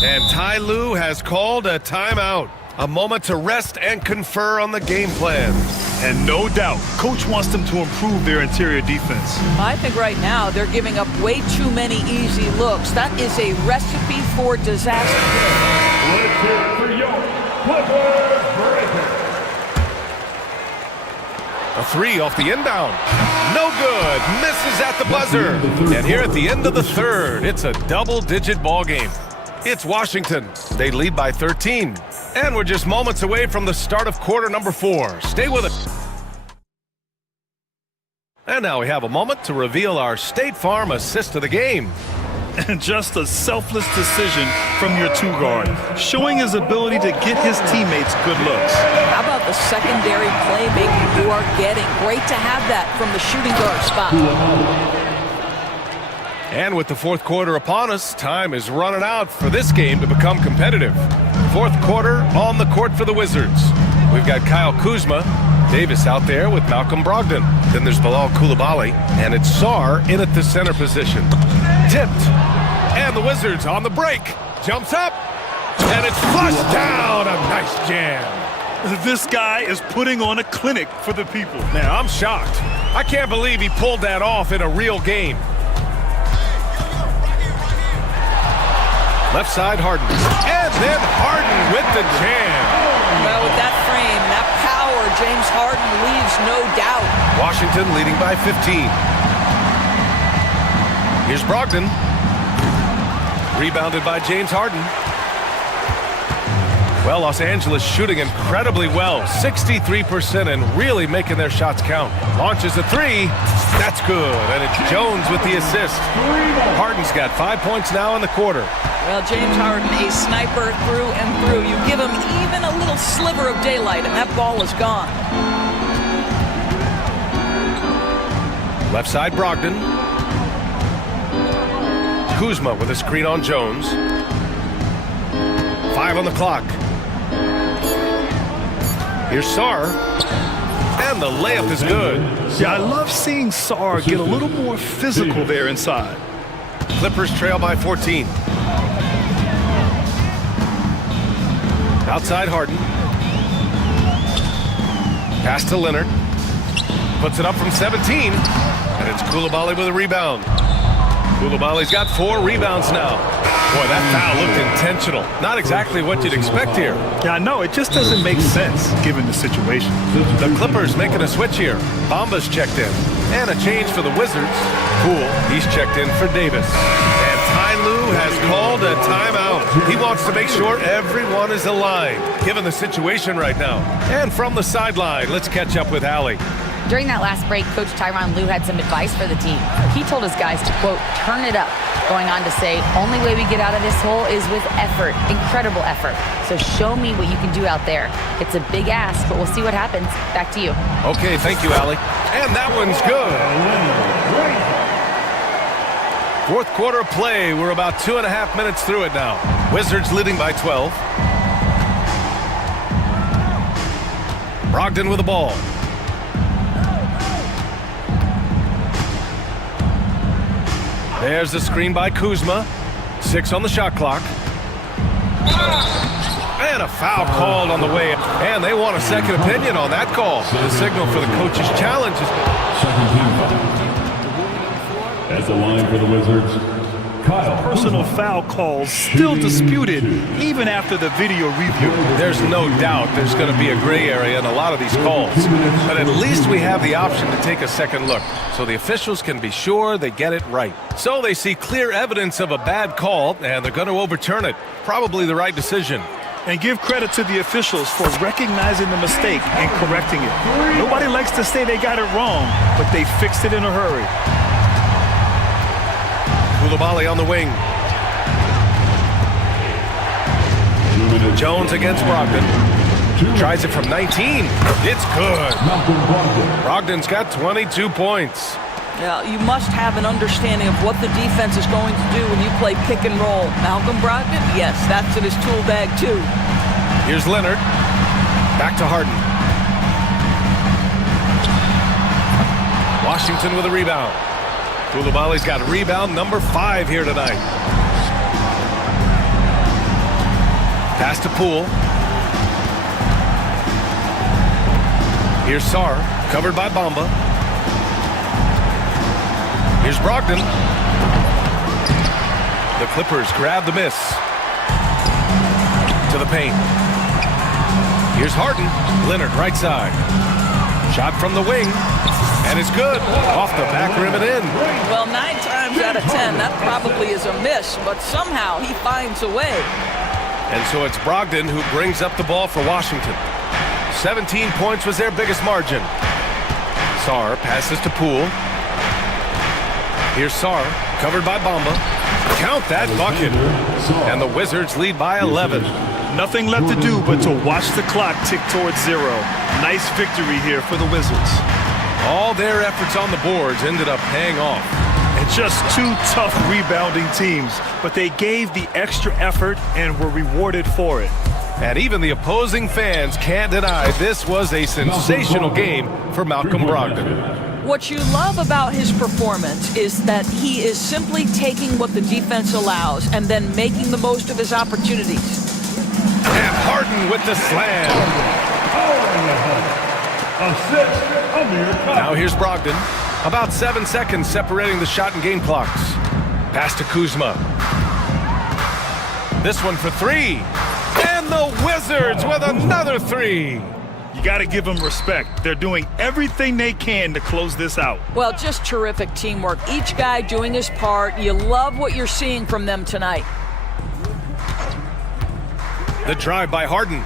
And Ty Lue has called a timeout. A moment to rest and confer on the game plan. And no doubt, coach wants them to improve their interior defense. I think right now they're giving up way too many easy looks. That is a recipe for disaster. Let's hear it for your Clippers breaker. A three off the inbound. No good. Misses at the buzzer. And here at the end of the third, it's a double-digit ball game. It's Washington. They lead by 13. And we're just moments away from the start of quarter number 4. Stay with us. And now we have a moment to reveal our State Farm assist of the game. And just a selfless decision from your two-guard, showing his ability to get his teammates good looks. How about the secondary playmaking you are getting? Great to have that from the shooting guard spot. And with the fourth quarter upon us, time is running out for this game to become competitive. Fourth quarter on the court for the Wizards. We've got Kyle Kuzma, Davis out there with Malcolm Brogdon. Then there's Bilal Koulibaly, and it's Sarr in at the center position. Tipped, and the Wizards on the break. Jumps up, and it's flushed down. A nice jam. This guy is putting on a clinic for the people. Now, I'm shocked. I can't believe he pulled that off in a real game. Left side, Harden. And then Harden with the jam. Well, with that frame, that power, James Harden leaves no doubt. Washington leading by 15. Here's Brogdon. Rebounded by James Harden. Well, Los Angeles shooting incredibly well. 63% and really making their shots count. Launches a three. That's good. And it's Jones with the assist. Harden's got 5 points now in the quarter. Well, James Harden, a sniper through and through. You give him even a little sliver of daylight, and that ball is gone. Left side, Brogdon. Kuzma with a screen on Jones. 5 on the clock. Here's Sarr. And the layup is good. Yeah, I love seeing Sarr get a little more physical there inside. Clippers trail by 14. Outside Harden. Pass to Leonard. Puts it up from 17. And it's Koulibaly with a rebound. Koulibaly's got 4 rebounds now. Boy, that foul looked intentional. Not exactly what you'd expect here. Yeah, I know. It just doesn't make sense given the situation. The Clippers making a switch here. Bamba's checked in. And a change for the Wizards. Poole, he's checked in for Davis. And Ty Lue has called a timeout. He wants to make sure everyone is aligned, given the situation right now. And from the sideline, let's catch up with Allie. During that last break, Coach Tyronn Lue had some advice for the team. He told his guys to, quote, turn it up, going on to say, only way we get out of this hole is with effort, incredible effort. So show me what you can do out there. It's a big ask, but we'll see what happens. Back to you. Okay, thank you, Allie. And that one's good. Fourth quarter of play. We're about 2.5 minutes through it now. Wizards leading by 12. Brogdon with the ball. There's the screen by Kuzma. 6 on the shot clock. And a foul called on the way. And they want a second opinion on that call. The signal for the coach's challenge is... At the line for the Wizards, Kyle. Personal foul calls still disputed even after the video review. There's no doubt there's going to be a gray area in a lot of these calls. But at least we have the option to take a second look, so the officials can be sure they get it right. So they see clear evidence of a bad call, and they're going to overturn it. Probably the right decision. And give credit to the officials for recognizing the mistake and correcting it. Nobody likes to say they got it wrong, but they fixed it in a hurry. Koulibaly on the wing. Jones against Brogdon. Tries it from 19. It's good. Brogdon's got 22 points. Yeah, you must have an understanding of what the defense is going to do when you play pick and roll. Malcolm Brogdon, yes, that's in his tool bag too. Here's Leonard. Back to Harden. Washington with a rebound. Koulibaly's got rebound number 5 here tonight. Pass to Poole. Here's Sarr, covered by Bamba. Here's Brogdon. The Clippers grab the miss. To the paint. Here's Harden. Leonard right side. Shot from the wing. And it's good. Off the back rim and in. Well, 9 times out of 10, that probably is a miss, but somehow he finds a way. And so it's Brogdon who brings up the ball for Washington. 17 points was their biggest margin. Sarr passes to Poole. Here's Sarr, covered by Bamba. Count that bucket. And the Wizards lead by 11. Nothing left to do but to watch the clock tick towards 0. Nice victory here for the Wizards. All their efforts on the boards ended up paying off. And just 2 tough rebounding teams, but they gave the extra effort and were rewarded for it. And even the opposing fans can't deny this was a sensational game for Malcolm Brogdon. What you love about his performance is that he is simply taking what the defense allows and then making the most of his opportunities. And Harden with the slam. Now here's Brogdon. About 7 seconds separating the shot and game clocks. Pass to Kuzma. This one for 3. And the Wizards with another 3. You got to give them respect. They're doing everything they can to close this out. Well, just terrific teamwork. Each guy doing his part. You love what you're seeing from them tonight. The drive by Harden.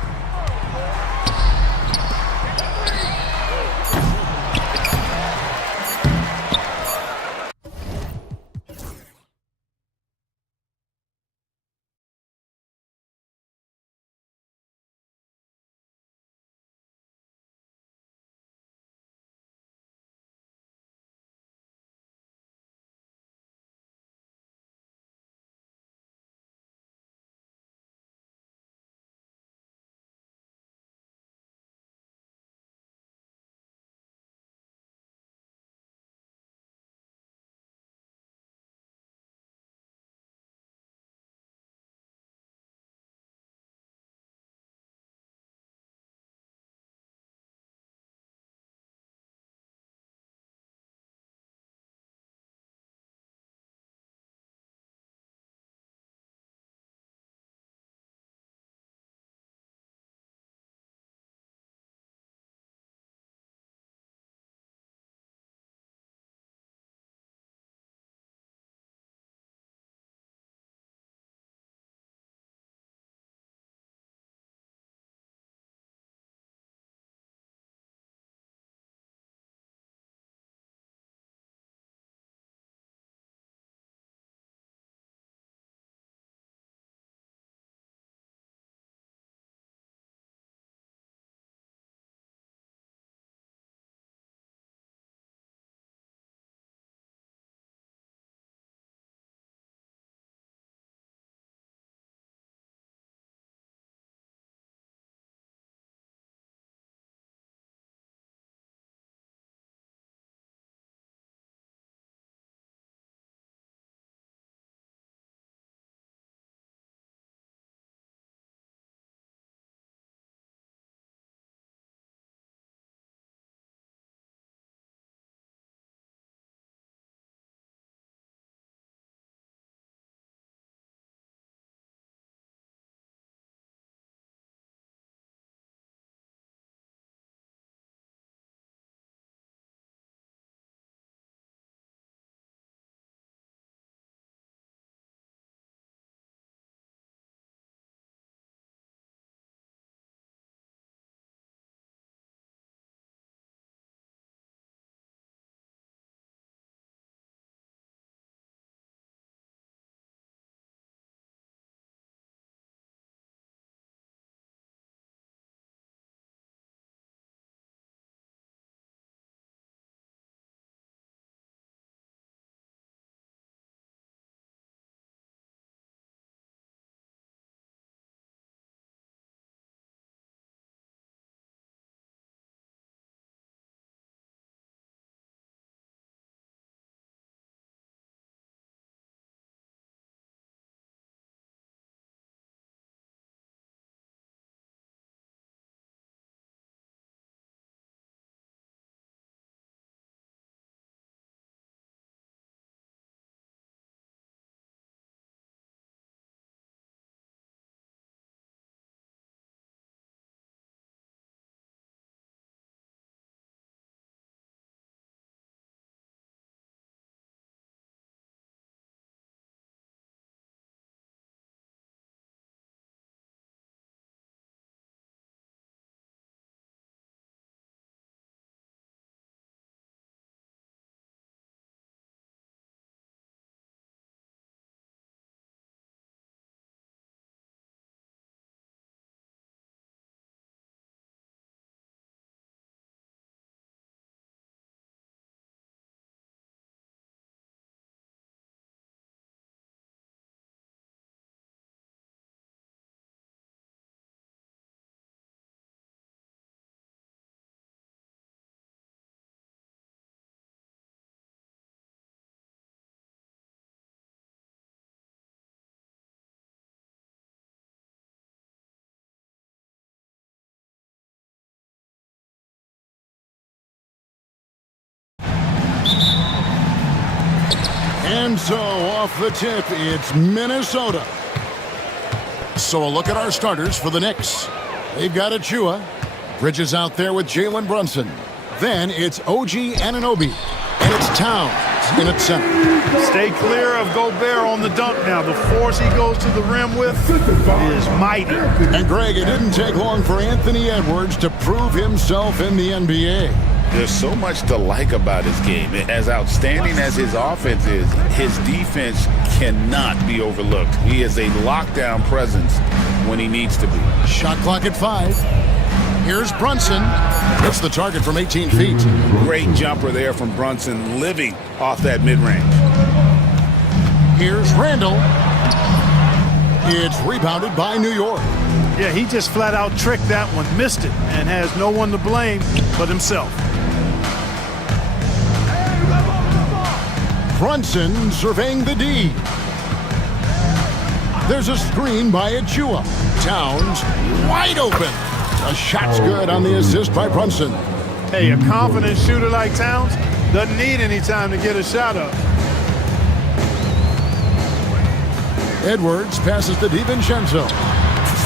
And so off the tip, it's Minnesota. So a look at our starters for the Knicks. They've got Achua. Bridges out there with Jalen Brunson. Then it's OG Anunoby. And it's Towns in at center. Stay clear of Gobert on the dunk now. The force he goes to the rim with is mighty. And Greg, it didn't take long for Anthony Edwards to prove himself in the NBA. There's so much to like about his game. As outstanding as his offense is, his defense cannot be overlooked. He is a lockdown presence when he needs to be. Shot clock at 5. Here's Brunson. Hits the target from 18 feet. Great jumper there from Brunson, living off that mid-range. Here's Randall. It's rebounded by New York. Yeah, he just flat out tricked that one, missed it, and has no one to blame but himself. Brunson surveying the D. There's a screen by Achua. Towns wide open. A shot's good on the assist by Brunson. Hey, a confident shooter like Towns doesn't need any time to get a shot up. Edwards passes to DiVincenzo.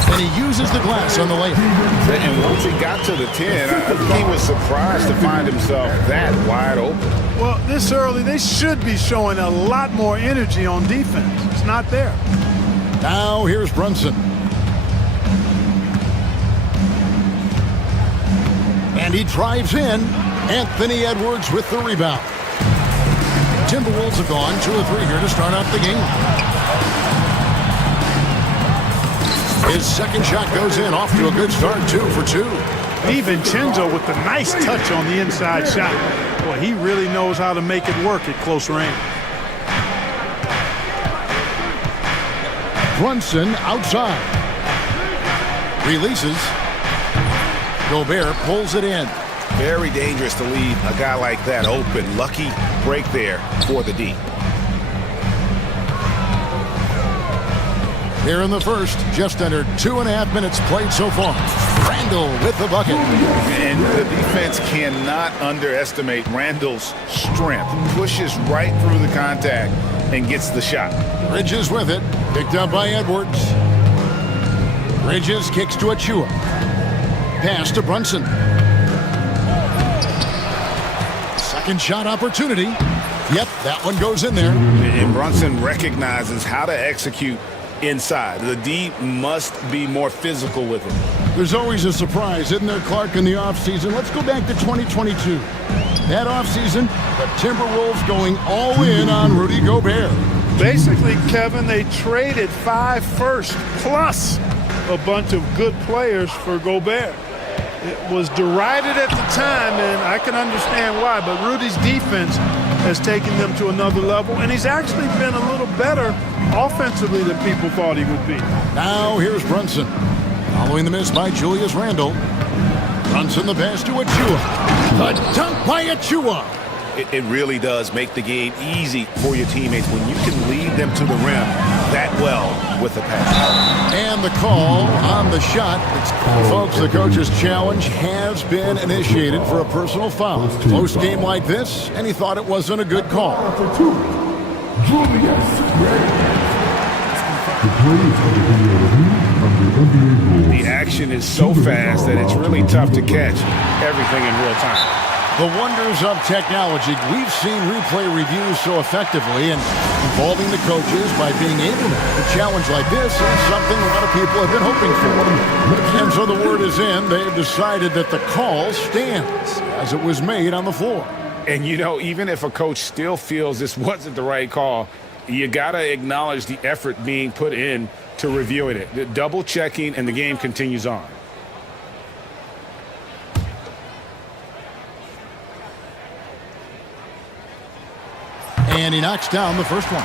And he uses the glass on the layup. And once he got to the 10, I think he was surprised to find himself that wide open. Well, this early, they should be showing a lot more energy on defense. It's not there. Now here's Brunson. And he drives in. Anthony Edwards with the rebound. Timberwolves have gone 2 of 3 here to start out the game. His second shot goes in, off to a good start, 2 for 2. DiVincenzo with the nice touch on the inside shot. Boy, he really knows how to make it work at close range. Brunson outside. Releases. Gobert pulls it in. Very dangerous to leave a guy like that open. Lucky break there for the D. Here in the first, just under 2.5 minutes played so far. Randall with the bucket. And the defense cannot underestimate Randall's strength. Pushes right through the contact and gets the shot. Bridges with it. Picked up by Edwards. Bridges kicks to Achua. Pass to Brunson. Second shot opportunity. Yep, that one goes in there. And Brunson recognizes how to execute inside. The D must be more physical with it. There's always a surprise, isn't there, Clark, in the offseason? Let's go back to 2022. That offseason, the Timberwolves going all in on Rudy Gobert. Basically, Kevin, they traded 5 firsts plus a bunch of good players for Gobert. It was derided at the time, and I can understand why, but Rudy's defense has taken them to another level, and he's actually been a little better offensively than people thought he would be. Now here's Brunson. Following the miss by Julius Randle. Brunson the pass to Achua. The dunk by Achua. It really does make the game easy for your teammates when you can lead them to the rim that well with a pass. And the call on the shot. Folks, the coach's challenge has been initiated for a personal foul. Close game like this, and he thought it wasn't a good call. The action is so fast that it's really tough to catch everything in real time. The wonders of technology. We've seen replay reviews so effectively, and involving the coaches by being able to have a challenge like this is something a lot of people have been hoping for. And so the word is in. They've decided that the call stands as it was made on the floor. And, you know, even if a coach still feels this wasn't the right call, you got to acknowledge the effort being put in to reviewing it. The double checking, and the game continues on. And he knocks down the first one.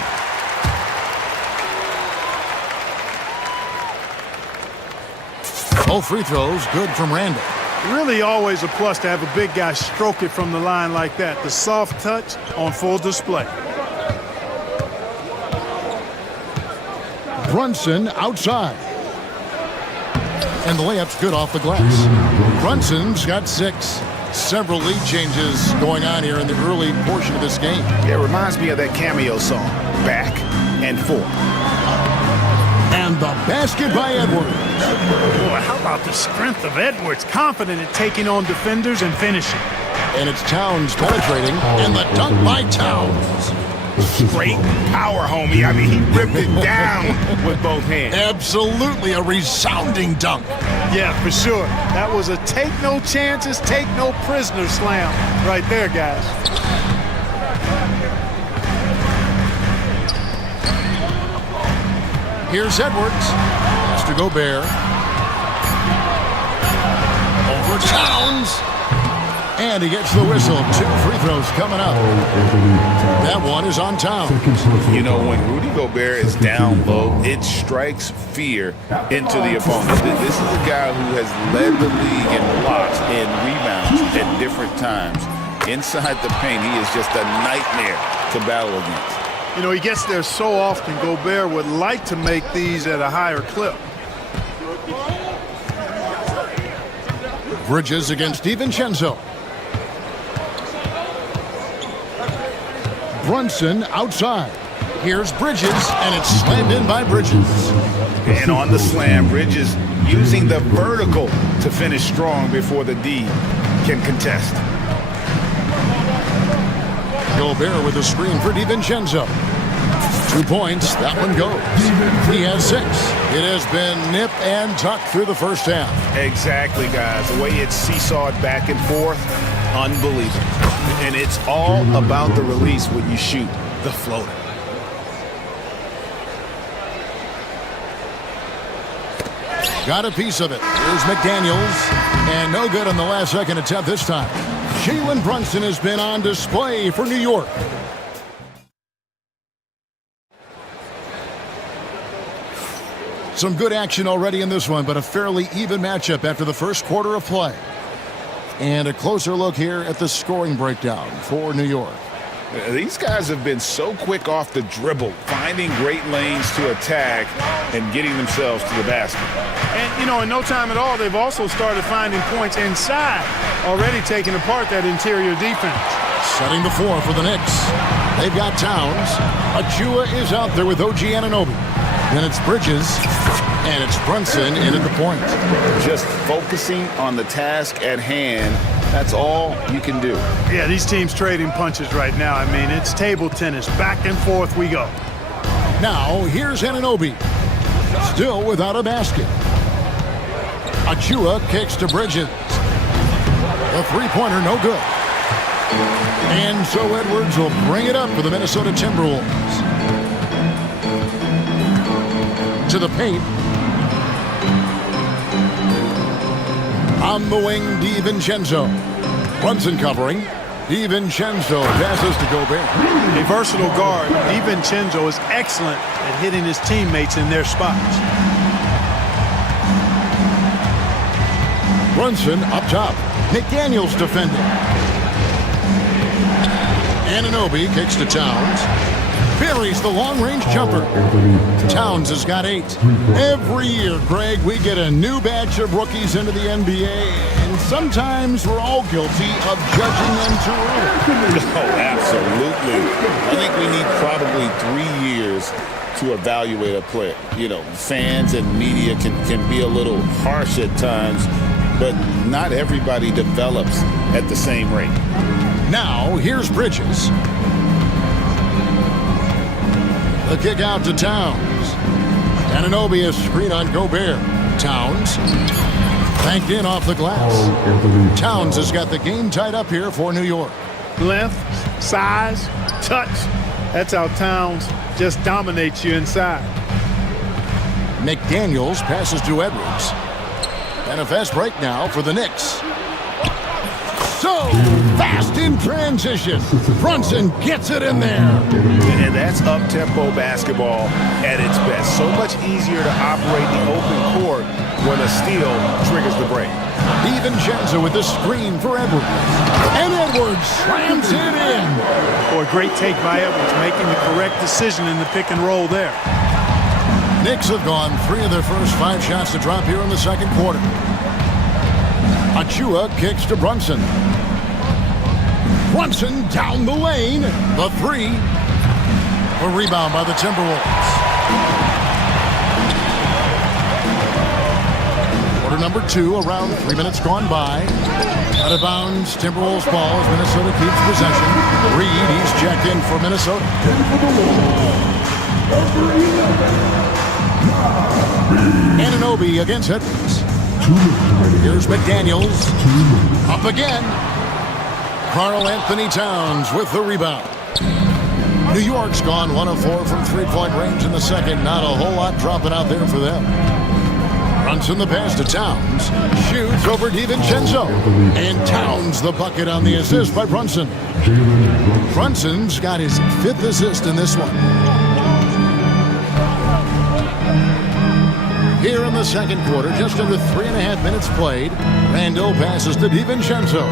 Both free throws good from Randall. Really always a plus to have a big guy stroke it from the line like that. The soft touch on full display. Brunson outside. And the layup's good off the glass. Brunson's got 6. Several lead changes going on here in the early portion of this game. Yeah, it reminds me of that cameo song, Back and Forth. And the basket by Edwards. Boy, how about the strength of Edwards? Confident at taking on defenders and finishing. And it's Towns penetrating, and the dunk by Towns. Straight power, homie. I mean, he ripped it down with both hands. Absolutely a resounding dunk. Yeah, for sure. That was a take no chances, take no prisoner slam right there, guys. Here's Edwards. Has to Gobert. Over Towns. And he gets the whistle. 2 free throws coming up. That one is on Towns. You know, when Rudy Gobert is down low, it strikes fear into the opponent. This is a guy who has led the league in blocks and rebounds at different times. Inside the paint, he is just a nightmare to battle against. You know, he gets there so often. Gobert would like to make these at a higher clip. Bridges against DiVincenzo. Brunson outside. Here's Bridges, and it's slammed in by Bridges. And on the slam, Bridges using the vertical to finish strong before the D can contest. Gobert with a screen for DiVincenzo. 2 points, that one goes. He has 6. It has been nip and tuck through the first half. Exactly, guys. The way it's seesawed back and forth, unbelievable. And it's all about the release when you shoot the floater. Got a piece of it. Here's McDaniels. And no good on the last second attempt this time. Jalen Brunson has been on display for New York. Some good action already in this one, but a fairly even matchup after the first quarter of play. And a closer look here at the scoring breakdown for New York. These guys have been so quick off the dribble, finding great lanes to attack and getting themselves to the basket. And, you know, in no time at all, they've also started finding points inside, already taking apart that interior defense. Setting the floor for the Knicks. They've got Towns. Achua is out there with OG Anunoby. Then it's Bridges, and it's Brunson in at the point. Just focusing on the task at hand, that's all you can do. Yeah, these teams trading punches right now. I mean, it's table tennis. Back and forth we go. Now, here's Anunoby. Still without a basket. Achua kicks to Bridges. The three-pointer, no good. And so Edwards will bring it up for the Minnesota Timberwolves. To the paint. On the wing, DiVincenzo. Brunson covering. DiVincenzo passes to Gobert. A versatile guard, DiVincenzo is excellent at hitting his teammates in their spots. Brunson up top. McDaniels defending. Anunoby kicks to Towns. Buries the long-range jumper. Towns has got 8. Every year, Greg, we get a new batch of rookies into the NBA, and sometimes we're all guilty of judging them too early. Oh, absolutely. I think we need probably 3 years to evaluate a player. You know, fans and media can be a little harsh at times, but not everybody develops at the same rate. Now, here's Bridges. The kick out to Towns. Anunoby a screen on Gobert. Towns banked in off the glass. Towns has got the game tied up here for New York. Length, size, touch. That's how Towns just dominates you inside. McDaniels passes to Edwards. And a fast break now for the Knicks. So fast in transition. Brunson gets it in there. And that's up-tempo basketball at its best. So much easier to operate the open court when a steal triggers the break. DiVincenzo with the screen for Edwards. And Edwards slams it in. Boy, great take by Edwards, making the correct decision in the pick and roll there. Knicks have gone 3 of their first 5 shots to drop here in the second quarter. Achua kicks to Brunson. Brunson down the lane. The three. A rebound by the Timberwolves. Quarter number 2, around 3 minutes gone by. Out of bounds, Timberwolves ball as Minnesota keeps possession. Reed, he's checked in for Minnesota. Anunoby against Edwards. Here's McDaniels. Up again. Karl Anthony Towns with the rebound. New York's gone 1 of 4 from three-point range in the second. Not a whole lot dropping out there for them. Brunson the pass to Towns. Shoots over DiVincenzo. And Towns the bucket on the assist by Brunson. Brunson's got his 5th assist in this one. Here in the second quarter, just under 3.5 minutes played. Randall passes to DiVincenzo.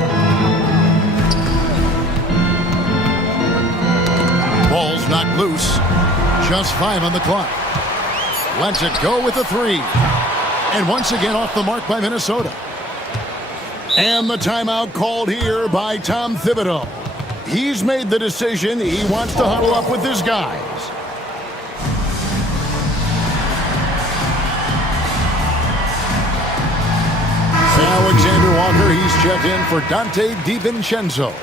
Ball's knocked loose. Just 5 on the clock. Lets it go with the 3. And once again off the mark by Minnesota. And the timeout called here by Tom Thibodeau. He's made the decision. He wants to huddle up with his guys. Alexander Walker, he's checked in for Dante DiVincenzo.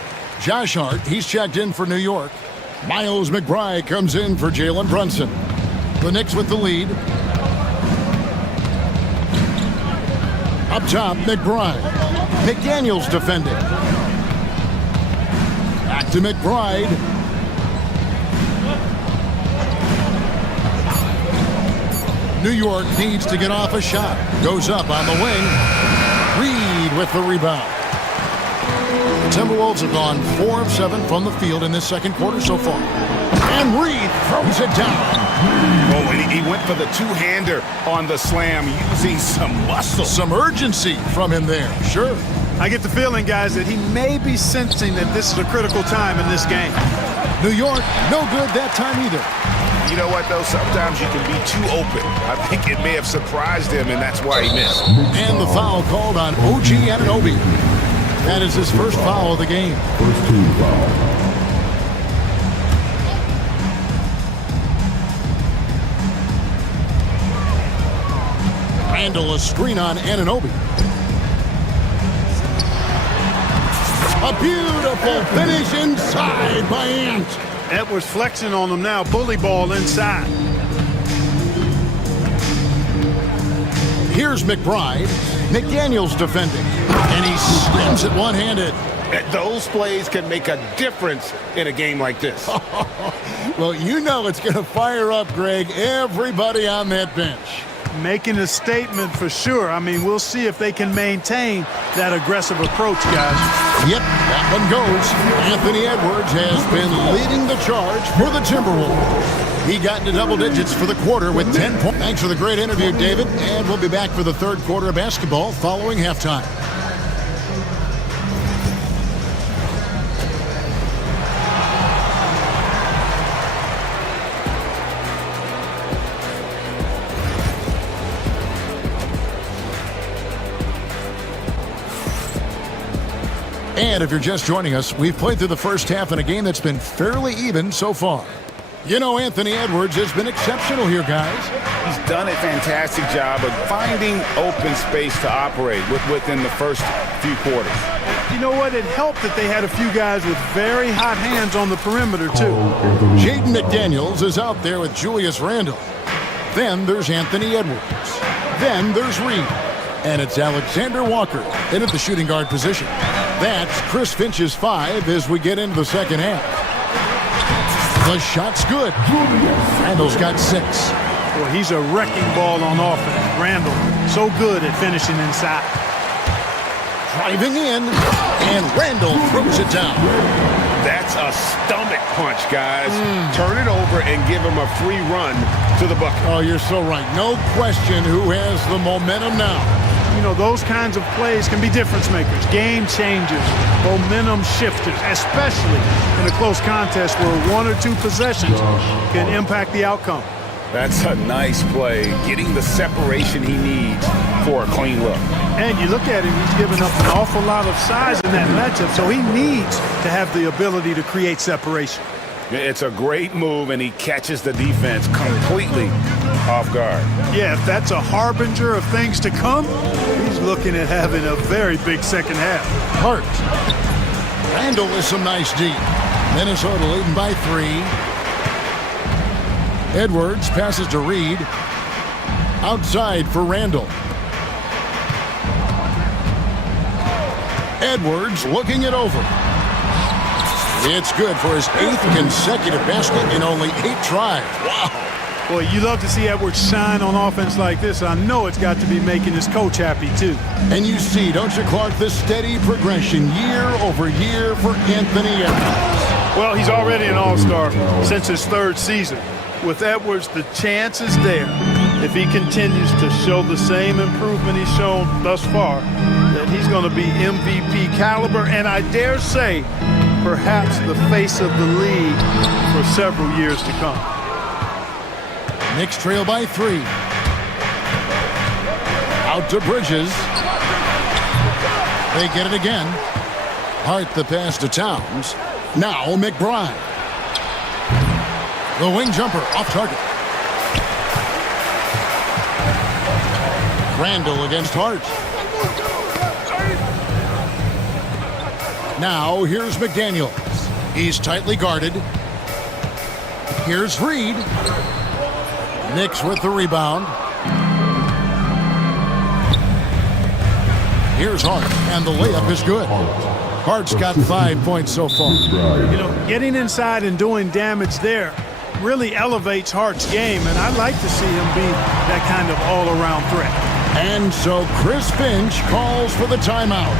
Josh Hart, he's checked in for New York. Miles McBride comes in for Jalen Brunson. The Knicks with the lead. Up top, McBride. McDaniels defending. Back to McBride. New York needs to get off a shot. Goes up on the wing. Reed with the rebound. The Timberwolves have gone 4 of 7 from the field in this second quarter so far. And Reed throws it down. Oh, and he went for the two-hander on the slam, using some muscle. Some urgency from him there, sure. I get the feeling, guys, that he may be sensing that this is a critical time in this game. New York, no good that time either. You know what, though? Sometimes you can be too open. I think it may have surprised him, and that's why he missed. And the foul called on OG Anunoby. That is his first foul of the game. First team foul. Randall, a screen on Anunoby. A beautiful finish inside by Ant. Edwards flexing on him now. Bully ball inside. Here's McBride. McDaniels defending. And he slams it one-handed. Those plays can make a difference in a game like this. Well, you know it's going to fire up, Greg, everybody on that bench. Making a statement for sure. I mean, we'll see if they can maintain that aggressive approach, guys. Yep, that one goes. Anthony Edwards has been leading the charge for the Timberwolves. He got into double digits for the quarter with 10 points. Thanks for the great interview, David. And we'll be back for the third quarter of basketball following halftime. And if you're just joining us, we've played through the first half in a game that's been fairly even so far. You know, Anthony Edwards has been exceptional here, guys. He's done a fantastic job of finding open space to operate within the first few quarters. You know what? It helped that they had a few guys with very hot hands on the perimeter, too. Jaden McDaniels is out there with Julius Randle. Then there's Anthony Edwards. Then there's Reed. And it's Alexander Walker in at the shooting guard position. That's Chris Finch's 5 as we get into the second half. The shot's good. Randall's got 6. Well, he's a wrecking ball on offense. Randall, so good at finishing inside. Driving in, and Randall throws it down. That's a stomach punch, guys. Turn it over and give him a free run to the bucket. Oh, you're so right. No question who has the momentum now. You know, those kinds of plays can be difference makers, game changers, momentum shifters, especially in a close contest where 1 or 2 possessions can impact the outcome. That's a nice play, getting the separation he needs for a clean look. And you look at him, he's given up an awful lot of size in that matchup, so he needs to have the ability to create separation. It's a great move, and he catches the defense completely off guard. Yeah, if that's a harbinger of things to come, he's looking at having a very big second half. Hart. Randall with some nice D. Minnesota leading by 3. Edwards passes to Reed. Outside for Randall. Edwards looking it over. It's good for his 8th consecutive basket in only 8 tries. Wow. Boy, you love to see Edwards shine on offense like this. I know it's got to be making his coach happy, too. And you see, don't you, Clark, the steady progression year over year for Anthony Edwards. Well, he's already an all-star since his 3rd season. With Edwards, the chance is there, if he continues to show the same improvement he's shown thus far, that he's going to be MVP caliber, and I dare say, perhaps the face of the league for several years to come. Knicks trail by 3. Out to Bridges. They get it again. Hart the pass to Towns. Now McBride. The wing jumper off target. Randall against Hart. Now here's McDaniels. He's tightly guarded. Here's Reed. Knicks with the rebound. Here's Hart, and the layup is good. Hart's got 5 points so far. You know, getting inside and doing damage there really elevates Hart's game, and I'd like to see him be that kind of all-around threat. And so Chris Finch calls for the timeout.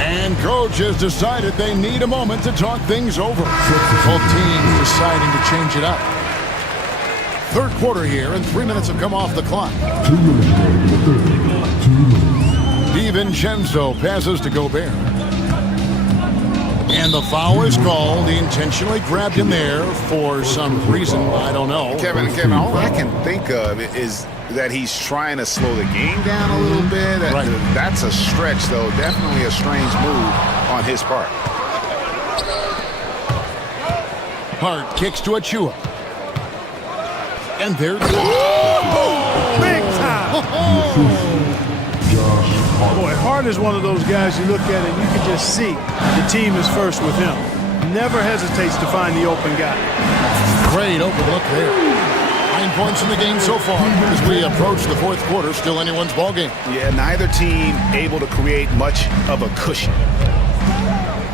And coach has decided they need a moment to talk things over. Both teams deciding to change it up. 3rd quarter here, and 3 minutes have come off the clock. 2 minutes. DiVincenzo passes to Gobert. And the foul is called. He intentionally grabbed him there for some reason. I don't know. Kevin, all I can think of is that he's trying to slow the game down a little bit. Right. That's a stretch, though. Definitely a strange move on his part. Hart kicks to Achua. And there's Big time! Boy, Hart is one of those guys you look at and you can just see the team is first with him. Never hesitates to find the open guy. Great open look there. 9 points in the game so far. As we approach the 4th quarter, still anyone's ball game. Yeah, neither team able to create much of a cushion.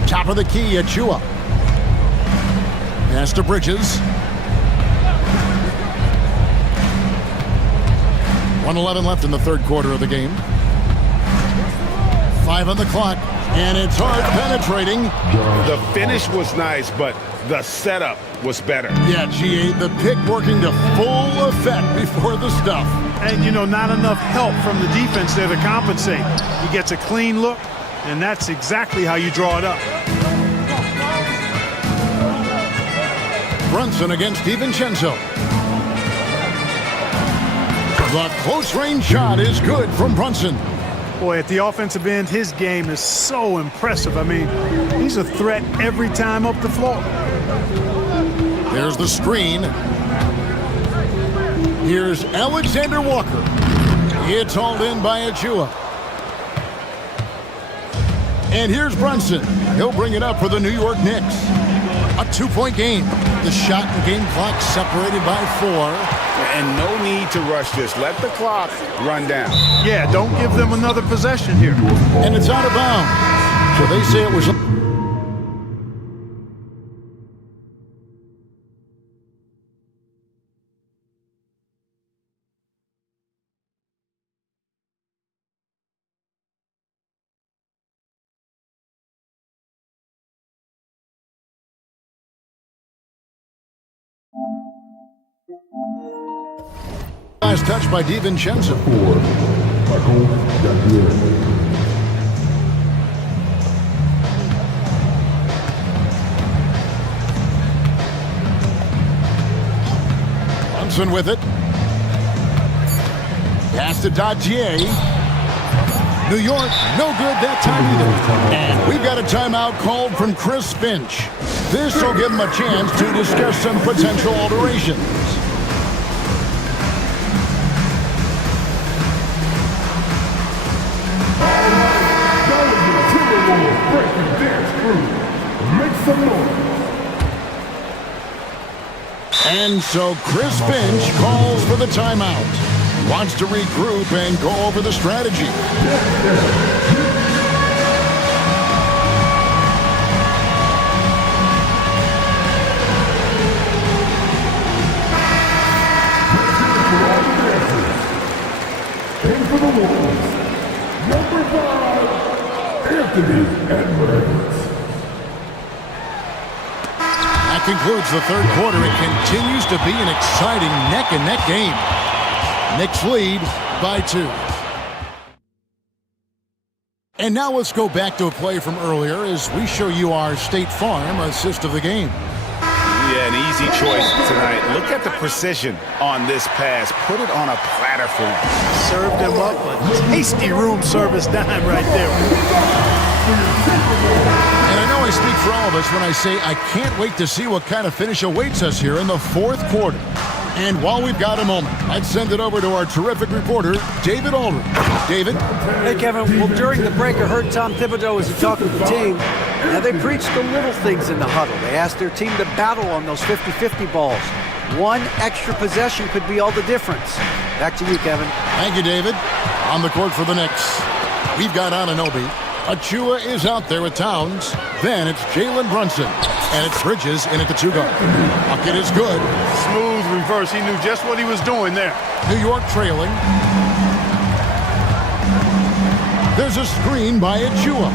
Top of the key, Achua. Pass to Bridges. 1:11 left in the 3rd quarter of the game. 5 on the clock, and it's Hart penetrating. The finish was nice, but the setup was better. Yeah, GA, the pick working to full effect before the stuff. And, you know, not enough help from the defense there to compensate. He gets a clean look, and that's exactly how you draw it up. Brunson against DiVincenzo. The close-range shot is good from Brunson. Boy, at the offensive end, his game is so impressive. I mean, he's a threat every time up the floor. There's the screen. Here's Alexander Walker. It's hauled in by Achua. And here's Brunson. He'll bring it up for the New York Knicks. A 2-point game. The shot and game clock separated by 4. And no need to rush this. Let the clock run down. Yeah, don't give them another possession here. And it's out of bounds. So they say it was... Last touch by DiVincenzo. Brunson with it. Pass to Dadier. New York, no good that time either. And we've got a timeout called from Chris Finch. This will give him a chance to discuss some potential alterations. And so Chris Finch calls for the timeout. Wants to regroup and go over the strategy. And for the Wolves, number 5, Anthony Edwards. That concludes the third quarter. It continues to be an exciting neck-and-neck game. Knicks lead by 2. And now let's go back to a play from earlier as we show you our State Farm assist of the game. Yeah, an easy choice tonight. Look at the precision on this pass. Put it on a platter for him. Served him up a tasty room service dime right there. And I know I speak for all of us when I say I can't wait to see what kind of finish awaits us here in the fourth quarter. And while we've got a moment, I'd send it over to our terrific reporter, David Aldridge. David? Hey, Kevin. Well, during the break, I heard Tom Thibodeau as he talked to the team. Now, they preached the little things in the huddle. They asked their team to battle on those 50-50 balls. One extra possession could be all the difference. Back to you, Kevin. Thank you, David. On the court for the Knicks, we've got Anunoby. Achua is out there with Towns. Then it's Jalen Brunson. And it's Bridges in at the 2-guard. Bucket is good. Smooth reverse. He knew just what he was doing there. New York trailing. There's a screen by Achua.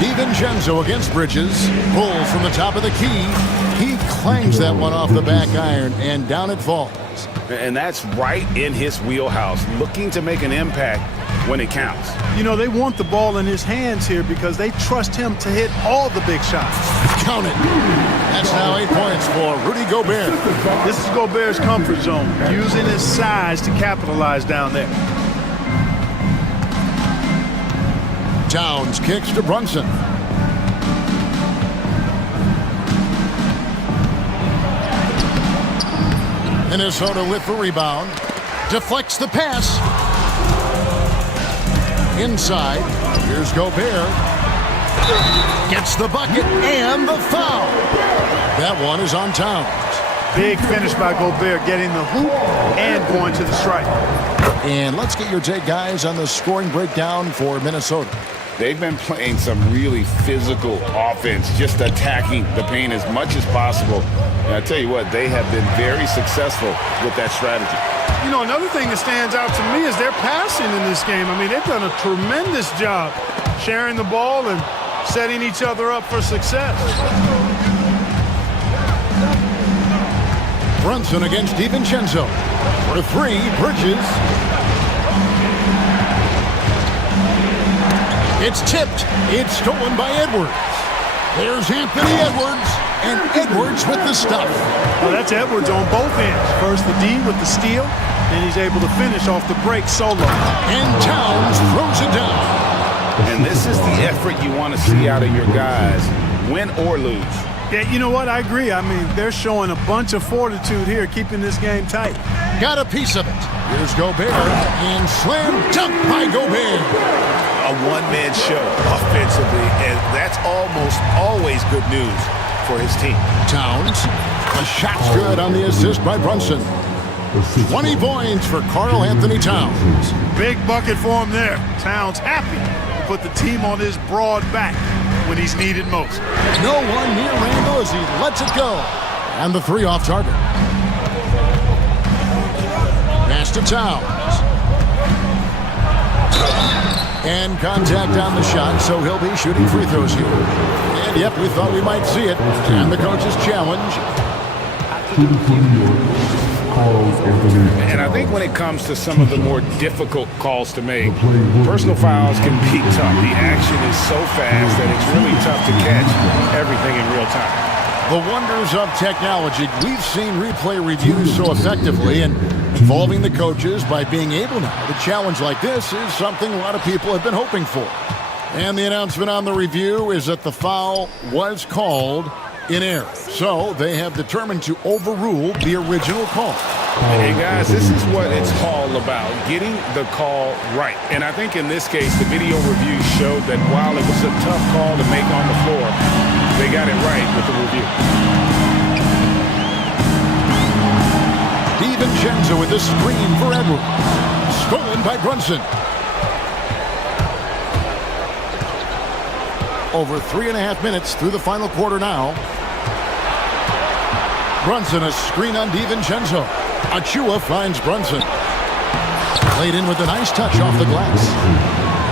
DiVincenzo against Bridges. Pulls from the top of the key. He clangs that one off the back iron, and down it falls. And that's right in his wheelhouse, looking to make an impact when it counts. You know, they want the ball in his hands here because they trust him to hit all the big shots. Count it. That's now 8 points for Rudy Gobert. This is Gobert's comfort zone, using his size to capitalize down there. Towns kicks to Brunson. Minnesota with the rebound. Deflects the pass. Inside. Here's Gobert. Gets the bucket and the foul. That one is on Towns. Big finish by Gobert, getting the hoop and going to the stripe. And let's get your take, guys, on the scoring breakdown for Minnesota. They've been playing some really physical offense, just attacking the paint as much as possible. And I tell you what, they have been very successful with that strategy. You know, another thing that stands out to me is their passing in this game. I mean, they've done a tremendous job sharing the ball and setting each other up for success. Brunson against DiVincenzo. For 3, Bridges. It's tipped. It's stolen by Edwards. There's Anthony Edwards, and Edwards with the stuff. Well, that's Edwards on both ends. First the D with the steal, then he's able to finish off the break solo. And Towns throws it down. And this is the effort you want to see out of your guys, win or lose. Yeah, you know what? I agree. I mean, they're showing a bunch of fortitude here, keeping this game tight. Got a piece of it. Here's Gobert, and slam dunk by Gobert. A one-man show offensively, and that's almost always good news for his team. Towns, the shot's good on the assist by Brunson. 20 points for Karl Anthony Towns. Big bucket for him there. Towns happy to put the team on his broad back when he's needed most. No one near Randall as he lets it go. And the 3 off target. Pass to Towns. And contact on the shot, so he'll be shooting free throws here. And yep, we thought we might see it. And the coach's challenge. And I think when it comes to some of the more difficult calls to make, personal fouls can be tough. The action is so fast that it's really tough to catch everything in real time. The wonders of technology. We've seen replay reviews so effectively, and involving the coaches by being able now to challenge like this is something a lot of people have been hoping for. And the announcement on the review is that the foul was called in error. So they have determined to overrule the original call. Hey guys, this is what it's all about, getting the call right. And I think in this case, the video review showed that while it was a tough call to make on the floor, they got it right with the review. DiVincenzo with the screen for Edwards. Stolen by Brunson. Over 3.5 minutes through the final quarter now. Brunson, a screen on DiVincenzo. Achua finds Brunson. Played in with a nice touch off the glass.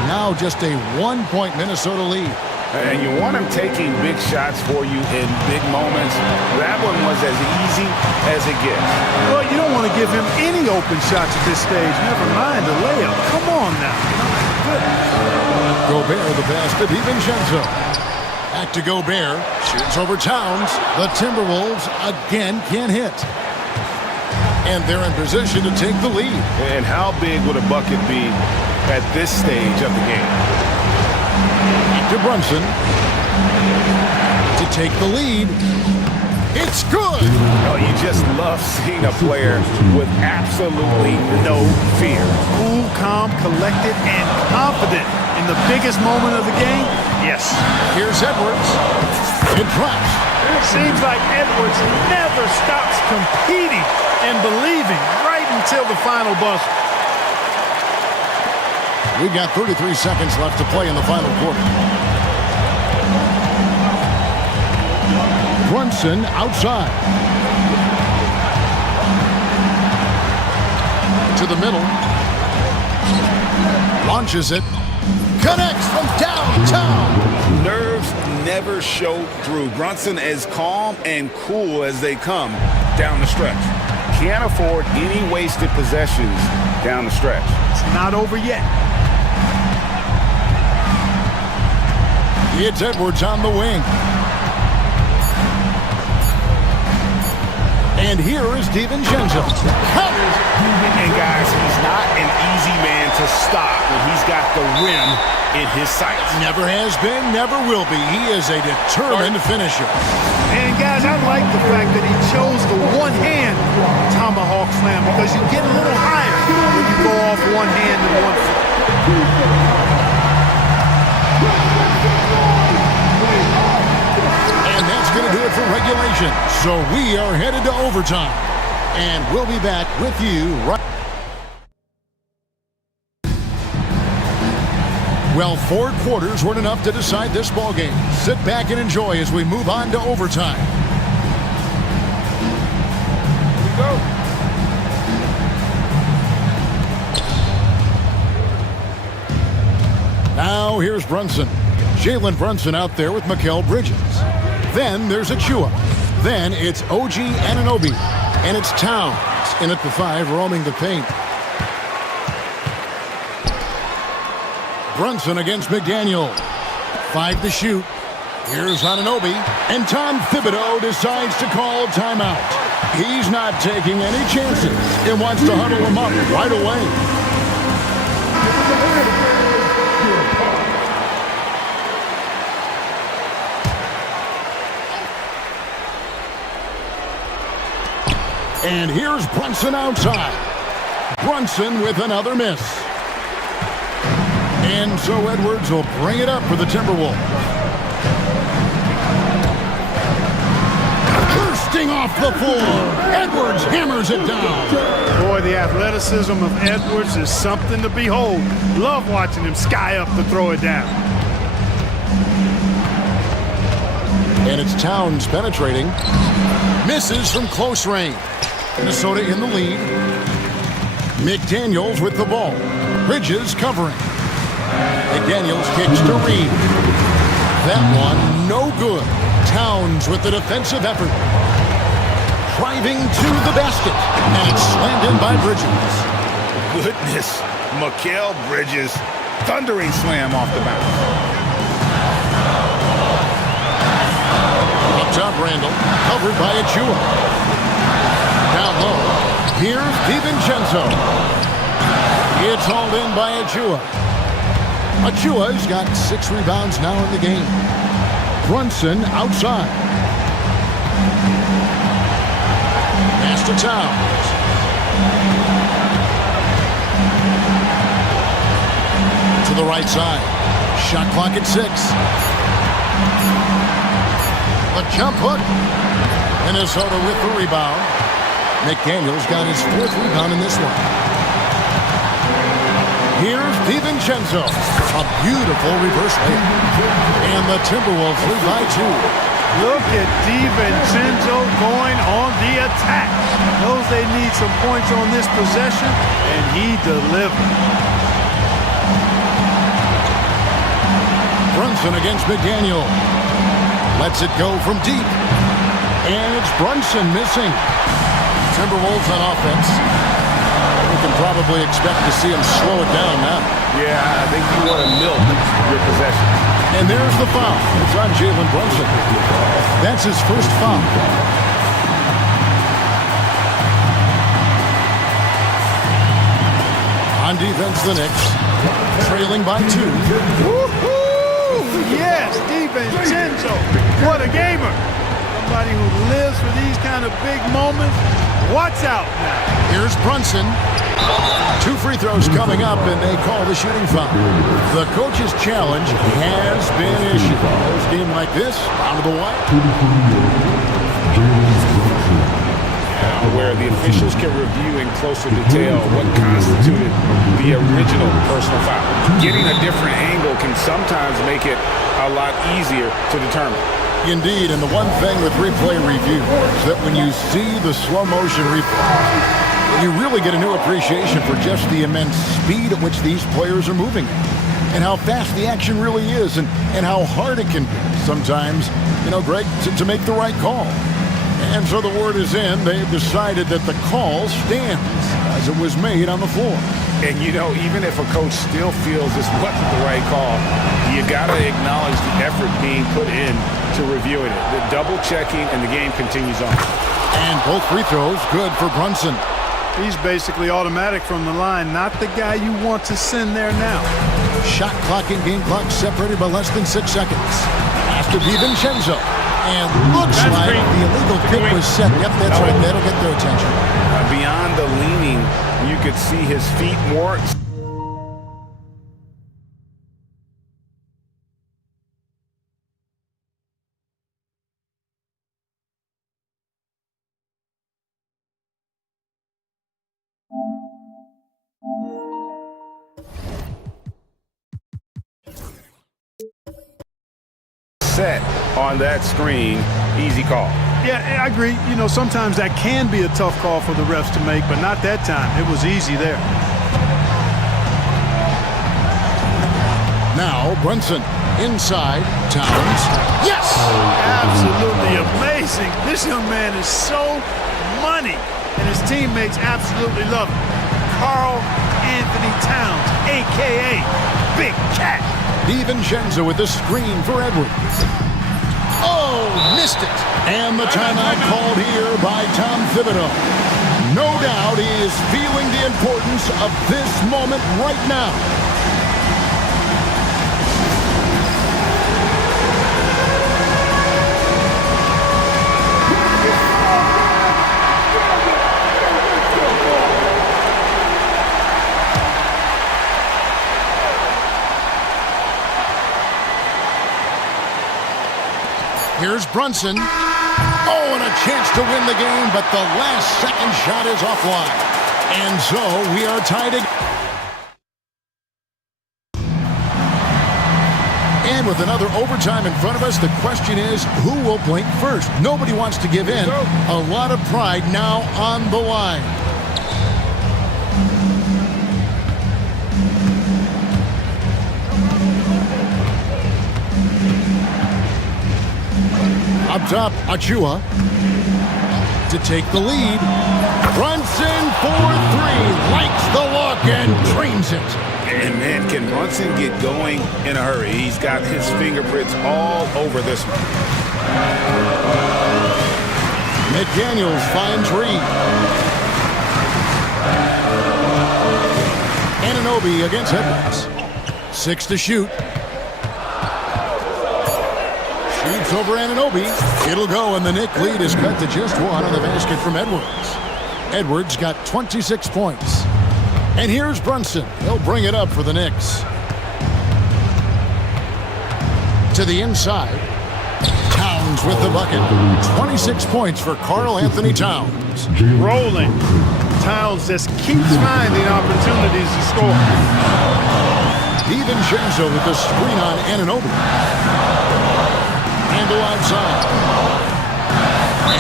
Now just a 1-point Minnesota lead. And you want him taking big shots for you in big moments. That one was as easy as it gets. Well, you don't want to give him any open shots at this stage. Never mind a layup. Come on now. Good. Gobert the pass to DiVincenzo. Back to Gobert. Shoots over Towns. The Timberwolves again can't hit. And they're in position to take the lead. And how big would a bucket be at this stage of the game? To Brunson to take the lead. It's good. Oh, you just love seeing a player with absolutely no fear. Cool, calm, collected, and confident in the biggest moment of the game. Yes. Here's Edwards. It drops. It seems like Edwards never stops competing and believing right until the final buzzer. We've got 33 seconds left to play in the final quarter. Brunson outside. To the middle. Launches it. Connects from downtown. Nerves never show through. Brunson as calm and cool as they come down the stretch. Can't afford any wasted possessions down the stretch. It's not over yet. It's Edwards on the wing. And here is DiVincenzo. And guys, he's not an easy man to stop when he's got the rim in his sights. Never has been, never will be. He is a determined finisher. And guys, I like the fact that he chose the one-hand tomahawk slam because you get a little higher when you go off one hand and one foot. Going to do it for regulation. So we are headed to overtime. And we'll be back with you right. Well, 4 quarters weren't enough to decide this ball game. Sit back and enjoy as we move on to overtime. Here we go. Now here's Brunson. Jalen Brunson out there with Mikal Bridges. Then there's Achua. Then it's OG Anunoby. And it's Towns in at the 5, roaming the paint. Brunson against McDaniel. 5 to shoot. Here's Anunoby. And Tom Thibodeau decides to call timeout. He's not taking any chances and wants to huddle him up right away. And here's Brunson outside. Brunson with another miss. And so Edwards will bring it up for the Timberwolves. Bursting off the floor. Edwards hammers it down. Boy, the athleticism of Edwards is something to behold. Love watching him sky up to throw it down. And it's Towns penetrating. Misses from close range. Minnesota in the lead. McDaniels with the ball. Bridges covering. McDaniels kicks to Reed. That one no good. Towns with the defensive effort. Driving to the basket. And it's slammed in by Bridges. Goodness. Mikal Bridges. Thundering slam off the bounce. Up top, Randall. Covered by Achua. Down low. Here's DiVincenzo. It's hauled in by Achua. Achua's got 6 rebounds now in the game. Brunson outside. Pass to Towns. To the right side. Shot clock at 6. A jump hook. Minnesota with the rebound. McDaniels got his 4th rebound in this one. Here's DiVincenzo. A beautiful reverse layup. And the Timberwolves lead by 2. Look at DiVincenzo going on the attack. Knows they need some points on this possession, and he delivered. Brunson against McDaniel. Lets it go from deep. And it's Brunson missing. Timberwolves on offense. We can probably expect to see him slow it down now. Yeah, I think you want to milk your possession. And there's the foul. It's on Jalen Brunson. That's his first foul. On defense, the Knicks. Trailing by 2. Woo-hoo! Yes, DiVincenzo. What a gamer. Somebody who lives for these kind of big moments. Watch out now. Here's Brunson. 2 free throws coming up, and they call the shooting foul. The coach's challenge has been issued. This game like this, down to the wire. Where the officials can review in closer detail what constituted the original personal foul. Getting a different angle can sometimes make it a lot easier to determine. Indeed, and the one thing with replay review is that when you see the slow motion replay, you really get a new appreciation for just the immense speed at which these players are moving and how fast the action really is and how hard it can be sometimes, Greg, to make the right call. And so the word is in. They've decided that the call stands as it was made on the floor. And even if a coach still feels this wasn't the right call, you got to acknowledge the effort being put in to reviewing it. The double checking, and the game continues on. And both free throws good for Brunson. He's basically automatic from the line, not the guy you want to send there now. Shot clock and game clock separated by less than 6 seconds. Pass to DiVincenzo. And looks like the illegal kick was set. Yep, that's right. That'll get their attention. Beyond the leaning, you could see his feet more. Set on that screen, easy call. Yeah, I agree. Sometimes that can be a tough call for the refs to make, but not that time. It was easy there. Now Brunson inside. Towns. Yes! Absolutely amazing. This young man is so money, and his teammates absolutely love him. Karl Anthony Towns, a.k.a. Big Cat. DiVincenzo with the screen for Edwards. Oh, missed it. And the timeout called here by Tom Thibodeau. No doubt he is feeling the importance of this moment right now. Here's Brunson. Oh, and a chance to win the game, but the last second shot is offline. And so we are tied again. And with another overtime in front of us, the question is, who will blink first? Nobody wants to give in. A lot of pride now on the line. Up top, Achua to take the lead. Brunson for 3, likes the look and dreams it. And man, can Brunson get going in a hurry? He's got his fingerprints all over this one. McDaniels finds Reed. Anunoby against Edwards. 6 to shoot. Shoots over Anunoby. It'll go, and the Knick lead is cut to just 1 on the basket from Edwards. Edwards got 26 points. And here's Brunson. He'll bring it up for the Knicks. To the inside. Towns with the bucket. 26 points for Karl Anthony Towns. Rolling. Towns just keeps finding opportunities to score. DiVincenzo with the screen on Anunoby. Handle outside.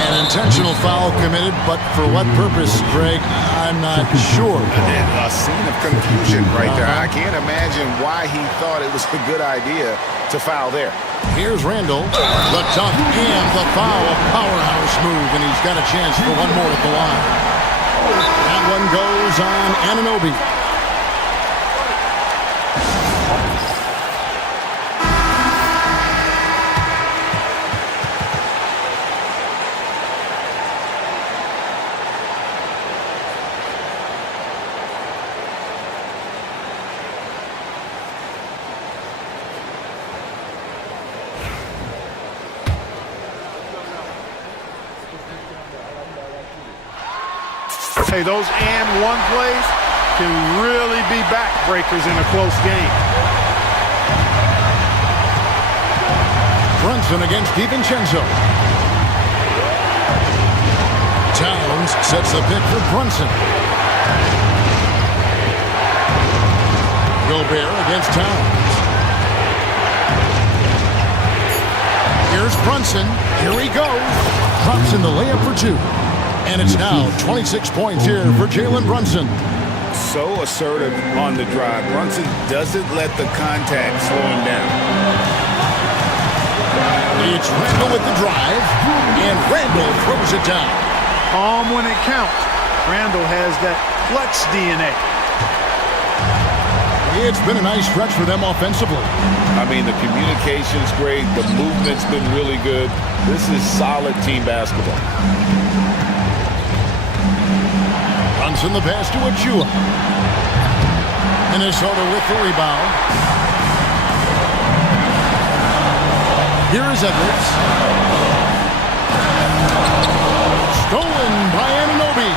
An intentional foul committed, but for what purpose, Greg? I'm not sure. A scene of confusion right there. I can't imagine why he thought it was a good idea to foul there. Here's Randall. The dunk and the foul. A powerhouse move, and he's got a chance for one more at the line. That one goes on Anunoby. Hey, those and one plays can really be backbreakers in a close game. Brunson against DiVincenzo. Towns sets the pick for Brunson. Gobert against Towns. Here's Brunson. Here he goes. Drops in the layup for 2. And it's now 26 points here for Jalen Brunson. So assertive on the drive. Brunson doesn't let the contact slow him down. It's Randall with the drive, and Randall throws it down. Calm when it counts. Randall has that flex DNA. It's been a nice stretch for them offensively. I mean, the communication's great. The movement's been really good. This is solid team basketball. Brunson the pass to Achua. Minnesota with the rebound. Here is Edwards. Stolen by Anunoby.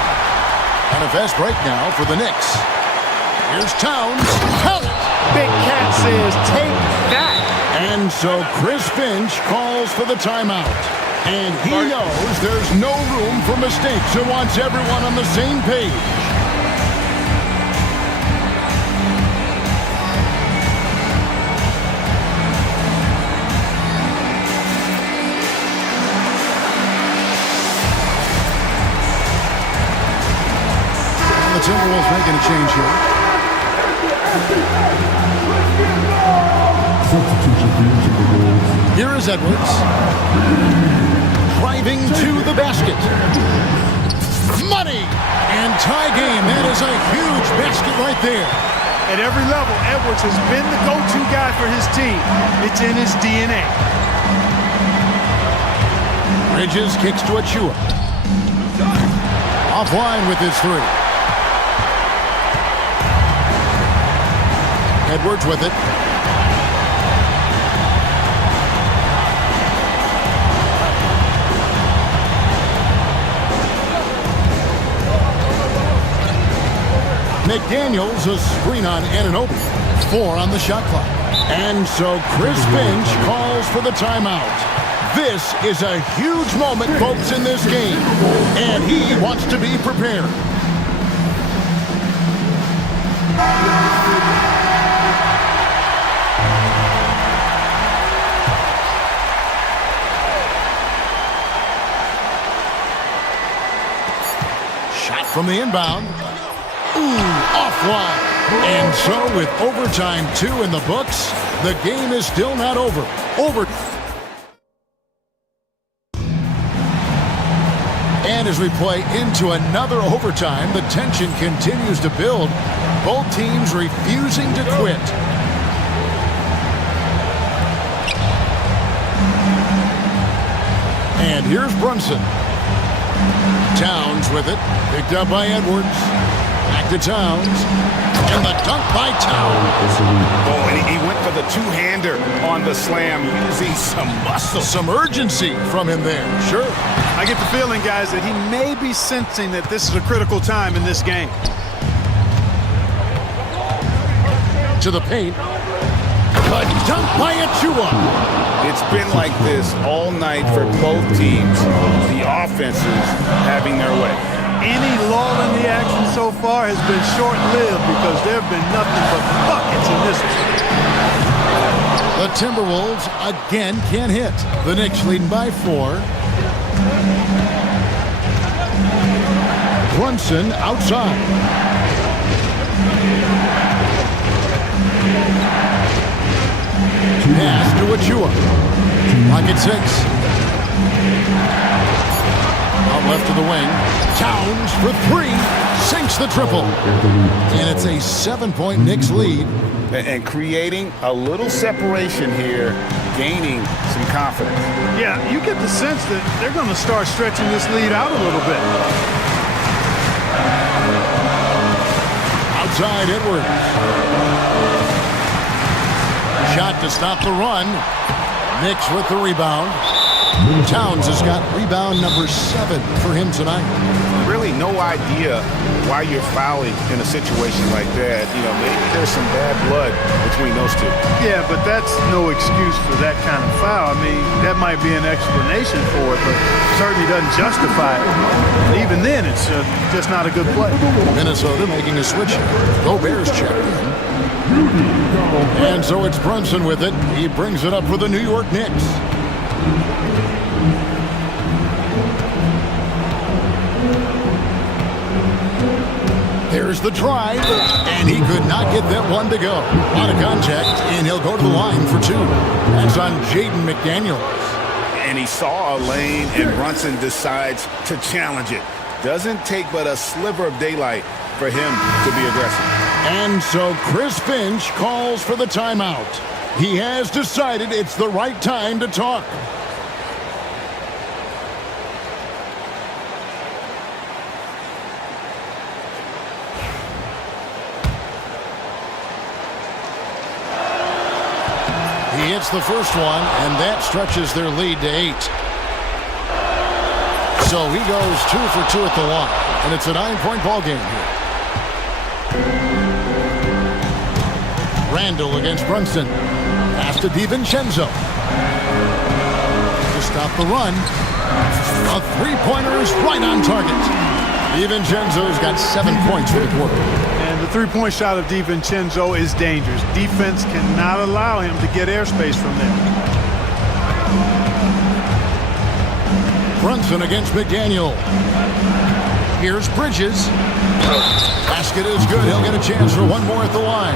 And a fast break now for the Knicks. Here's Towns. Count it. Big Cat says, take that. And so Chris Finch calls for the timeout. And he knows there's no room for mistakes and wants everyone on the same page. And the Timberwolves making a change here. Here is Edwards. Driving to the basket. Money! And tie game. That is a huge basket right there. At every level, Edwards has been the go-to guy for his team. It's in his DNA. Bridges kicks to Achua. Offline with his 3. Edwards with it. McDaniels a screen on Anunoby. 4 on the shot clock. And so Chris Finch calls for the timeout. This is a huge moment, folks, in this game. And he wants to be prepared. Shot from the inbound. Ooh, offline. And so with overtime 2 in the books, the game is still not over. And as we play into another overtime, the tension continues to build. Both teams refusing to quit. And here's Brunson. Towns with it. Picked up by Edwards. Back to Towns. And the dunk by Towns. Oh, and he went for the two-hander on the slam, using some muscle. Some urgency from him there. Sure. I get the feeling, guys, that he may be sensing that this is a critical time in this game. To the paint. A dunk by Achua. It's been like this all night for both teams. The offenses having their way. Any lull in the action so far has been short-lived because there have been nothing but buckets in this one. The Timberwolves again can't hit. The Knicks leading by 4. Brunson outside. Pass to Achua. Pocket 6. Out left to the wing. Towns for 3. Sinks the triple. And it's a 7-point Knicks lead. And creating a little separation here, gaining some confidence. Yeah, you get the sense that they're going to start stretching this lead out a little bit. Outside Edwards. Shot to stop the run. Knicks with the rebound. Towns has got rebound number 7 for him tonight. Really no idea why you're fouling in a situation like that. You know, maybe there's some bad blood between those two. Yeah, but that's no excuse for that kind of foul. I mean, that might be an explanation for it, but certainly doesn't justify it. And even then, it's just not a good play. Minnesota making a switch. Gobert's checked in. And so it's Brunson with it. He brings it up for the New York Knicks. There's the drive, and he could not get that one to go. Out of contact, and he'll go to the line for 2. That's on Jaden McDaniels. And he saw a lane, and Brunson decides to challenge it. Doesn't take but a sliver of daylight for him to be aggressive. And so Chris Finch calls for the timeout. He has decided it's the right time to talk. He hits the first one, and that stretches their lead to 8. So he goes 2 for 2 at the line, and it's a 9-point ball game here. Randall against Brunson. Pass to DiVincenzo. To stop the run. A three-pointer is right on target. DiVincenzo's got 7 points for the quarter. And the three-point shot of DiVincenzo is dangerous. Defense cannot allow him to get airspace from there. Brunson against McDaniel. Here's Bridges. Basket is good. He'll get a chance for one more at the line.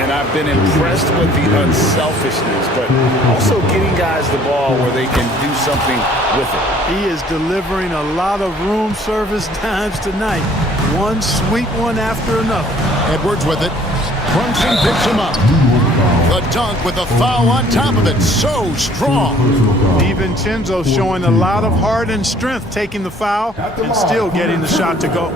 And I've been impressed with the unselfishness, but also getting guys the ball where they can do something with it. He is delivering a lot of room service dimes tonight. One sweet one after another. Edwards with it. Brunson picks him up. The dunk with a foul on top of it. So strong. DiVincenzo showing a lot of heart and strength taking the foul and still getting the shot to go.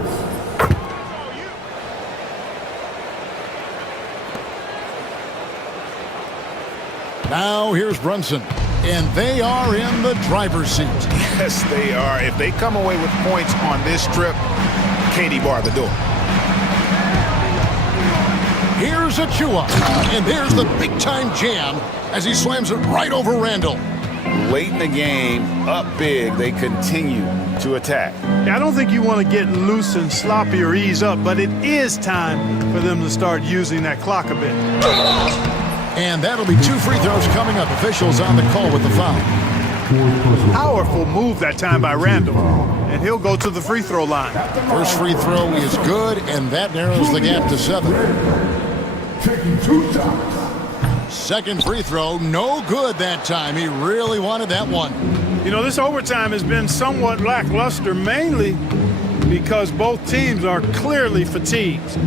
Now here's Brunson. And they are in the driver's seat. Yes, they are. If they come away with points on this trip, Katie bar the door. Here's Achua, and there's the big-time jam as he slams it right over Randall. Late in the game, up big, they continue to attack. I don't think you want to get loose and sloppy or ease up, but it is time for them to start using that clock a bit. And that'll be 2 free throws coming up. Officials on the call with the foul. Powerful move that time by Randall, and he'll go to the free throw line. First free throw is good, and that narrows the gap to 7. Second free throw, no good that time. He really wanted that one. You know, this overtime has been somewhat lackluster, mainly because both teams are clearly fatigued.